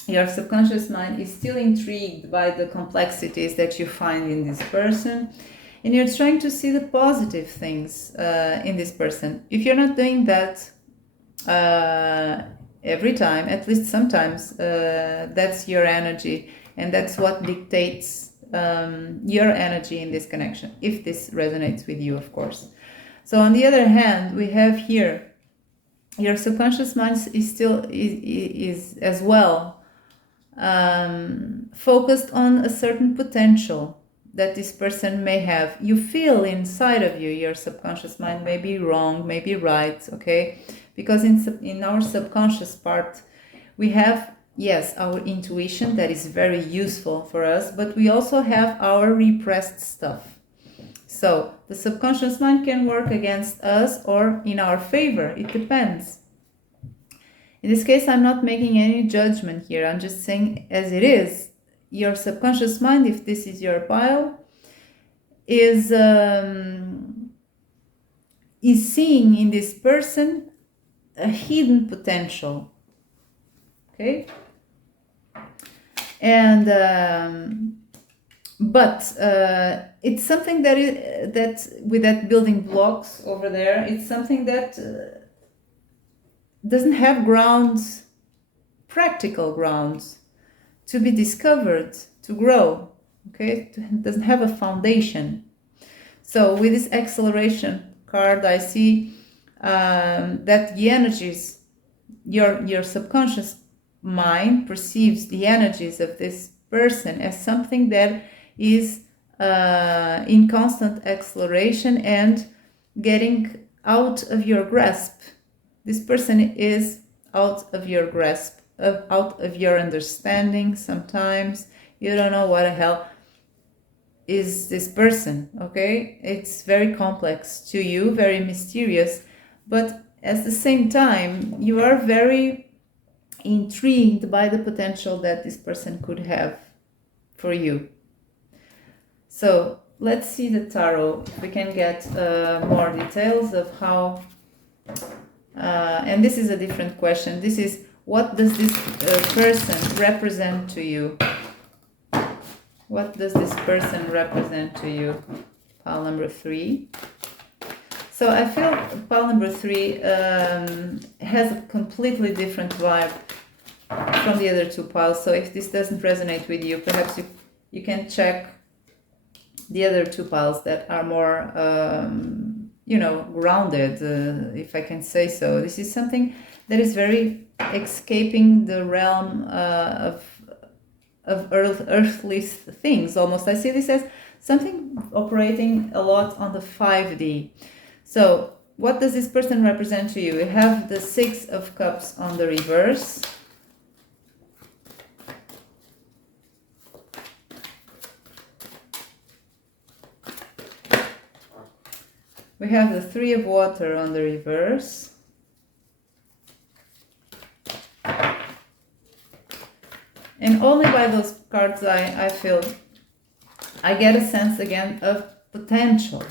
Your subconscious mind is still intrigued by the complexities that you find in this person, and you're trying to see the positive things in this person. If you're not doing that every time, at least sometimes, that's your energy, and that's what dictates your energy in this connection, if this resonates with you, of course. So on the other hand, we have here your subconscious mind is as well focused on a certain potential that this person may have. You feel inside of you, your subconscious mind may be wrong, may be right, okay? Because in our subconscious part, we have, yes, our intuition that is very useful for us, but we also have our repressed stuff. So the subconscious mind can work against us or in our favor. It depends. In this case, I'm not making any judgment here. I'm just saying as it is. Your subconscious mind, if this is your pile, is seeing in this person a hidden potential. Okay? And but it's something that with that building blocks over there, it's something that doesn't have grounds, practical grounds, to be discovered, to grow, okay? It doesn't have a foundation. So with this acceleration card, I see that the energies, your subconscious mind perceives the energies of this person as something that is in constant acceleration and getting out of your grasp. This person is out of your grasp, out of your understanding. Sometimes you don't know what the hell is this person, okay? It's very complex to you, very mysterious, but at the same time, you are very intrigued by the potential that this person could have for you. So let's see the tarot, if we can get more details of how, and this is a different question. This is, what does this person represent to you? What does this person represent to you? Pile number 3. So I feel pile number 3 has a completely different vibe from the other 2 piles. So if this doesn't resonate with you, perhaps you can check the other 2 piles that are more, grounded, if I can say so. This is something that is very escaping the realm of earthly things, almost. I see this as something operating a lot on the 5D. So what does this person represent to you? We have the 6 of Cups on the reverse. We have the 3 of Water on the reverse. And only by those cards I feel I get a sense again of potential.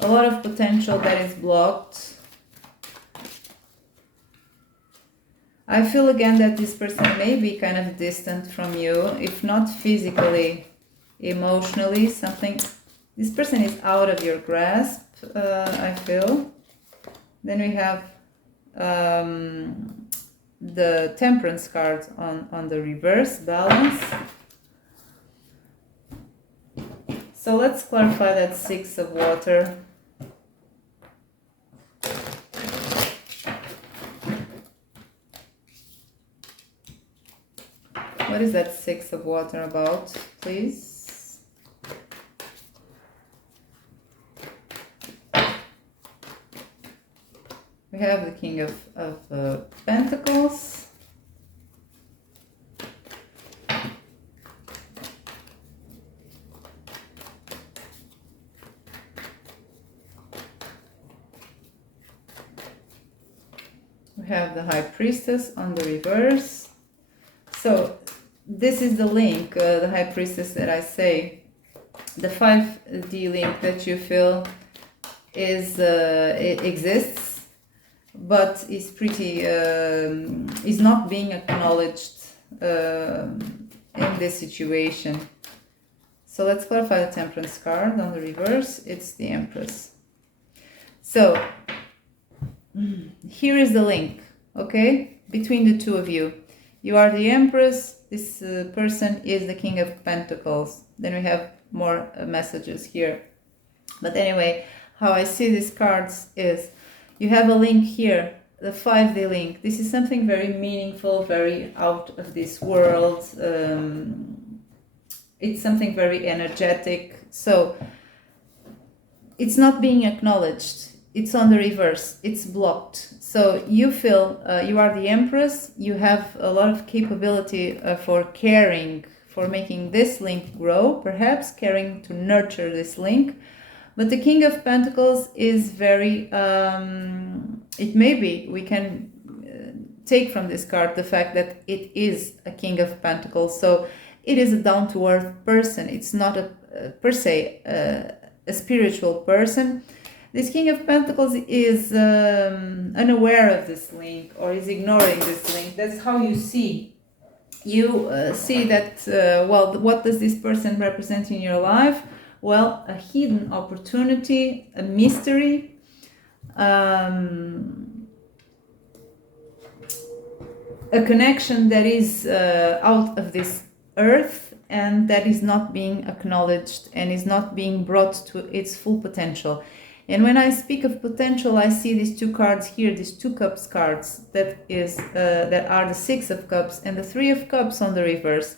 A lot of potential that is blocked. I feel again that this person may be kind of distant from you, if not physically, emotionally, something. This person is out of your grasp, I feel. Then we have the Temperance card on the reverse, balance. So let's clarify that Six of Water. What is that Six of Water about, please? We have the King of Pentacles. We have the High Priestess on the reverse. So this is the link, the High Priestess that I say, the 5D link that you feel is it exists, but is pretty is not being acknowledged in this situation. So let's clarify the Temperance card on the reverse. It's the Empress. So here is the link, okay, between the two of you. You are the Empress, this person is the King of Pentacles. Then we have more messages here. But anyway, how I see these cards is you have a link here, the 5D link. This is something very meaningful, very out of this world. It's something very energetic. So it's not being acknowledged. It's on the reverse. It's blocked. So you feel you are the Empress. You have a lot of capability for caring, for making this link grow, perhaps caring to nurture this link. But the King of Pentacles is very, it may be, we can take from this card the fact that it is a King of Pentacles. So it is a down-to-earth person. It's not a per se a spiritual person. This King of Pentacles is unaware of this link or is ignoring this link. That's how you see. You see that, well, what does this person represent in your life? Well, a hidden opportunity, a mystery, a connection that is out of this earth and that is not being acknowledged and is not being brought to its full potential. And when I speak of potential, I see these two cards here, these two cups cards that are the Six of Cups and the Three of Cups on the reverse.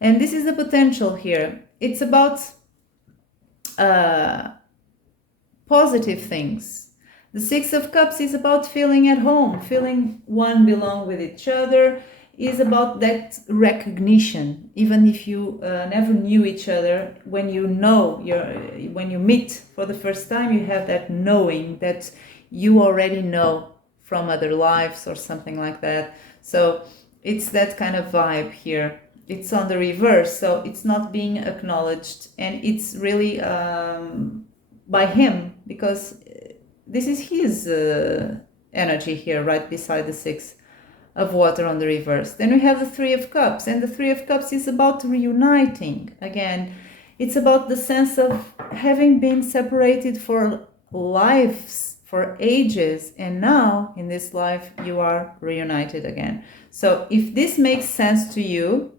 And this is the potential here. It's about positive things. The Six of Cups is about feeling at home, feeling one belong with each other, is about that recognition. Even if you never knew each other, when you know, when you meet for the first time, you have that knowing that you already know from other lives or something like that. So it's that kind of vibe here. It's on the reverse, so it's not being acknowledged, and it's really by him, because this is his energy here, right beside the Six of Water on the reverse. Then we have the Three of Cups, and the Three of Cups is about reuniting. Again, it's about the sense of having been separated for lives, for ages, and now in this life you are reunited again. So if this makes sense to you,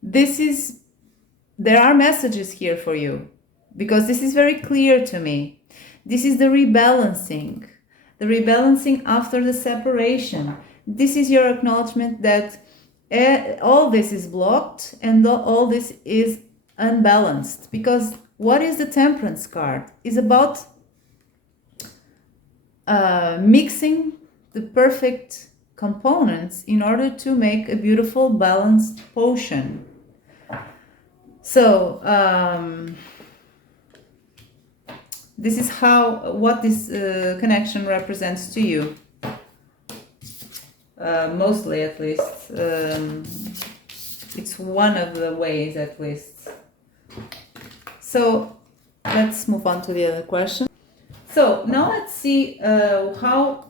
there are messages here for you, because this is very clear to me. This is the rebalancing after the separation. This is your acknowledgement that all this is blocked and all this is unbalanced. Because what is the Temperance card? It's about mixing the perfect components in order to make a beautiful balanced potion. So this is what this connection represents to you, mostly at least. It's one of the ways, at least. So let's move on to the other question. So now let's see how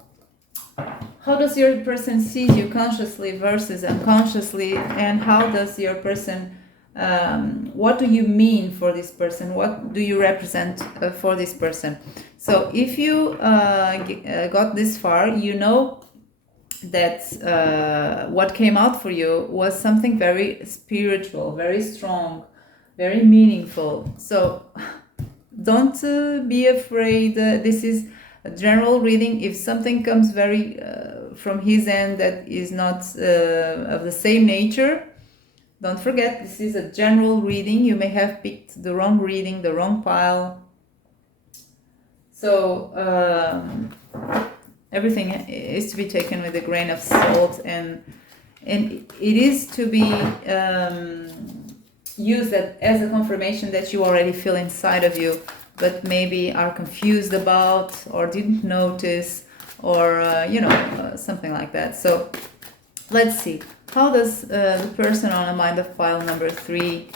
does your person see you consciously versus unconsciously, and how does your person, what do you mean for this person? What do you represent for this person? So if you got this far, you know that what came out for you was something very spiritual, very strong, very meaningful. So don't be afraid. This is a general reading. If something comes very from his end that is not of the same nature, don't forget, this is a general reading. You may have picked the wrong reading, the wrong pile. So everything is to be taken with a grain of salt, and it is to be used as a confirmation that you already feel inside of you, but maybe are confused about or didn't notice, or something like that. So let's see, how does the person on a mind of pile number 3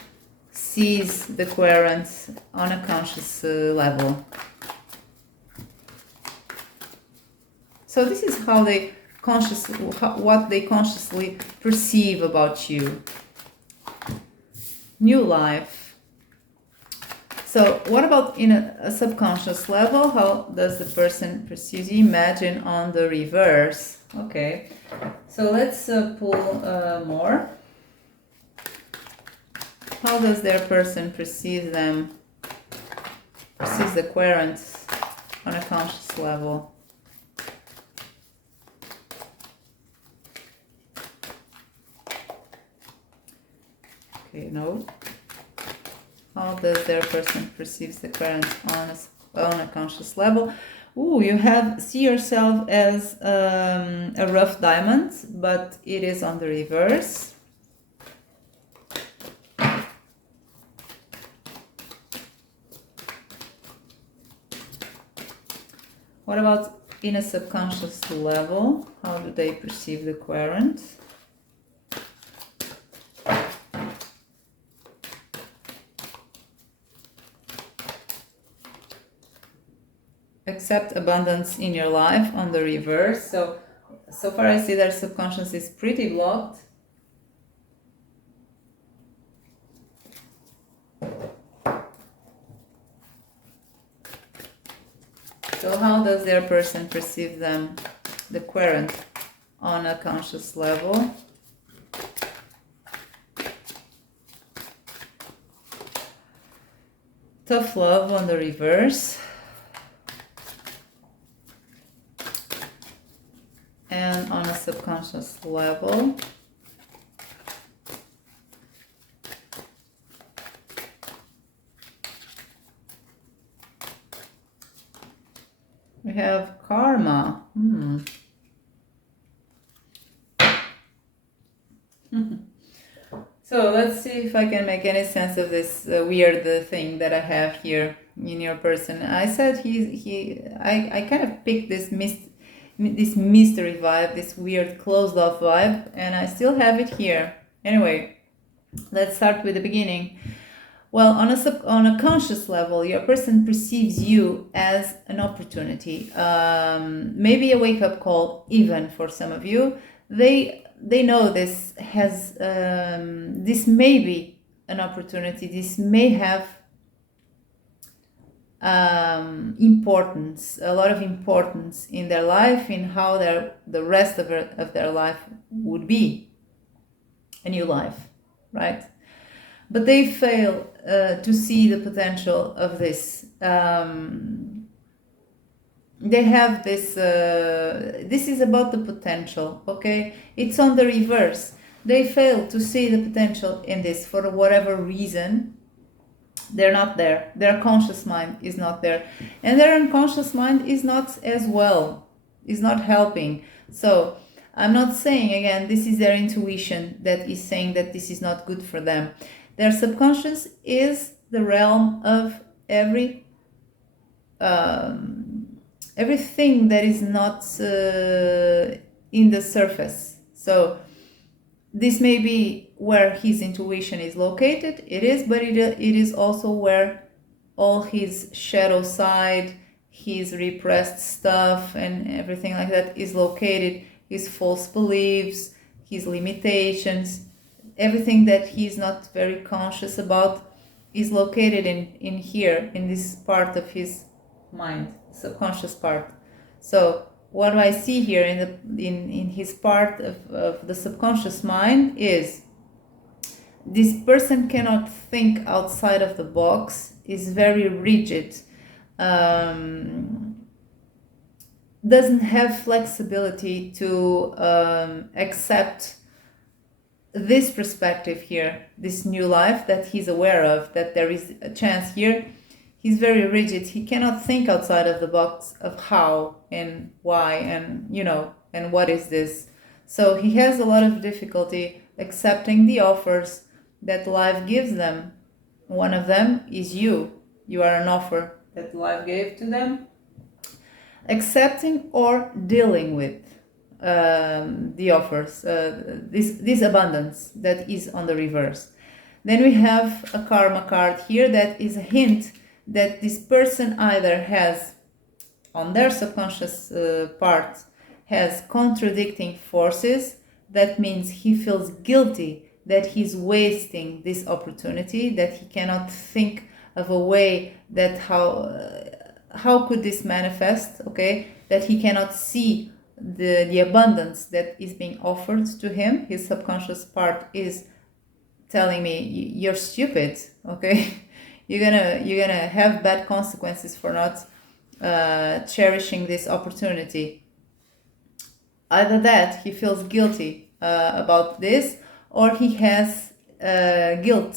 sees the querent on a conscious level? So this is how they what they consciously perceive about you. New life. So what about in a subconscious level? How does the person perceive you? Imagine on the reverse. Okay, so let's pull more. How does their person perceive the querent on a conscious level? Okay, no. How does their person perceives the querent on a conscious level? Ooh, you see yourself as a rough diamond, but it is on the reverse. What about in a subconscious level? How do they perceive the querent? Accept abundance in your life on the reverse. So far I see their subconscious is pretty blocked. So how does their person perceive the querent on a conscious level? Tough love on the reverse. And on a subconscious level, we have karma. So let's see if I can make any sense of this weird thing that I have here in your person. I said I kind of picked this mystery vibe, this weird closed off vibe, and I still have it here. Anyway, let's start with the beginning. Well, on a conscious level, your person perceives you as an opportunity, maybe a wake-up call, even for some of you. They know this has this may be an opportunity. This may have importance, a lot of importance in their life, in how the rest of their life would be, a new life, right? But they fail to see the potential of this. They have this, this is about the potential, okay? It's on the reverse. They fail to see the potential in this for whatever reason. They're not there. Their conscious mind is not there. And their unconscious mind is not as well, is not helping. So I'm not saying, again, this is their intuition that is saying that this is not good for them. Their subconscious is the realm of everything that is not in the surface. So this may be where his intuition is located, it is, but it is also where all his shadow side, his repressed stuff and everything like that is located, his false beliefs, his limitations, everything that he's not very conscious about is located in here, in this part of his mind, subconscious part. So what I see here in his part of the subconscious mind is this person cannot think outside of the box, is very rigid, doesn't have flexibility to accept this perspective here, this new life that he's aware of, that there is a chance here. He's very rigid. He cannot think outside of the box of how and why and, you know, and what is this. So he has a lot of difficulty accepting the offers that life gives them. One of them is you. You are an offer that life gave to them. Accepting or dealing with the offers, this abundance that is on the reverse. Then we have a karma card here that is a hint that this person either has, on their subconscious part, has contradicting forces. That means he feels guilty that he's wasting this opportunity, that he cannot think of a way that how could this manifest, okay, that he cannot see the abundance that is being offered to him. His subconscious part is telling me, you're stupid, okay, you're gonna have bad consequences for not cherishing this opportunity. Either that he feels guilty about this, or he has guilt,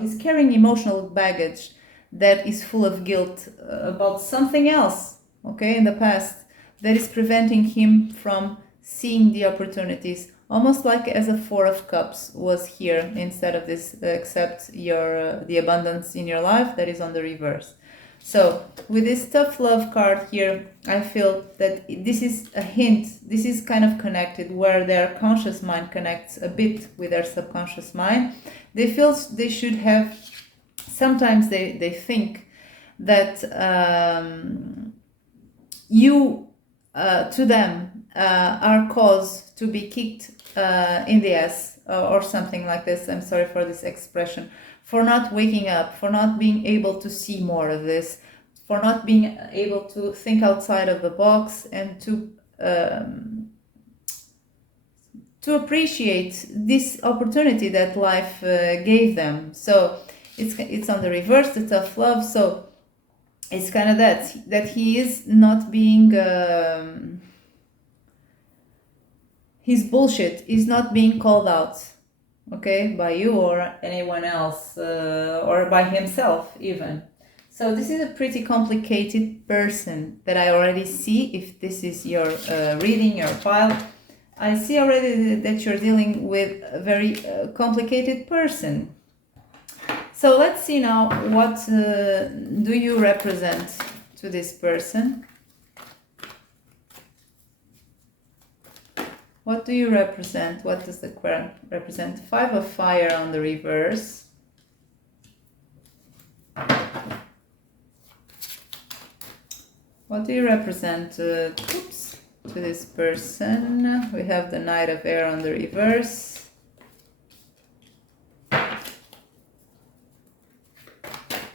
he's carrying emotional baggage that is full of guilt about something else, okay, in the past, that is preventing him from seeing the opportunities, almost like as a Four of Cups was here instead of this accept your the abundance in your life that is on the reverse. So with this tough love card here, I feel that this is a hint, this is kind of connected, where their conscious mind connects a bit with their subconscious mind. They feel they should have, sometimes they think that you to them are cause to be kicked in the ass or something like this. I'm sorry for this expression. For not waking up, for not being able to see more of this, for not being able to think outside of the box and to appreciate this opportunity that life gave them. So it's on the reverse, the tough love. So it's kind of that he is not being his bullshit is not being called out, okay, by you or anyone else, or by himself even. So this is a pretty complicated person that I already see. If this is your reading, your file, I see already that you're dealing with a very complicated person. So let's see now, what do you represent to this person? What do you represent? What does the Quran represent? Five of Fire on the reverse. What do you represent to this person? We have the Knight of Air on the reverse.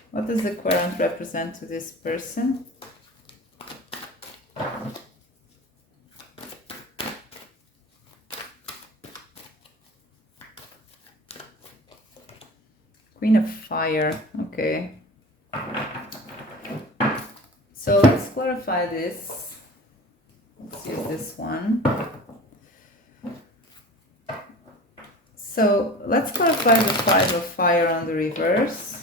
What does the Quran represent to this person? Queen of Fire, okay. So let's clarify this. Let's use this one. So let's clarify the Five of Fire on the reverse.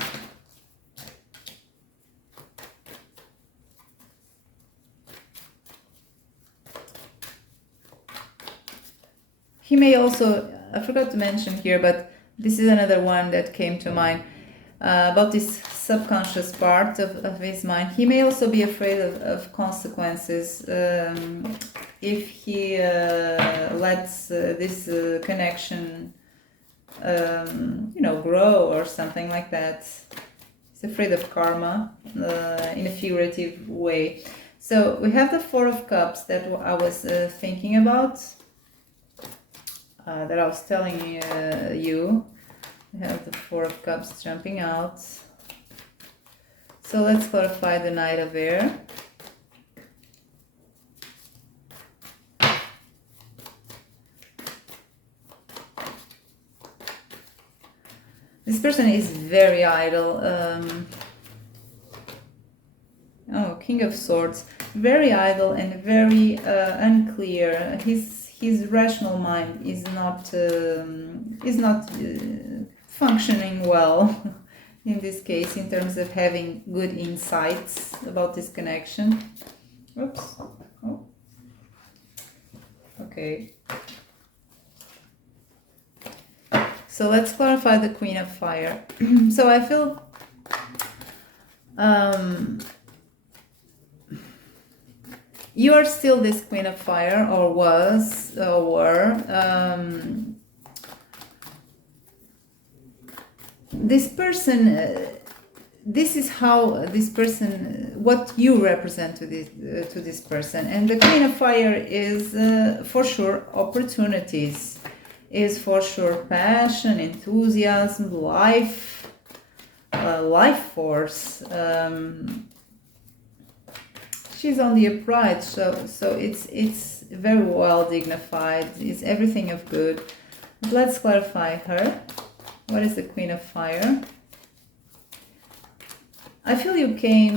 He may also, I forgot to mention here, but this is another one that came to mind about this subconscious part of his mind. He may also be afraid of consequences. if he lets this connection grow or something like that. He's afraid of karma in a figurative way. So we have the Four of Cups that I was thinking about, that I was telling you. We have the Four of Cups jumping out. So let's clarify the Knight of Air. This person is very idle. King of Swords. Very idle and very unclear. His rational mind is not functioning well in this case, in terms of having good insights about this connection. Oops. Oh. Okay. So let's clarify the Queen of Fire. So I feel you are still this Queen of Fire, or was, or were. This person, this is how this person, what you represent to this person. And the Queen of Fire is for sure opportunities, is for sure passion, enthusiasm, life force. She's on the upright, so it's very well dignified. It's everything of good. But let's clarify her. What is the Queen of Fire? I feel you came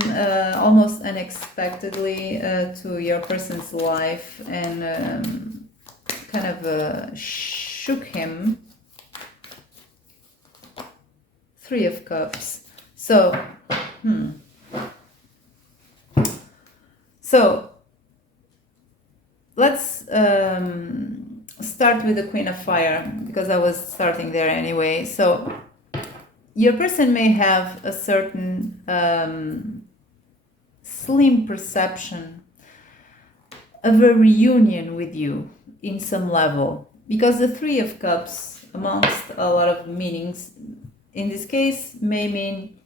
almost unexpectedly to your person's life and kind of shook him. Three of Cups. So, So let's start with the Queen of Fire, because I was starting there anyway. So your person may have a certain slim perception of a reunion with you in some level, because the Three of Cups, amongst a lot of meanings, in this case may mean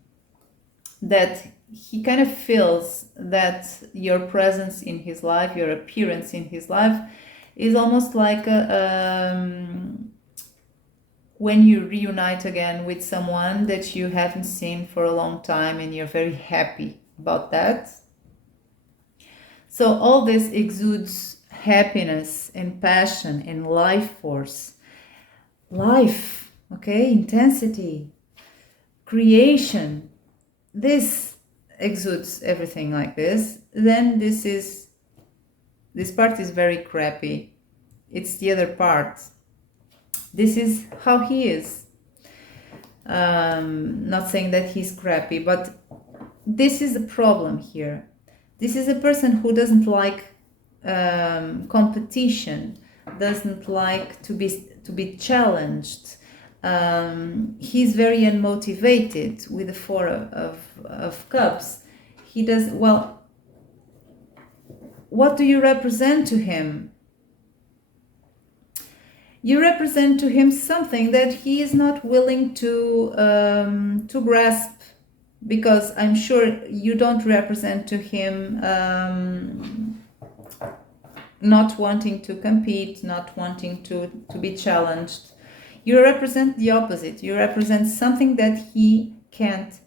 that he kind of feels that your presence in his life, your appearance in his life, is almost like when you reunite again with someone that you haven't seen for a long time, and you're very happy about that. So all this exudes happiness and passion and life force. Life, okay, intensity, creation. This exudes everything like this. Then this part is very crappy. It's the other part. This is how he is. Not saying that he's crappy, but this is the problem here. This is a person who doesn't like competition, doesn't like to be challenged. He's very unmotivated with the Four of Cups. He does, well, what do you represent to him? You represent to him something that he is not willing to grasp, because I'm sure you don't represent to him not wanting to compete, not wanting to be challenged. You represent the opposite. You represent something that he can't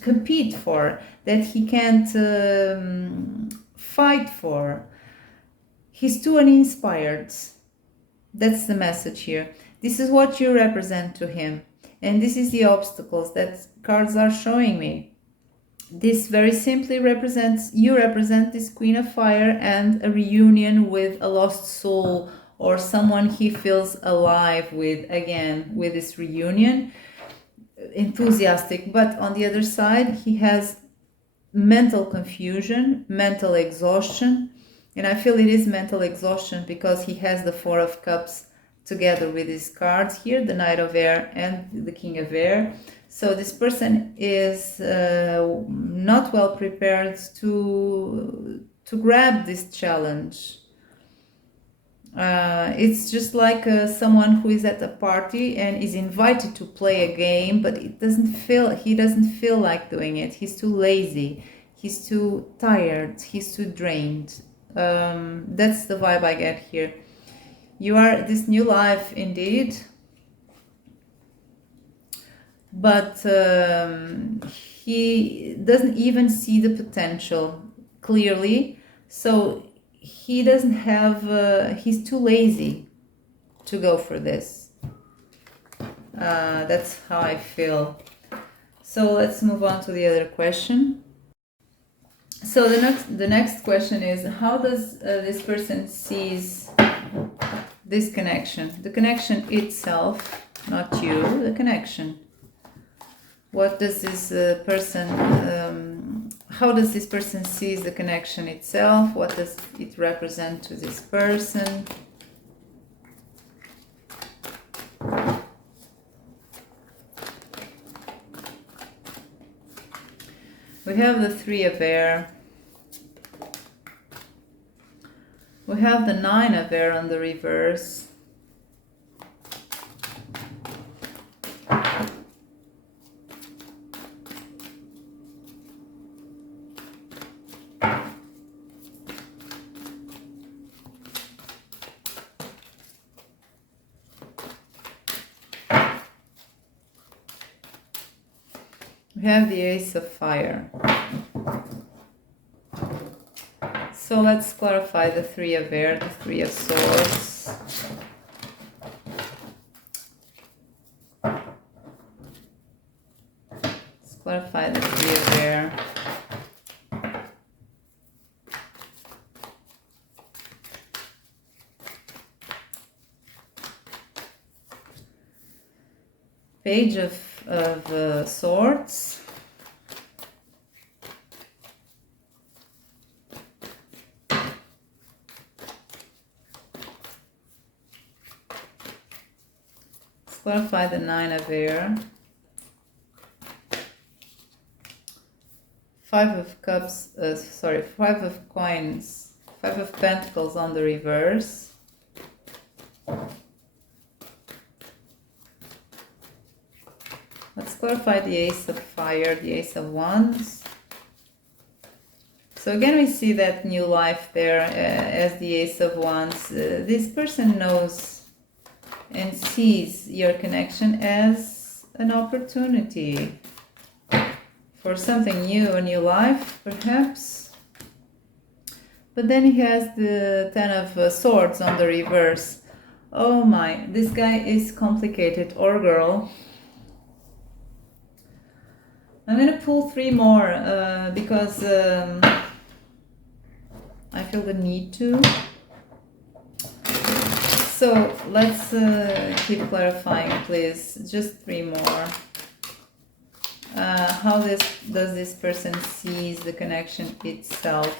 compete for, that he can't fight for. He's too uninspired. That's the message here. This is what you represent to him. And this is the obstacles that cards are showing me. This very simply represents, you represent this Queen of Fire and a reunion with a lost soul, or someone he feels alive with again with this reunion. Enthusiastic, but on the other side he has mental confusion, mental exhaustion. And I feel it is mental exhaustion because he has the Four of Cups together with his cards here, the Knight of Air and the King of Air. So this person is not well prepared to to grab this challenge. It's just like someone who is at a party and is invited to play a game, but he doesn't feel like doing it. He's too lazy, he's too tired, he's too drained. That's the vibe I get here. You are this new life indeed, but he doesn't even see the potential clearly, so he doesn't have, he's too lazy to go for this. That's how I feel. So let's move on to the other question. So the next question is, how does this person sees this connection? The connection itself, not you, the connection. What does this person, how does this person sees the connection itself? What does it represent to this person? We have the Three of Air. We have the Nine of Air on the reverse. We have the Ace of Fire. So let's clarify the Three of Air, the Three of Swords. Let's clarify the Three of Air. Page of Swords. Let's clarify the Nine of Air. Five of Cups, Five of Coins, Five of Pentacles on the reverse. Let's clarify the Ace of Fire, the Ace of Wands. So again, we see that new life there as the Ace of Wands. This person knows and sees your connection as an opportunity for something new, a new life, perhaps. But then he has the Ten of Swords on the reverse. Oh my, this guy is complicated, or girl. I'm going to pull three more because I feel the need to. So let's keep clarifying, please. Just three more. How does this person sees the connection itself?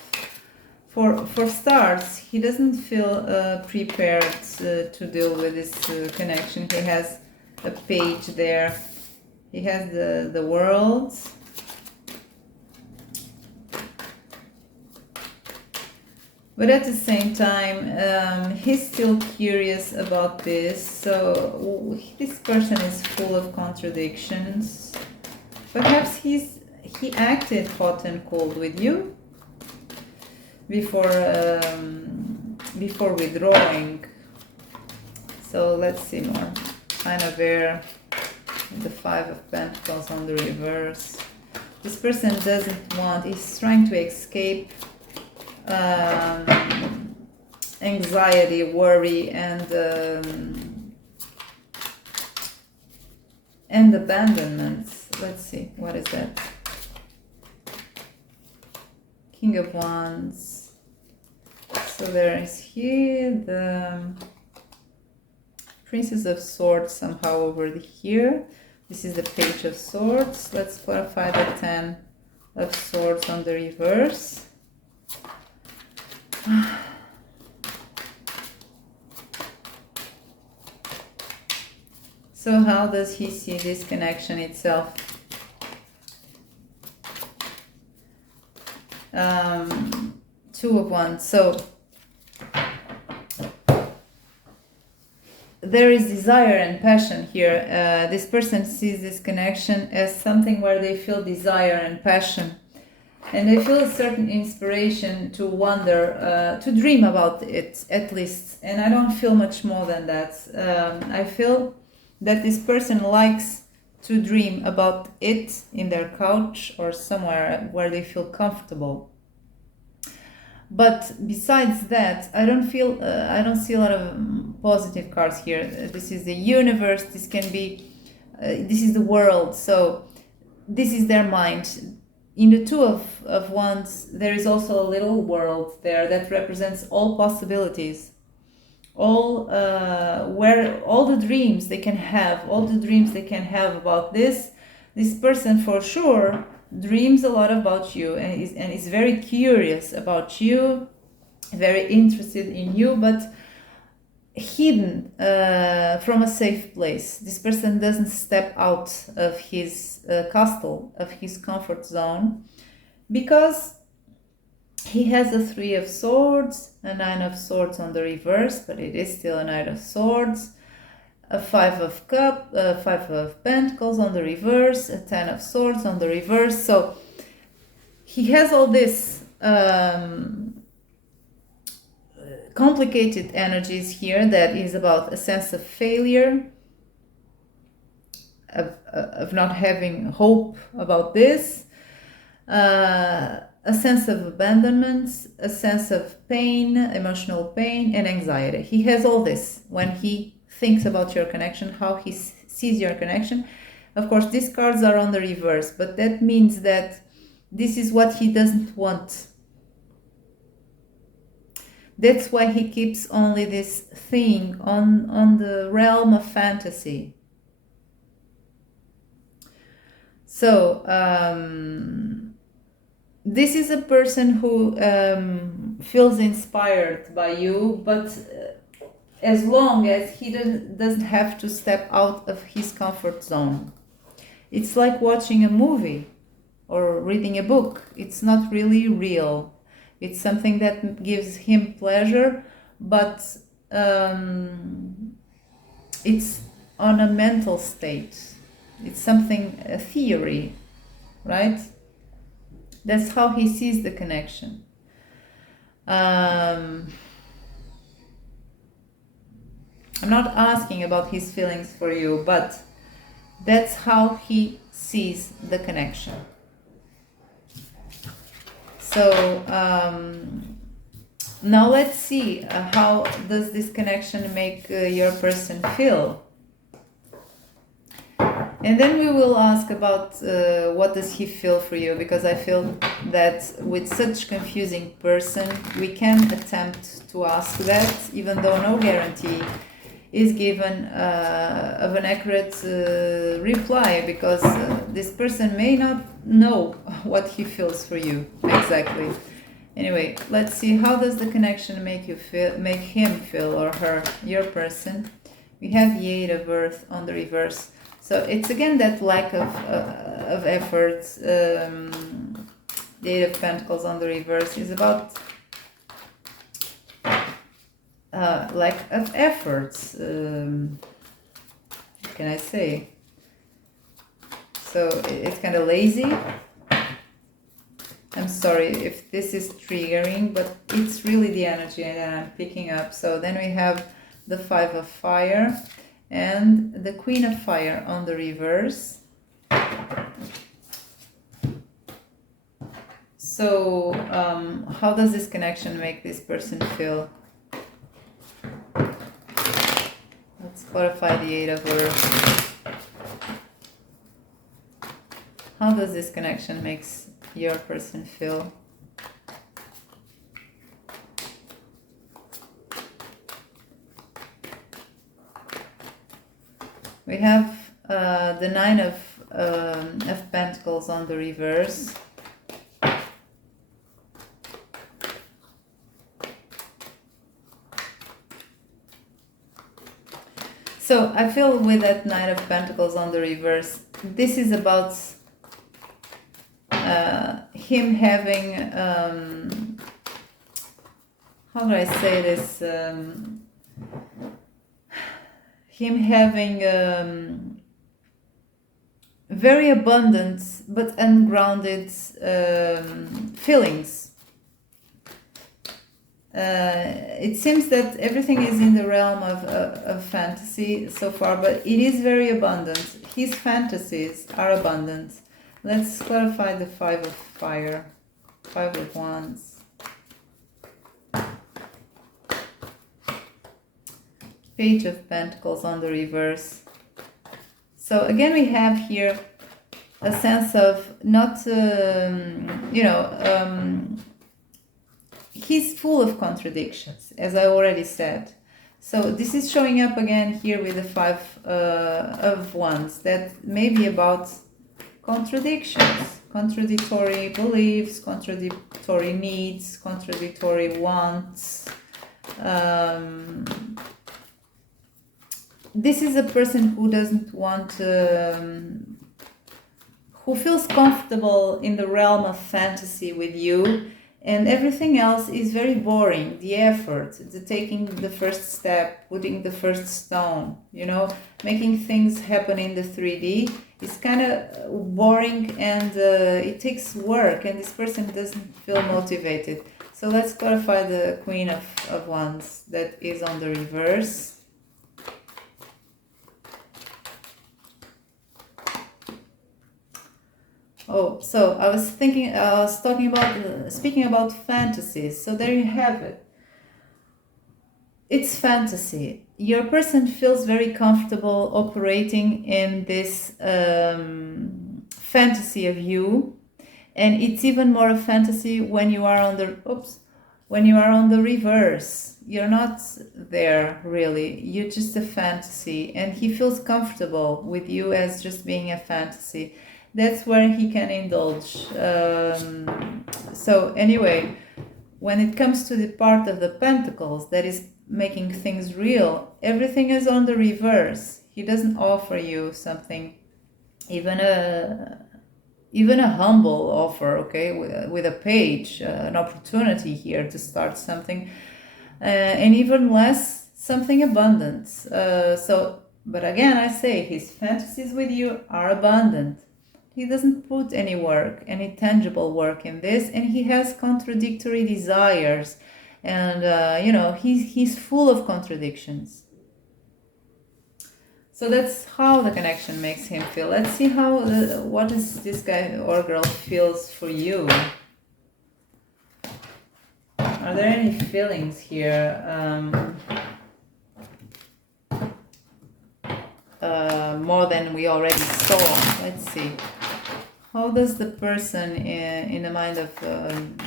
For starts, he doesn't feel prepared to deal with this connection. He has a page there. He has the World. But at the same time, he's still curious about this. So this person is full of contradictions. Perhaps he acted hot and cold with you before withdrawing. So let's see more. Nine of Air. The Five of Pentacles on the reverse. This person doesn't want, he's trying to escape anxiety, worry, and abandonment. Let's see, what is that? King of Wands. So there is here the Princess of Swords somehow over here. This is the Page of Swords. Let's clarify the Ten of Swords on the reverse. So how does he see this connection itself? Two of Wands. So there is desire and passion here. This person sees this connection as something where they feel desire and passion. And they feel a certain inspiration to wonder, to dream about it at least. And I don't feel much more than that. I feel that this person likes to dream about it in their couch or somewhere where they feel comfortable. But besides that, I don't see a lot of positive cards here. This is the universe. This can be, this is the world. So this is their mind. In the Two of Wands, there is also a little world there that represents all possibilities, where all the dreams they can have, about this person for sure dreams a lot about you and is very curious about you, very interested in you, but hidden from a safe place. This person doesn't step out of his castle, of his comfort zone, because he has a Three of Swords, a Nine of Swords on the reverse, but it is still a Knight of Swords, a Five of Pentacles on the reverse, a Ten of Swords on the reverse. So he has all this complicated energies here that is about a sense of failure, of not having hope about this, a sense of abandonment, a sense of pain, emotional pain and anxiety. He has all this when he thinks about your connection, how he sees your connection. Of course, these cards are on the reverse, but that means that this is what he doesn't want. That's why he keeps only this thing on the realm of fantasy. So this is a person who feels inspired by you, but as long as he doesn't have to step out of his comfort zone. It's like watching a movie or reading a book. It's not really real. It's something that gives him pleasure, but it's on a mental state. It's something, a theory, right? That's how he sees the connection. I'm not asking about his feelings for you, but that's how he sees the connection. So now let's see how does this connection make your person feel. And then we will ask about what does he feel for you, because I feel that with such confusing person, we can attempt to ask that, even though no guarantee is given of an accurate reply, because this person may not know what he feels for you exactly. Anyway, let's see, how does the connection make him feel, or her, your person. We have the Eight of Earth on the reverse. So it's again that lack of effort. The Eight of Pentacles on the reverse is about lack of efforts. What can I say? So it's kind of lazy. I'm sorry if this is triggering, but it's really the energy that I'm picking up. So then we have the Five of Fire and the Queen of Fire on the reverse. So how does this connection make this person feel? Let's clarify the Eight of Earth. How does this connection make your person feel? We have the Nine of Pentacles on the reverse. So I feel with that Nine of Pentacles on the reverse, this is about him having how do I say this? Him having very abundant but ungrounded feelings. It seems that everything is in the realm of fantasy so far, but it is very abundant. His fantasies are abundant. Let's clarify the Five of Fire, Five of Wands. Page of Pentacles on the reverse. So again, we have here a sense of not, he's full of contradictions, as I already said. So this is showing up again here with the Five of Wands, that may be about contradictions, contradictory beliefs, contradictory needs, contradictory wants. This is a person who doesn't want, who feels comfortable in the realm of fantasy with you, and everything else is very boring. The effort, the taking the first step, putting the first stone, making things happen in the 3D is kind of boring, and it takes work, and this person doesn't feel motivated. So let's clarify the Queen of Wands that is on the reverse. Oh, so I was talking about, speaking about fantasies. So there you have it. It's fantasy. Your person feels very comfortable operating in this fantasy of you, and it's even more a fantasy when you are on the reverse. You're not there really. You're just a fantasy, and he feels comfortable with you as just being a fantasy. That's where he can indulge. So anyway, when it comes to the part of the Pentacles that is making things real, everything is on the reverse. He doesn't offer you something, even a humble offer, okay, with a page, an opportunity here to start something, and even less something abundant. But again, I say his fantasies with you are abundant. He doesn't put any work, any tangible work in this, and he has contradictory desires, and he's full of contradictions. So that's how the connection makes him feel. Let's see what is this guy or girl feels for you. Are there any feelings here? More than we already saw. Let's see. How does the person in the mind of, and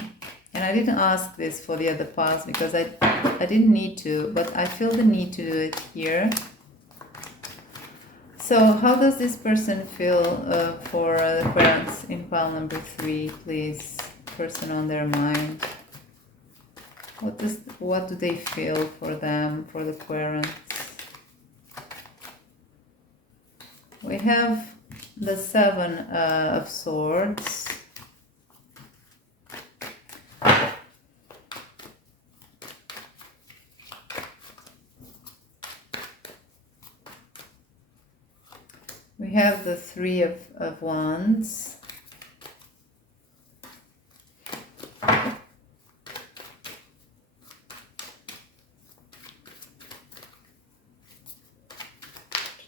I didn't ask this for the other parts because I didn't need to, but I feel the need to do it here. So how does this person feel for the Aquarians in pile number 3, please? Person on their mind. What do they feel for them, for the Aquarians? We have the Seven of Swords. We have the Three of Wands.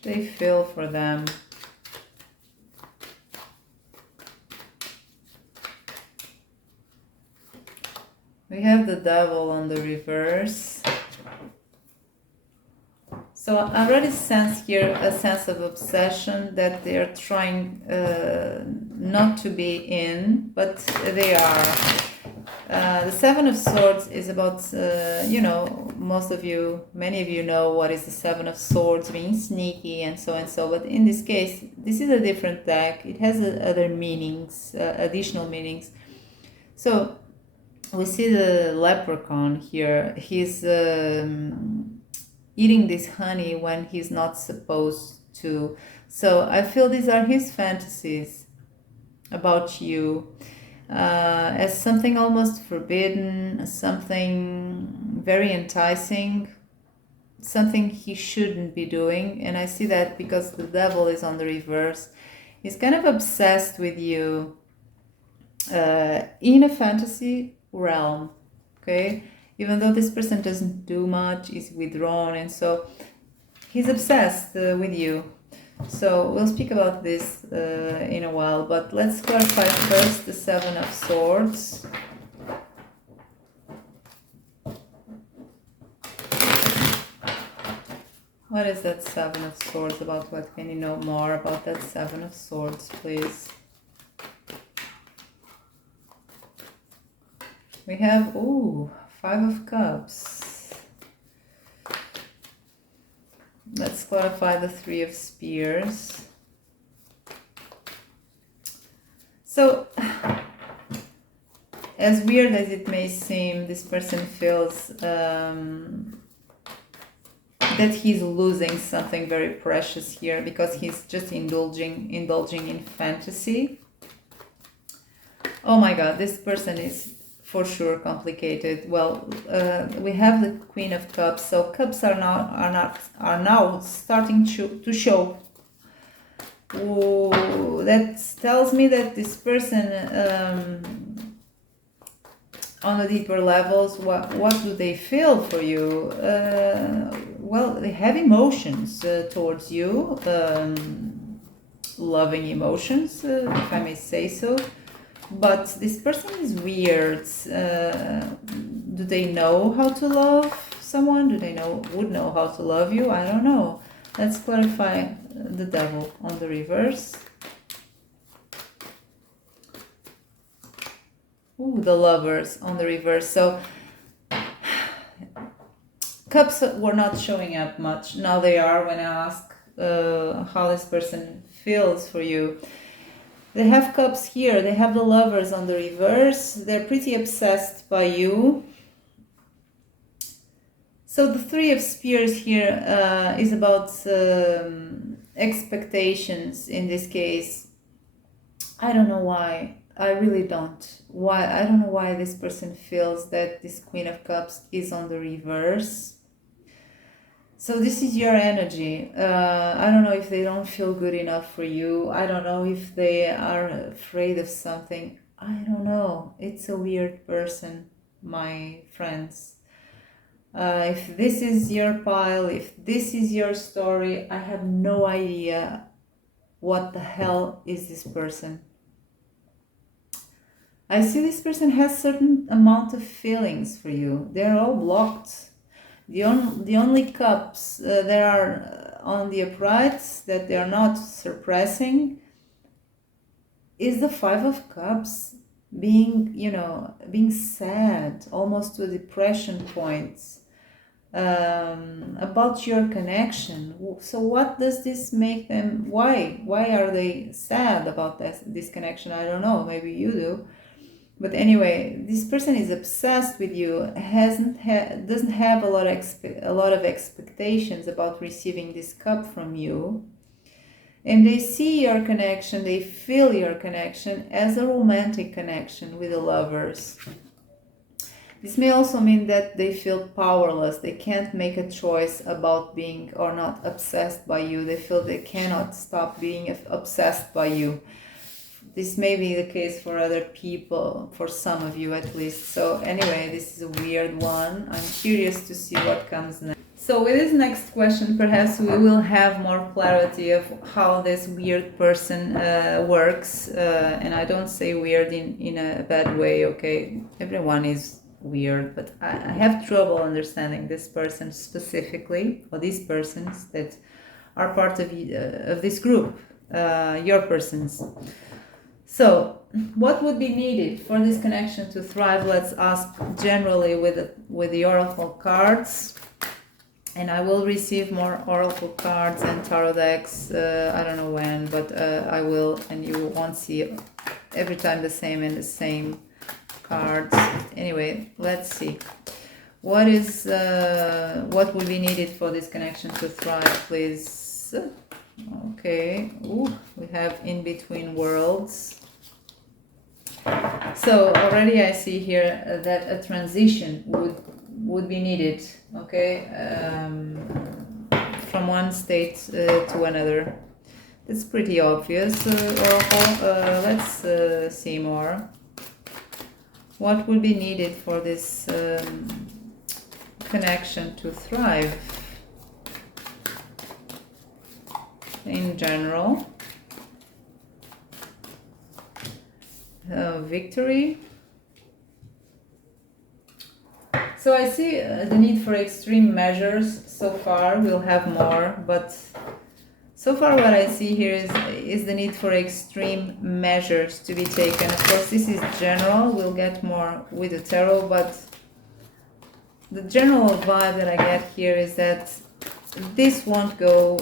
They feel for them. We have the Devil on the reverse. So I already sense here a sense of obsession that they are trying not to be in, but they are. The Seven of Swords is about, many of you know what is the Seven of Swords, being sneaky and so, but in this case, this is a different deck. It has other meanings, additional meanings. So we see the leprechaun here. He's eating this honey when he's not supposed to. So I feel these are his fantasies about you. as something almost forbidden, something very enticing, something he shouldn't be doing. And I see that because the devil is on the reverse. He's kind of obsessed with you in a fantasy realm, okay? Even though this person doesn't do much, is withdrawn, and so he's obsessed with you. So we'll speak about this in a while, but let's clarify first the Seven of Swords. What is that Seven of Swords about? What can you know more about that Seven of Swords, please? We have, ooh, Five of Cups. Let's clarify the Three of Spears. So, as weird as it may seem, this person feels that he's losing something very precious here because he's just indulging in fantasy. Oh my God, this person is for sure complicated. Well, we have the Queen of Cups, so cups are now starting to show. Ooh, that tells me that this person, on the deeper levels, what do they feel for you? Well, they have emotions towards you, loving emotions, if I may say so. But this person is weird. Do they know how to love someone? Do they would know how to love you? I don't know. Let's clarify the devil on the reverse. Ooh, the Lovers on the reverse. So cups were not showing up much. Now they are when I ask how this person feels for you. They have cups here. They have the Lovers on the reverse. They're pretty obsessed by you. So the Three of Spears here is about expectations in this case. I don't know why. I really don't. I don't know why this person feels that this Queen of Cups is on the reverse. So this is your energy. I don't know if they don't feel good enough for you. I don't know if they are afraid of something. I don't know. It's a weird person, my friends. If this is your pile, if this is your story, I have no idea what the hell is this person. I see this person has certain amount of feelings for you. They're all blocked. The only cups that are on the uprights that they are not suppressing is the Five of Cups, being sad, almost to a depression point, about your connection. So what does this make them? Why are they sad about this connection? I don't know. Maybe you do. But anyway, this person is obsessed with you, doesn't have a lot of expectations about receiving this cup from you. And they see your connection, they feel your connection as a romantic connection with the Lovers. This may also mean that they feel powerless. They can't make a choice about being or not obsessed by you. They feel they cannot stop being obsessed by you. This may be the case for other people, for some of you at least. So anyway, this is a weird one. I'm curious to see what comes next. So with this next question, perhaps we will have more clarity of how this weird person works. And I don't say weird in a bad way, okay? Everyone is weird, but I have trouble understanding this person specifically, or these persons that are part of this group, your persons. So, what would be needed for this connection to thrive? Let's ask generally with the oracle cards, and I will receive more oracle cards and tarot decks. I don't know when, but I will, and you won't see every time the same and the same cards. Anyway, let's see. What would be needed for this connection to thrive, please? Okay. Ooh, we have In Between Worlds. So already I see here that a transition would be needed, okay, from one state to another. It's pretty obvious, Oracle. Let's see more. What will be needed for this connection to thrive in general? Victory. So I see the need for extreme measures so far. We'll have more, but so far what I see here is the need for extreme measures to be taken. Of course, this is general. We'll get more with the tarot, but the general vibe that I get here is that this won't go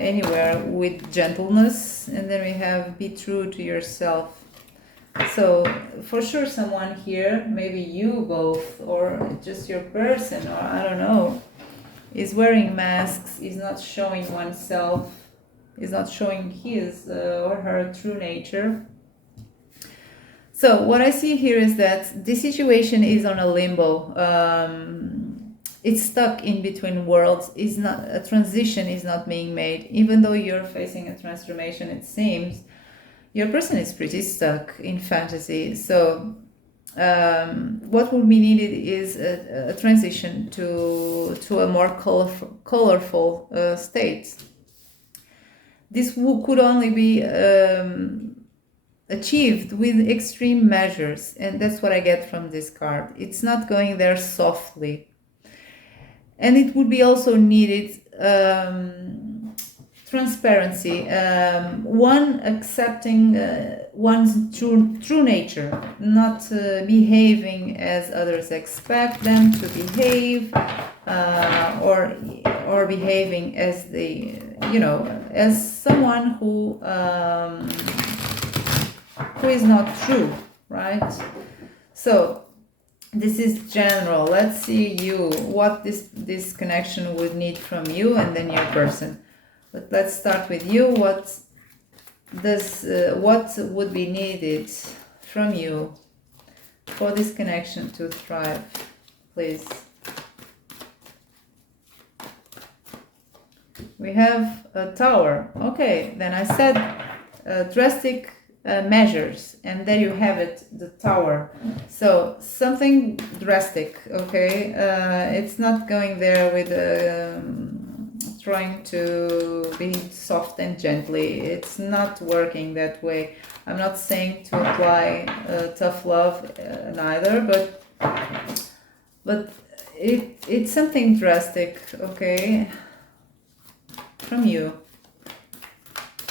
anywhere with gentleness. And then we have be true to yourself. So for sure someone here, maybe you both or just your person, or I don't know, is wearing masks, is not showing oneself, is not showing his or her true nature. So what I see here is that this situation is on a limbo. It's stuck in between worlds. Is not a transition is not being made. Even though you're facing a transformation, it seems your person is pretty stuck in fantasy. So what will be needed is a transition to a more colorful state. This could only be achieved with extreme measures, and that's what I get from this card. It's not going there softly, and it would be also needed transparency, one accepting one's true nature, not behaving as others expect them to behave, or behaving as they, as someone who is not true, right? So this is general. Let's see you, what this connection would need from you, and then your person. But let's start with you. What would be needed from you for this connection to thrive, please? We have a tower. Okay, then I said drastic measures, and there you have it, the tower. So something drastic, okay? It's not going there with trying to be soft and gently. It's not working that way. I'm not saying to apply tough love neither, but it's something drastic, okay, from you.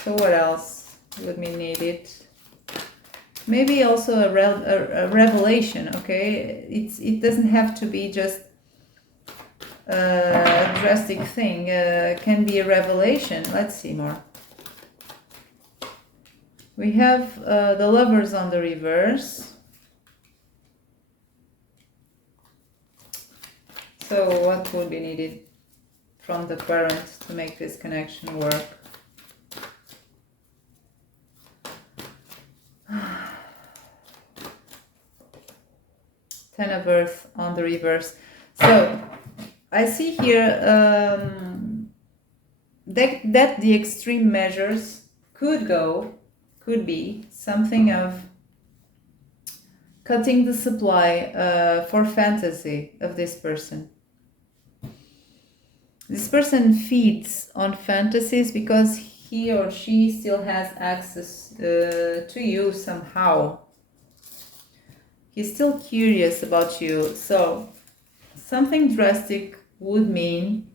So what else would be needed? Maybe also a revelation, okay? It doesn't have to be just a drastic thing. Can be a revelation. Let's see more. We have the Lovers on the reverse. So what would be needed from the parent to make this connection work? Ten of Earth on the reverse. So I see here that the extreme measures could be something of cutting the supply for fantasy of this person. This person feeds on fantasies because he or she still has access to you somehow. He's still curious about you. So something drastic would mean,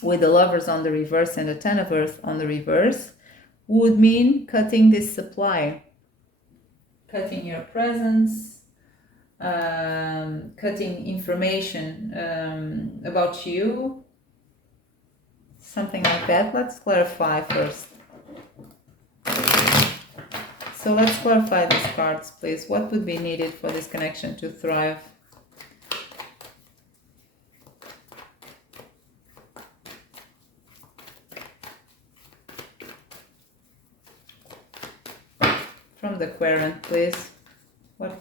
with the Lovers on the reverse and the Ten of Earth on the reverse, would mean cutting this supply, cutting your presence, cutting information about you, something like that. Let's clarify first. So let's clarify these cards, please. What would be needed for this connection to thrive? From the Querent, please. What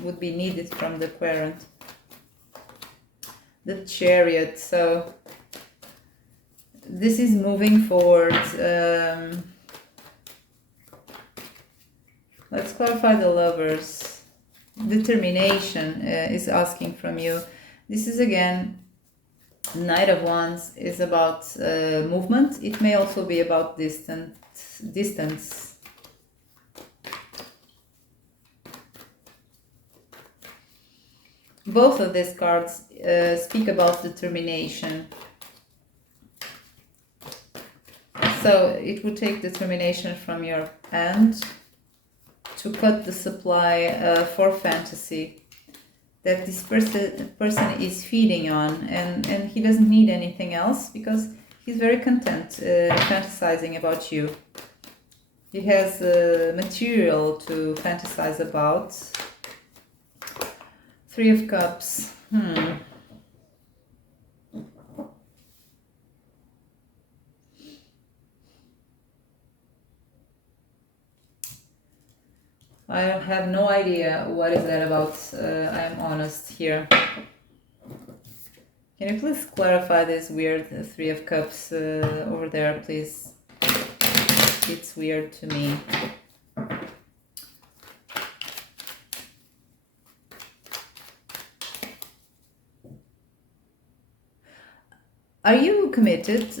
would be needed from the Querent? The Chariot. So this is moving forward. Let's clarify the Lovers. Determination is asking from you. This is again, Knight of Wands is about movement. It may also be about distance. Both of these cards speak about determination. So it would take determination from your end to cut the supply for fantasy that this person is feeding on, and he doesn't need anything else because he's very content fantasizing about you. He has material to fantasize about. Three of Cups. I have no idea what is that about. I'm honest here. Can you please clarify this weird Three of Cups over there, please? It's weird to me. Are you committed,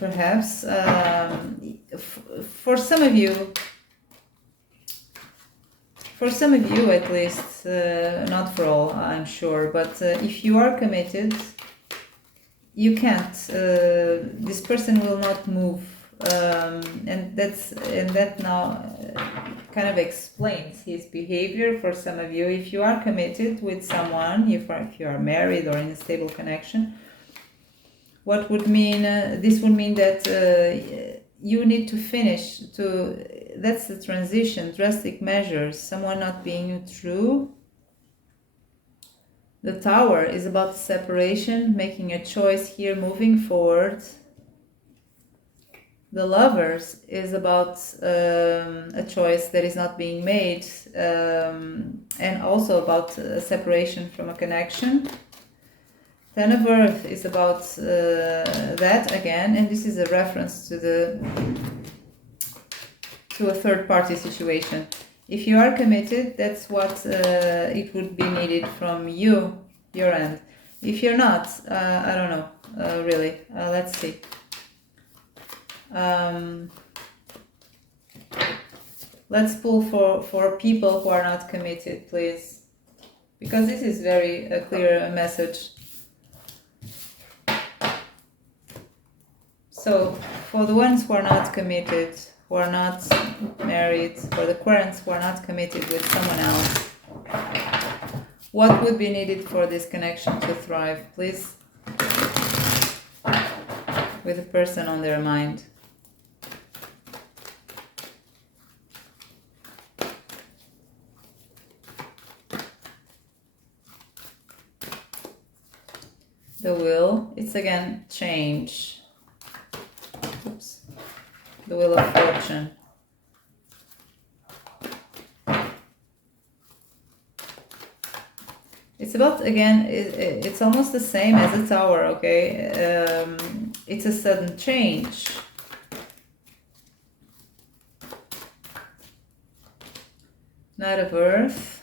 perhaps? For some of you, at least, not for all, I'm sure, but if you are committed, you can't. This person will not move, and that now kind of explains his behavior. For some of you, if you are committed with someone, if you are married or in a stable connection, what would mean, this would mean that you need to finish, that's the transition, drastic measures, someone not being true. The Tower is about separation, making a choice here, moving forward. The Lovers is about a choice that is not being made, and also about separation from a connection. Ten of Earth is about that again, and this is a reference to a third-party situation. If you are committed, that's what it would be needed from your end. If you're not, I don't know, really. Let's see. Let's pull for people who are not committed, please, because this is very clear message. So, for the ones who are not committed, who are not married, for the Querents who are not committed with someone else, what would be needed for this connection to thrive, please? With a person on their mind. The Wheel, it's again change. Oops. The Wheel of Fortune. It's about, again, it's almost the same as the Tower, okay? It's a sudden change. Knight of Earth.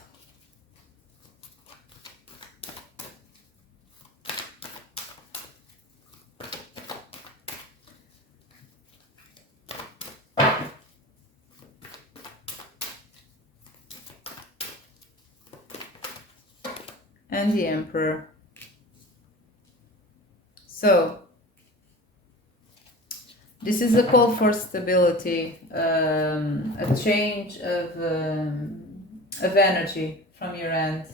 And the Emperor. So, this is a call for stability, a change of energy from your end.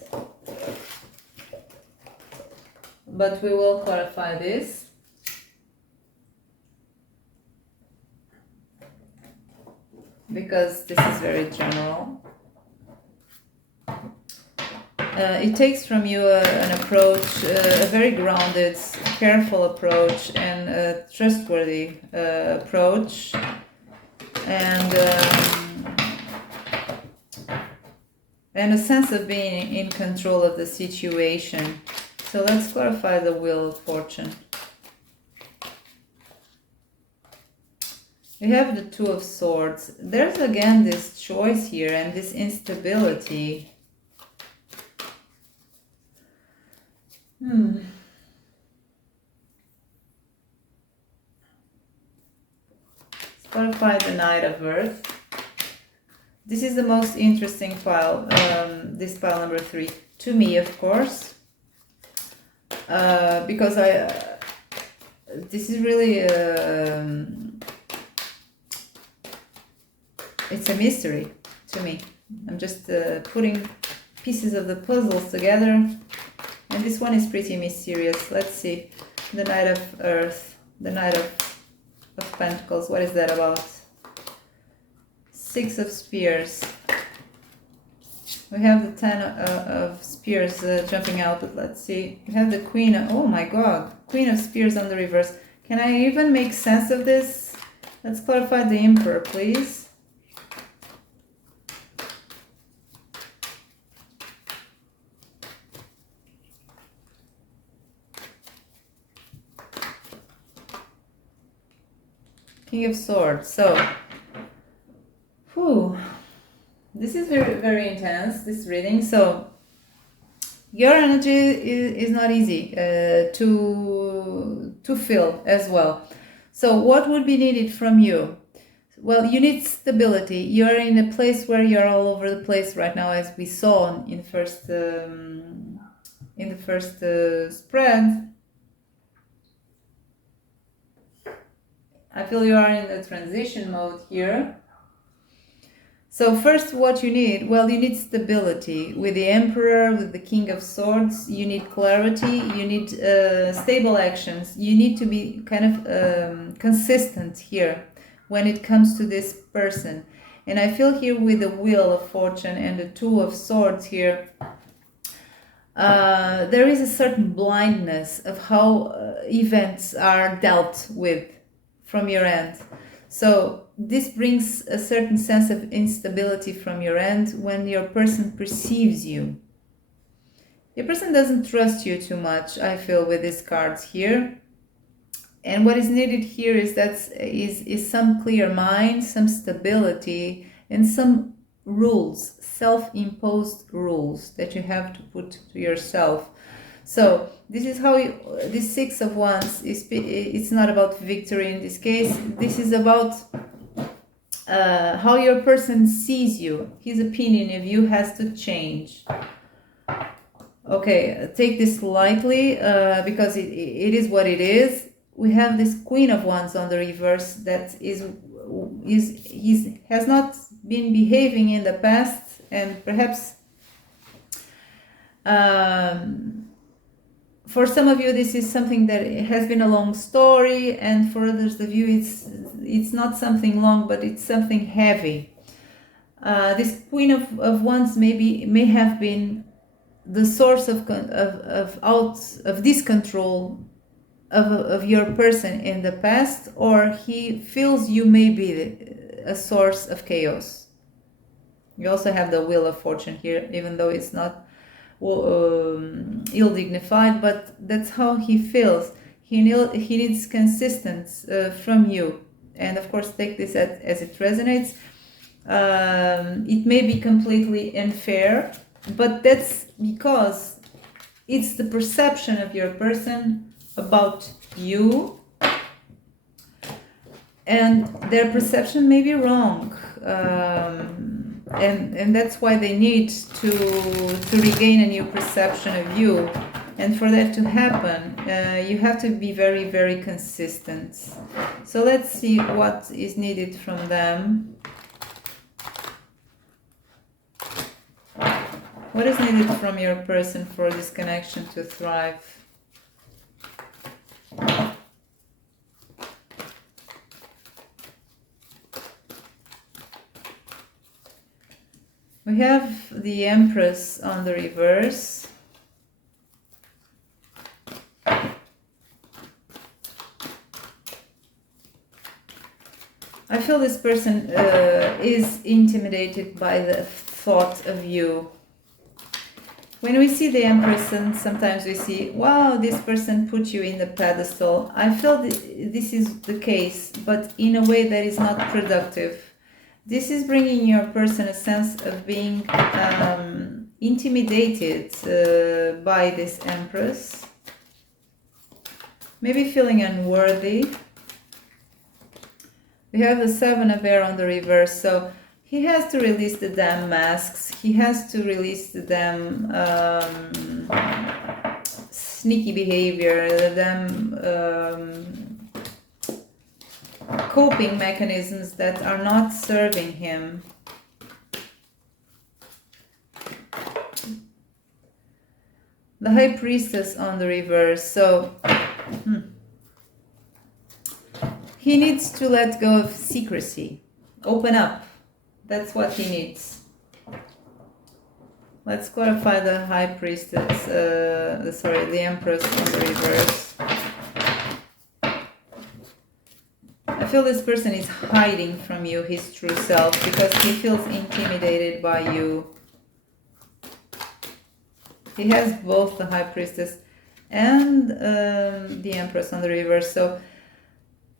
But we will clarify this. Because this is very general. It takes from you an approach, a very grounded, careful approach, and a trustworthy approach. And and a sense of being in control of the situation. So let's clarify the Wheel of Fortune. We have the Two of Swords. There's again this choice here and this instability. Let's clarify the Knight of Earth. This is the most interesting pile, this pile number 3, to me, of course, because this is really, it's a mystery to me. I'm just putting pieces of the puzzles together, and this one is pretty mysterious. Let's see, the Knight of Earth, the Knight of Pentacles, what is that about? Six of Spears. We have the 10 of Spears jumping out, but let's see. We have the Queen of, oh my god, Queen of Spears on the reverse. Can I even make sense of this? Let's clarify the Emperor, please. King of Swords. So, this is very, very intense, this reading. So, your energy is not easy to feel as well. So, what would be needed from you? Well, you need stability. You are in a place where you're all over the place right now, as we saw in the first spread. I feel you are in the transition mode here. So first, what you need, well, you need stability. With the Emperor, with the King of Swords, you need clarity, you need stable actions. You need to be kind of consistent here when it comes to this person. And I feel here with the Wheel of Fortune and the Two of Swords here, there is a certain blindness of how events are dealt with from your end. So this brings a certain sense of instability from your end when your person perceives you. Your person doesn't trust you too much, I feel, with these cards here. And what is needed here is some clear mind, some stability, and some rules, self-imposed rules that you have to put to yourself. So this is how this Six of Wands is. It's not about victory in this case. This is about how your person sees you. His opinion of you has to change. Okay, take this lightly because it is what it is. We have this Queen of Wands on the reverse that has not been behaving in the past, and perhaps for some of you this is something that has been a long story, and for others of you it's not something long, but it's something heavy. This Queen of Wands may have been the source of discontrol of your person in the past, or he feels you may be a source of chaos. You also have the Wheel of Fortune here, even though it's not ill-dignified, but that's how he feels. He needs consistency from you, and of course take this as it resonates. It may be completely unfair, but that's because it's the perception of your person about you, and their perception may be wrong, and that's why they need to regain a new perception of you. And for that to happen, you have to be very, very consistent. So let's see what is needed from them. What is needed from your person for this connection to thrive? We have the Empress on the reverse. I feel this person is intimidated by the thought of you. When we see the Empress, and sometimes we see, wow, this person put you in the pedestal. I feel this is the case, but in a way that is not productive. This is bringing your person a sense of being intimidated by this Empress. Maybe feeling unworthy. We have the Seven of Air on the reverse, so he has to release the damn masks. He has to release the damn sneaky behavior, the damn coping mechanisms that are not serving him. The High Priestess on the reverse, so he needs to let go of secrecy, open up. That's what he needs. Let's clarify the High Priestess, the Empress on the reverse. I feel this person is hiding from you his true self because he feels intimidated by you. He has both the High Priestess and the Empress on the reverse. So,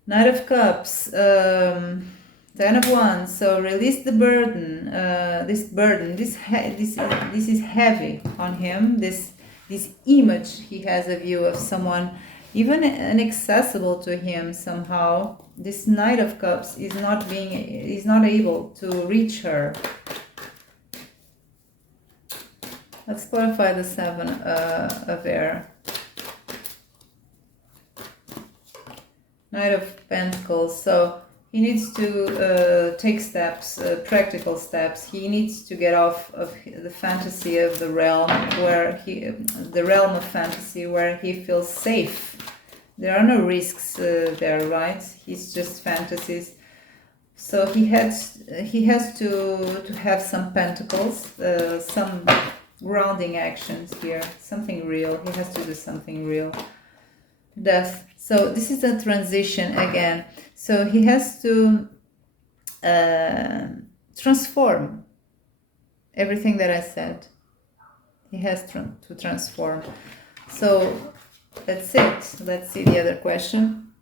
Knight of Cups, Ten of Wands. So release the burden. This burden, this is heavy on him. This image he has of you, of someone even inaccessible to him somehow. This Knight of Cups is not able to reach her. Let's clarify the Seven of Air. Knight of Pentacles. So he needs to take steps, practical steps. He needs to get off of the fantasy of the realm of fantasy where he feels safe. There are no risks there, right? He's just fantasies. So he has to have some pentacles, some grounding actions here, something real. He has to do something real. Death. So this is a transition again. So he has to transform everything that I said. He has to transform. So that's it. Let's see the other question.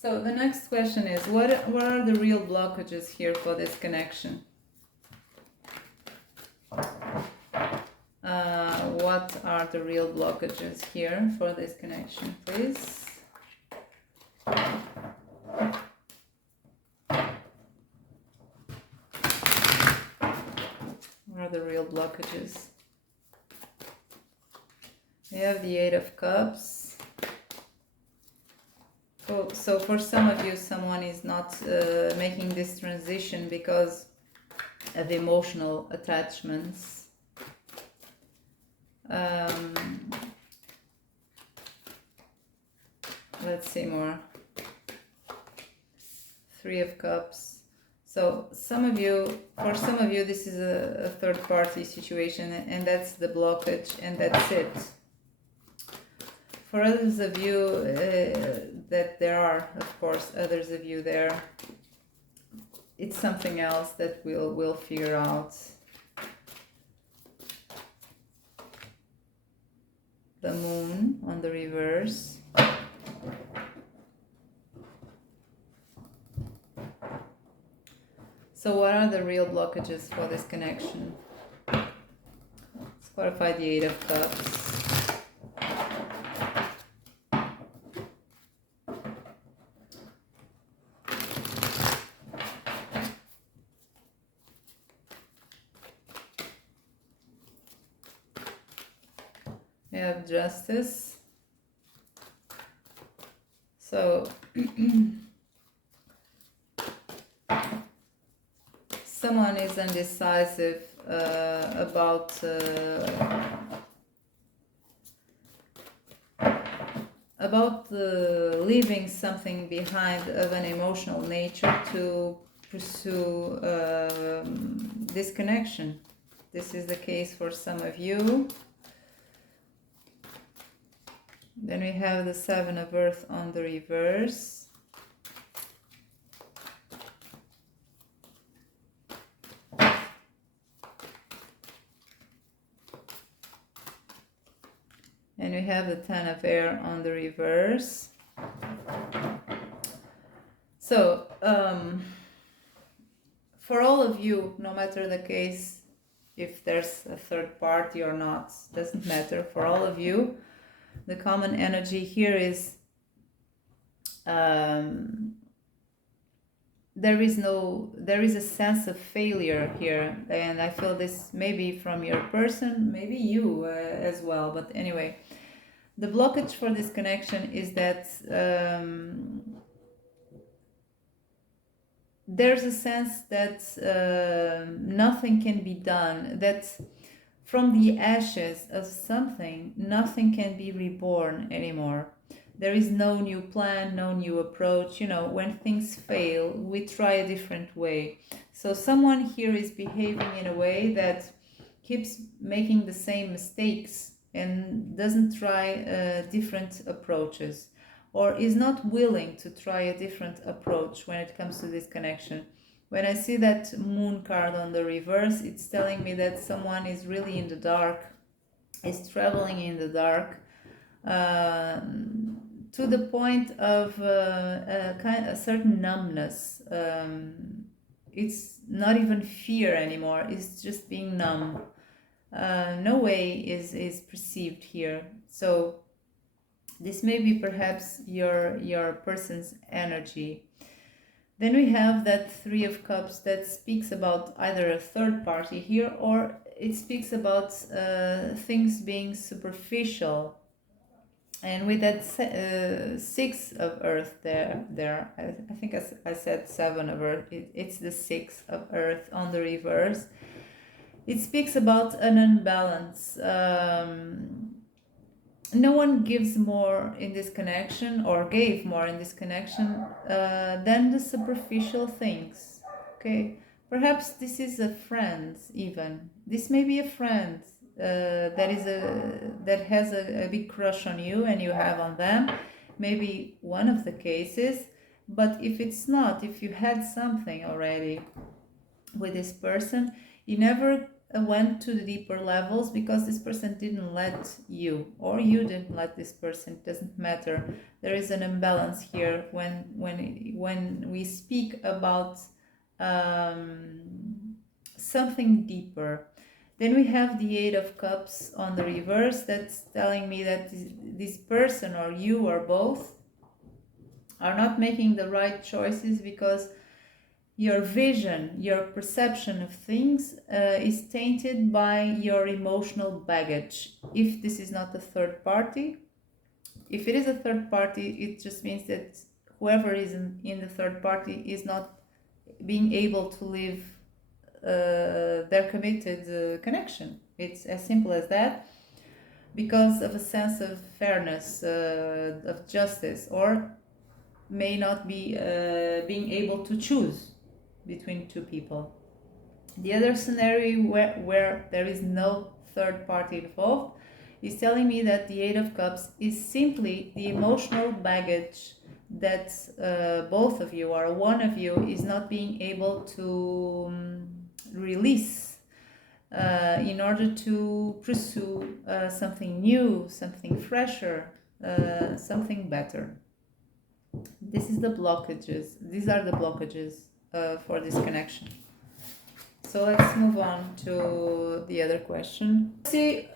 So the next question is, what are the real blockages here for this connection? What are the real blockages here for this connection, please? What are the real blockages? We have the Eight of Cups. So for some of you, someone is not making this transition because of emotional attachments. Let's see more. Three of Cups. So for some of you, this is a third party situation, and that's the blockage, and that's it. For others of you, that there are, of course, others of you there, it's something else that we'll figure out. The Moon on the reverse. So what are the real blockages for this connection? Let's clarify the Eight of Cups. We have Justice. So someone is undecisive about leaving something behind of an emotional nature to pursue this connection. This is the case for some of you. Then we have the Seven of Earth on the reverse. And we have the Ten of Air on the reverse. So, for all of you, no matter the case, if there's a third party or not, doesn't matter. For all of you, the common energy here is there is a sense of failure here, and I feel this maybe from your person, maybe you as well, but anyway, the blockage for this connection is that there's a sense that nothing can be done, that from the ashes of something, nothing can be reborn anymore. There is no new plan, no new approach. You know, when things fail, we try a different way. So someone here is behaving in a way that keeps making the same mistakes and doesn't try different approaches, or is not willing to try a different approach when it comes to this connection. When I see that Moon card on the reverse, it's telling me that someone is really in the dark, is traveling in the dark, to the point of a certain numbness. It's not even fear anymore, it's just being numb. No way is perceived here. So this may be perhaps your person's energy. Then we have that Three of Cups that speaks about either a third party here, or it speaks about things being superficial. And with that Six of Earth there, I think I said Seven of Earth, it's the Six of Earth on the reverse. It speaks about an unbalance. No one gives more in this connection, or gave more in this connection, than the superficial things. Okay, perhaps this is a friend even. This may be a friend that has a big crush on you and you have on them. Maybe one of the cases. But if it's not, if you had something already with this person, you never went to the deeper levels because this person didn't let you, or you didn't let this person. It doesn't matter. There is an imbalance here when we speak about something deeper. Then we have the Eight of Cups on the reverse. That's telling me that this person, or you, or both, are not making the right choices because your vision, your perception of things is tainted by your emotional baggage. If this is not a third party, if it is a third party, it just means that whoever is in the third party is not being able to live their committed connection. It's as simple as that, because of a sense of fairness, of justice, or may not be being able to choose between two people. The other scenario where there is no third party involved is telling me that the Eight of Cups is simply the emotional baggage that both of you, or one of you, is not being able to release in order to pursue something new, something fresher, something better. This is the blockages. These are the blockages for this connection. So let's move on to the other question.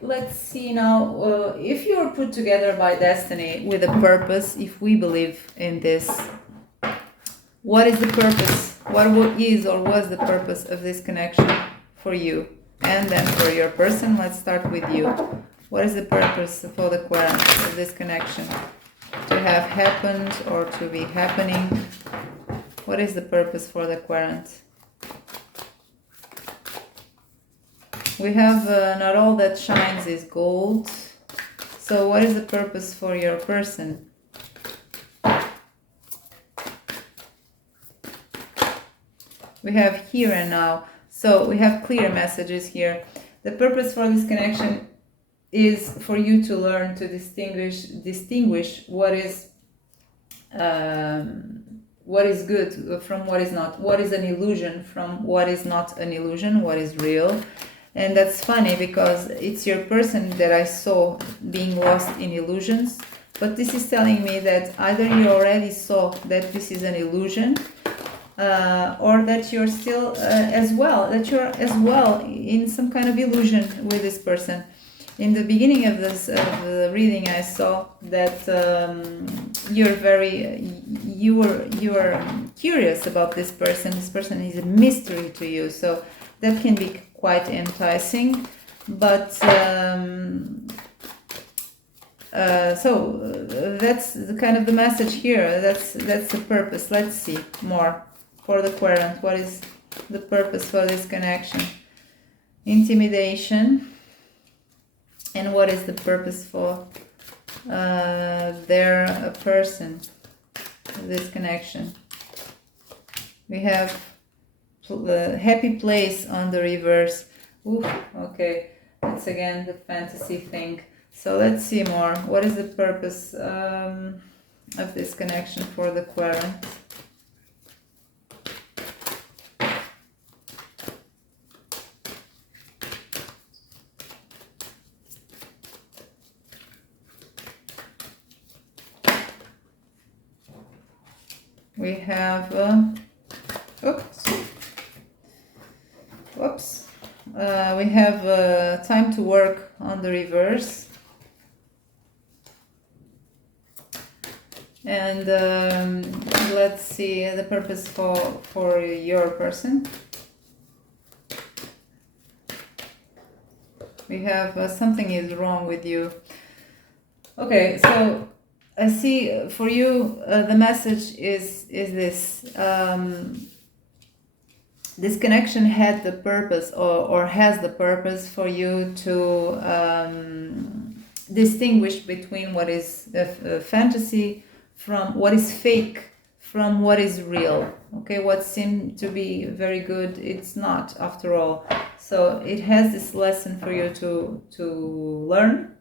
Let's see now, if you are put together by destiny with a purpose, if we believe in this, what is the purpose? What is or was the purpose of this connection for you? And then for your person, let's start with you. What is the purpose for the Querent of this connection? To have happened or to be happening? What is the purpose for the Querent? We have not all that shines is gold. So what is the purpose for your person? We have here and now. So we have clear messages here. The purpose for this connection is for you to learn to distinguish what is good from what is not, what is an illusion from what is not an illusion, what is real. And that's funny because it's your person that I saw being lost in illusions. But this is telling me that either you already saw that this is an illusion, or that you're still that you're as well in some kind of illusion with this person. In the beginning of the reading, I saw that you were curious about this person. This person is a mystery to you, so that can be quite enticing. But that's the kind of the message here. That's the purpose. Let's see more for the querent. What is the purpose for this connection? Intimidation. And what is the purpose for their person, this connection? We have the happy place on the reverse. Ooh, okay, that's again the fantasy thing. So let's see more. What is the purpose of this connection for the querent? We have, we have time to work on the reverse. And let's see the purpose for your person. We have something is wrong with you. Okay, so I see for you the message is this. This connection had the purpose or has the purpose for you to distinguish between what is fantasy from what is fake from what is real. Okay, what seemed to be very good, it's not after all. So it has this lesson for you to learn.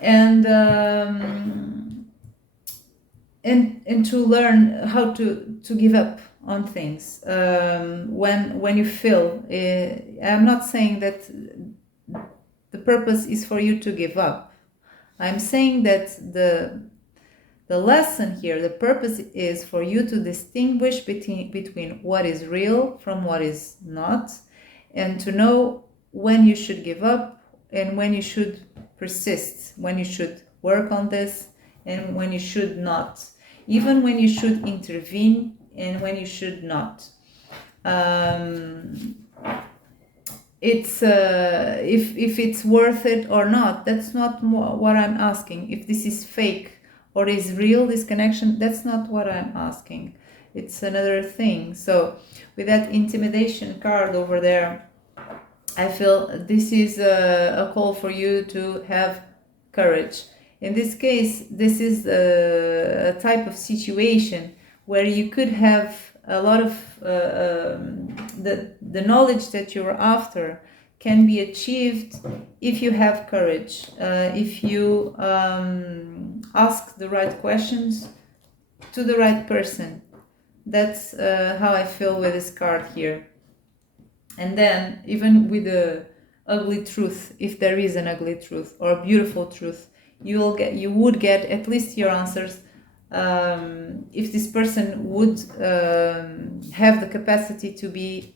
And to learn how to give up on things when you feel. I'm not saying that the purpose is for you to give up. I'm saying that the lesson here, the purpose is for you to distinguish between what is real from what is not, and to know when you should give up and when you should persist, when you should work on this and when you should not, even when you should intervene and when you should not. It's if it's worth it or not, that's not what I'm asking. If this is fake or is real, this connection, that's not what I'm asking. It's another thing. So with that intimidation card over there, I feel this is a call for you to have courage. In this case, this is a type of situation where you could have a lot of the knowledge that you're after can be achieved if you have courage, if you ask the right questions to the right person. That's how I feel with this card here. And then even with the ugly truth, if there is an ugly truth or a beautiful truth, you would get at least your answers if this person would have the capacity to be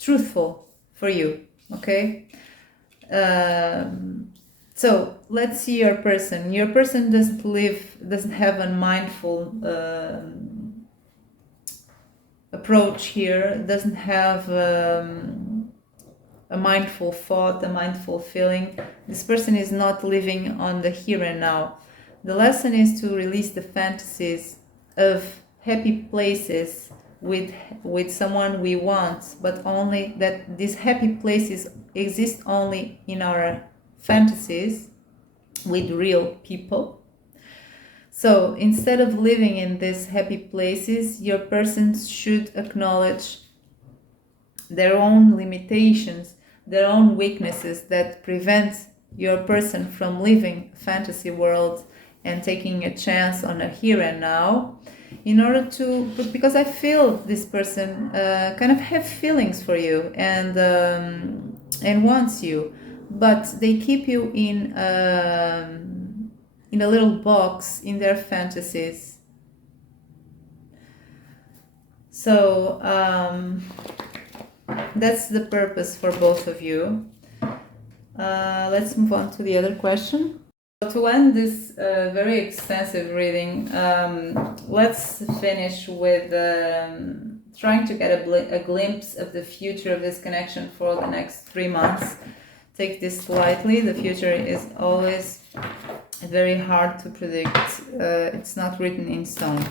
truthful for you. Okay, so let's see your person. Your person doesn't have a mindful approach here, doesn't have a mindful thought, a mindful feeling. This person is not living on the here and now. The lesson is to release the fantasies of happy places with someone we want, but only that these happy places exist only in our fantasies with real people. So instead of living in these happy places, your person should acknowledge their own limitations, their own weaknesses that prevent your person from living fantasy world and taking a chance on a here and now, in order to, because I feel this person kind of have feelings for you and wants you, but they keep you in a little box in their fantasies. So that's the purpose for both of you. Let's move on to the other question. To end this very extensive reading, let's finish with trying to get a glimpse of the future of this connection for the next 3 months. Take this lightly. The future is always very hard to predict. It's not written in stone.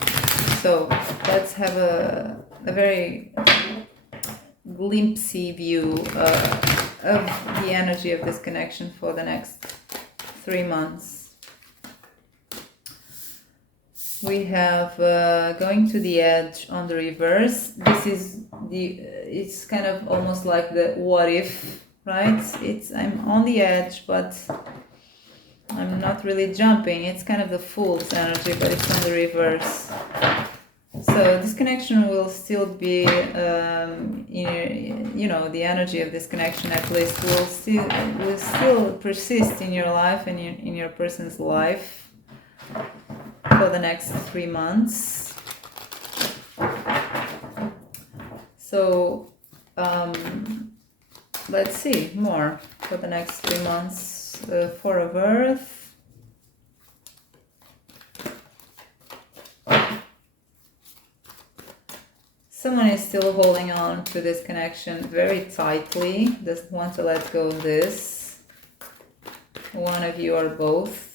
So let's have a very glimpsey view of the energy of this connection for the next 3 months. We have going to the edge on the reverse. This is it's kind of almost like the what if, right? I'm on the edge, but I'm not really jumping. It's kind of the fool's energy, but it's on the reverse. So this connection will still be, the energy of this connection at least will still persist in your life and in your person's life for the next 3 months. So let's see more for the next 3 months. Four of Earth. Someone is still holding on to this connection very tightly, doesn't want to let go of this. One of you or both.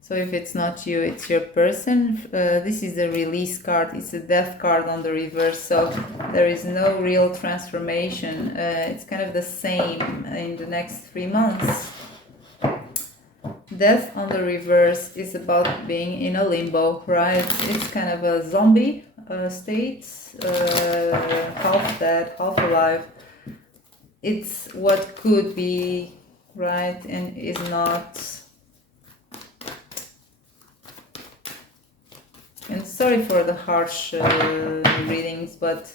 So if it's not you, it's your person. This is the release card. It's a death card on the reverse. So there is no real transformation. It's kind of the same in the next 3 months. Death on the reverse is about being in a limbo, right? It's kind of a zombie state, half dead, half alive. It's what could be, right, and is not. And sorry for the harsh readings, but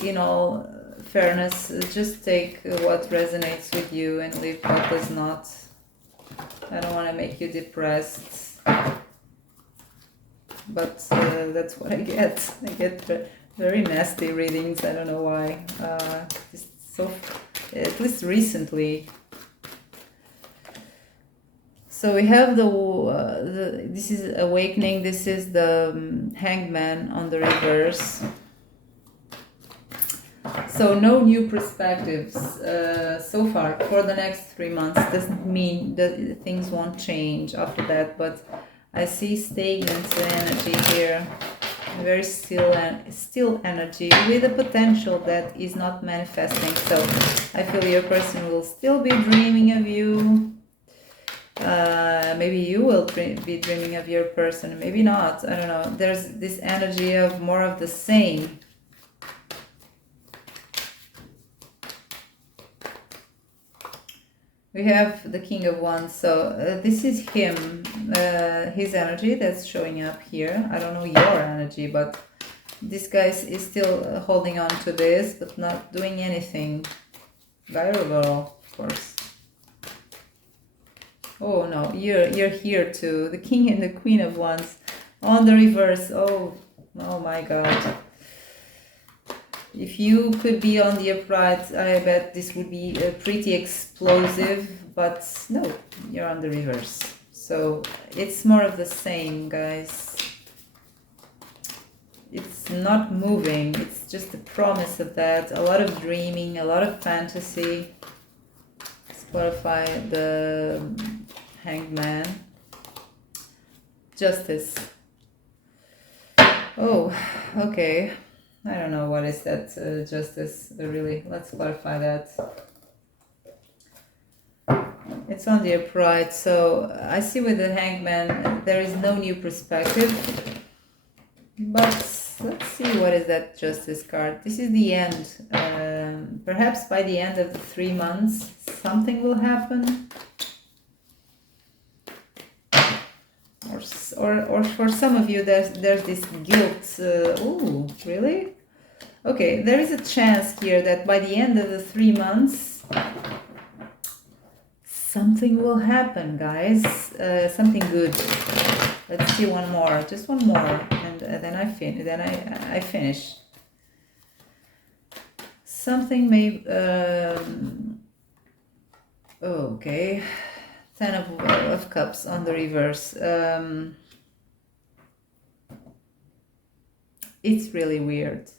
in all fairness, just take what resonates with you and leave what does not. I don't want to make you depressed, but that's what I get. I get very nasty readings. I don't know why. At least recently. So we have this is awakening. This is the Hangman on the reverse. So no new perspectives so far for the next 3 months. Doesn't mean that things won't change after that, but I see stagnant energy here, very still energy with a potential that is not manifesting. So I feel your person will still be dreaming of you. Maybe you will be dreaming of your person, maybe not. I don't know. There's this energy of more of the same. We have the King of Wands, so this is him, his energy that's showing up here. I don't know your energy, but this guy is still holding on to this, but not doing anything. Guy or girl, of course. Oh no, you're here too. The King and the Queen of Wands on the reverse. Oh my God. If you could be on the upright, I bet this would be pretty explosive, but no, you're on the reverse. So it's more of the same, guys. It's not moving, it's just a promise of that. A lot of dreaming, a lot of fantasy. Let's clarify the Hangman. Justice. Oh, okay. I don't know what is that justice really. Let's clarify that. It's on the upright, so I see with the Hangman there is no new perspective. But let's see what is that justice card. This is the end Perhaps by the end of the 3 months, something will happen. Or for some of you, there's this guilt. Oh, really? Okay, there is a chance here that by the end of the 3 months, something will happen, guys. Something good. Let's see one more, just one more, and then I finish. Something may. Okay, 10 of Cups on the reverse. It's really weird.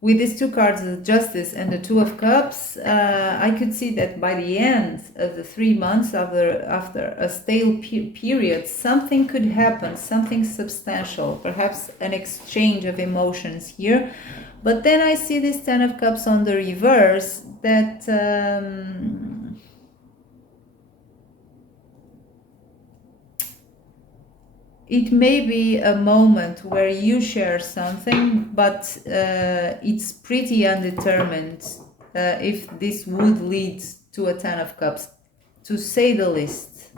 With these two cards, the Justice and the Two of Cups, I could see that by the end of the 3 months, after a stale period, something could happen, something substantial, perhaps an exchange of emotions here. But then I see this 10 of Cups on the reverse, that it may be a moment where you share something, but it's pretty undetermined if this would lead to a 10 of Cups, to say the least.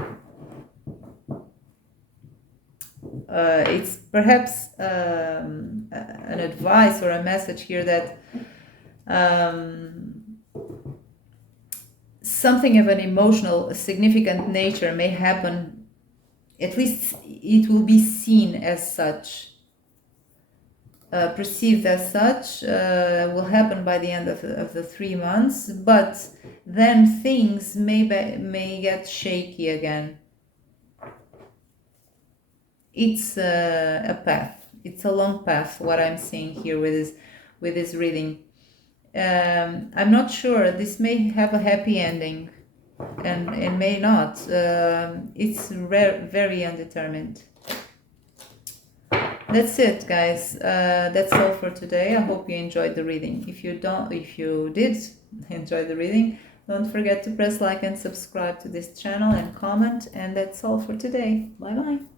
It's perhaps an advice or a message here that something of an emotional, significant nature may happen. At least it will be seen as such, perceived as such, will happen by the end of the 3 months, but then things may get shaky again. It's a path. It's a long path, what I'm seeing here with this reading. I'm not sure. This may have a happy ending. And it may not. It's very undetermined. That's it, guys. That's all for today. I hope you enjoyed the reading. If you did enjoy the reading, don't forget to press like and subscribe to this channel and comment. And that's all for today. Bye bye.